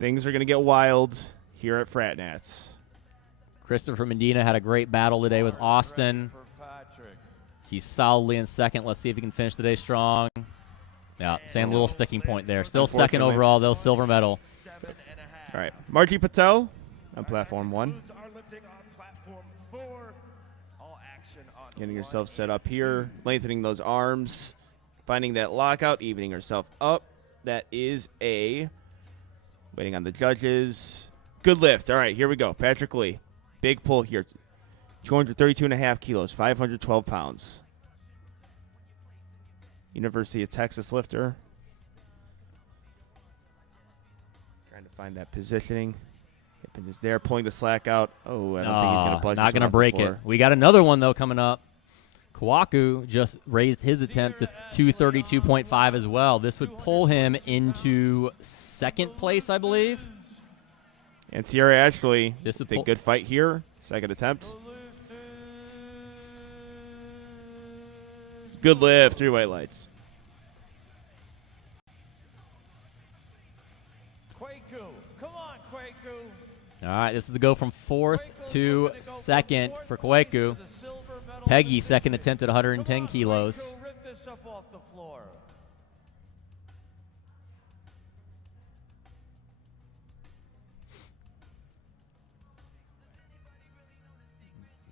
Things are going to get wild here at Fratnats. Christopher Medina had a great battle today with Austin. He's solidly in 2nd. Let's see if he can finish the day strong. Yeah, same little sticking point there. Still 2nd overall, though, silver medal. All right, Margie Patel on platform 1. Getting herself set up here, lengthening those arms, finding that lockout, evening herself up. That is a waiting on the judges. Good lift. All right, here we go. Patrick Lee, big pull here. 232.5 kilos, 512 pounds. University of Texas lifter. Trying to find that positioning. Hip hinge is there, pulling the slack out. Oh, I don't think he's going to budge. Not going to break it. We got another one, though, coming up. Kwaku just raised his attempt to 232.5 as well. This would pull him into second place, I believe. And Sierra Ashley, This would a pull- good fight here. Second attempt. Good lift, 3 white lights. Kwaku, come on, Kwaku. All right, this is the go from fourth to second for Kwaku. Peggy, second attempt at 110 kilos. Kwaku, rip this up off the floor.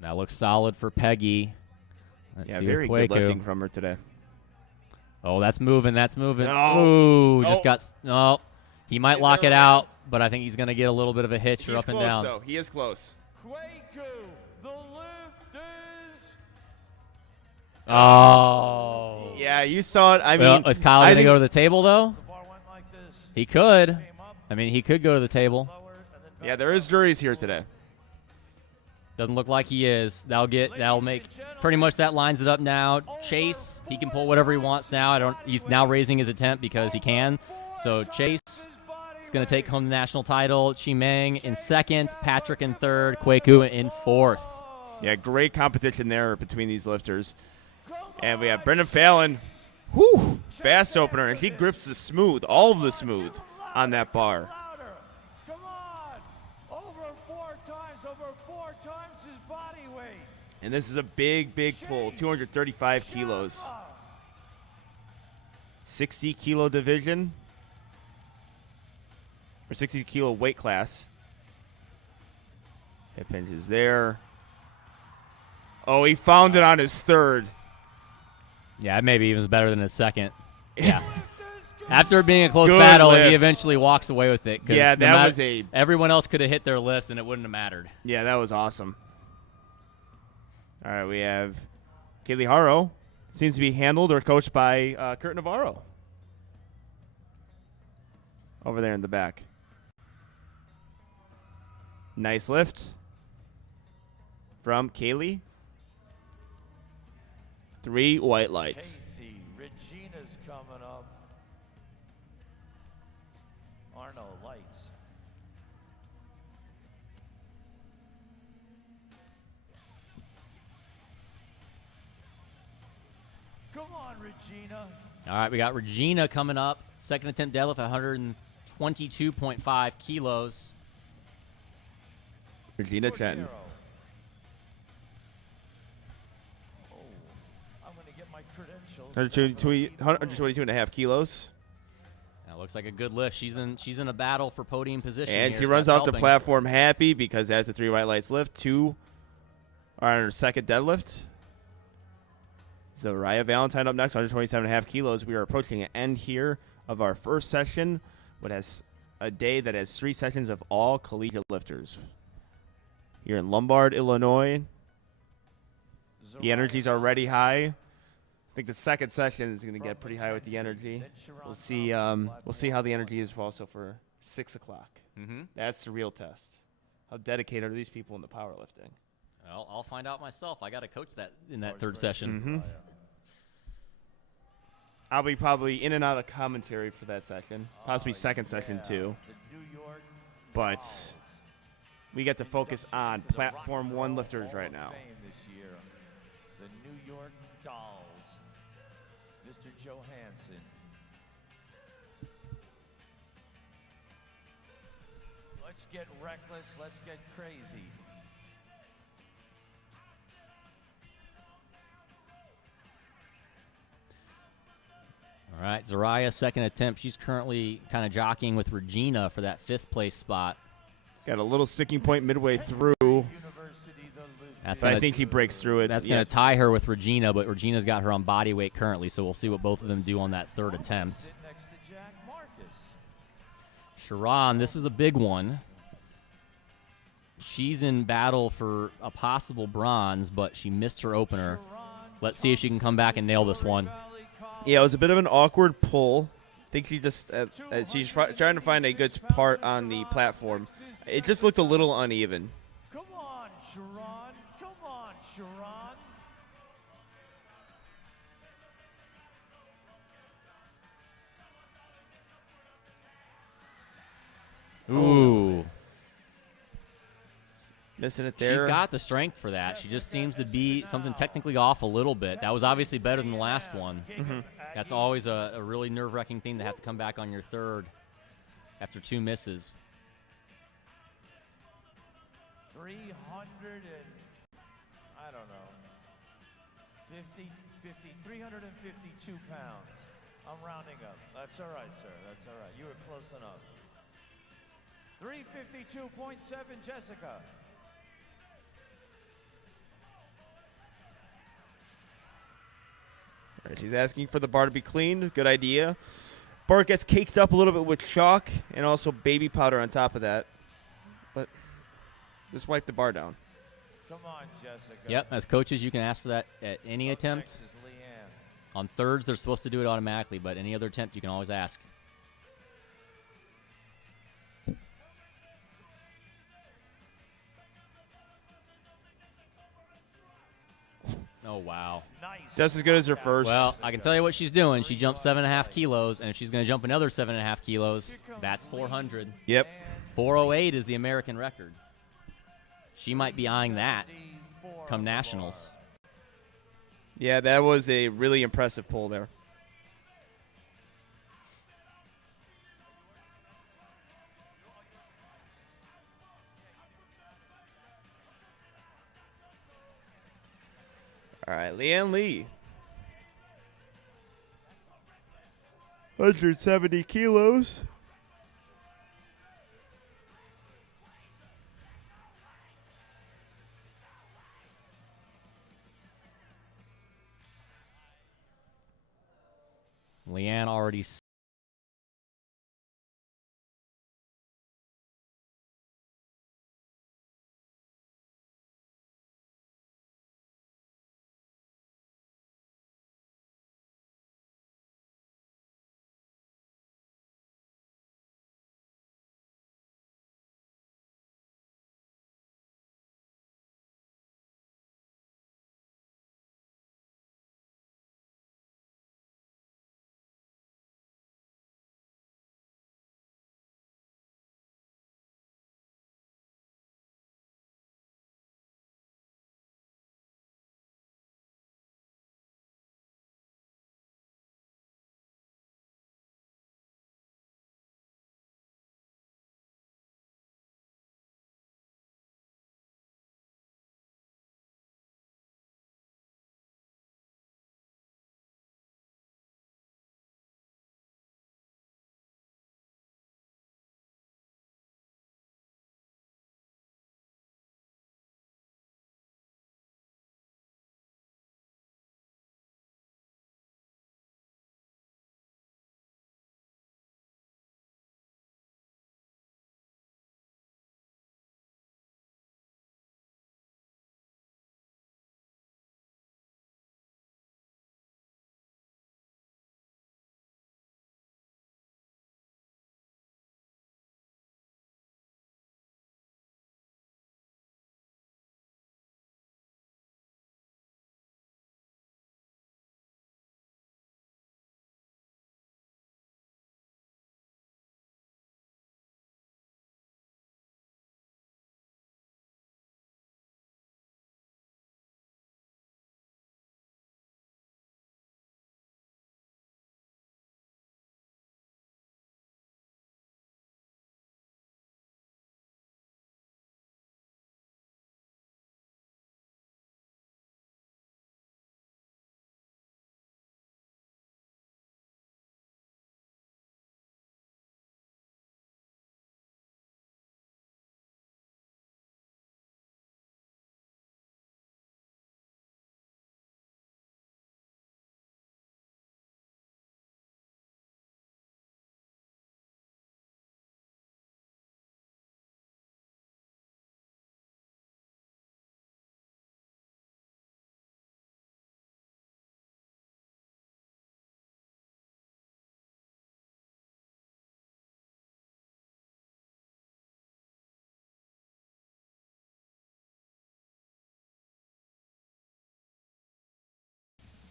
That looks solid for Peggy. Let's Yeah, see very with good Kwaku. lifting from her today. Oh, that's moving. That's moving. No. Ooh, No. just got. No, he might He's lock there it already. out, but I think he's going to get a little bit of a hitch or He's up and close, down. though. He is close. Kwaku, the lift is. Oh. Yeah, you saw it. I Well, mean, is Kyle I going to think- go to the table, though? The bar went like this. He could. Came up, I mean, he could go to the table. lower, and then back Yeah, there is juries here today. Doesn't look like he is. That'll make pretty much that lines it up now. Chase, he can pull whatever he wants now. He's now raising his attempt because he can. So Chase is going to take home the national title. Chimeng in second, Patrick in third, Kwaku in fourth. Yeah, great competition there between these lifters. And we have Brendan Fallon. Whew, fast opener, and he grips the smooth, all of the smooth on that bar. louder. Come on. Over four times his body weight. And this is a big, big pull, 235 kilos. 60 kilo division, or 60 kilo weight class. Hip hinge is there. Oh, he found it on his third. Yeah, maybe even better than his second. Yeah. After it being a close Good battle, lift. he eventually walks away with it. 'Cause Yeah, no that matter- was a- Everyone else could have hit their lifts, and it wouldn't have mattered. Yeah, that was awesome. All right, we have Kaylee Haro. Seems to be handled or coached by Kurt Navarro. Over there in the back. Nice lift from Kaylee. 3 white lights. Casey, Regina's coming up. Arno lights. Come on, Regina. All right, we got Regina coming up. Second attempt deadlift at 122.5 kilos. Regina Chatton. Cordero. Oh, I'm going to get my credentials. 122.5 kilos. That looks like a good lift. She's in a battle for podium position. And here, she so runs that's off the helping. platform happy because as the 3 white lights lift, 2 are on her second deadlift. Zara Valentine up next, 127.5 kilos. We are approaching an end here of our first session, but has a day that has 3 sessions of all collegiate lifters. Here in Lombard, Illinois, the energies are already high. I think the second session is going to get pretty high with the energy. We'll see how the energy is also for 6 o'clock. Mm-hmm. That's the real test. How dedicated are these people in the powerlifting? Well, I'll find out myself. I got to coach that in that third session. Mm-hmm. I'll be probably in and out of commentary for that session, possibly second session too. The New York But we get to focus on Platform 1 lifters right now. Fame this year. The New York Dolls. Mr. Johansson. Let's get reckless. Let's get crazy. All right, Zariah, second attempt. She's currently kind of jockeying with Regina for that 5th place spot. Got a little sticking point midway through, University, the Luke. That's but I gonna- think she breaks through it. That's Yeah. going to tie her with Regina, but Regina's got her on body weight currently, so we'll see what both of them do on that third attempt. Sit next to Jack Marcus. Sharon, this is a big one. She's in battle for a possible bronze, but she missed her opener. Let's see if she can come back and nail this one. Yeah, it was a bit of an awkward pull. I think she just she's trying to find a good part on the platform. It just looked a little uneven. Come on, Sharon. Come on, Sharon. Ooh. Missing it there. She's got the strength for that. She just seems to be something technically off a little bit. That was obviously better than the last one. That's always a really nerve-wracking thing to have to come back on your third after 2 misses. 300 and, I don't know, 352 pounds. I'm rounding up. That's all right, sir. That's all right. You were close enough. 352.7, Jessica. All right, she's asking for the bar to be cleaned. Good idea. Bar gets caked up a little bit with chalk and also baby powder on top of that. But just wipe the bar down. Come on, Jessica. Yep, as coaches, you can ask for that at any attempt. Next is Leanne. On thirds, they're supposed to do it automatically, but any other attempt, you can always ask. Oh, wow. Nice. Just as good as her first. Well, I can tell you what she's doing. She jumped 7.5 kilos, and if she's going to jump another 7.5 kilos, that's 400. Yep. 408 is the American record. She might be eyeing that come nationals. Yeah, that was a really impressive pull there. All right, Leanne Lee. 170 kilos. Leanne already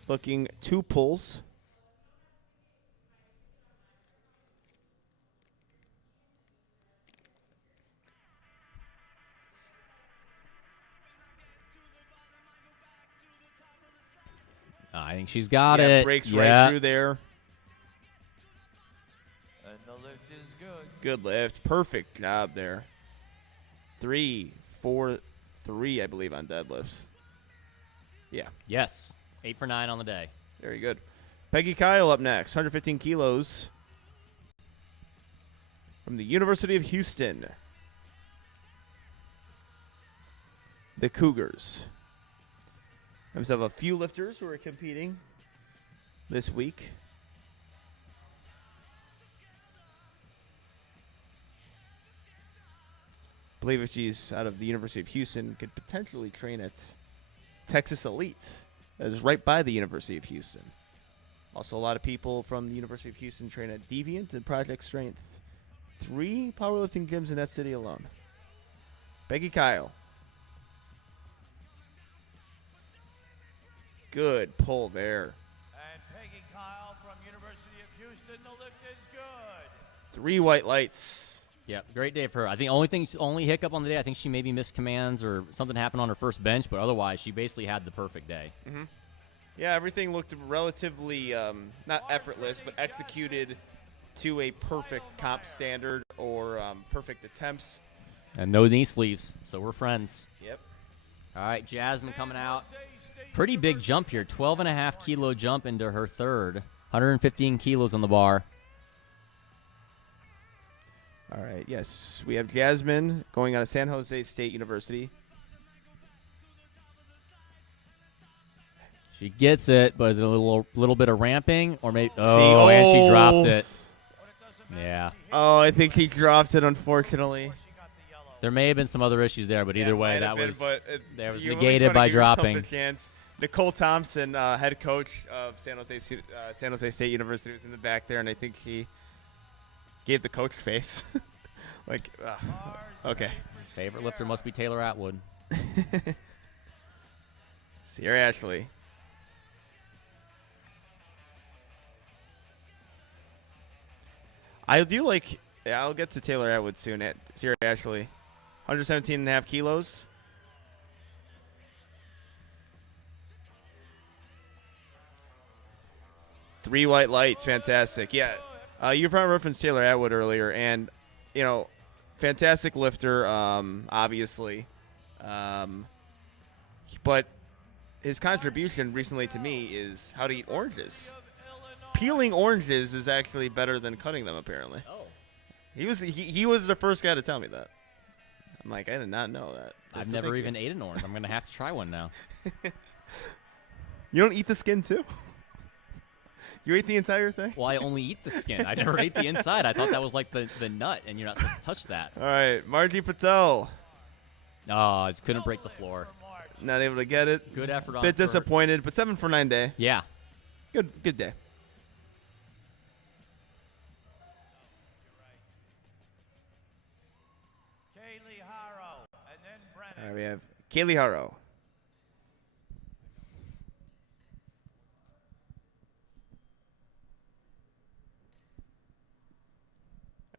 Looking 2 pulls. I think she's got Yeah, it. breaks Yeah. right through there. And the lift is good. Good lift. Perfect job there. 3, 4, 3, I believe, on deadlifts. Yeah, Yes. 8 for 9 on the day. very good. Peggy Kyle up next, 115 kilos. From the University of Houston. The Cougars. We have a few lifters who are competing this week. I believe if she's out of the University of Houston, could potentially train at Texas Elite. That is right by the University of Houston. Also, a lot of people from the University of Houston train at Deviant and Project Strength. 3 powerlifting gyms in that city alone. Becky Kyle. Good pull there. And Peggy Kyle from University of Houston, the lift is good. 3 white lights. Yeah, great day for her. I think only hiccup on the day, I think she maybe missed commands or something happened on her first bench, but otherwise she basically had the perfect day. Yeah, everything looked relatively, not effortless, but executed to a perfect comp standard or perfect attempts. And no knee sleeves, so we're friends. Yep. All right, Jasmine coming out. Pretty big jump here, 12.5 kilo jump into her third. 115 kilos on the bar. All right, yes. We have Jasmine going out of San Jose State University. She gets it, but is it a little bit of ramping? Or maybe, and oh. she dropped it. Yeah. Oh, I think he dropped it, unfortunately. There may have been some other issues there, but either way, that was you negated by dropping. A chance. Nicole Thompson, head coach of San Jose State University, was in the back there, and I think he gave the coach face. Okay. Favorite lifter must be Taylor Atwood. Sierra Ashley. I'll get to Taylor Atwood soon. At Sierra Ashley, 117.5 kilos. Three white lights, fantastic. Yeah, you probably referenced Taylor Atwood earlier, and fantastic lifter, obviously, but his contribution recently to me is how to eat oranges. Peeling oranges is actually better than cutting them, apparently. Oh. He was the first guy to tell me that. I'm like, I did not know that. I've never even ate an orange. I'm going to have to try one now. You don't eat the skin, too? You ate the entire thing? Well, I only eat the skin. I never ate the inside. I thought that was like the nut, and you're not supposed to touch that. All right, Margie Patel. Oh, I just couldn't break the floor. Not able to get it. Good effort on Bit her. disappointed, but 7 for 9 day. Yeah. Good day. Kaylee Harrow, and then Brennan. All right, we have Kaylee Harrow.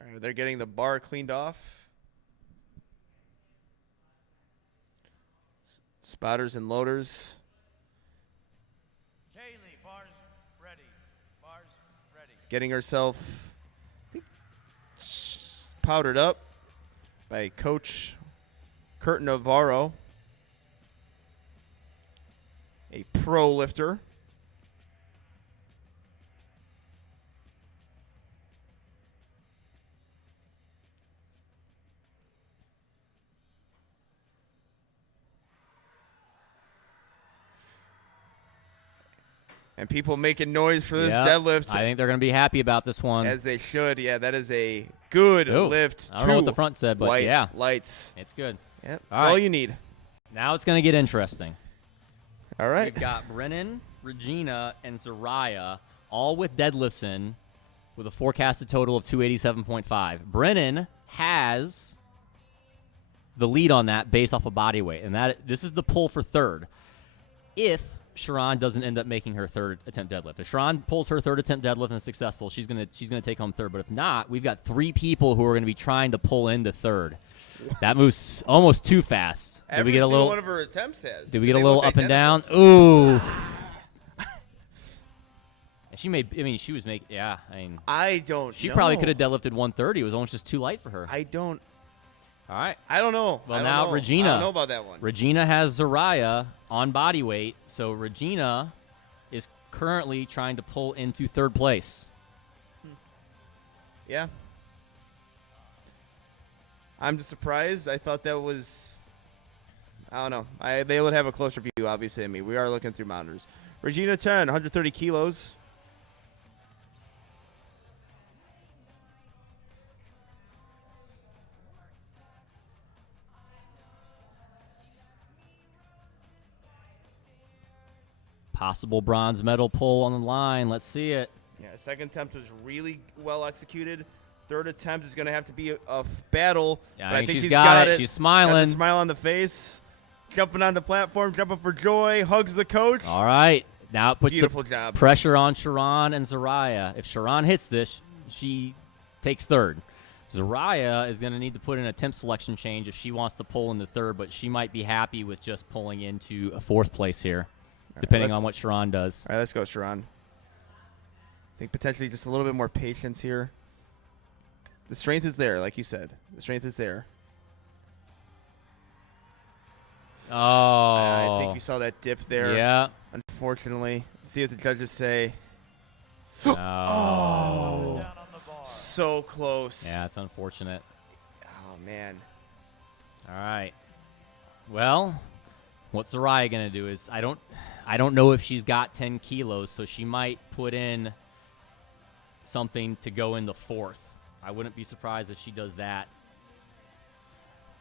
All right, they're getting the bar cleaned off. Spotters and loaders. Kaylee, bars ready. Bars ready. Getting herself, I think, powdered up by Coach Kurt Navarro, a pro lifter. And people making noise for this deadlift. I think they're going to be happy about this one. As they should. Yeah, that is a good lift. I don't know what the front said, but white yeah. lights. It's good. Yep, that's all you need. Now it's going to get interesting. All right. We've got Brennan, Regina, and Zariah all with deadlifts in with a forecasted total of 287.5. Brennan has the lead on that based off of body weight, and this is the pull for third. If Sharon doesn't end up making her third attempt deadlift. If Sharon pulls her third attempt deadlift and is successful, she's gonna take home third. But if not, we've got 3 people who are going to be trying to pull into third. That moves almost too fast. Every single one of her attempts has. Did we get a little up and down? Ooh. She made. I mean, she was making. Yeah, I mean, I don't. she know. probably could have deadlifted 130. It was almost just too light for her. I don't. All right. I don't know. Well, I don't now know. Regina. I don't know about that one. Regina has Zariah on body weight, so Regina is currently trying to pull into third place. Yeah. I'm just surprised. I thought that was. I don't know. They would have a closer view, obviously, than me. We are looking through monitors. Regina 10, 130 kilos. Possible bronze medal pull on the line. Let's see it. Yeah, second attempt was really well executed. Third attempt is going to have to be a battle. Yeah, but I think she's she's got it. it. She's smiling. Got the smile on the face. Jumping on the platform, jumping for joy, hugs the coach. All right. Now it puts Beautiful the job. pressure on Sharon and Zariah. If Sharon hits this, she takes third. Zariah is going to need to put in a temp selection change if she wants to pull into third, but she might be happy with just pulling into a fourth place here, depending on what Sharon does. All right, let's go, Sharon. I think potentially just a little bit more patience here. The strength is there, like you said. The strength is there. Oh. I think you saw that dip there. Yeah. Unfortunately. See what the judges say. Oh. So close. Yeah, it's unfortunate. Oh, man. All right. Well, what Zariah going to do is I don't know if she's got 10 kilos, so she might put in something to go in the fourth. I wouldn't be surprised if she does that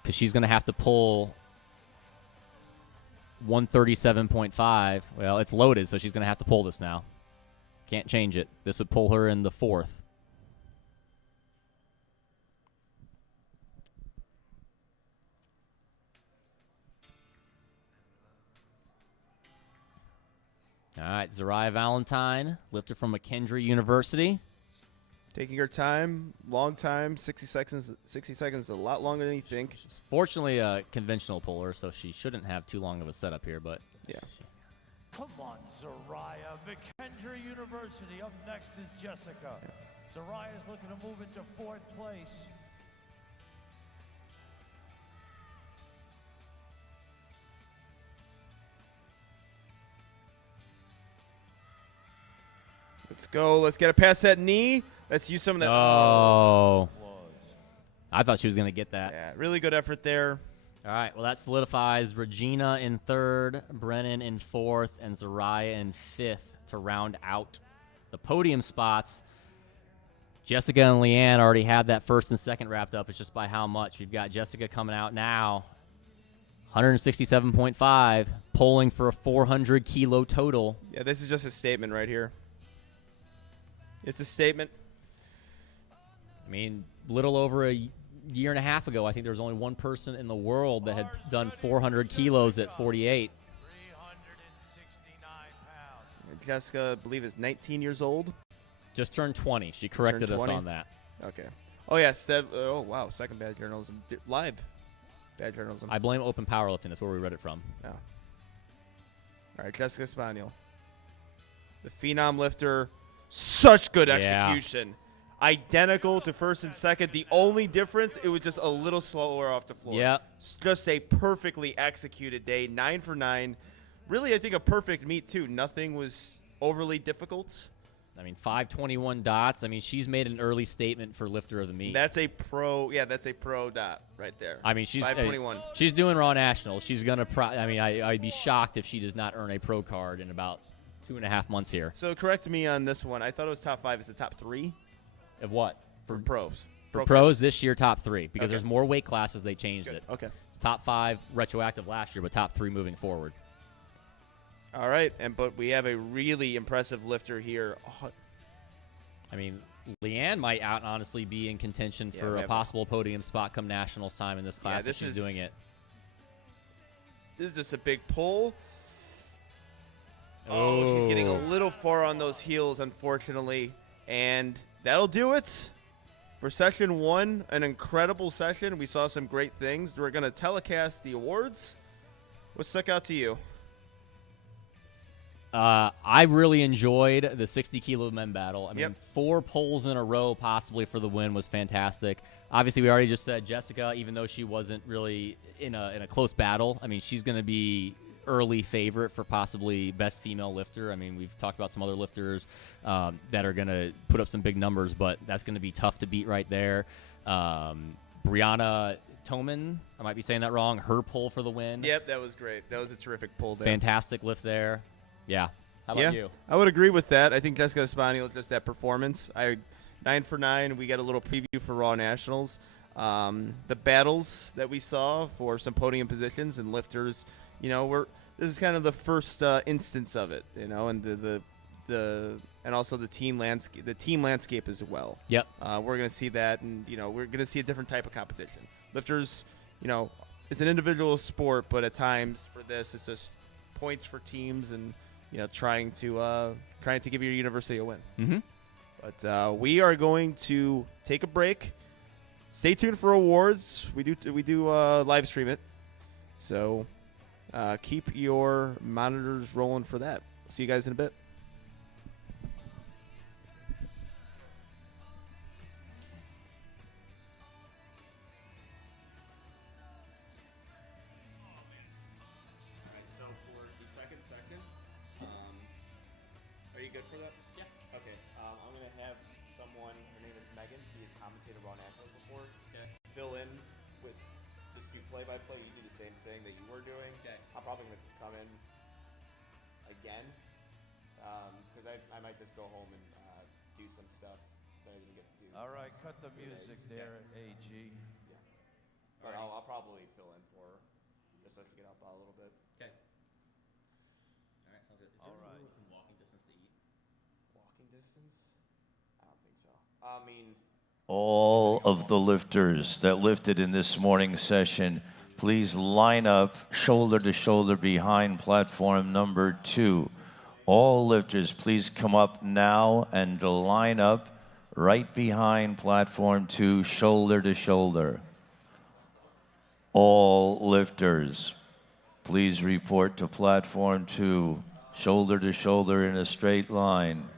because she's going to have to pull 137.5. Well, it's loaded, so she's going to have to pull this now. Can't change it. This would pull her in the fourth. All right, Zara Valentine, lifter from McKendree University. Taking her time, long time, 60 seconds. 60 seconds is a lot longer than you think. She's fortunately a conventional puller, so she shouldn't have too long of a setup here, but yeah. Come on, Zariah. McKendree University. Up next is Jessica. Zariah's looking to move into fourth place. Let's go. Let's get it past that knee. Let's use some of that. Oh. I thought she was going to get that. Yeah, really good effort there. All right, well, that solidifies Regina in third, Brennan in fourth, and Zariah in fifth to round out the podium spots. Jessica and Leanne already had that first and second wrapped up. It's just by how much. We've got Jessica coming out now, 167.5, polling for a 400-kilo total. Yeah, this is just a statement right here. It's a statement. I mean, little over a year and a half ago, I think there was only one person in the world that had done 400 kilos at 48. 369 pounds. Jessica, I believe, is 19 years old. Just turned 20. She corrected us 20? on that. Okay. Oh, yeah. Oh, wow. Second bad journalism. Live bad journalism. I blame Open Powerlifting. That's where we read it from. Oh. All right, Jessica Spaniel. The Phenom lifter. Such good execution. Identical to first and second. The only difference, it was just a little slower off the floor. Yeah. Just a perfectly executed day. 9 for 9. Really, I think a perfect meet, too. Nothing was overly difficult. I mean, 521 dots. I mean, she's made an early statement for lifter of the meet. That's a pro. Yeah, that's a pro dot right there. I mean, she's 521. She's doing Raw Nationals. She's gonna. I mean, I'd be shocked if she does not earn a pro card in about 2.5 months here. So correct me on this one. I thought it was top 5. It's the top 3 Of what? for pros. For Pro pros cards. this year, top 3 because Okay. there's more weight classes. They changed Good. it. Okay. It's top 5 retroactive last year, but top 3 moving forward. All right, but we have a really impressive lifter here. Oh, I mean, Leanne might honestly be in contention Yeah, for we a have- possible podium spot come nationals time in this class if this she's is- doing it. This is just a big pull. Oh, she's getting a little far on those heels, unfortunately. And that'll do it for session 1. An incredible session. We saw some great things. We're going to telecast the awards. What stuck out to you? I really enjoyed the 60-kilo men battle. I mean, Yep. 4 poles in a row possibly for the win was fantastic. Obviously, we already just said Jessica, even though she wasn't really in a close battle, I mean, she's going to be early favorite for possibly best female lifter. I mean, we've talked about some other lifters that are going to put up some big numbers, but that's going to be tough to beat right there. Brianna Toman, I might be saying that wrong, her pull for the win. Yep, that was great. That was a terrific pull there. Fantastic lift there. Yeah. How about you? I would agree with that. I think Jessica Espani, just that performance. 9 for 9. We got a little preview for Raw Nationals. The battles that we saw for some podium positions and lifters, this is kind of the first instance of it, and and also the team landscape as well. Yep. We're going to see that, and we're going to see a different type of competition. Lifters, it's an individual sport, but at times for this, it's just points for teams and trying to give your university a win. Mm-hmm. But we are going to take a break. Stay tuned for awards. We do live stream it, so keep your monitors rolling for that. See you guys in a bit. So for the second section, are you good for that? Yeah. Okay. I'm going to have someone, her name is Megan. She has commentated Raw Nationals before. Okay. Fill in with, just do play-by-play. You do the same thing that you were doing. Okay. I'm probably going to come in again because I might just go home and do some stuff that I didn't get to do. All right, cut the music there, AG. Yeah. But I'll probably fill in for her just so she can help out a little bit. Okay. All right, sounds good. Is All there right. within walking distance to eat? Walking distance? I don't think so. I mean, All of the lifters that lifted in this morning's session, please line up shoulder to shoulder behind platform number 2. All lifters, please come up now and line up right behind platform 2, shoulder to shoulder. All lifters, please report to platform 2, shoulder to shoulder in a straight line.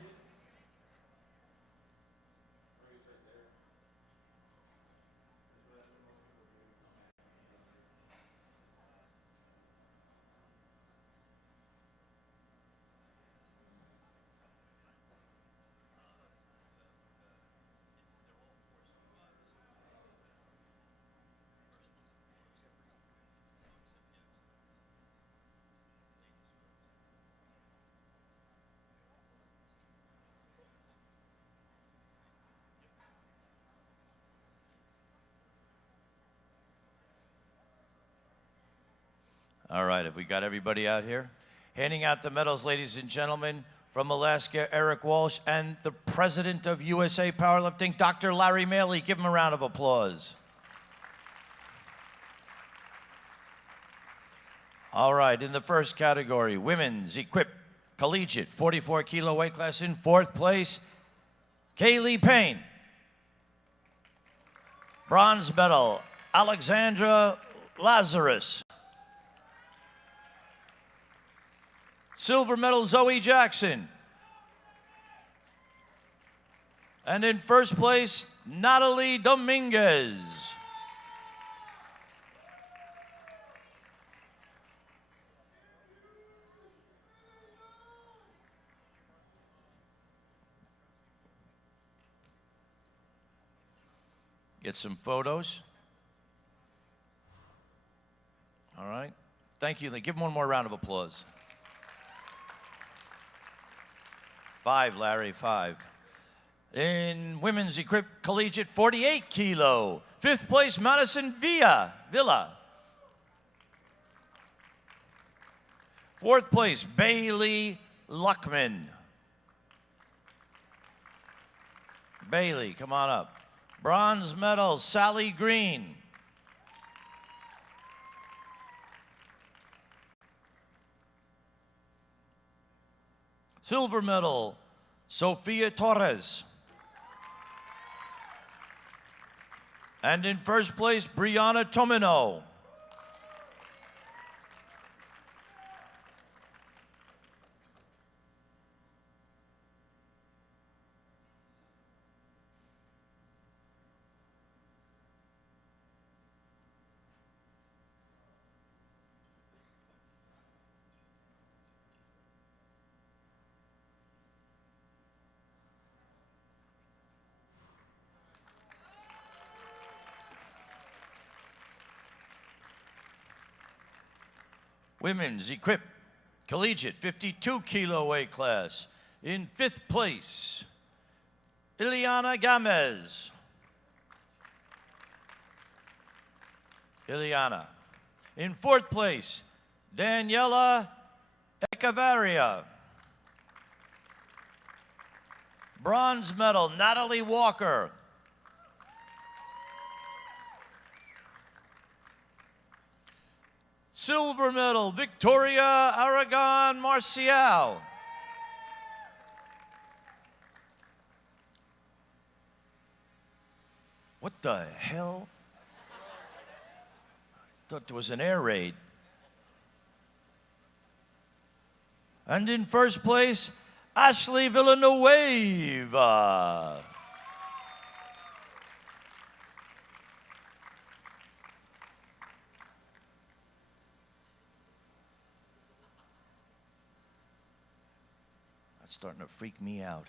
All right, have we got everybody out here? Handing out the medals, ladies and gentlemen, from Alaska, Eric Walsh, and the president of USA Powerlifting, Dr. Larry Maley. Give him a round of applause. All right, in the first category, women's equipped collegiate 44-kilo weight class, in 4th place, Kaylee Payne. Bronze medal, Alexandra Lazarus. Silver medal, Zoe Jackson. And in first place, Natalie Dominguez. Get some photos. All right. Thank you. Give them one more round of applause. 5, Larry, 5. In women's equipped collegiate 48 kilo, 5th place, Madison Villa. 4th place, Bailey Luckman. Bailey, come on up. Bronze medal, Sally Green. Silver medal, Sophia Torres. And in first place, Brianna Tomino. Women's Equip Collegiate 52 kilo weight class. In 5th place, Ileana Gamez. Ileana. In 4th place, Daniela Echevarria. Bronze medal, Natalie Walker. Silver medal, Victoria Aragon Marcial. What the hell? Thought there was an air raid. And in 1st place, Ashley Villanueva. That's starting to freak me out.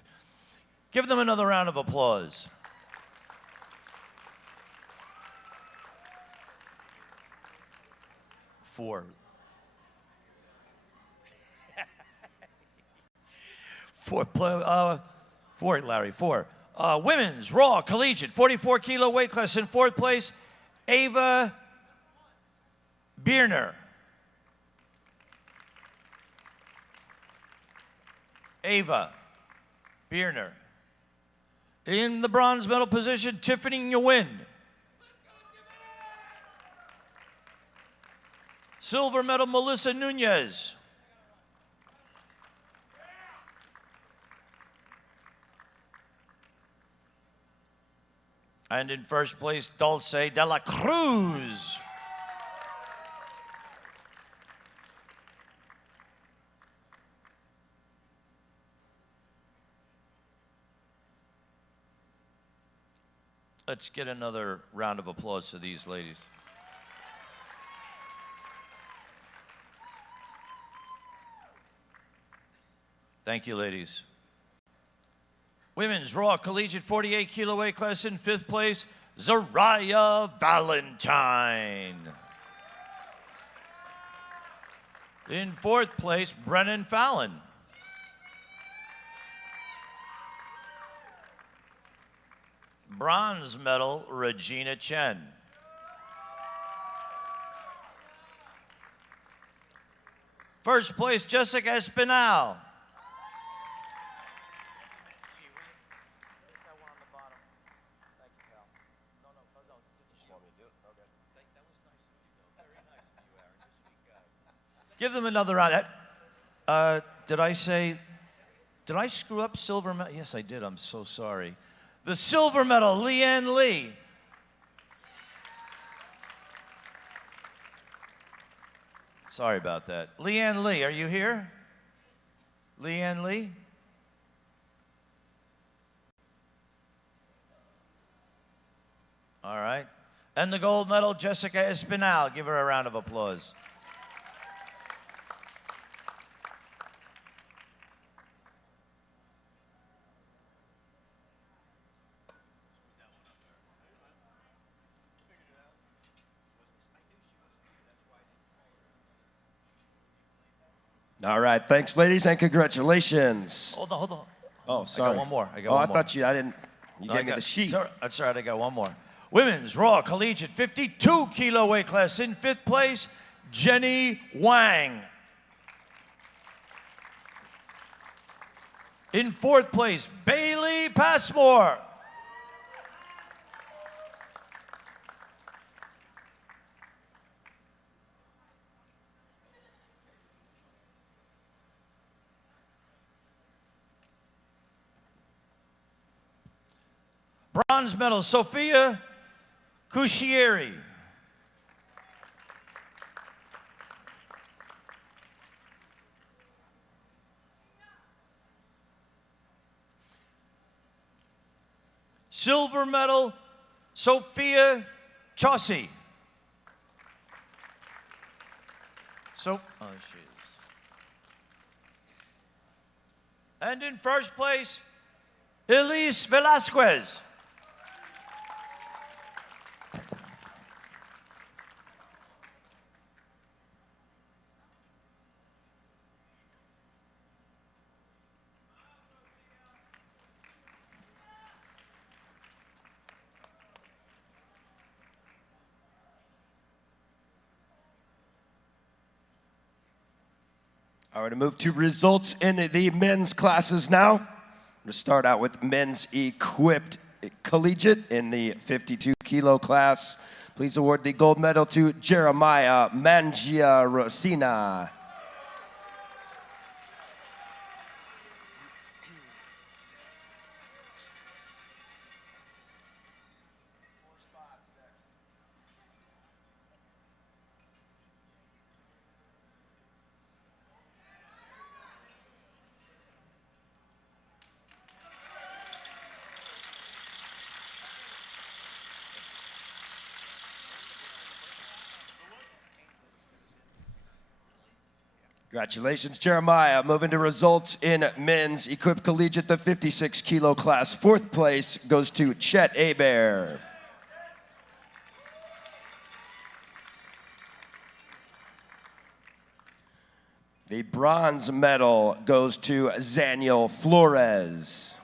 Give them another round of applause. Four, Larry, four. Women's Raw Collegiate 44 kilo weight class. In 4th place, Ava Bierner. Ava Bierner. In the bronze medal position, Tiffany Nguyen. Silver medal, Melissa Nunez. And in 1st place, Dulce de la Cruz. Let's get another round of applause to these ladies. Thank you, ladies. Women's Raw Collegiate 48 kilo weight class. In 5th place, Zara Valentine. In 4th place, Brennan Fallon. Bronze medal, Regina Chen. First place, Jessica Espinal. Give them another round. Did I screw up silver medal? Yes, I did. I'm so sorry. The silver medal, Leanne Lee. Sorry about that. Leanne Lee, are you here? Leanne Lee? All right. And the gold medal, Jessica Espinal. Give her a round of applause. All right, thanks, ladies, and congratulations. Hold on. Oh, sorry. I got one more. I one more. thought you gave me the sheet. That's all right, I got one more. Women's Raw Collegiate 52 kilo weight class. In 5th place, Jenny Wang. In 4th place, Bailey Pasmore. Bronze medal, Sophia Cuscieri. Silver medal, Sophia Chaucy. And in 1st place, Elise Velasquez. All right, to move to results in the men's classes now. We're going to start out with men's equipped collegiate in the 52 kilo class. Please award the gold medal to Jeremiah Mangia-Rosina. Congratulations, Jeremiah. Moving to results in men's equipped collegiate, the 56 kilo class. Fourth place goes to Chet Abear. The bronze medal goes to Zaniel Flores.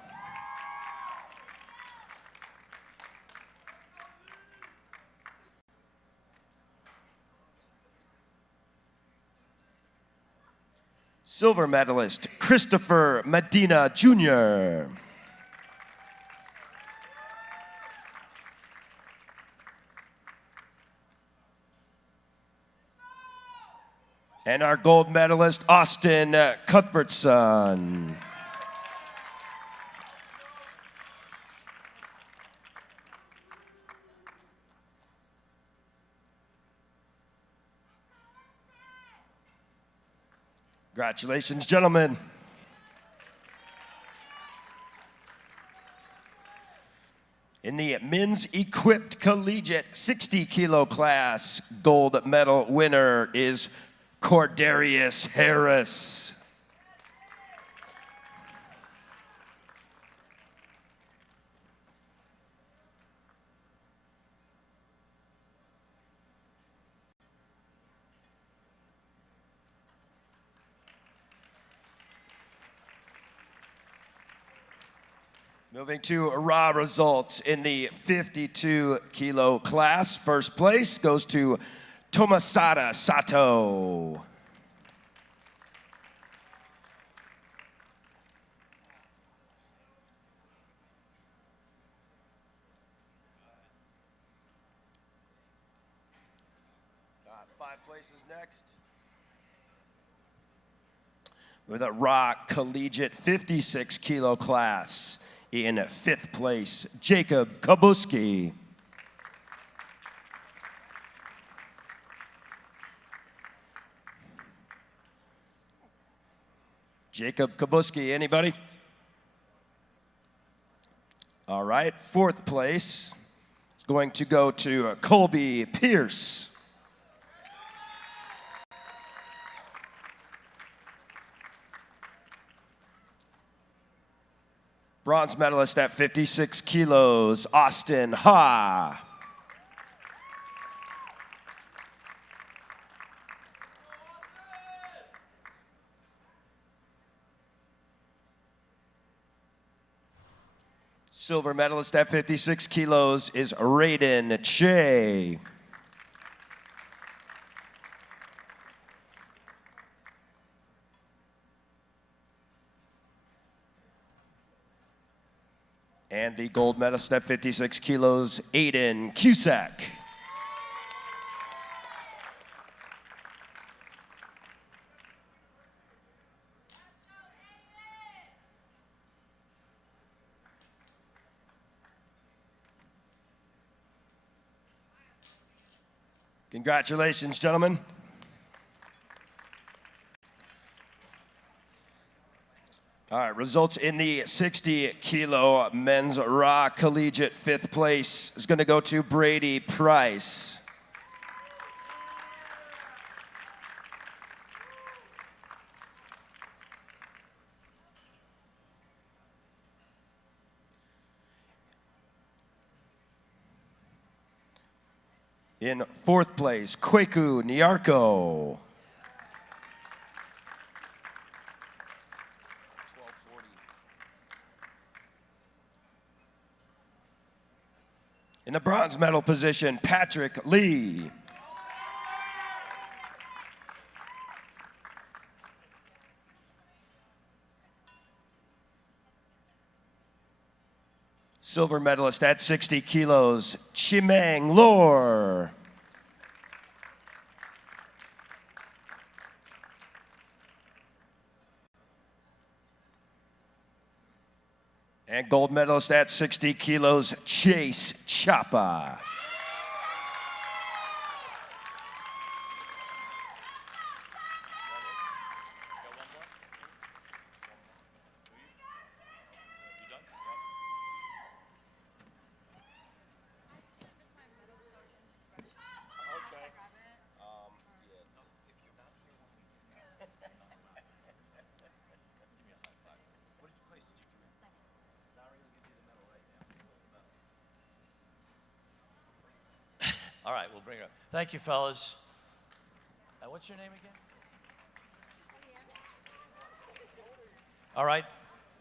Silver medalist, Christopher Medina Jr. And our gold medalist, Austin Cuthbertson. Congratulations, gentlemen. In the men's equipped collegiate 60 kilo class, gold medal winner is Cordarius Harris. Moving to raw results in the 52 kilo class. First place goes to Tomasada Sato. Five places next. With a raw collegiate 56 kilo class. In fifth place, Jacob Kabuski. Jacob Kabuski, anybody? All right, fourth place is going to go to Colby Pierce. Bronze medalist at 56 kilos, Austin Ha. Silver medalist at 56 kilos is Raiden Che. And the gold medalist at 56 kilos, Aiden Cusack. Congratulations, gentlemen. All right, results in the 60 kilo men's raw collegiate. Fifth place is going to go to Brady Price. In fourth place, Kweku Nyarko. In the bronze medal position, Patrick Lee. Silver medalist at 60 kilos, Chimeng Lor. And gold medalist at 60 kilos, Chase Chapa. All right, we'll bring her up. Thank you, fellas. What's your name again? All right.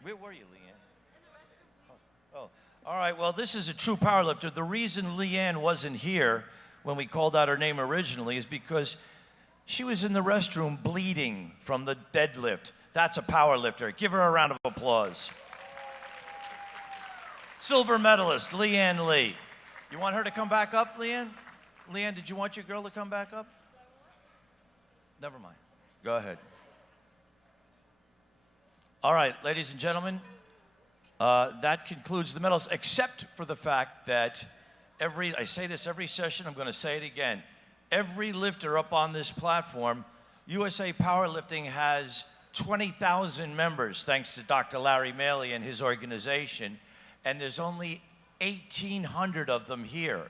Where were you, Leanne? Oh, all right. Well, this is a true powerlifter. The reason Leanne wasn't here when we called out her name originally is because she was in the restroom bleeding from the deadlift. That's a powerlifter. Give her a round of applause. Silver medalist, Leanne Lee. You want her to come back up, Leanne? Leanne, did you want your girl to come back up? Never mind. Go ahead. All right, ladies and gentlemen, that concludes the medals, except for the fact that I say this every session, I'm going to say it again. Every lifter up on this platform, USA Powerlifting has 20,000 members, thanks to Dr. Larry Maley and his organization, and there's only 1,800 of them here.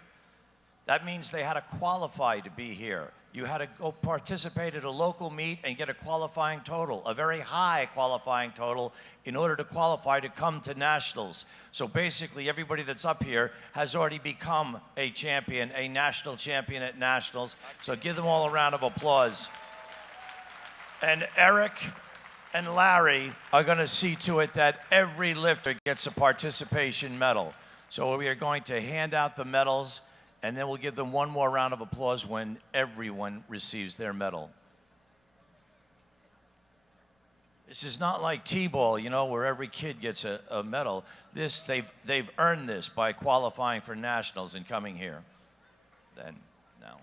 That means they had to qualify to be here. You had to go participate at a local meet and get a qualifying total, a very high qualifying total, in order to qualify to come to nationals. So basically, everybody that's up here has already become a champion, a national champion at nationals. So give them all a round of applause. And Eric and Larry are going to see to it that every lifter gets a participation medal. So we are going to hand out the medals, and then we'll give them one more round of applause when everyone receives their medal. This is not like T-ball, you know, where every kid gets a medal. They've earned this by qualifying for nationals and coming here. Then, now.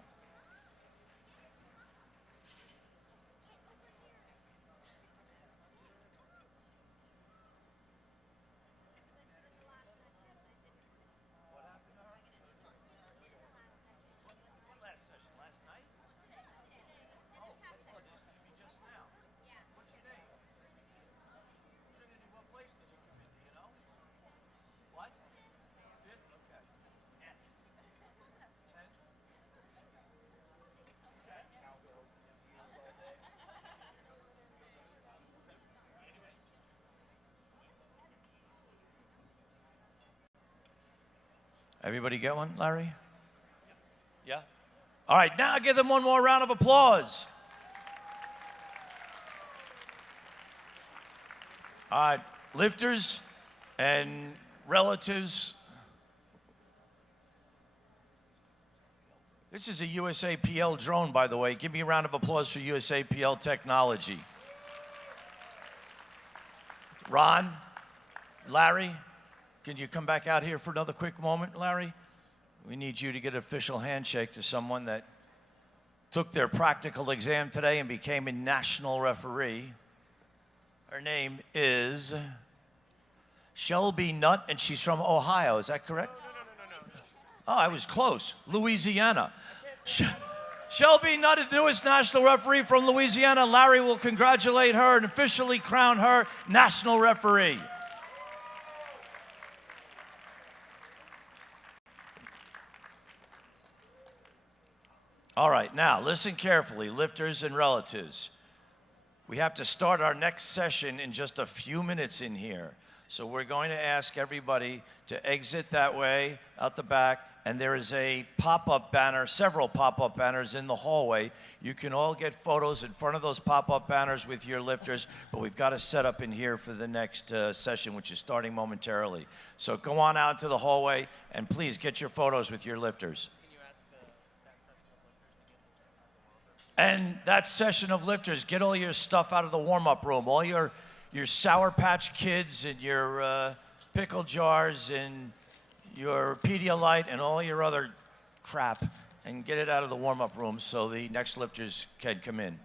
Everybody get one, Larry? Yeah? All right, now give them one more round of applause. All right, lifters and relatives. This is a USAPL drone, by the way. Give me a round of applause for USAPL technology. Ron, Larry, can you come back out here for another quick moment, Larry? We need you to get an official handshake to someone that took their practical exam today and became a national referee. Her name is Shelby Nutt, and she's from Ohio. Is that correct? No. Oh, I was close. Louisiana. Shelby Nutt is the newest national referee from Louisiana. Larry will congratulate her and officially crown her national referee. All right, now listen carefully, lifters and relatives. We have to start our next session in just a few minutes in here. So we're going to ask everybody to exit that way, out the back, and there is a pop-up banner, several pop-up banners in the hallway. You can all get photos in front of those pop-up banners with your lifters, but we've got to set up in here for the next session, which is starting momentarily. So go on out to the hallway, and please get your photos with your lifters. And that session of lifters, get all your stuff out of the warm-up room, all your Sour Patch Kids and your pickle jars and your Pedialyte and all your other crap and get it out of the warm-up room so the next lifters can come in.